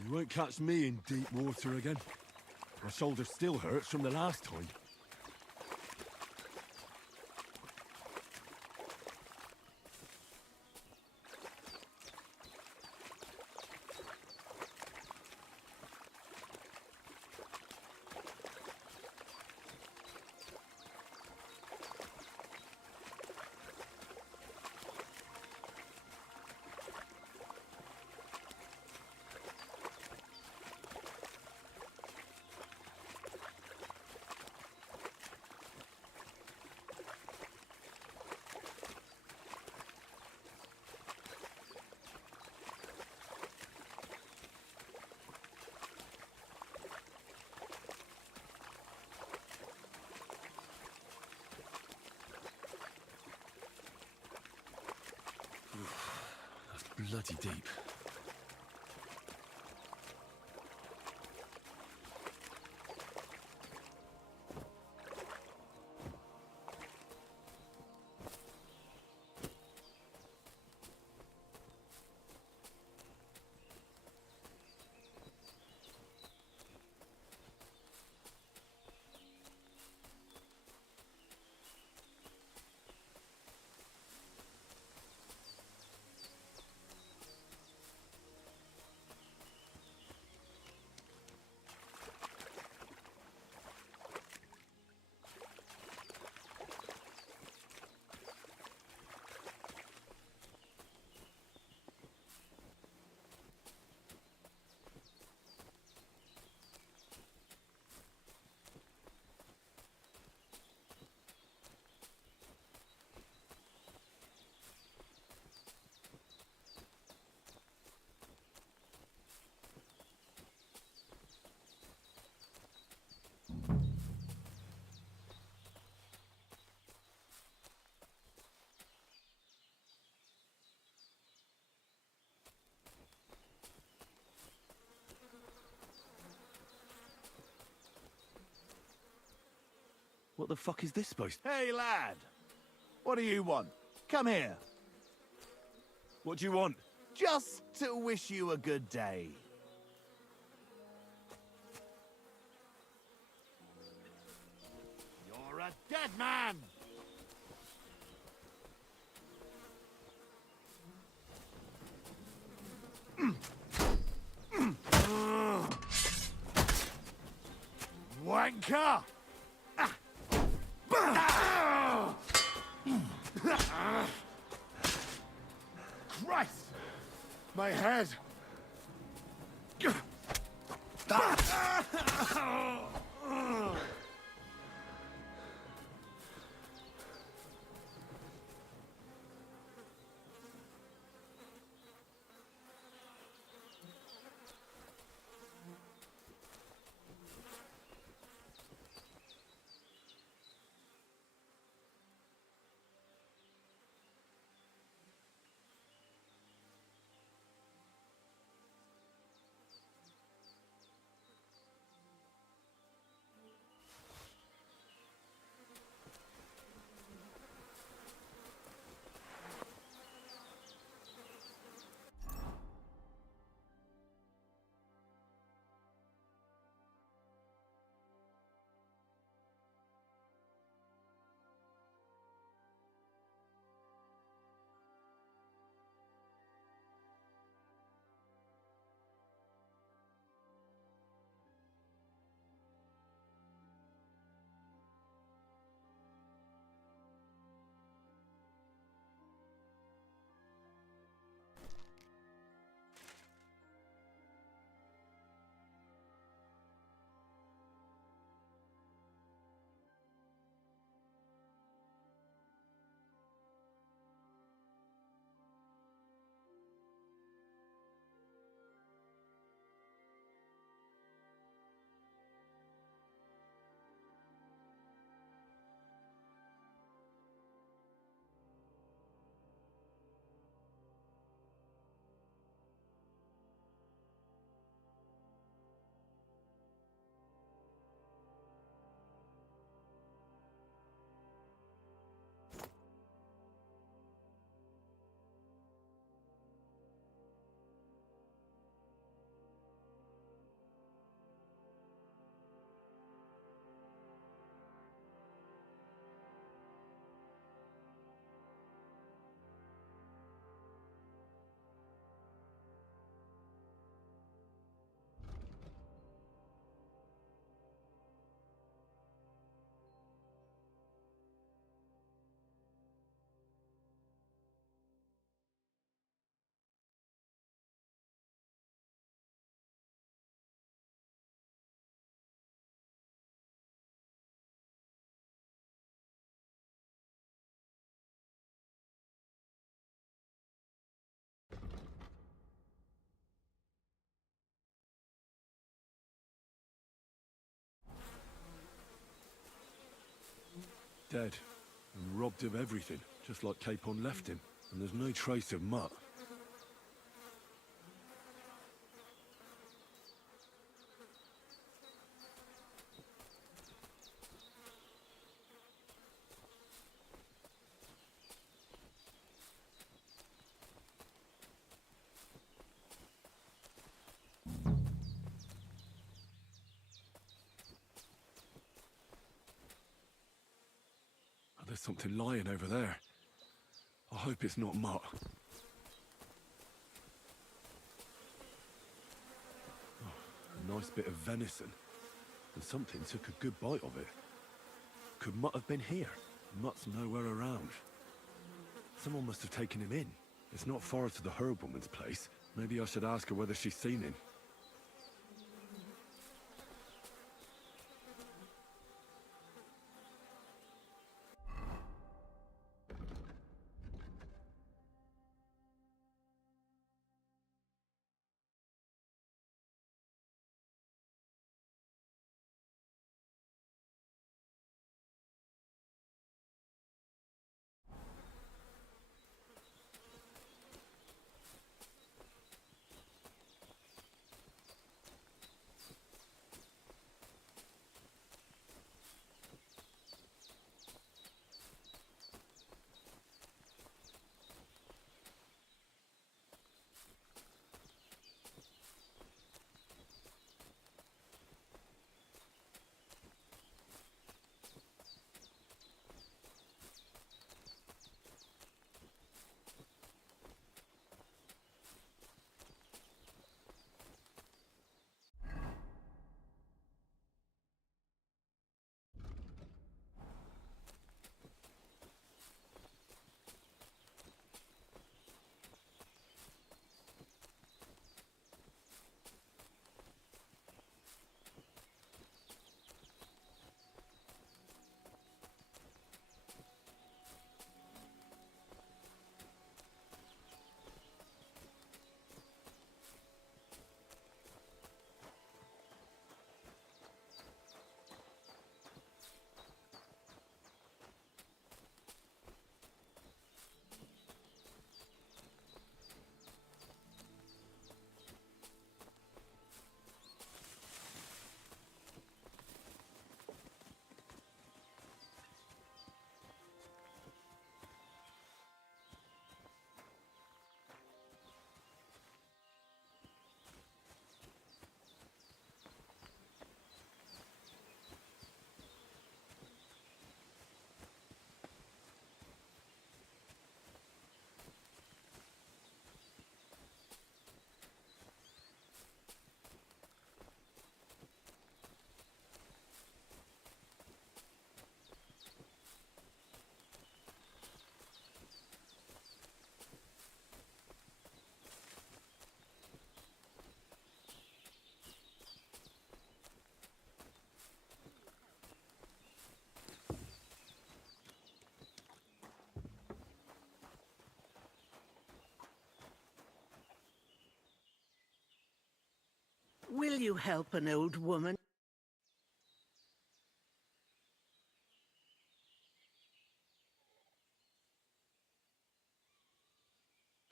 You won't catch me in deep water again. My shoulder still hurts from the last time. That's bloody deep. What the fuck is this supposed to... Hey, lad! What do you want? Come here. What do you want? Just to wish you a good day. You're a dead man! Wanker! Christ! My head! Dead. And robbed of everything, just like Capon left him. And there's no trace of Mutt. There's something lying over there. I hope it's not Mutt. Oh, a nice bit of venison. And something took a good bite of it. Could Mutt have been here? Mutt's nowhere around. Someone must have taken him in. It's not far to the herbwoman's place. Maybe I should ask her whether she's seen him. Will you help an old woman?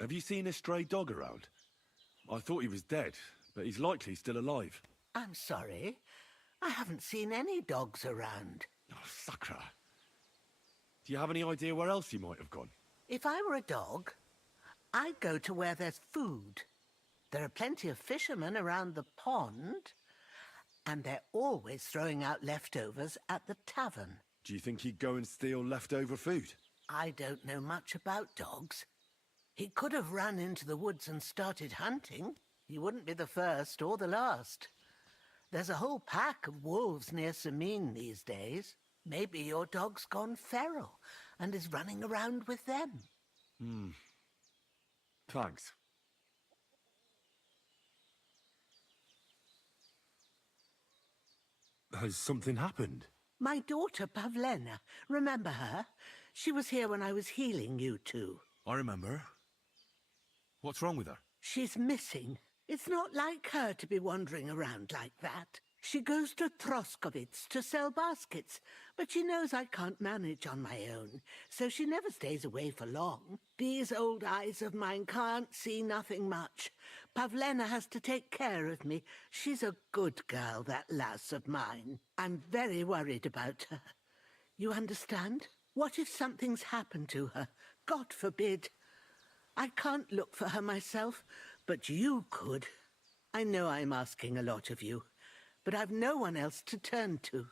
Have you seen a stray dog around? I thought he was dead, but he's likely still alive. I'm sorry. I haven't seen any dogs around. Oh, Sakra. Do you have any idea where else he might have gone? If I were a dog, I'd go to where there's food. There are plenty of fishermen around the pond, and they're always throwing out leftovers at the tavern. Do you think he'd go and steal leftover food? I don't know much about dogs. He could have run into the woods and started hunting. He wouldn't be the first or the last. There's a whole pack of wolves near Samin these days. Maybe your dog's gone feral and is running around with them. Thanks. Has something happened? My daughter, Pavlena. Remember her? She was here when I was healing you two. I remember. What's wrong with her? She's missing. It's not like her to be wandering around like that. She goes to Troskovitz to sell baskets, but she knows I can't manage on my own, so she never stays away for long. These old eyes of mine can't see nothing much. Pavlena has to take care of me. She's a good girl, that lass of mine. I'm very worried about her. You understand? What if something's happened to her? God forbid. I can't look for her myself, but you could. I know I'm asking a lot of you, but I've no one else to turn to.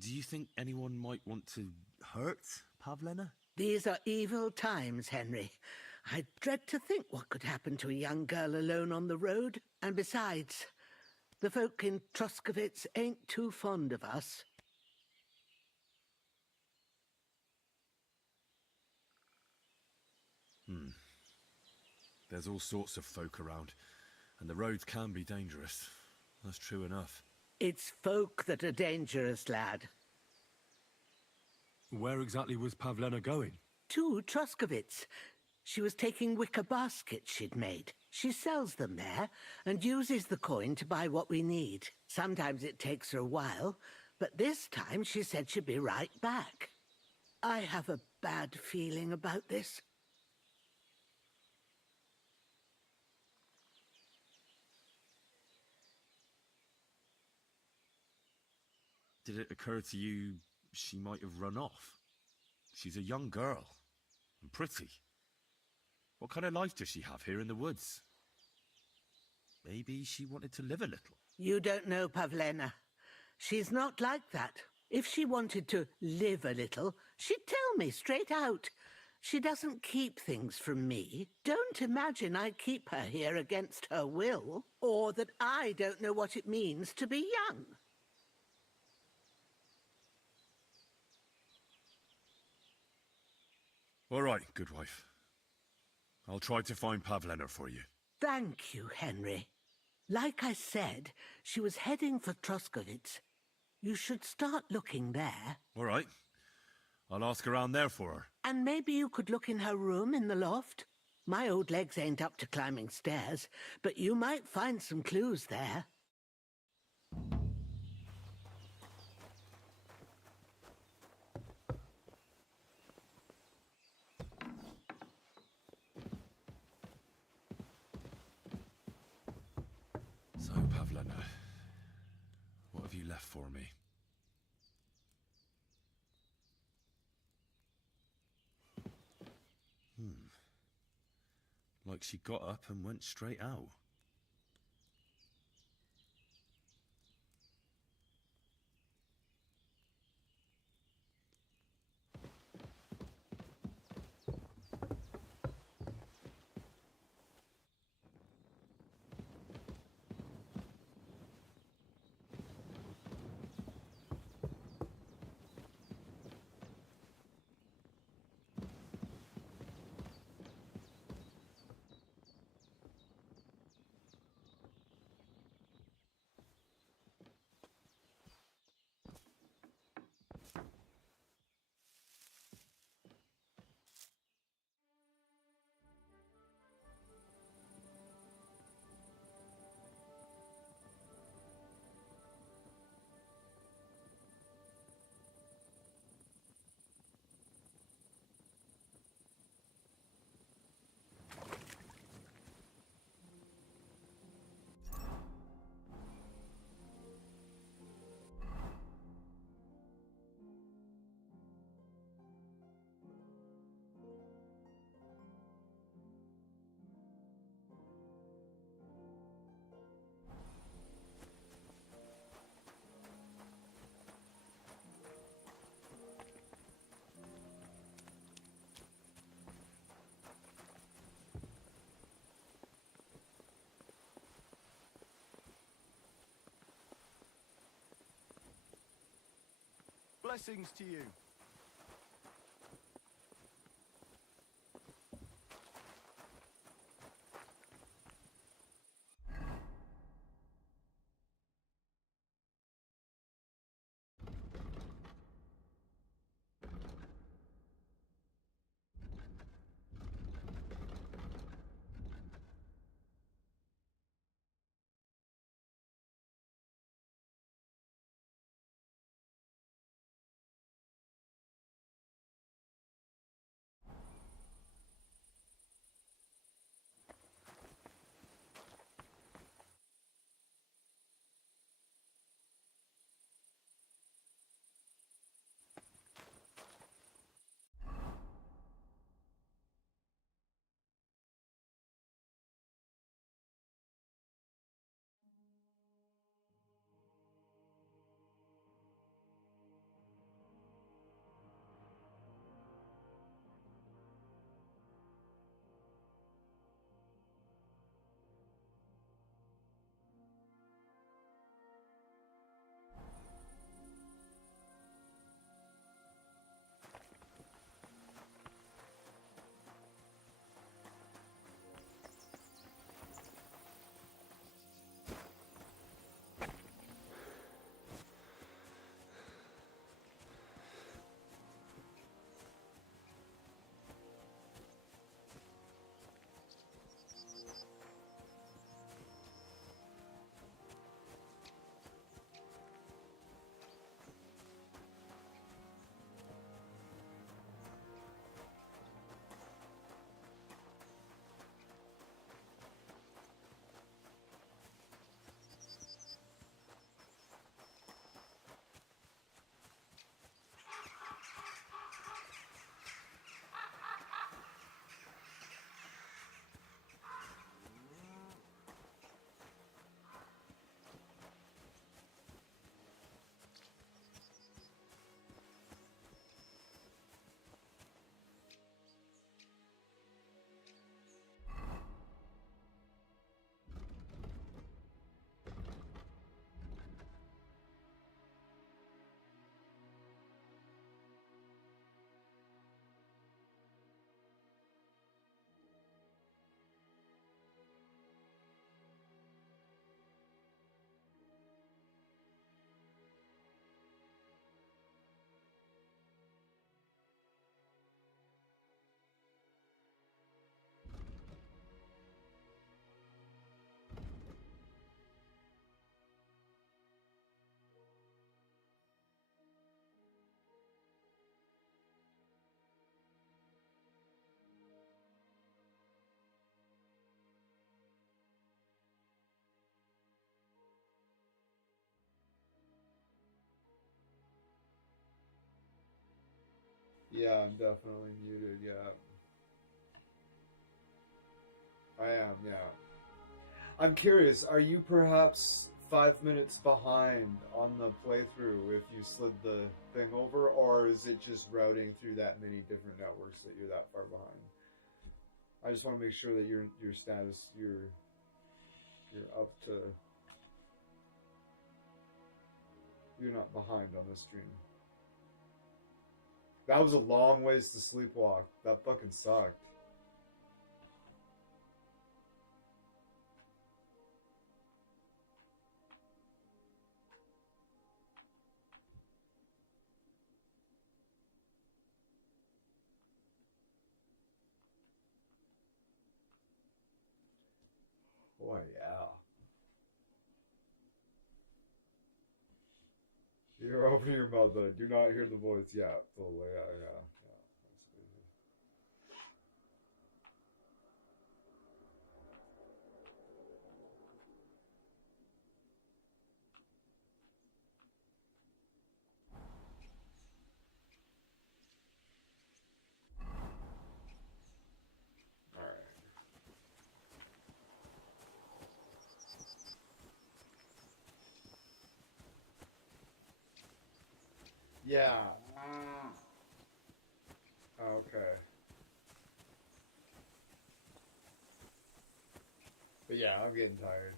Do you think anyone might want to hurt Pavlena? These are evil times, Henry. I dread to think what could happen to a young girl alone on the road. And besides, the folk in Troskovitz ain't too fond of us. There's all sorts of folk around, and the roads can be dangerous. That's true enough. It's folk that are dangerous, lad. Where exactly was Pavlena going? To Troskovitz. She was taking wicker baskets she'd made. She sells them there and uses the coin to buy what we need. Sometimes it takes her a while, but this time she said she'd be right back. I have a bad feeling about this. Did it occur to you she might have run off? She's a young girl, and pretty. What kind of life does she have here in the woods? Maybe she wanted to live a little. You don't know Pavlena. She's not like that. If she wanted to live a little, she'd tell me straight out. She doesn't keep things from me. Don't imagine I keep her here against her will, or that I don't know what it means to be young. All right, good wife. I'll try to find Pavlena for you. Thank you, Henry. Like I said, she was heading for Troskovitz. You should start looking there. All right. I'll ask around there for her. And maybe you could look in her room in the loft. My old legs ain't up to climbing stairs, but you might find some clues there. So, Pavlena, what have you left for me? Like she got up and went straight out. Blessings to you. Yeah, I'm definitely muted, yeah. I am, yeah. I'm curious, are you perhaps 5 minutes behind on the playthrough if you slid the thing over, or is it just routing through that many different networks that you're that far behind? I just want to make sure that your status, you're up to, you're not behind on the stream. That was a long ways to sleepwalk. That fucking sucked. Oh, yeah. You're opening your mouth, but I do not hear the voice. Yeah, totally. Yeah. That's crazy. All right. Yeah. Okay. But yeah, I'm getting tired.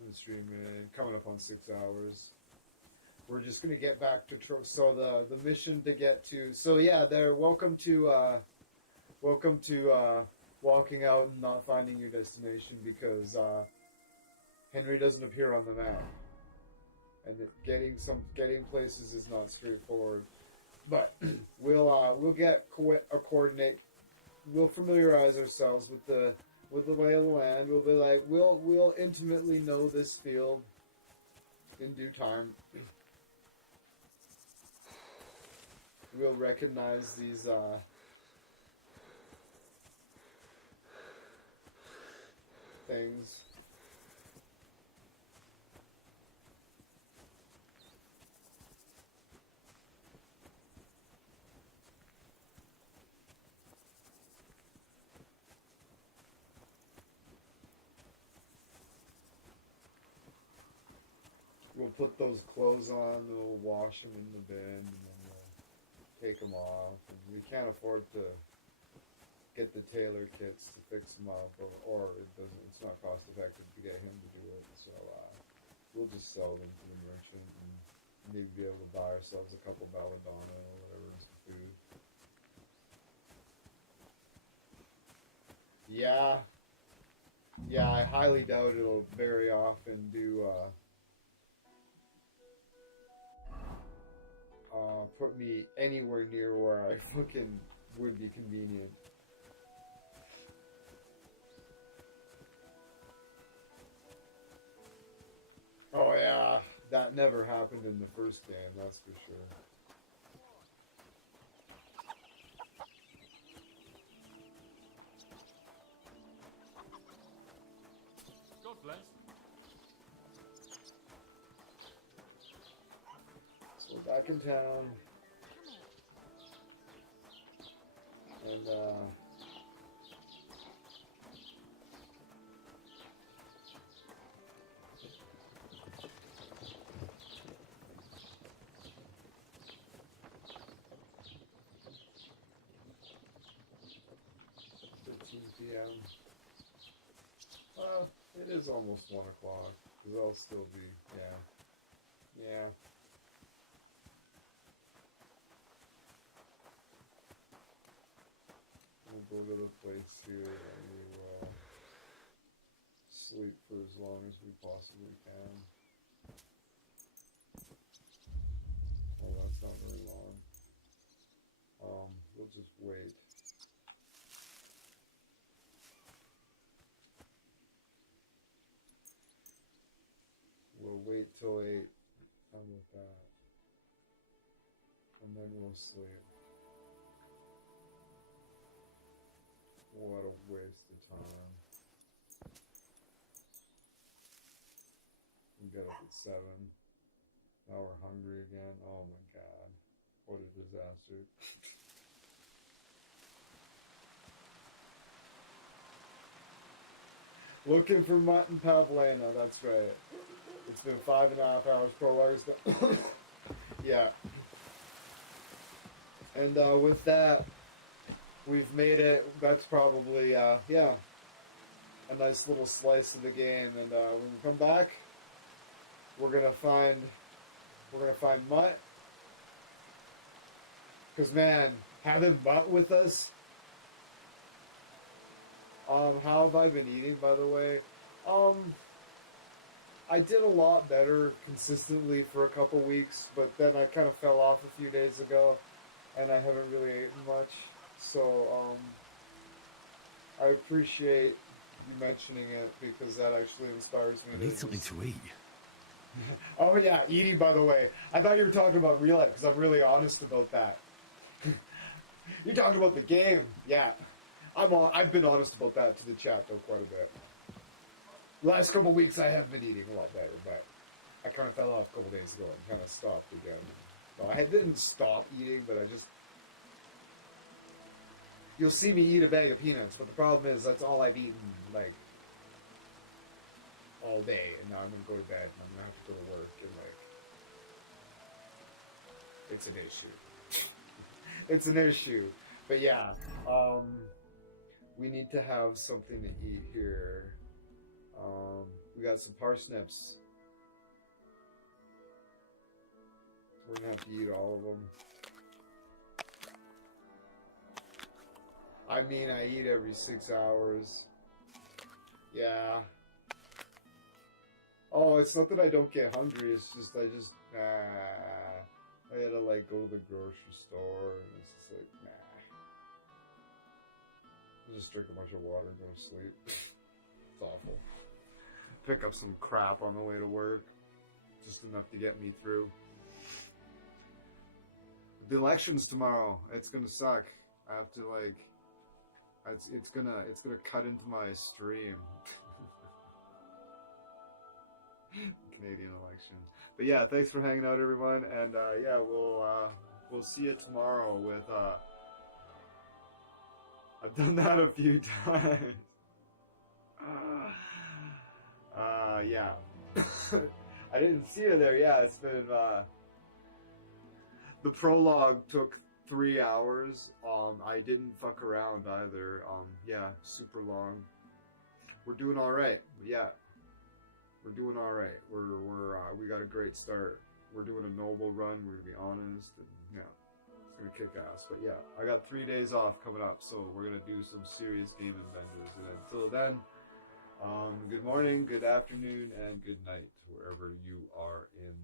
I'm streaming, coming up on 6 hours. We're just gonna get back to so the mission to get to. So yeah, they're welcome to walking out and not finding your destination because Henry doesn't appear on the map, and getting places is not straightforward. But we'll get a coordinate. We'll familiarize ourselves with the lay of the land. We'll be like we'll intimately know this field in due time. We'll recognize these things. We'll put those clothes on, we'll wash them in the bin, and then we'll take them off. And we can't afford to get the tailor kits to fix them up, or it's not cost effective to get him to do it. So we'll just sell them to the merchant and maybe be able to buy ourselves a couple belladonna or whatever, and some food. Yeah, I highly doubt it'll very often do. Put me anywhere near where I fucking would be convenient. Oh yeah, that never happened in the first game, that's for sure. God bless. So we're back in town. And 15 p.m. It is almost 1 o'clock. Because I'll still be, yeah. We'll go to the place here and we will sleep for as long as we possibly can. Oh, that's not very long. We'll just wait. We'll wait till 8. How about that? And then we'll sleep. What a waste of time. We get up at 7. Now we're hungry again. Oh my god. What a disaster. Looking for Mutt and Pavlena, that's right. It's been 5.5 hours prologue. Yeah. And with that, we've made it. That's probably, yeah, a nice little slice of the game. And when we come back, we're gonna find Mutt. Cause man, having Mutt with us. How have I been eating, by the way? I did a lot better consistently for a couple weeks, but then I kind of fell off a few days ago, and I haven't really eaten much. So, I appreciate you mentioning it because that actually inspires me. I need something to eat. Oh yeah, eating, by the way. I thought you were talking about real life because I'm really honest about that. You're talking about the game, yeah. I've been honest about that to the chat though quite a bit. Last couple weeks I have been eating a lot better, but I kind of fell off a couple days ago and kind of stopped again. So I didn't stop eating, but I just... You'll see me eat a bag of peanuts, but the problem is that's all I've eaten, like, all day, and now I'm going to go to bed, and I'm going to have to go to work, and, like, it's an issue. It's an issue. But yeah, we need to have something to eat here. We got some parsnips. We're gonna have to eat all of them. I mean, I eat every 6 hours. Yeah. Oh, it's not that I don't get hungry, it's just, I gotta, like, go to the grocery store, and it's just like, nah. I'll just drink a bunch of water and go to sleep. It's awful. Pick up some crap on the way to work. Just enough to get me through. The election's tomorrow. It's gonna suck. I have to, like... It's gonna cut into my stream. Canadian election. But yeah, thanks for hanging out, everyone. And yeah, we'll see you tomorrow with... I've done that a few times. Yeah. I didn't see her there. Yeah, it's been, the prologue took 3 hours. I didn't fuck around either. Yeah, super long. We're doing alright. Yeah. We're doing alright. We got a great start. We're doing a noble run. We're gonna be honest, and yeah. Gonna kick ass. But yeah, I got 3 days off coming up, so we're gonna do some serious gaming benders. And until then, good morning, good afternoon, and good night wherever you are in